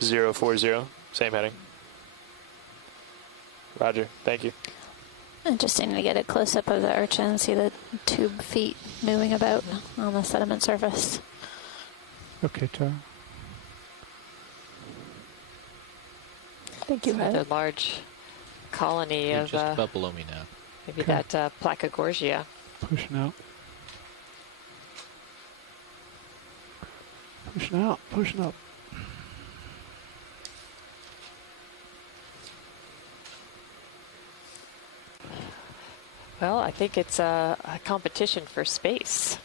(040), same heading. Roger, thank you. Interesting to get a close-up of the urchin, see the tube feet moving about on the sediment surface. Okay, Tara. Thank you. Another large colony You're of just about below me now. maybe that Placagorgia. Pushing out. Pushing out. Pushing up. Well, I think it's a competition for space.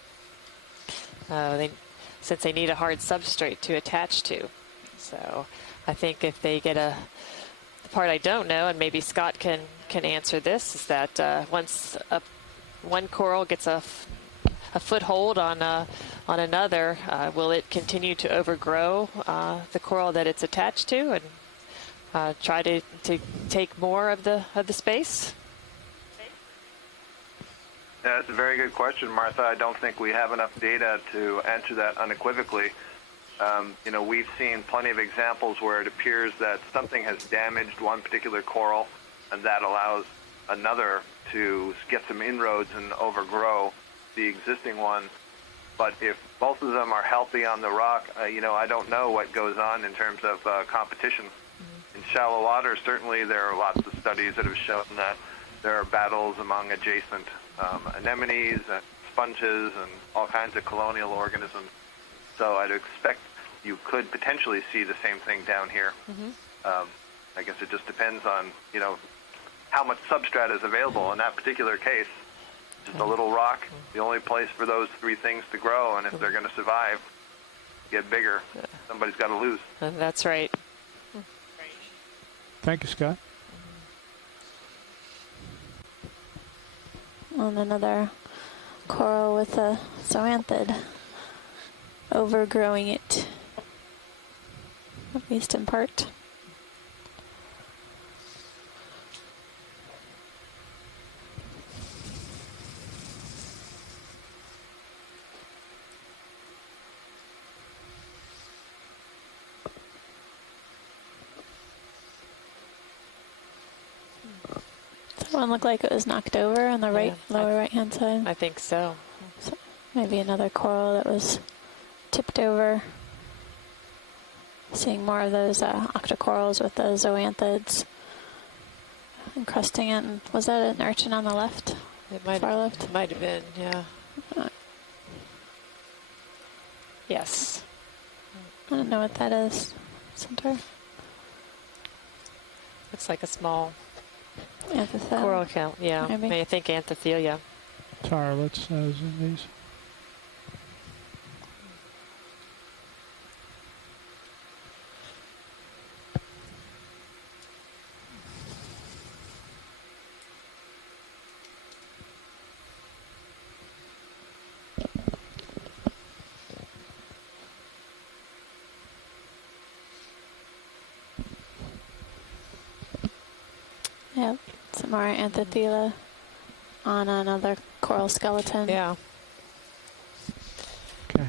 Since they need a hard substrate to attach to. So I think if they get the part I don't know, and maybe Scott can answer this, is that once one coral gets a foothold on another, will it continue to overgrow the coral that it's attached to and try to take more of the space? Yeah, that's a very good question, Martha. I don't think we have enough data to answer that unequivocally. We've seen plenty of examples where it appears that something has damaged one particular coral, and that allows another to get some inroads and overgrow the existing one. But if both of them are healthy on the rock, I don't know what goes on in terms of competition. In shallow water, certainly there are lots of studies that have shown that there are battles among adjacent anemones and sponges and all kinds of colonial organisms. So I'd expect you could potentially see the same thing down here. I guess it just depends on, how much substrate is available in that particular case. Just a little rock, the only place for those three things to grow, and if they're going to survive, get bigger, somebody's got to lose. That's right. Thank you, Scott. And another coral with a zoanthid overgrowing it, at least in part. That one looked like it was knocked over on the lower right-hand side. I think so. So maybe another coral that was tipped over. Seeing more of those octocorals with the zoanthids encrusting it. And was that an urchin on the left? Far left? It might have been, yeah. Yes. I don't know what that is. Center. Looks like a small Anthothel. coral count. Yeah, Maybe. I think Anthethelia. Tara, let's zoom these. Yep, some more Anthothelia on another coral skeleton. Yeah. Okay.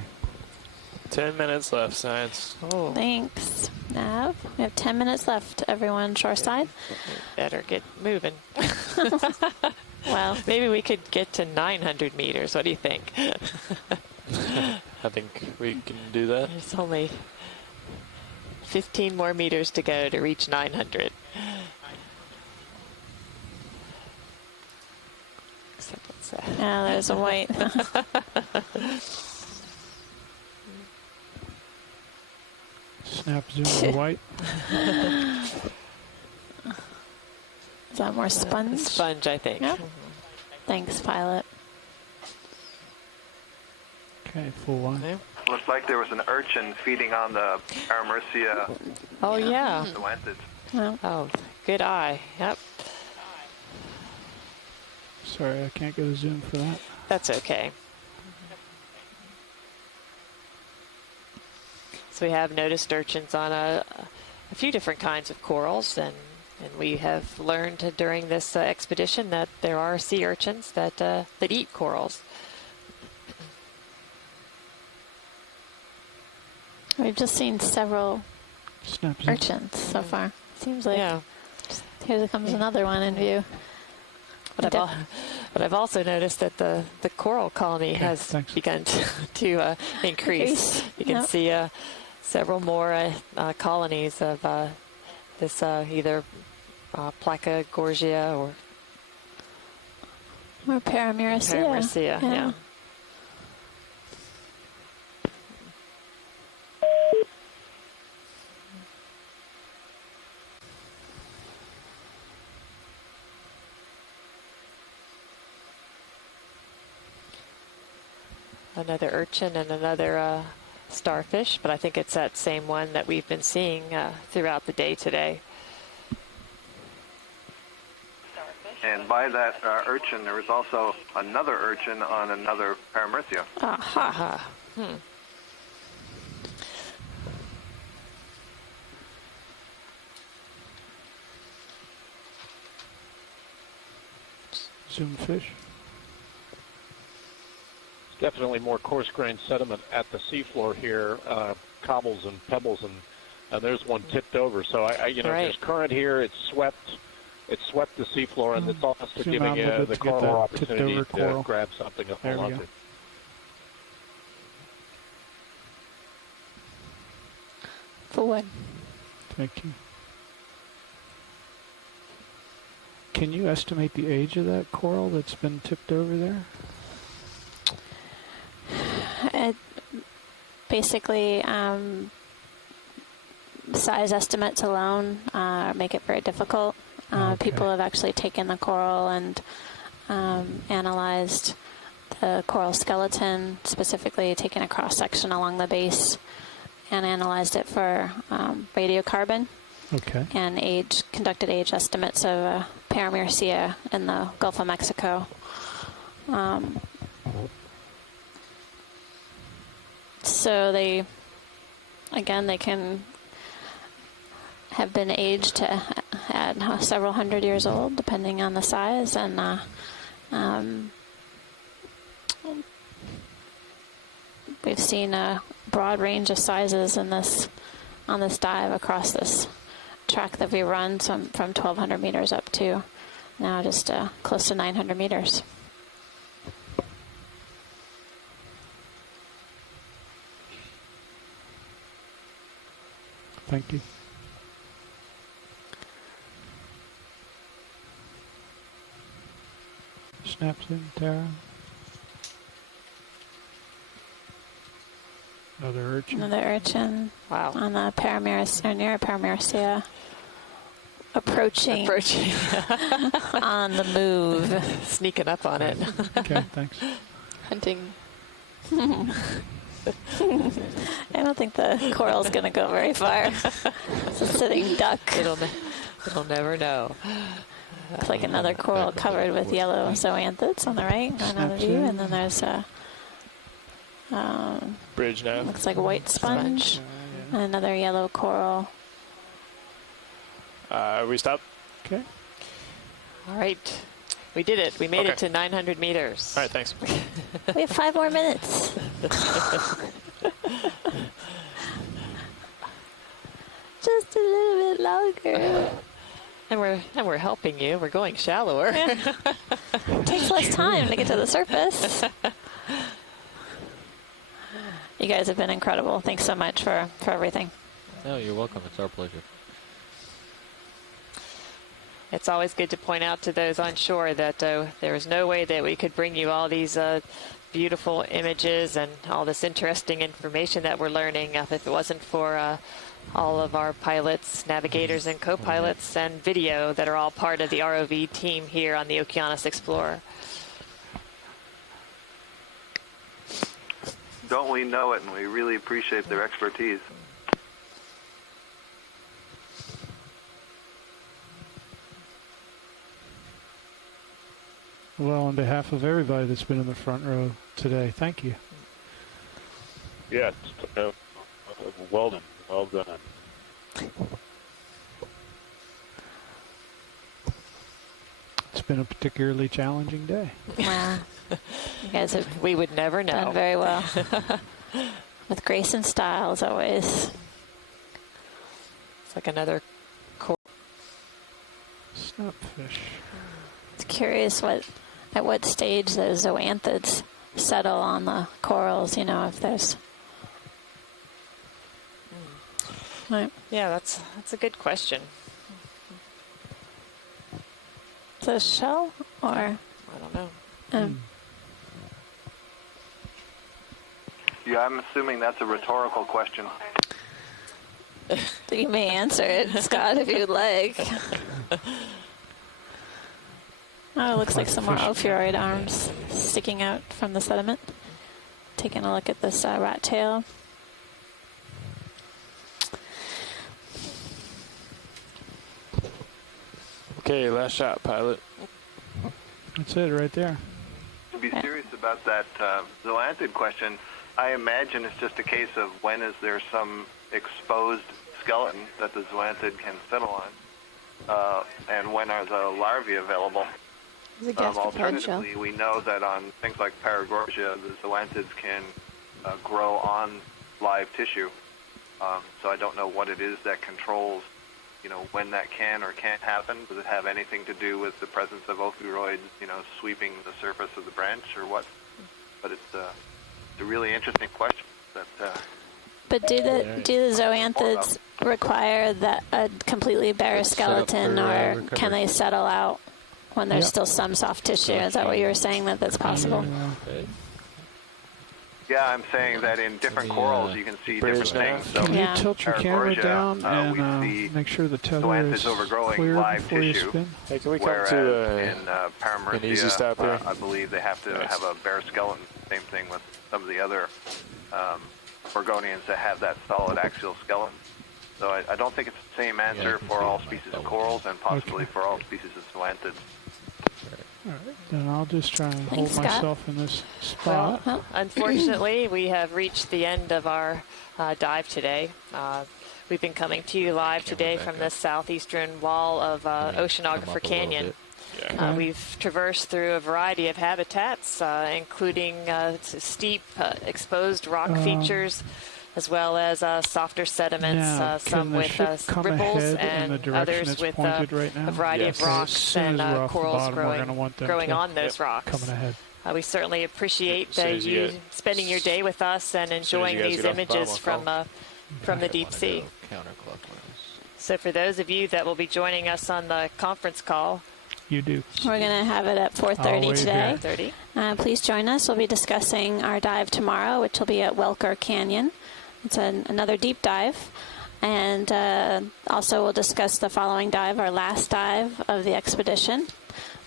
10 minutes left, science. Oh. Thanks, Nav. We have 10 minutes left, everyone shoreside. Better get moving. Well, maybe we could get to 900 meters. What do you think? I think we can do that. There's only 15 more meters to go to reach 900. yeah, there's a white. Snap zoom to white. Is that more sponge? Sponge, I think. Yep. Thanks, Pilot. Okay, full one. Looks like there was an urchin feeding on the Paramercia. Oh, yeah. Zoanthids. Oh, good eye. Yep. Sorry, I can't get a zoom for that. That's okay. So we have noticed urchins on a few different kinds of corals, and we have learned during this expedition that there are sea urchins that eat corals. We've just seen several urchins so far. Seems like here comes another one in view. But I've also noticed that the coral colony has begun to increase. You can see several more colonies of this either Placa gorgia or Paramyricea. Paramyricea, yeah. Another urchin and another starfish, but I think it's that same one that we've been seeing throughout the day today. And by that urchin, there was also another urchin on another Paramyricea. Aha. Zoom fish. Definitely more coarse-grained sediment at the seafloor here, cobbles and pebbles, and there's one tipped over. So there's current here. It's swept the seafloor, and it's also giving the coral opportunity to grab something and hold on to. For what? Thank you. Can you estimate the age of that coral that's been tipped over there? Basically, size estimates alone make it very difficult. People have actually taken the coral and analyzed the coral skeleton, specifically taken a cross-section along the base and analyzed it for radiocarbon. Okay. And conducted age estimates of Paramyricea in the Gulf of Mexico. So they can have been aged at several hundred years old, depending on the size, and we've seen a broad range of sizes on this dive across this track that we run, from 1,200 meters up to now just close to 900 meters. Thank you. Snaps in, Tara. Another urchin. Wow. On the Paramyricea, or near Paramyricea. Approaching. On the move. Sneaking up on it. Okay, thanks. Hunting. I don't think the coral's going to go very far. It's a sitting duck. It'll never know. Looks like another coral covered with yellow zoanthids on the right, another view, and then there's a bridge now. Looks like a white sponge, and another yellow coral. We stop. Okay. All right. We did it. We made it to 900 meters. All right, thanks. We have 5 more minutes. Just a little bit longer. And we're helping you. We're going shallower. Yeah. It takes less time to get to the surface. You guys have been incredible. Thanks so much for everything. No, you're welcome. It's our pleasure. It's always good to point out to those on shore that there is no way that we could bring you all these beautiful images and all this interesting information that we're learning if it wasn't for all of our pilots, navigators, and co-pilots and video that are all part of the ROV team here on the Okeanos Explorer. Don't we know it, and we really appreciate their expertise. Well, on behalf of everybody that's been in the front row today, thank you. Yes, well done. Well done. It's been a particularly challenging day. Wow. You guys have we would never know. Done very well. With grace and style, as always. It's like another snapfish. curious at what stage those zoanthids settle on the corals, if there's... Right. Yeah, that's a good question. The shell, or? I don't know. Yeah, I'm assuming that's a rhetorical question. You may answer it, Scott, if you'd like. Oh, it looks like some more ophiuroid arms sticking out from the sediment. Taking a look at this rat tail. Okay, last shot, pilot. That's it right there. To be serious about that zoanthid question, I imagine it's just a case of when is there some exposed skeleton that the zoanthid can settle on, and when are the larvae available. Alternatively, we know that on things like Paragorgia, the zoanthids can grow on live tissue. So I don't know what it is that controls, when that can or can't happen. Does it have anything to do with the presence of ophiuroids, sweeping the surface of the branch or what? But it's a really interesting question. But do the zoanthids require a completely bare skeleton, or can they settle out when there's still some soft tissue? Is that what you were saying, that's possible? Yeah, I'm saying that in different corals you can see different things. So can you tilt your camera down and make sure the tether is overgrowing clear live before you tissue. spin? Hey, can we come to in Paramecia, an easy stop here? I believe they have to have a bare skeleton. Same thing with some of the other Gorgonians that have that solid axial skeleton. So I don't think it's the same answer for all species of corals and possibly for all species of zoanthids. All right, then I'll just try and hold myself in this spot. Well, unfortunately, we have reached the end of our dive today. We've been coming to you live today from the southeastern wall of Oceanographer Canyon. We've traversed through a variety of habitats, including steep, exposed rock features, as well as softer sediments, some with ripples and others with a variety of rocks and corals growing on those rocks. We certainly appreciate you spending your day with us and enjoying these images from the deep sea. So for those of you that will be joining us on the conference call, you do. We're going to have it at 4:30 today. Please join us. We'll be discussing our dive tomorrow, which will be at Welker Canyon. It's another deep dive. And also we'll discuss the following dive, our last dive of the expedition,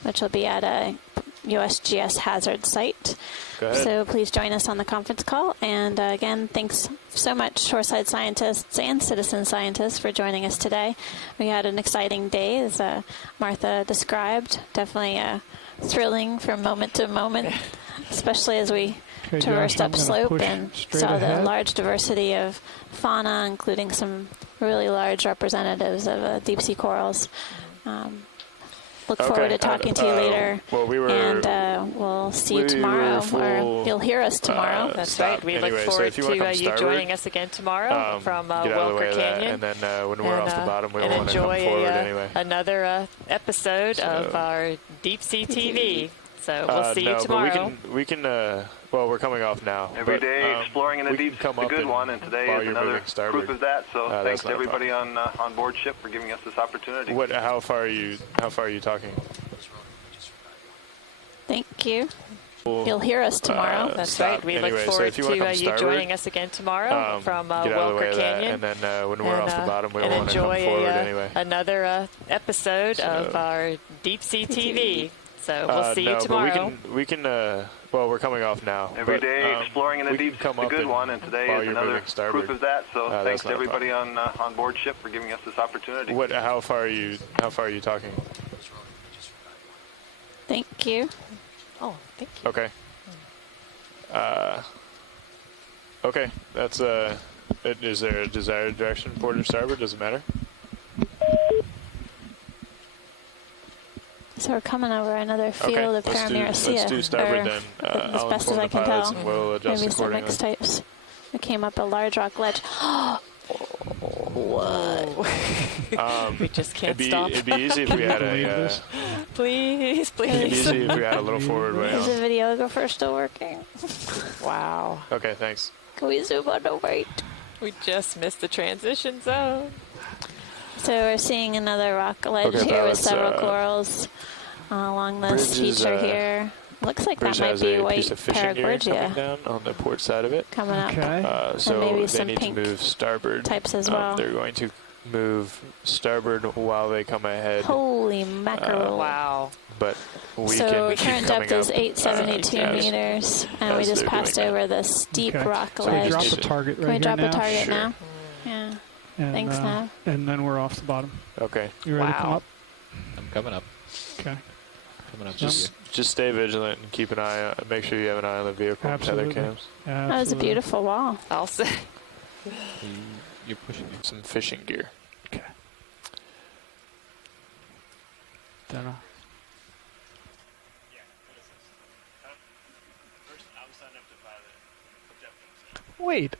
which will be at a USGS hazard site. So please join us on the conference call. And again, thanks so much, shoreside scientists and citizen scientists, for joining us today. We had an exciting day, as Martha described. Definitely thrilling from moment to moment, especially as we traversed upslope and saw the large diversity of fauna, including some really large representatives of deep sea corals. Look forward to talking to you later. And we'll see you tomorrow, or you'll hear us tomorrow. That's right. We look forward to you joining us again tomorrow from Welker Canyon. And then when we're off the bottom, we'll want to come forward anyway. Another episode of our Deep Sea TV. So we'll see you tomorrow. But we can well, we're coming off now. Every day exploring in the deep sea is a good one, and today is another proof of that. So thanks to everybody on board ship for giving us this opportunity. How far are you talking? Thank you. You'll hear us tomorrow. That's right. We look forward to you joining us again tomorrow from Welker Canyon. And then when we're off the bottom, we'll want to come forward anyway. Another episode of our Deep Sea TV. So we'll see you tomorrow. But we can well, we're coming off now. Every day exploring in the deep sea is a good one, and today is another proof of that. So thanks to everybody on board ship for giving us this opportunity. How far are you talking? Thank you. Oh, thank you. Okay. Okay. That's is there a desired direction, port or starboard? Does it matter? So we're coming over another field of Paramaricia. Let's do starboard then. As best as I can tell. We'll Maybe some mixed types. We came up a large rock ledge. Whoa. We just can't stop. It'd be easy if we had Please, Keep it please. easy if we got a little forward way Is the on. videographer still working? Wow. Okay, thanks. Can we zoom on the right? We just missed the transition zone. So we're seeing another rock ledge Okay, here with pilots, several corals along this Bridge is, feature here. Looks like Bridge that might has be a white piece of fishing gear coming paragorgia down on the port side of it. coming up. Okay. So maybe they some need to pink move starboard. types as well. They're going to move starboard while they come ahead. Holy mackerel. Wow. But we So can keep current coming depth is up, 872 as- meters, and we as just they're passed doing that. over the steep Okay. rock So we ledge. drop the target Can right we drop here a now? target Sure. now? Yeah. And, Thanks, Nav. And then we're off the bottom. Okay. You ready to come Wow. up? I'm coming up. Okay. Coming up. Just stay vigilant and keep an eye. Make sure you have an eye on the vehicle and tether Absolutely. cams. That was a beautiful wall. I'll say. You're pushing me. Some fishing gear. Okay. Then, wait.